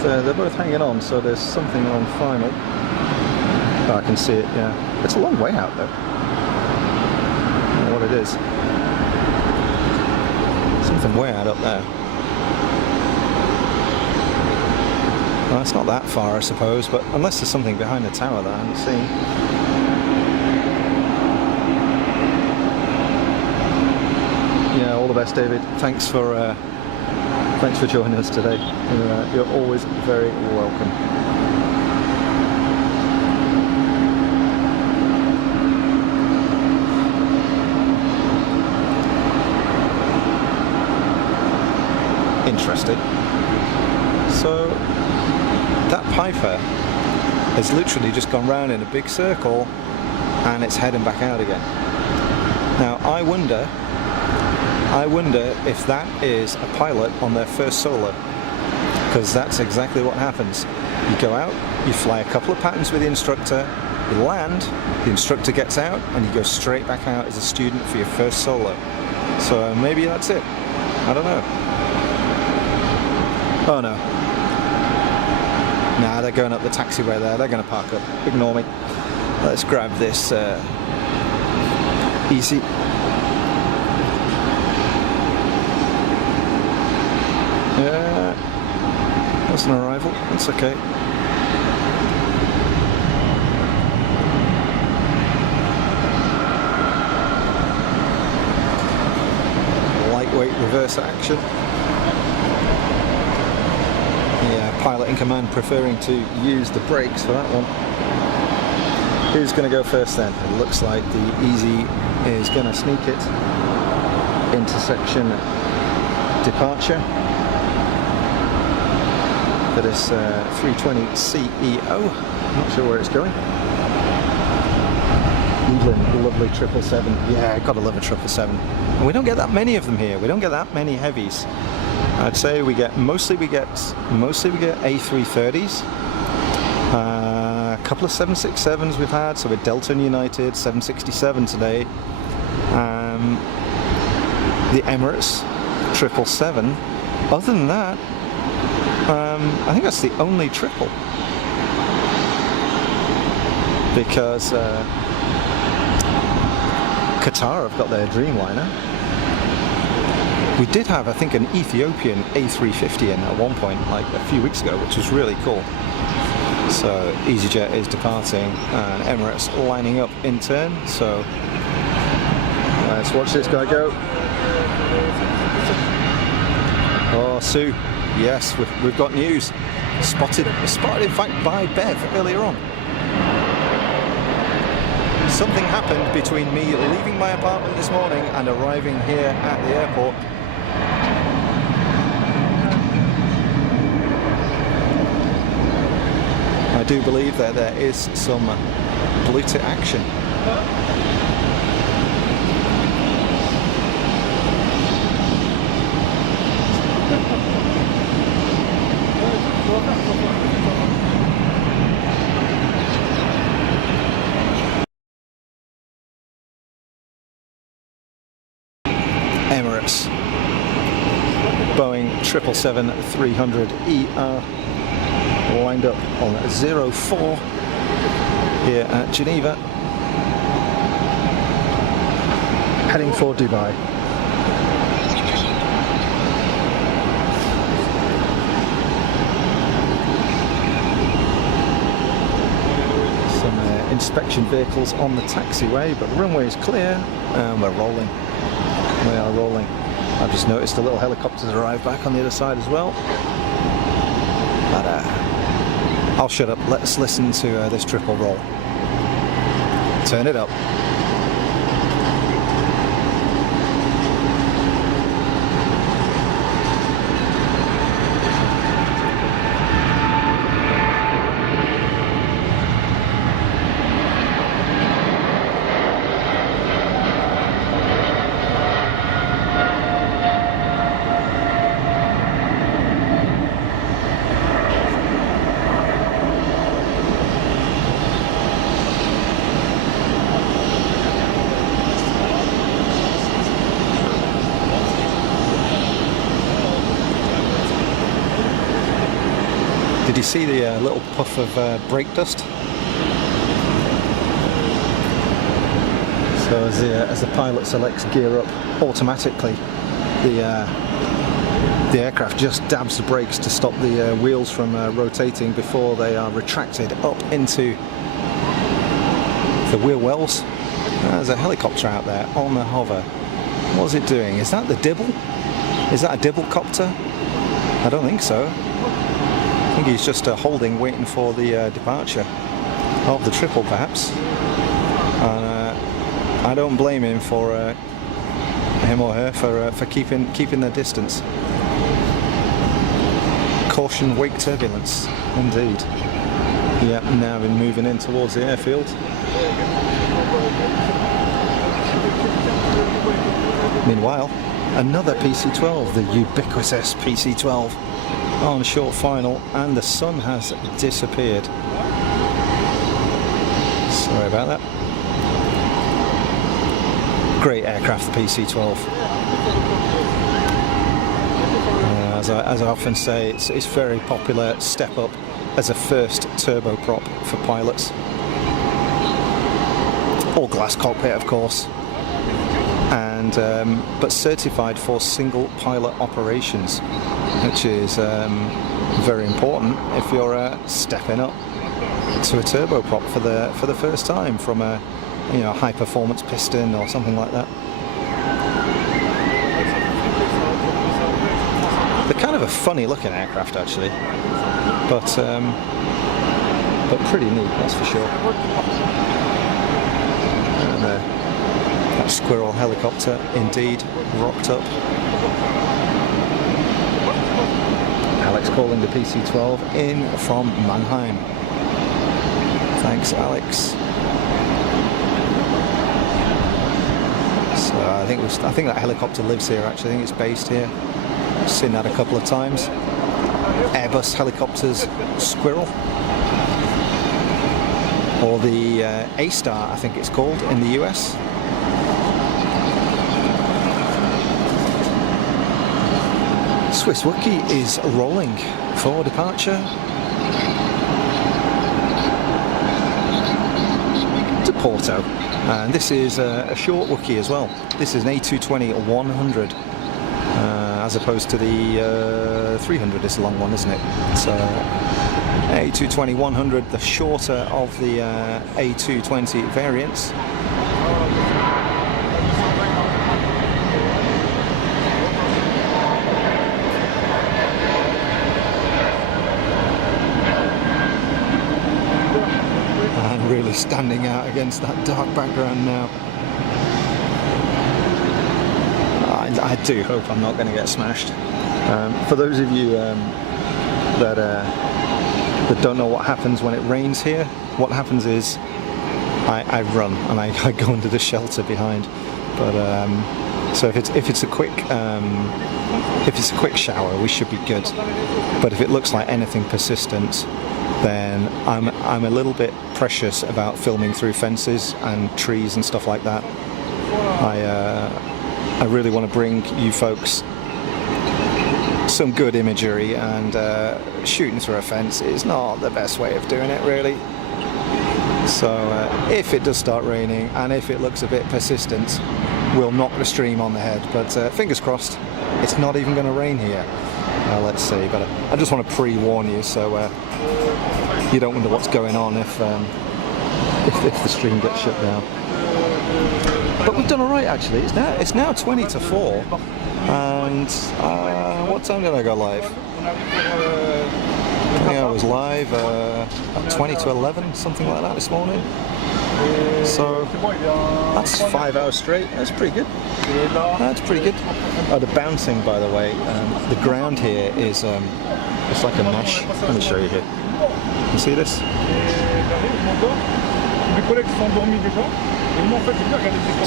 They're both hanging on, so there's something on final. Oh, I can see it, yeah. It's a long way out though. I don't know what it is. Something way out up there. Well, it's not that far, I suppose, but unless there's something behind the tower that I haven't seen. Yeah, all the best, David. Thanks for joining us today. You're always very welcome. Interesting. So that Piper has literally just gone round in a big circle and it's heading back out again. Now I wonder if that is a pilot on their first solo, because that's exactly what happens. You go out, you fly a couple of patterns with the instructor, you land, the instructor gets out, and you go straight back out as a student for your first solo. So maybe that's it. I don't know. Oh no. Nah, they're going up the taxiway there. They're going to park up. Ignore me. Let's grab this easy. Yeah, that's an arrival. That's okay. Lightweight reverse action. Yeah, pilot in command preferring to use the brakes for that one. Who's going to go first then? It looks like the Easy is going to sneak it. Intersection departure. For this 320 CEO. Not sure where it's going. Evelyn, lovely 777. Yeah, gotta love a 777. And we don't get that many of them here. We don't get that many heavies. I'd say we get mostly A330s. A couple of 767s we've had. So we're Delta and United 767 today. The Emirates 777. Other than that, I think that's the only triple, because Qatar have got their Dreamliner. We did have, I think, an Ethiopian A350 in at one point, like a few weeks ago, which was really cool. So EasyJet is departing and Emirates lining up in turn. So let's watch this guy go. Oh, Sue. Yes, we've got news. Spotted in fact by Bev earlier on. Something happened between me leaving my apartment this morning and arriving here at the airport. I do believe that there is some blue tick action. Emirates Boeing 777-300ER lined up on 04 here at Geneva, heading for Dubai. Some inspection vehicles on the taxiway, but runway is clear and we're rolling. We are rolling. I've just noticed a little helicopter's arrived back on the other side as well. But I'll shut up. Let's listen to this triple roll. Turn it up. Did you see the little puff of brake dust? So as the pilot selects gear up, automatically the aircraft just dabs the brakes to stop the wheels from rotating before they are retracted up into the wheel wells. There's a helicopter out there on the hover. What's it doing? Is that the dibble? Is that a dibble-copter? I don't think so. I think he's just holding, waiting for the departure of the triple, perhaps. And I don't blame him for him or her for keeping their distance. Caution, wake turbulence, indeed. Yep, now we're moving in towards the airfield. Meanwhile, another PC-12, the ubiquitous PC-12, on short final, and the sun has disappeared. Sorry about that. Great aircraft, the PC-12. As I often say, it's very popular step up as a first turboprop for pilots. All glass cockpit, of course, and but certified for single pilot operations, which is very important if you're stepping up to a turboprop for the first time from a high performance piston or something like that. They're kind of a funny looking aircraft actually, but pretty neat, that's for sure. And that squirrel helicopter indeed rocked up. Alex calling the PC-12 in from Mannheim. Thanks, Alex. So I think that helicopter lives here actually. I think it's based here. I've seen that a couple of times. Airbus helicopters, squirrel. Or the A-Star, I think it's called in the US. Swiss Wookie is rolling for departure to Porto, and this is a short Wookie as well. This is an A220-100 as opposed to the 300 is a long one, isn't it? So A220-100, the shorter of the A220 variants. Really standing out against that dark background now. I do hope I'm not going to get smashed. For those of you that don't know what happens when it rains here, what happens is I run and I go into the shelter behind. But so if it's a quick shower, we should be good. But if it looks like anything persistent, then I'm a little bit precious about filming through fences and trees and stuff like that. I really want to bring you folks some good imagery, and shooting through a fence is not the best way of doing it, really. So if it does start raining and if it looks a bit persistent, we'll knock the stream on the head. But fingers crossed, it's not even going to rain here. Let's see, but I just want to pre-warn you so you don't wonder what's going on if the stream gets shut down. But we've done all right actually. It's now 20 to 4, and what time did I go live? I think I was live at 20 to 11, something like that this morning. So that's 5 hours straight. That's pretty good. That's pretty good. Oh, the bouncing, by the way, the ground here is it's like a mesh. Let me show you here. You see this?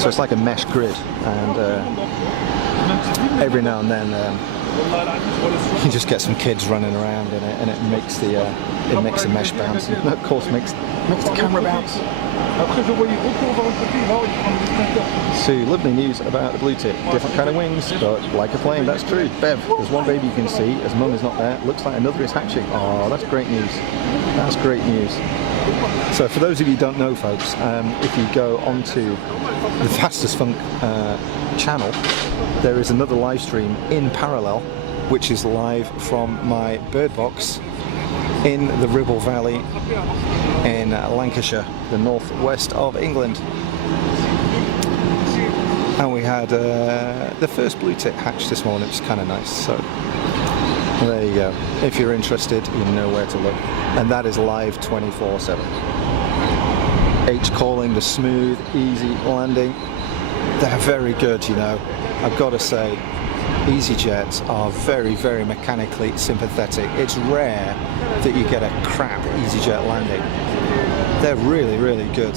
So it's like a mesh grid, and every now and then you just get some kids running around in it, and it makes the mesh bounce, and of course makes the camera bounce. So lovely news about the blue tip. Different kind of wings, but like a plane. That's true. Bev, there's one baby you can see. As mum is not there, looks like another is hatching. Oh, that's great news. That's great news. So for those of you who don't know, folks, if you go onto the Fastest Funk channel, there is another live stream in parallel, which is live from my bird box in the Ribble Valley in Lancashire, the northwest of England. And we had the first blue tit hatch this morning, which is kind of nice. So there you go. If you're interested, you know where to look. And that is live 24/7. H calling the smooth, easy landing. They're very good, you know. I've got to say, EasyJets are very, very mechanically sympathetic. It's rare that you get a crap EasyJet landing. They're really, really good.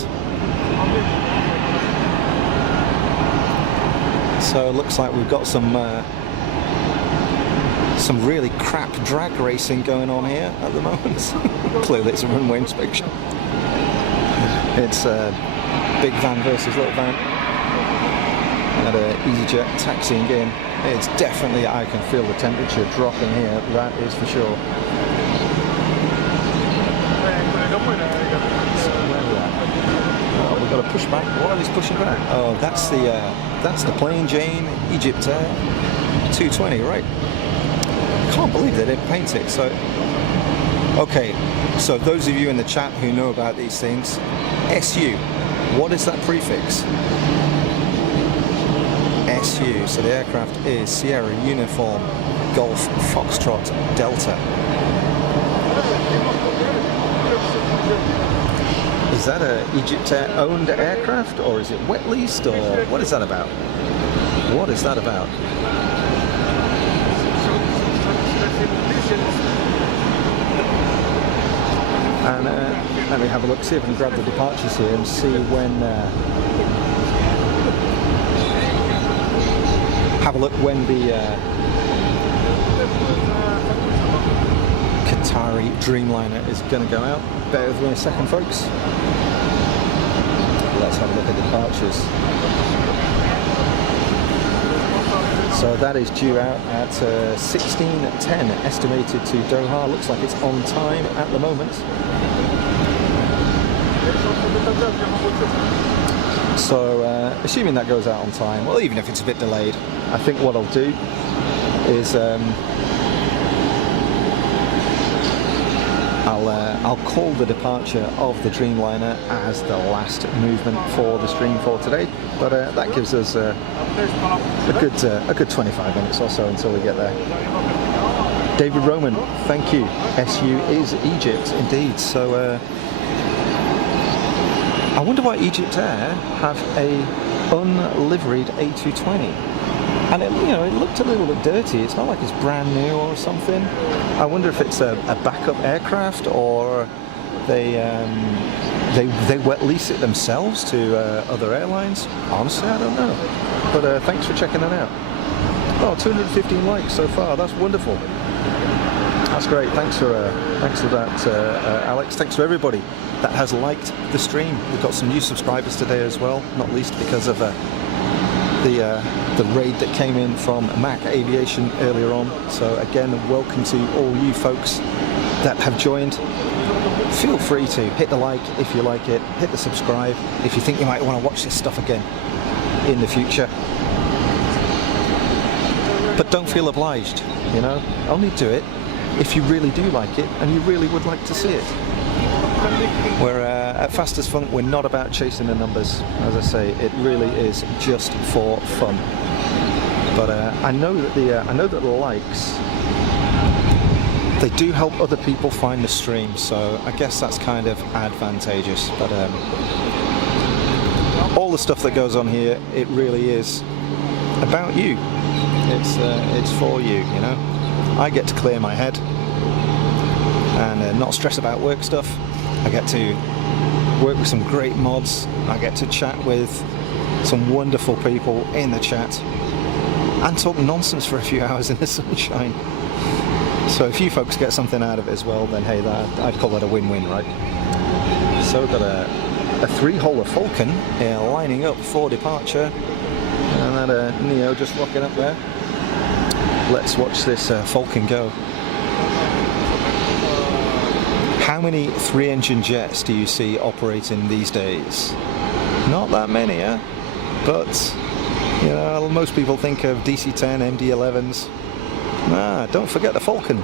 So it looks like we've got some really crap drag racing going on here at the moment. Clearly it's a runway inspection. It's big van versus little van. At EasyJet taxiing in. It's definitely, I can feel the temperature dropping here, that is for sure. So where are we at? Oh, we've got to push back. What is pushing back? Oh, that's the Plain Jane Egypt Air 220, right? Can't believe they didn't paint it. So, okay, so those of you in the chat who know about these things, SU, what is that prefix? SU, so the aircraft is Sierra Uniform Golf Foxtrot Delta. Is that a Egyptair owned aircraft, or is it wet leased, or what is that about? What is that about? And let me have a look, see if I can grab the departures here and see when the Qatari Dreamliner is going to go out. Bear with me a second, folks. Let's have a look at the departures. So that is due out at 16:10, estimated to Doha. Looks like it's on time at the moment. So assuming that goes out on time, well, even if it's a bit delayed, I think what I'll do is I'll call the departure of the Dreamliner as the last movement for the stream for today. But that gives us a good 25 minutes or so until we get there. David Roman, thank you. SU is Egypt, indeed. So I wonder why Egypt Air have a unliveried A220. And it looked a little bit dirty. It's not like it's brand new or something. I wonder if it's a backup aircraft, or they wet lease it themselves to other airlines. Honestly, I don't know. But thanks for checking that out. Oh, 215 likes so far. That's wonderful. That's great. Thanks for that, Alex. Thanks to everybody that has liked the stream. We've got some new subscribers today as well, not least because of the raid that came in from Mac Aviation earlier on. So again, welcome to all you folks that have joined. Feel free to hit the like if you like it, hit the subscribe if you think you might want to watch this stuff again in the future. But don't feel obliged, only do it if you really do like it and you really would like to see it. We're at Fastest Funk, we're not about chasing the numbers. As I say, it really is just for fun. But I know that the likes, they do help other people find the stream, so I guess that's kind of advantageous. But all the stuff that goes on here, it really is about you. It's for you, I get to clear my head and not stress about work stuff. I get to work with some great mods. I get to chat with some wonderful people in the chat and talk nonsense for a few hours in the sunshine. So if you folks get something out of it as well, then hey, I'd call that a win-win, right? So we've got a three-holer Falcon lining up for departure, and that Neo just rocking up there. Let's watch this Falcon go. How many 3-engine jets do you see operating these days? Not that many, huh? But, you know, most people think of DC-10, MD-11s. Don't forget the Falcon.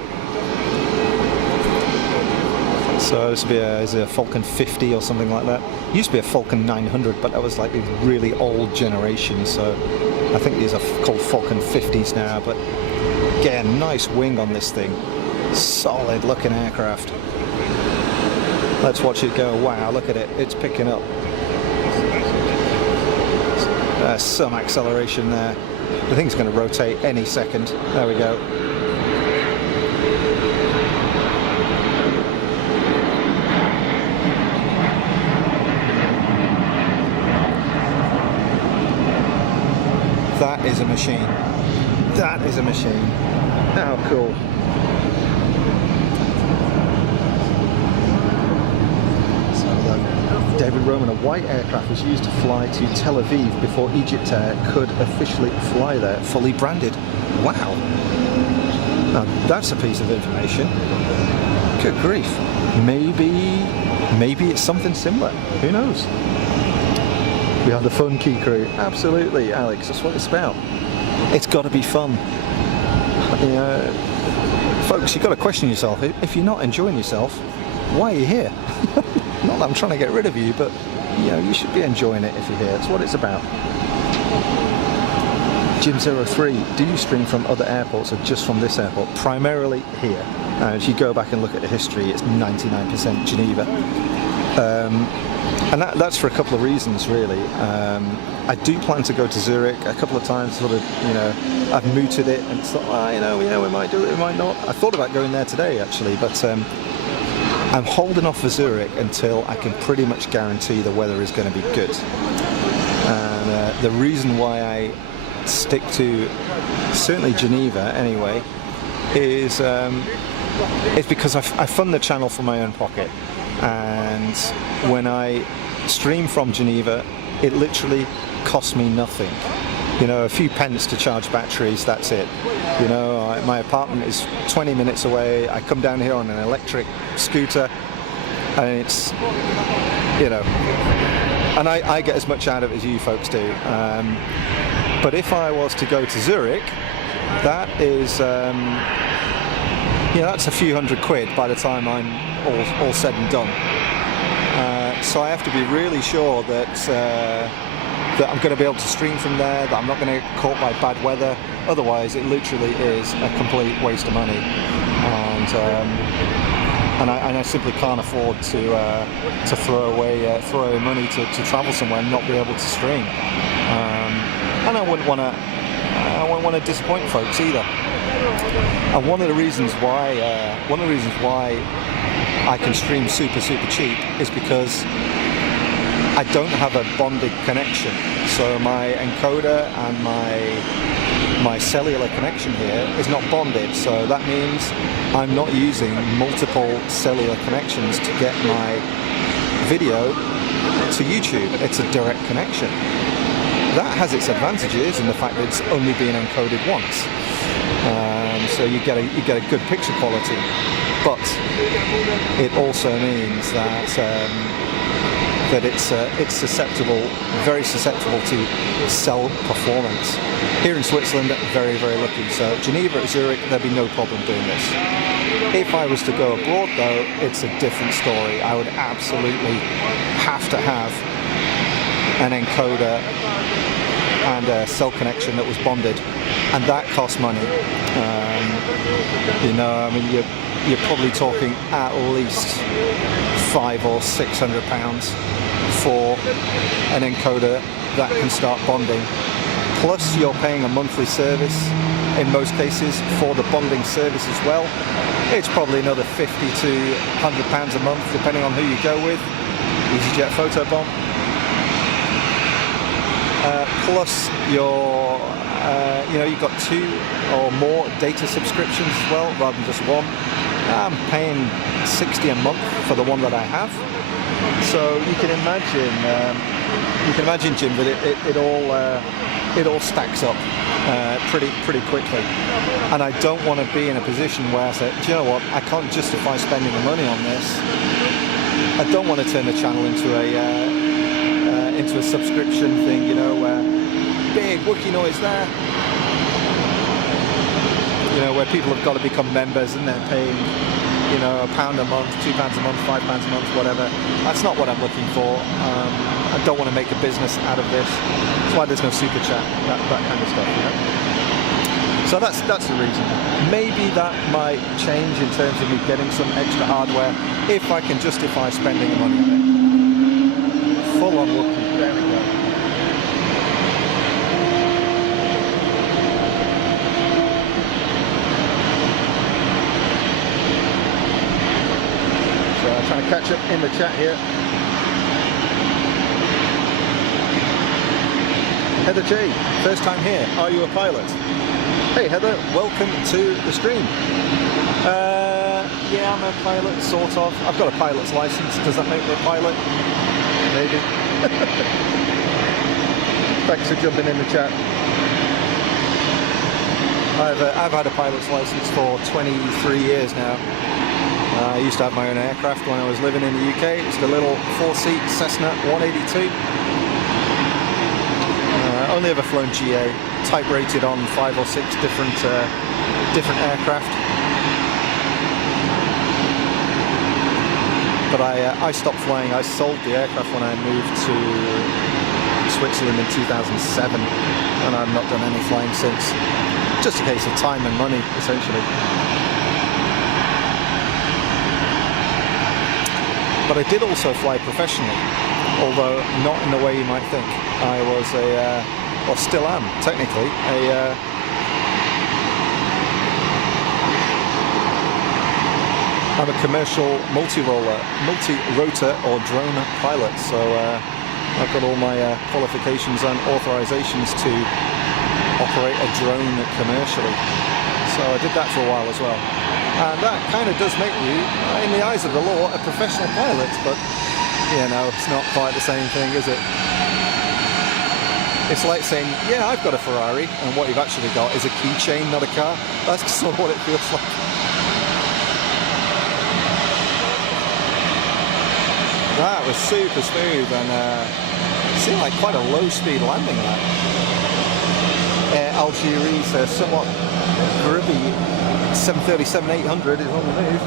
So this would be a Falcon 50 or something like that. It used to be a Falcon 900, but that was like the really old generation. So I think these are called Falcon 50s now. But again, nice wing on this thing. Solid looking aircraft. Let's watch it go. Wow, look at it. It's picking up. There's some acceleration there. The thing's going to rotate any second. There we go. That is a machine. That is a machine. How cool. David Roman, a white aircraft was used to fly to Tel Aviv before EasyJet could officially fly there, fully branded. Wow. Now that's a piece of information. Good grief. Maybe it's something similar. Who knows? We had the fun key crew. Absolutely, Alex. That's what it's about. It's got to be fun. You know, folks, you've got to question yourself. If you're not enjoying yourself, why are you here? Not that I'm trying to get rid of you, but you know, you should be enjoying it if you're here. That's what it's about. Jim03, do you stream from other airports or just from this airport? Primarily here. If you go back and look at the history, it's 99% Geneva. And that's for a couple of reasons, really. I do plan to go to Zurich a couple of times. Sort of, you know, I've mooted it and thought, well, you know, we might do it, we might not. I thought about going there today, actually, but I'm holding off for Zurich until I can pretty much guarantee the weather is going to be good. And the reason why I stick to certainly Geneva anyway is because I fund the channel from my own pocket. And when I stream from Geneva, it literally costs me nothing. You know, a few pence to charge batteries, that's it. You know, my apartment is 20 minutes away. I come down here on an electric scooter and it's, you know, and I get as much out of it as you folks do. But if I was to go to Zurich, that is, you know, that's a few £100 by the time I'm all said and done. So I have to be really sure that that I'm going to be able to stream from there, that I'm not going to get caught by bad weather. Otherwise, it literally is a complete waste of money, and I simply can't afford to throw away money to travel somewhere and not be able to stream. And I wouldn't want to disappoint folks either. And one of the reasons why I can stream super cheap is because I don't have a bonded connection. So my encoder and my cellular connection here is not bonded. So that means I'm not using multiple cellular connections to get my video to YouTube. It's a direct connection. That has its advantages in the fact that it's only being encoded once. So you get a good picture quality, but it also means that it's susceptible, very susceptible to cell performance. Here in Switzerland, very lucky. So Geneva at Zurich, there'd be no problem doing this. If I was to go abroad, though, it's a different story. I would absolutely have to have an encoder and a cell connection that was bonded, and that costs money. You know, I mean, you're probably talking at least £500 or £600 for an encoder that can start bonding. Plus, you're paying a monthly service in most cases for the bonding service as well. It's probably another £50 to £100 a month, depending on who you go with. EasyJet Photobomb. Plus you know, you've got 2 or more data subscriptions as well, rather than just one. I'm paying $60 a month for the one that I have. So you can imagine you can imagine, Jim, that it all stacks up pretty quickly. And I don't want to be in a position where I say, do you know what, I can't justify spending the money on this. I don't want to turn the channel into a subscription thing, you know, where big Wookiee noise there. You know, where people have got to become members and they're paying, you know, £1 a month, £2 a month, £5 a month, whatever. That's not what I'm looking for. I don't want to make a business out of this. That's why there's no super chat, that kind of stuff, you know. So that's the reason. Maybe that might change in terms of me getting some extra hardware if I can justify spending the money on it. Full on Wookiee. There we go. Trying to catch up in the chat here. Heather J, first time here. Are you a pilot? Hey Heather, welcome to the stream. Yeah, I'm a pilot, sort of. I've got a pilot's license. Does that make me a pilot? Maybe. Thanks for jumping in the chat. I've had a pilot's license for 23 years now. I used to have my own aircraft when I was living in the UK. It's the little 4-seat Cessna 182. Only ever flown GA, type rated on 5 or 6 different aircraft. But I stopped flying. I sold the aircraft when I moved to Switzerland in 2007, and I've not done any flying since. Just a case of time and money, essentially. But I did also fly professionally, although not in the way you might think. I was well, still am, technically, I'm a commercial multi-rotor or drone pilot, so I've got all my qualifications and authorizations to operate a drone commercially. So I did that for a while as well. And that kind of does make you, in the eyes of the law, a professional pilot, but, you know, it's not quite the same thing, is it? It's like saying, yeah, I've got a Ferrari, and what you've actually got is a keychain, not a car. That's sort of what it feels like. That was super smooth, and it seemed like quite a low-speed landing, that. Algeri's somewhat grubby 737-800 is on the move.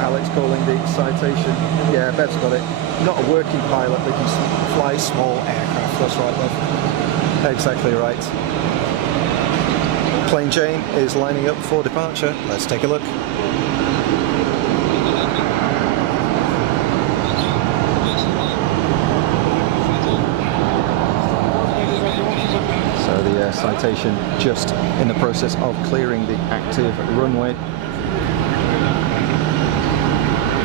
Alex calling the citation. Yeah, Bev's got it. Not a working pilot, but can fly small aircraft. That's right, Bev. Exactly right. Plane Jane is lining up for departure. Let's take a look. Citation just in the process of clearing the active runway.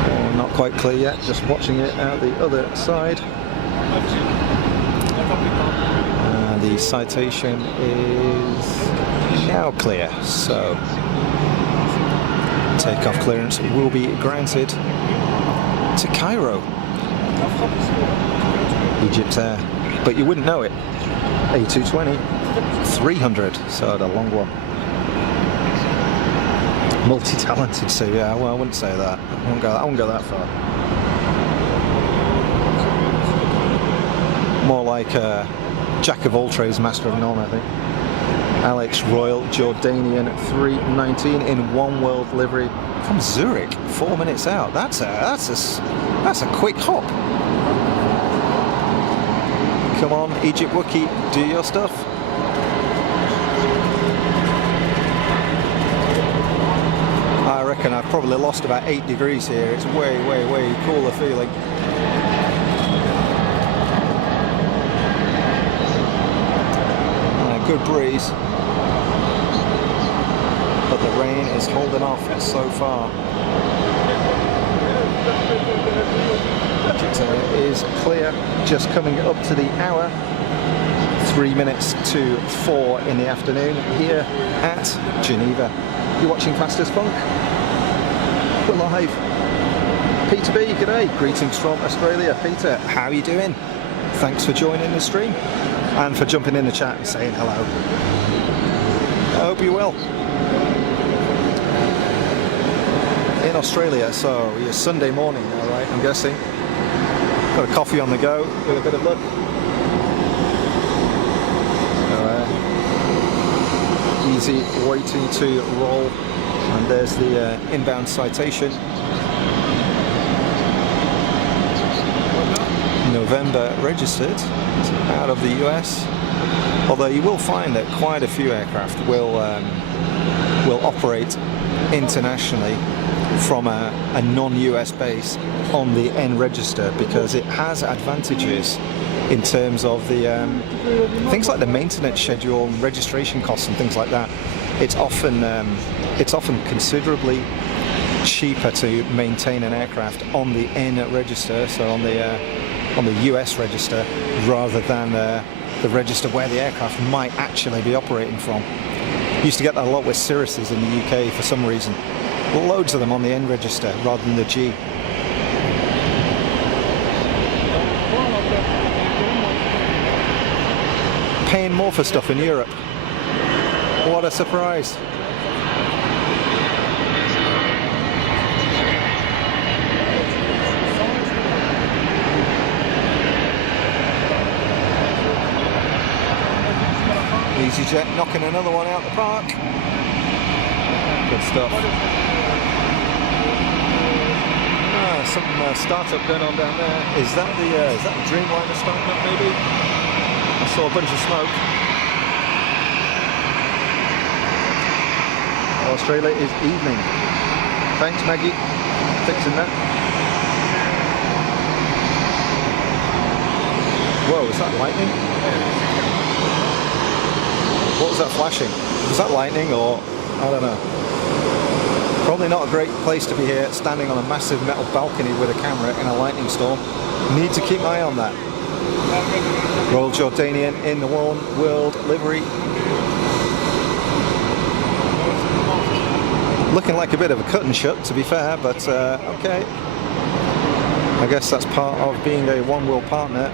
Oh, not quite clear yet, just watching it out the other side. The citation is now clear, so takeoff clearance will be granted to Cairo, Egypt Air, but you wouldn't know it. A220 300, so the long one. Multi-talented, so yeah, well, I wouldn't say that. I wouldn't go that far. More like jack of all trades, master of none, I think. Alex Royal Jordanian 319 in One World livery from Zurich, 4 minutes out. That's a quick hop. Come on, Egypt Wookiee, do your stuff. I reckon I've probably lost about 8 degrees here. It's way cooler feeling. And a good breeze. But the rain is holding off so far. Egypt is clear, just coming up to the hour. 3 minutes to 4 in the afternoon here at Geneva. You're watching Fast as Funk. We're live. Peter B, g'day. Greetings from Australia. Peter, how are you doing? Thanks for joining the stream and for jumping in the chat and saying hello. I hope you're well. In Australia, so it's Sunday morning now, right? I'm guessing. Got a coffee on the go with a bit of luck. Easy waiting to roll, and there's the inbound citation. November registered out of the US, although you will find that quite a few aircraft will operate internationally from a non-US base on the N register, because it has advantages in terms of the things like the maintenance schedule, registration costs and things like that. It's often considerably cheaper to maintain an aircraft on the N register, so on the US register, rather than the register where the aircraft might actually be operating from. Used to get that a lot with Cirruses in the UK for some reason. Loads of them on the N register rather than the G. Paying more for stuff in Europe. What a surprise. EasyJet knocking another one out the park. Good stuff. Some startup going on down there. Is that the Dreamliner starting up maybe? I saw a bunch of smoke. Australia is evening. Thanks, Maggie, fixing that. Whoa, is that lightning? What was that flashing? Was that lightning, or I don't know? Probably not a great place to be here, standing on a massive metal balcony with a camera in a lightning storm. Need to keep my eye on that. Royal Jordanian in the One World livery. Looking like a bit of a cut and shut, to be fair, but okay. I guess that's part of being a One World partner.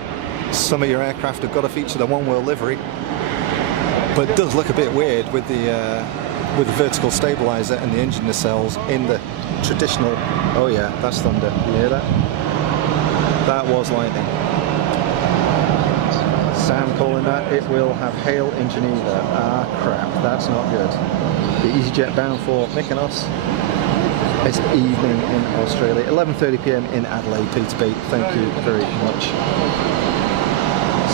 Some of your aircraft have got to feature the One World livery, but it does look a bit weird with the vertical stabilizer and the engine nacelles in the traditional. Oh yeah, that's thunder. You hear that? That was lightning. Sam calling that it will have hail in Geneva. Ah crap, that's not good. The EasyJet bound for Mykonos. It's evening in Australia. 11:30 PM in Adelaide. Peter B, thank you very much.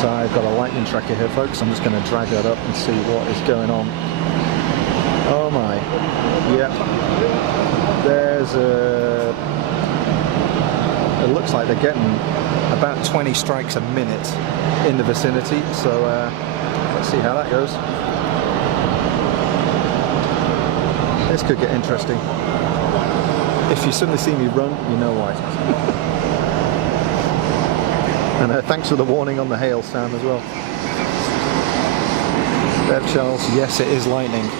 So I've got a lightning tracker here, folks. I'm just going to drag that up and see what is going on. Oh my, yeah, there's it looks like they're getting about 20 strikes a minute in the vicinity, so let's see how that goes. This could get interesting. If you suddenly see me run, you know why. And thanks for the warning on the hail, Sam, as well. Bev Charles, yes, it is lightning.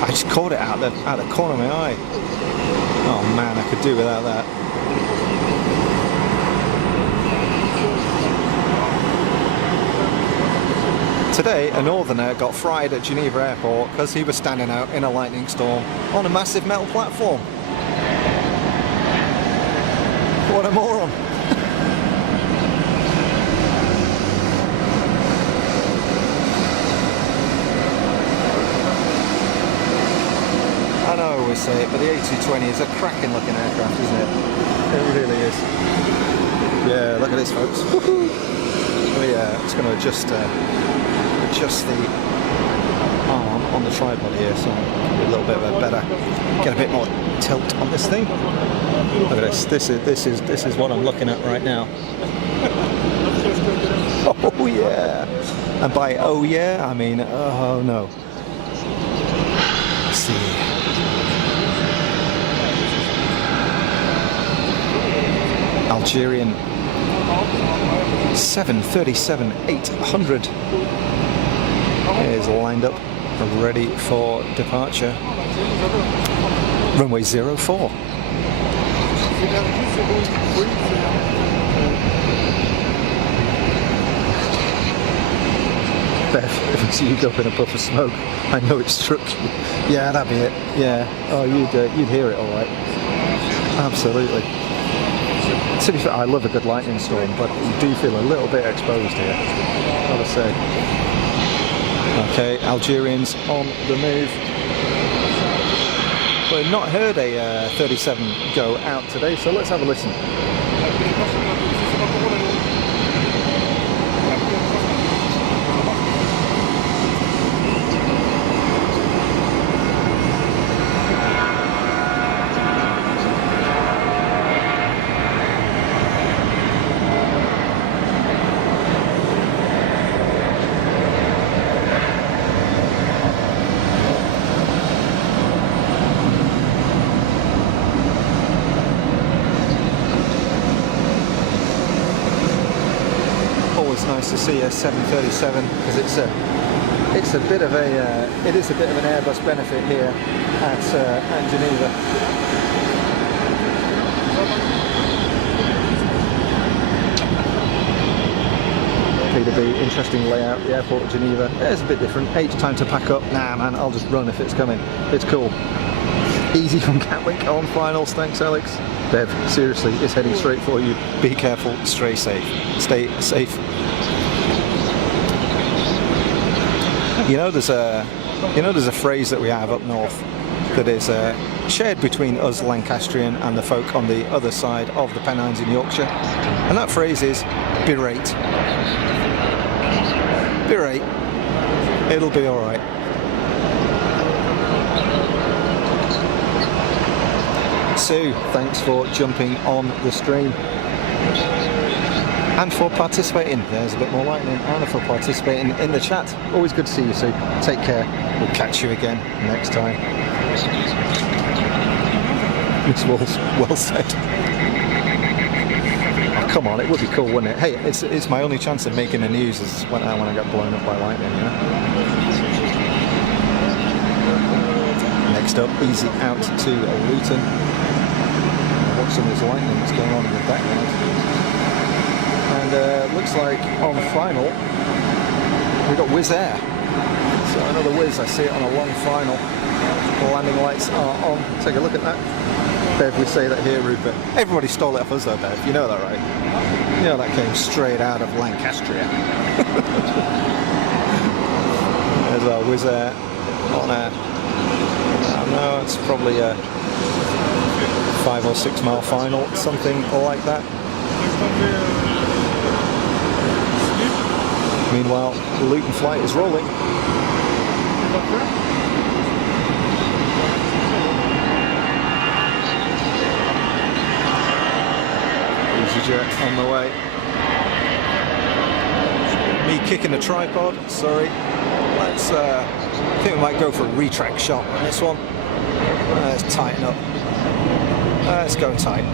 I just caught it out the corner of my eye. Oh man, I could do without that. Today, a northerner got fried at Geneva Airport because he was standing out in a lightning storm on a massive metal platform. What a moron. I always say it, but the A220 is a cracking looking aircraft, isn't it? It really is. Yeah, look at this, folks. Woohoo! Oh yeah, it's going to adjust the arm on the tripod here, so a little bit of a better, get a bit more tilt on this thing. Look at this. This is what I'm looking at right now. Oh yeah! And by oh yeah, I mean oh no. Let's see. Algerian 737-800 is lined up, ready for departure. Runway 04. Bev, if I see you go up in a puff of smoke, I know it struck you. Yeah, that'd be it. Yeah. Oh, you'd hear it all right. Absolutely. To be fair, I love a good lightning storm, but you do feel a little bit exposed here, gotta say. Okay, Algerians on the move. We've not heard a 37 go out today, so let's have a listen. Nice to see a 737 because it is a bit of an Airbus benefit here at Geneva. P2B, interesting layout. The airport of Geneva. It's a bit different. H time to pack up. Nah, man, I'll just run if it's coming. It's cool. Easy from Gatwick on finals. Thanks, Alex. Bev, seriously, it's heading straight for you. Be careful. Stay safe. Stay safe. You know, there's a phrase that we have up north that is shared between us Lancastrian and the folk on the other side of the Pennines in Yorkshire, and that phrase is "birate." Birate. It'll be all right. Sue, thanks for jumping on the stream. And for participating. There's a bit more lightning. And for participating in the chat. Always good to see you, Sue. Take care. We'll catch you again next time. Miss Walls, well said. Oh, come on, it would be cool, wouldn't it? Hey, it's my only chance of making the news is when I get blown up by lightning, you know? Next up, easy out to Luton. Watch some of this lightning that's going on in the background. And looks like on final we got Wizz Air. So another Wizz, I see it on a long final. The landing lights are on. Take a look at that. Bev, we say that here, Rupert. Everybody stole it off us though, Bev. You know that, right? You know that came straight out of Lancastria. There's our Wizz Air on air. I know it's probably a 5 or 6 mile final, something like that. Meanwhile, the Luton flight is rolling. EasyJet on the way. Me kicking the tripod, sorry. Let's, I think we might go for a retract shot on this one. Let's tighten up. Let's go tight.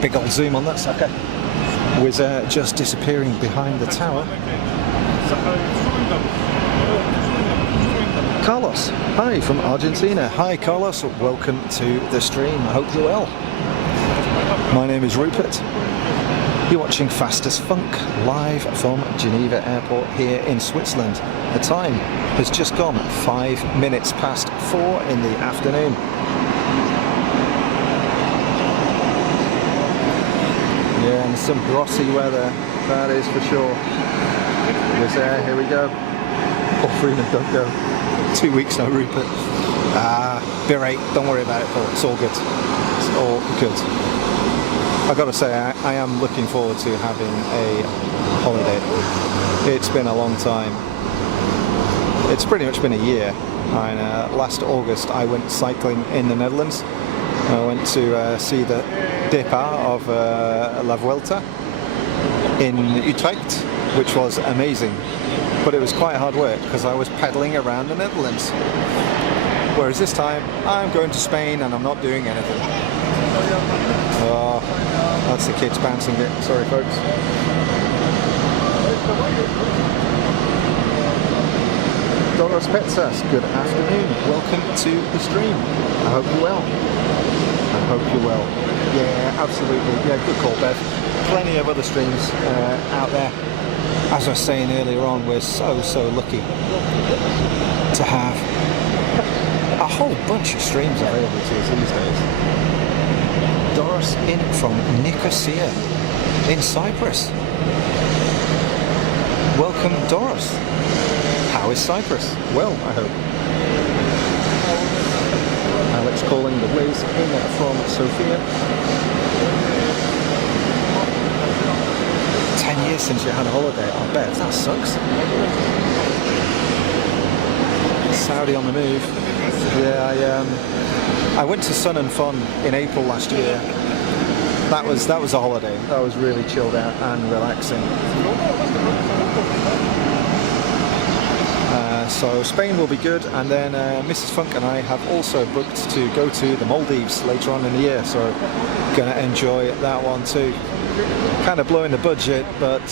Big old zoom on that sucker. Wizz Air just disappearing behind the tower. Carlos, hi from Argentina. Hi Carlos, welcome to the stream. I hope you're well. My name is Rupert. You're watching Fast as Funk live from Geneva Airport here in Switzerland. The time has just gone 5 minutes past 4 in the afternoon. Yeah, and some glossy weather, that is for sure. Wizz Air, here we go. Paul Freeman, don't go. 2 weeks no Rupert. Birate, don't worry about it, Paul. It's all good. It's all good. I've got to say, I am looking forward to having a holiday. It's been a long time. It's pretty much been a year. Last August I went cycling in the Netherlands. I went to see the départ of La Vuelta in Utrecht, which was amazing. But it was quite hard work because I was pedalling around the Netherlands. Whereas this time I'm going to Spain and I'm not doing anything. Oh, that's the kids bouncing it. Sorry, folks. Doros Petsas, good afternoon. Welcome to the stream. I hope you're well. I hope you're well. Yeah, absolutely. Yeah, good call, Bev. Plenty of other streams out there. As I was saying earlier on, we're so lucky to have a whole bunch of streams available to us these days. Doros in from Nicosia in Cyprus. Welcome, Doros. How is Cyprus? Well, I hope. Alex calling the Liz in from Sofia. 10 years since you had a holiday. I bet that sucks. Saudi on the move. Yeah, I went to Sun and Fun in April last year. That was a holiday. That was really chilled out and relaxing. So Spain will be good, and then Mrs. Funk and I have also booked to go to the Maldives later on in the year, so gonna enjoy that one too. Kind of blowing the budget, but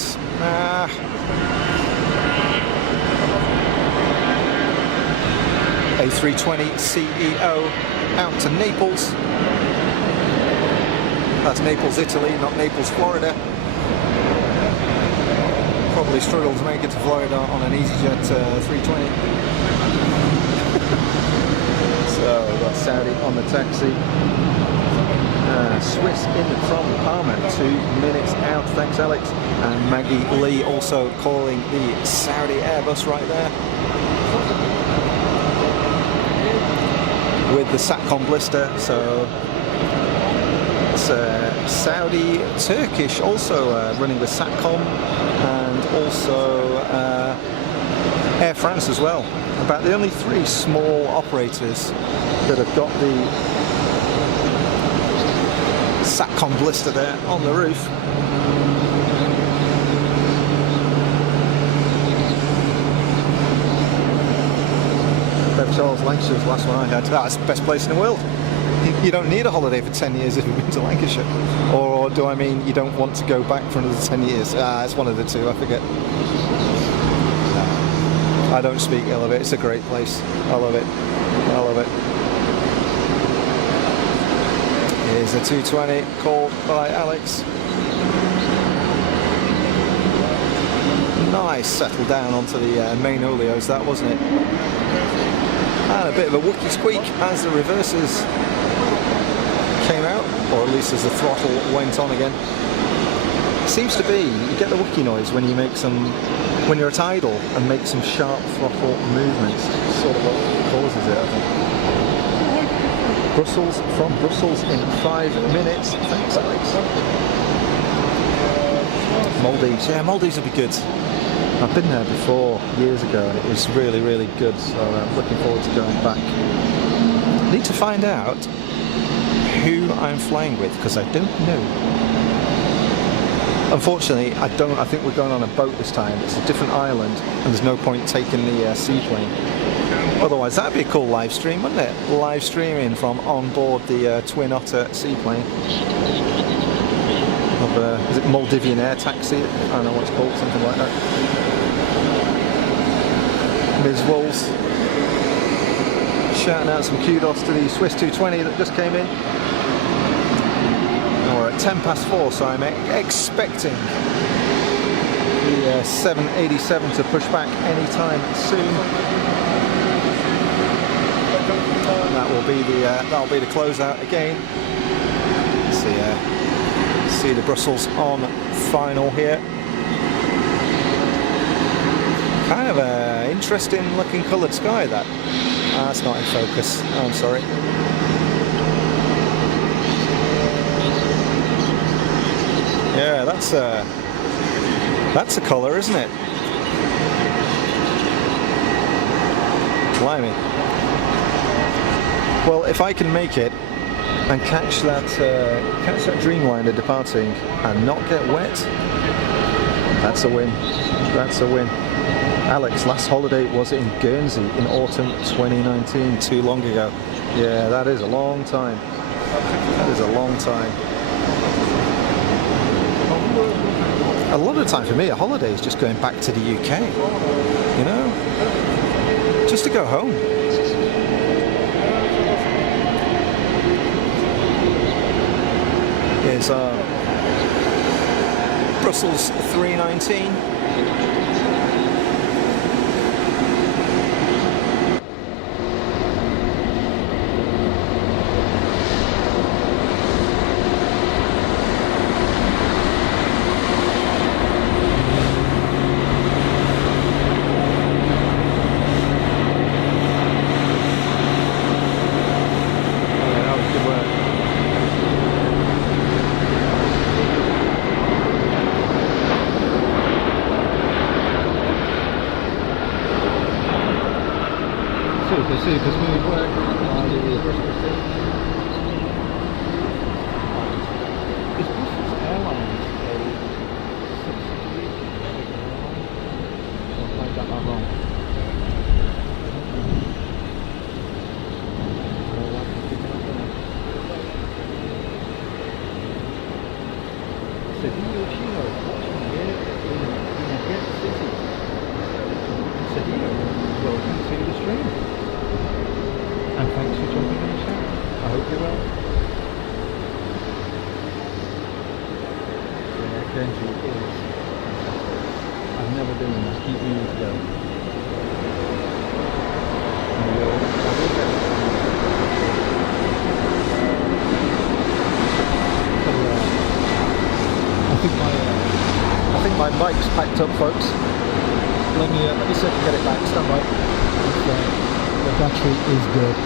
A320 CEO out to Naples. That's Naples, Italy, not Naples, Florida. Probably struggled to make it to Florida on an EasyJet 320. So we've got Saudi on the taxi. Swiss in from Palma, 2 minutes out. Thanks, Alex. And Maggie Lee also calling the Saudi Airbus right there. With the SATCOM blister, so it's Saudi Turkish also running the SATCOM, and also Air France as well. About the only 3 small operators that have got the SATCOM blister there on the roof. Bev Charles, Lancashire's the last one I had. That's the best place in the world. You don't need a holiday for 10 years if you've been to Lancashire. Or do I mean you don't want to go back for another 10 years? It's one of the two, I forget. I don't speak ill of it. It's a great place. I love it. I love it. Here's a 220 called by Alex. Nice settle down onto the main oleos, that wasn't it? And a bit of a wookie squeak as the reversers came out, or at least as the throttle went on again. Seems to be, you get the wookie noise when you make some, when you're at idle and make some sharp throttle movements. Sort of what causes it, I think. Brussels from Brussels in 5 minutes. Thanks, Alex. Maldives, yeah, Maldives would be good. I've been there before, years ago, and it was really, really good, so I'm looking forward to going back. Need to find out who I'm flying with, because I don't know. Unfortunately, I think we're going on a boat this time. It's a different island, and there's no point taking the seaplane. Otherwise, that'd be a cool live stream, wouldn't it? Live streaming from on board the Twin Otter seaplane. Is it Maldivian Air Taxi? I don't know what it's called, something like that. Ms. Wolves shouting out some kudos to the Swiss 220 that just came in. And we're at 4:10, so I'm expecting the 787 to push back anytime soon. And that'll be the closeout again. See the Brussels on final here. Kind of a interesting looking coloured sky, that. That's not in focus. Oh, I'm sorry. Yeah, that's a colour, isn't it? Blimey. Well, if I can make it and catch that Dreamliner departing and not get wet, that's a win. That's a win. Alex, last holiday was in Guernsey in autumn 2019, too long ago. Yeah, that is a long time. That is a long time. A lot of the time for me, a holiday is just going back to the UK, you know, just to go home. Here's our Brussels 319. Because we work on the Bristol City. Is Bristol's Airline a 6-week airline? Or have I got that wrong? City Yoshino watching here in Bizjet City. City, welcome to the stream. And thanks for jumping on the chat. I hope you're well. Yeah, Guernsey is fantastic. I've never been and I keep meaning to go. I think my mic's packed up, folks. Let me see if I can get it back. Stand by. The battery is good.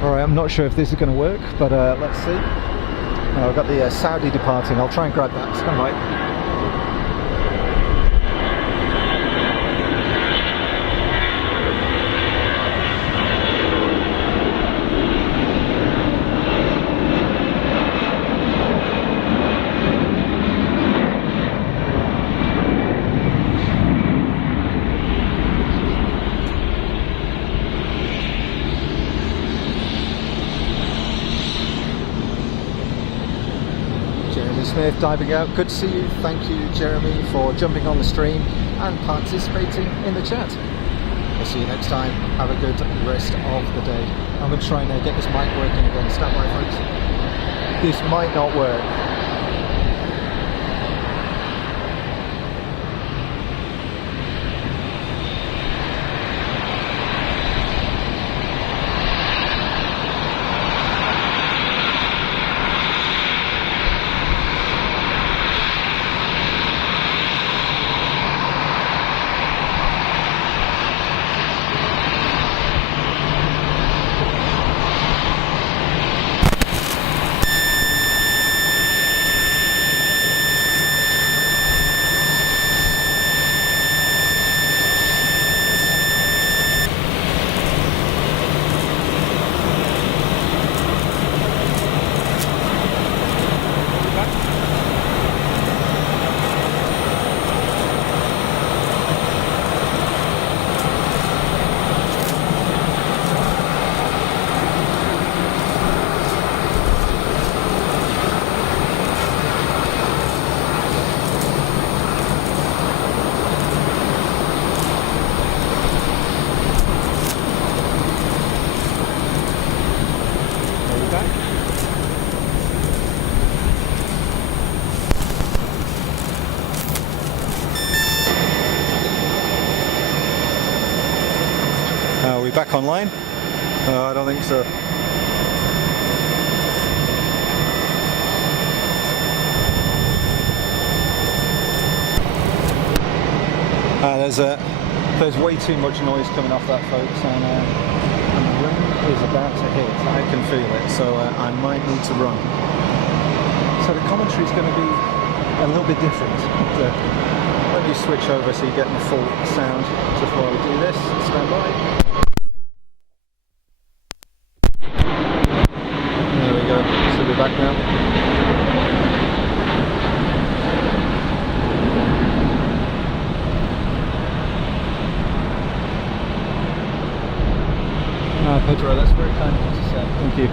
Alright, I'm not sure if this is going to work, but let's see. I've got the Saudi departing. I'll try and grab that. Stand by. Smith diving out. Good to see you. Thank you, Jeremy, for jumping on the stream and participating in the chat. We'll see you next time. Have a good rest of the day. I'm going to try and get this mic working again. Stand by, folks. This might not work. Are we back online? I don't think so. There's way too much noise coming off that, folks, and the rain is about to hit. I can feel it, so I might need to run. So the commentary is going to be a little bit different. Let me switch over so you get the full sound just while we do this. Stand by. There we go. Should be back now. Pedro, that's very kind of you to say. Thank you.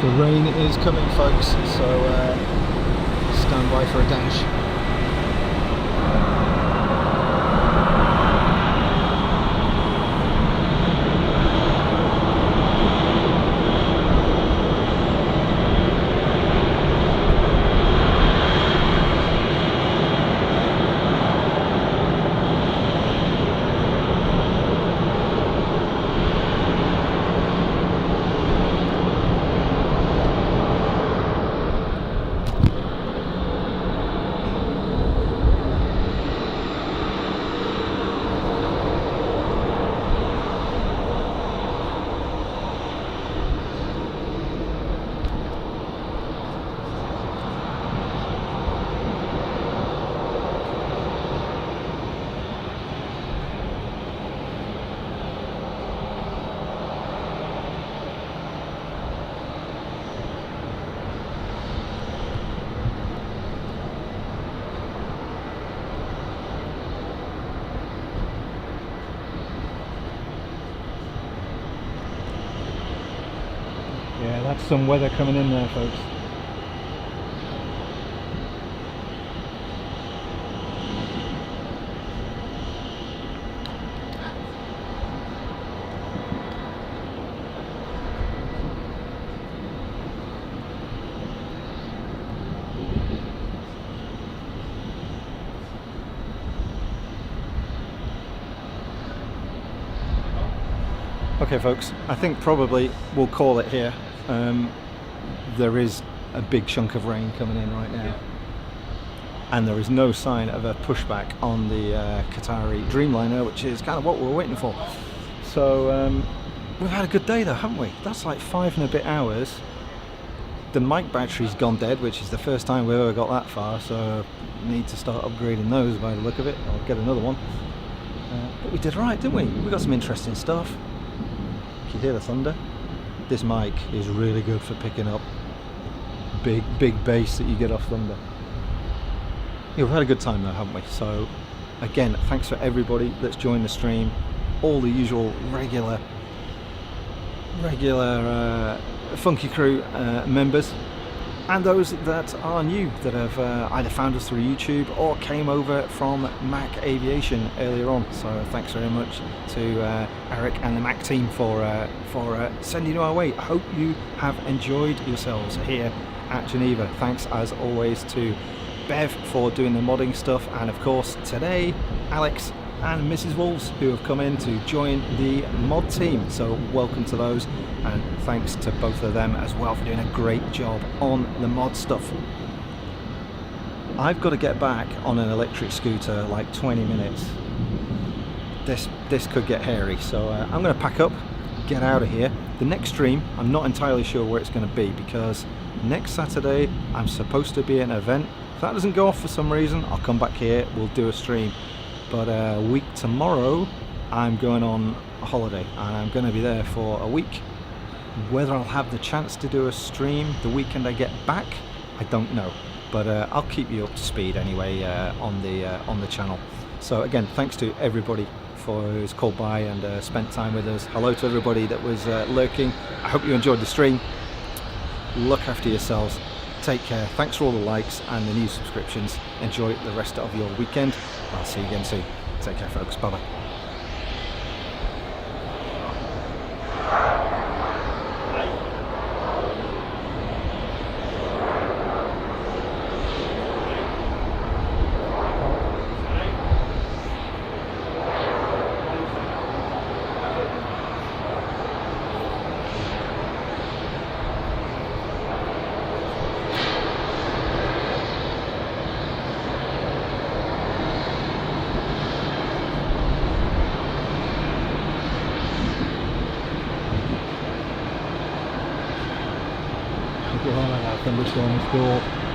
The rain is coming, folks, so stand by for a dash. Yeah, that's some weather coming in there, folks. Okay, folks, I think probably we'll call it here. There is a big chunk of rain coming in right now, and there is no sign of a pushback on the Qatari Dreamliner, which is kind of what we're waiting for. So we've had a good day though, haven't we? That's like 5 and a bit hours. The mic battery's gone dead, which is the first time we've ever got that far, so need to start upgrading those by the look of it. I'll get another one. But we did right, didn't we? We got some interesting stuff. Can you hear the thunder? This mic is really good for picking up big bass that you get off thunder. Yeah, we've had a good time though, haven't we? So again, thanks for everybody that's joined the stream, all the usual regular Funky Crew members, and those that are new that have either found us through YouTube or came over from Mac Aviation earlier on. So thanks very much to Eric and the Mac team for sending you our way. I hope you have enjoyed yourselves here at Geneva. Thanks as always to Bev for doing the modding stuff, and of course today Alex and Mrs. Wolves, who have come in to join the mod team. So welcome to those, and thanks to both of them as well for doing a great job on the mod stuff. I've got to get back on an electric scooter like 20 minutes. This could get hairy, so I'm going to pack up, get out of here. The next stream, I'm not entirely sure where it's going to be, because next Saturday I'm supposed to be at an event. If that doesn't go off for some reason, I'll come back here, we'll do a stream. But a week tomorrow I'm going on a holiday, and I'm going to be there for a week. Whether I'll have the chance to do a stream the weekend I get back, I don't know, but I'll keep you up to speed anyway on the channel. So again, thanks to everybody who's called by and spent time with us. Hello to everybody that was lurking. I hope you enjoyed the stream. Look after yourselves. Take care. Thanks for all the likes and the new subscriptions. Enjoy the rest of your weekend. I'll see you again soon. Take care, folks. Bye bye. Thunderstorms go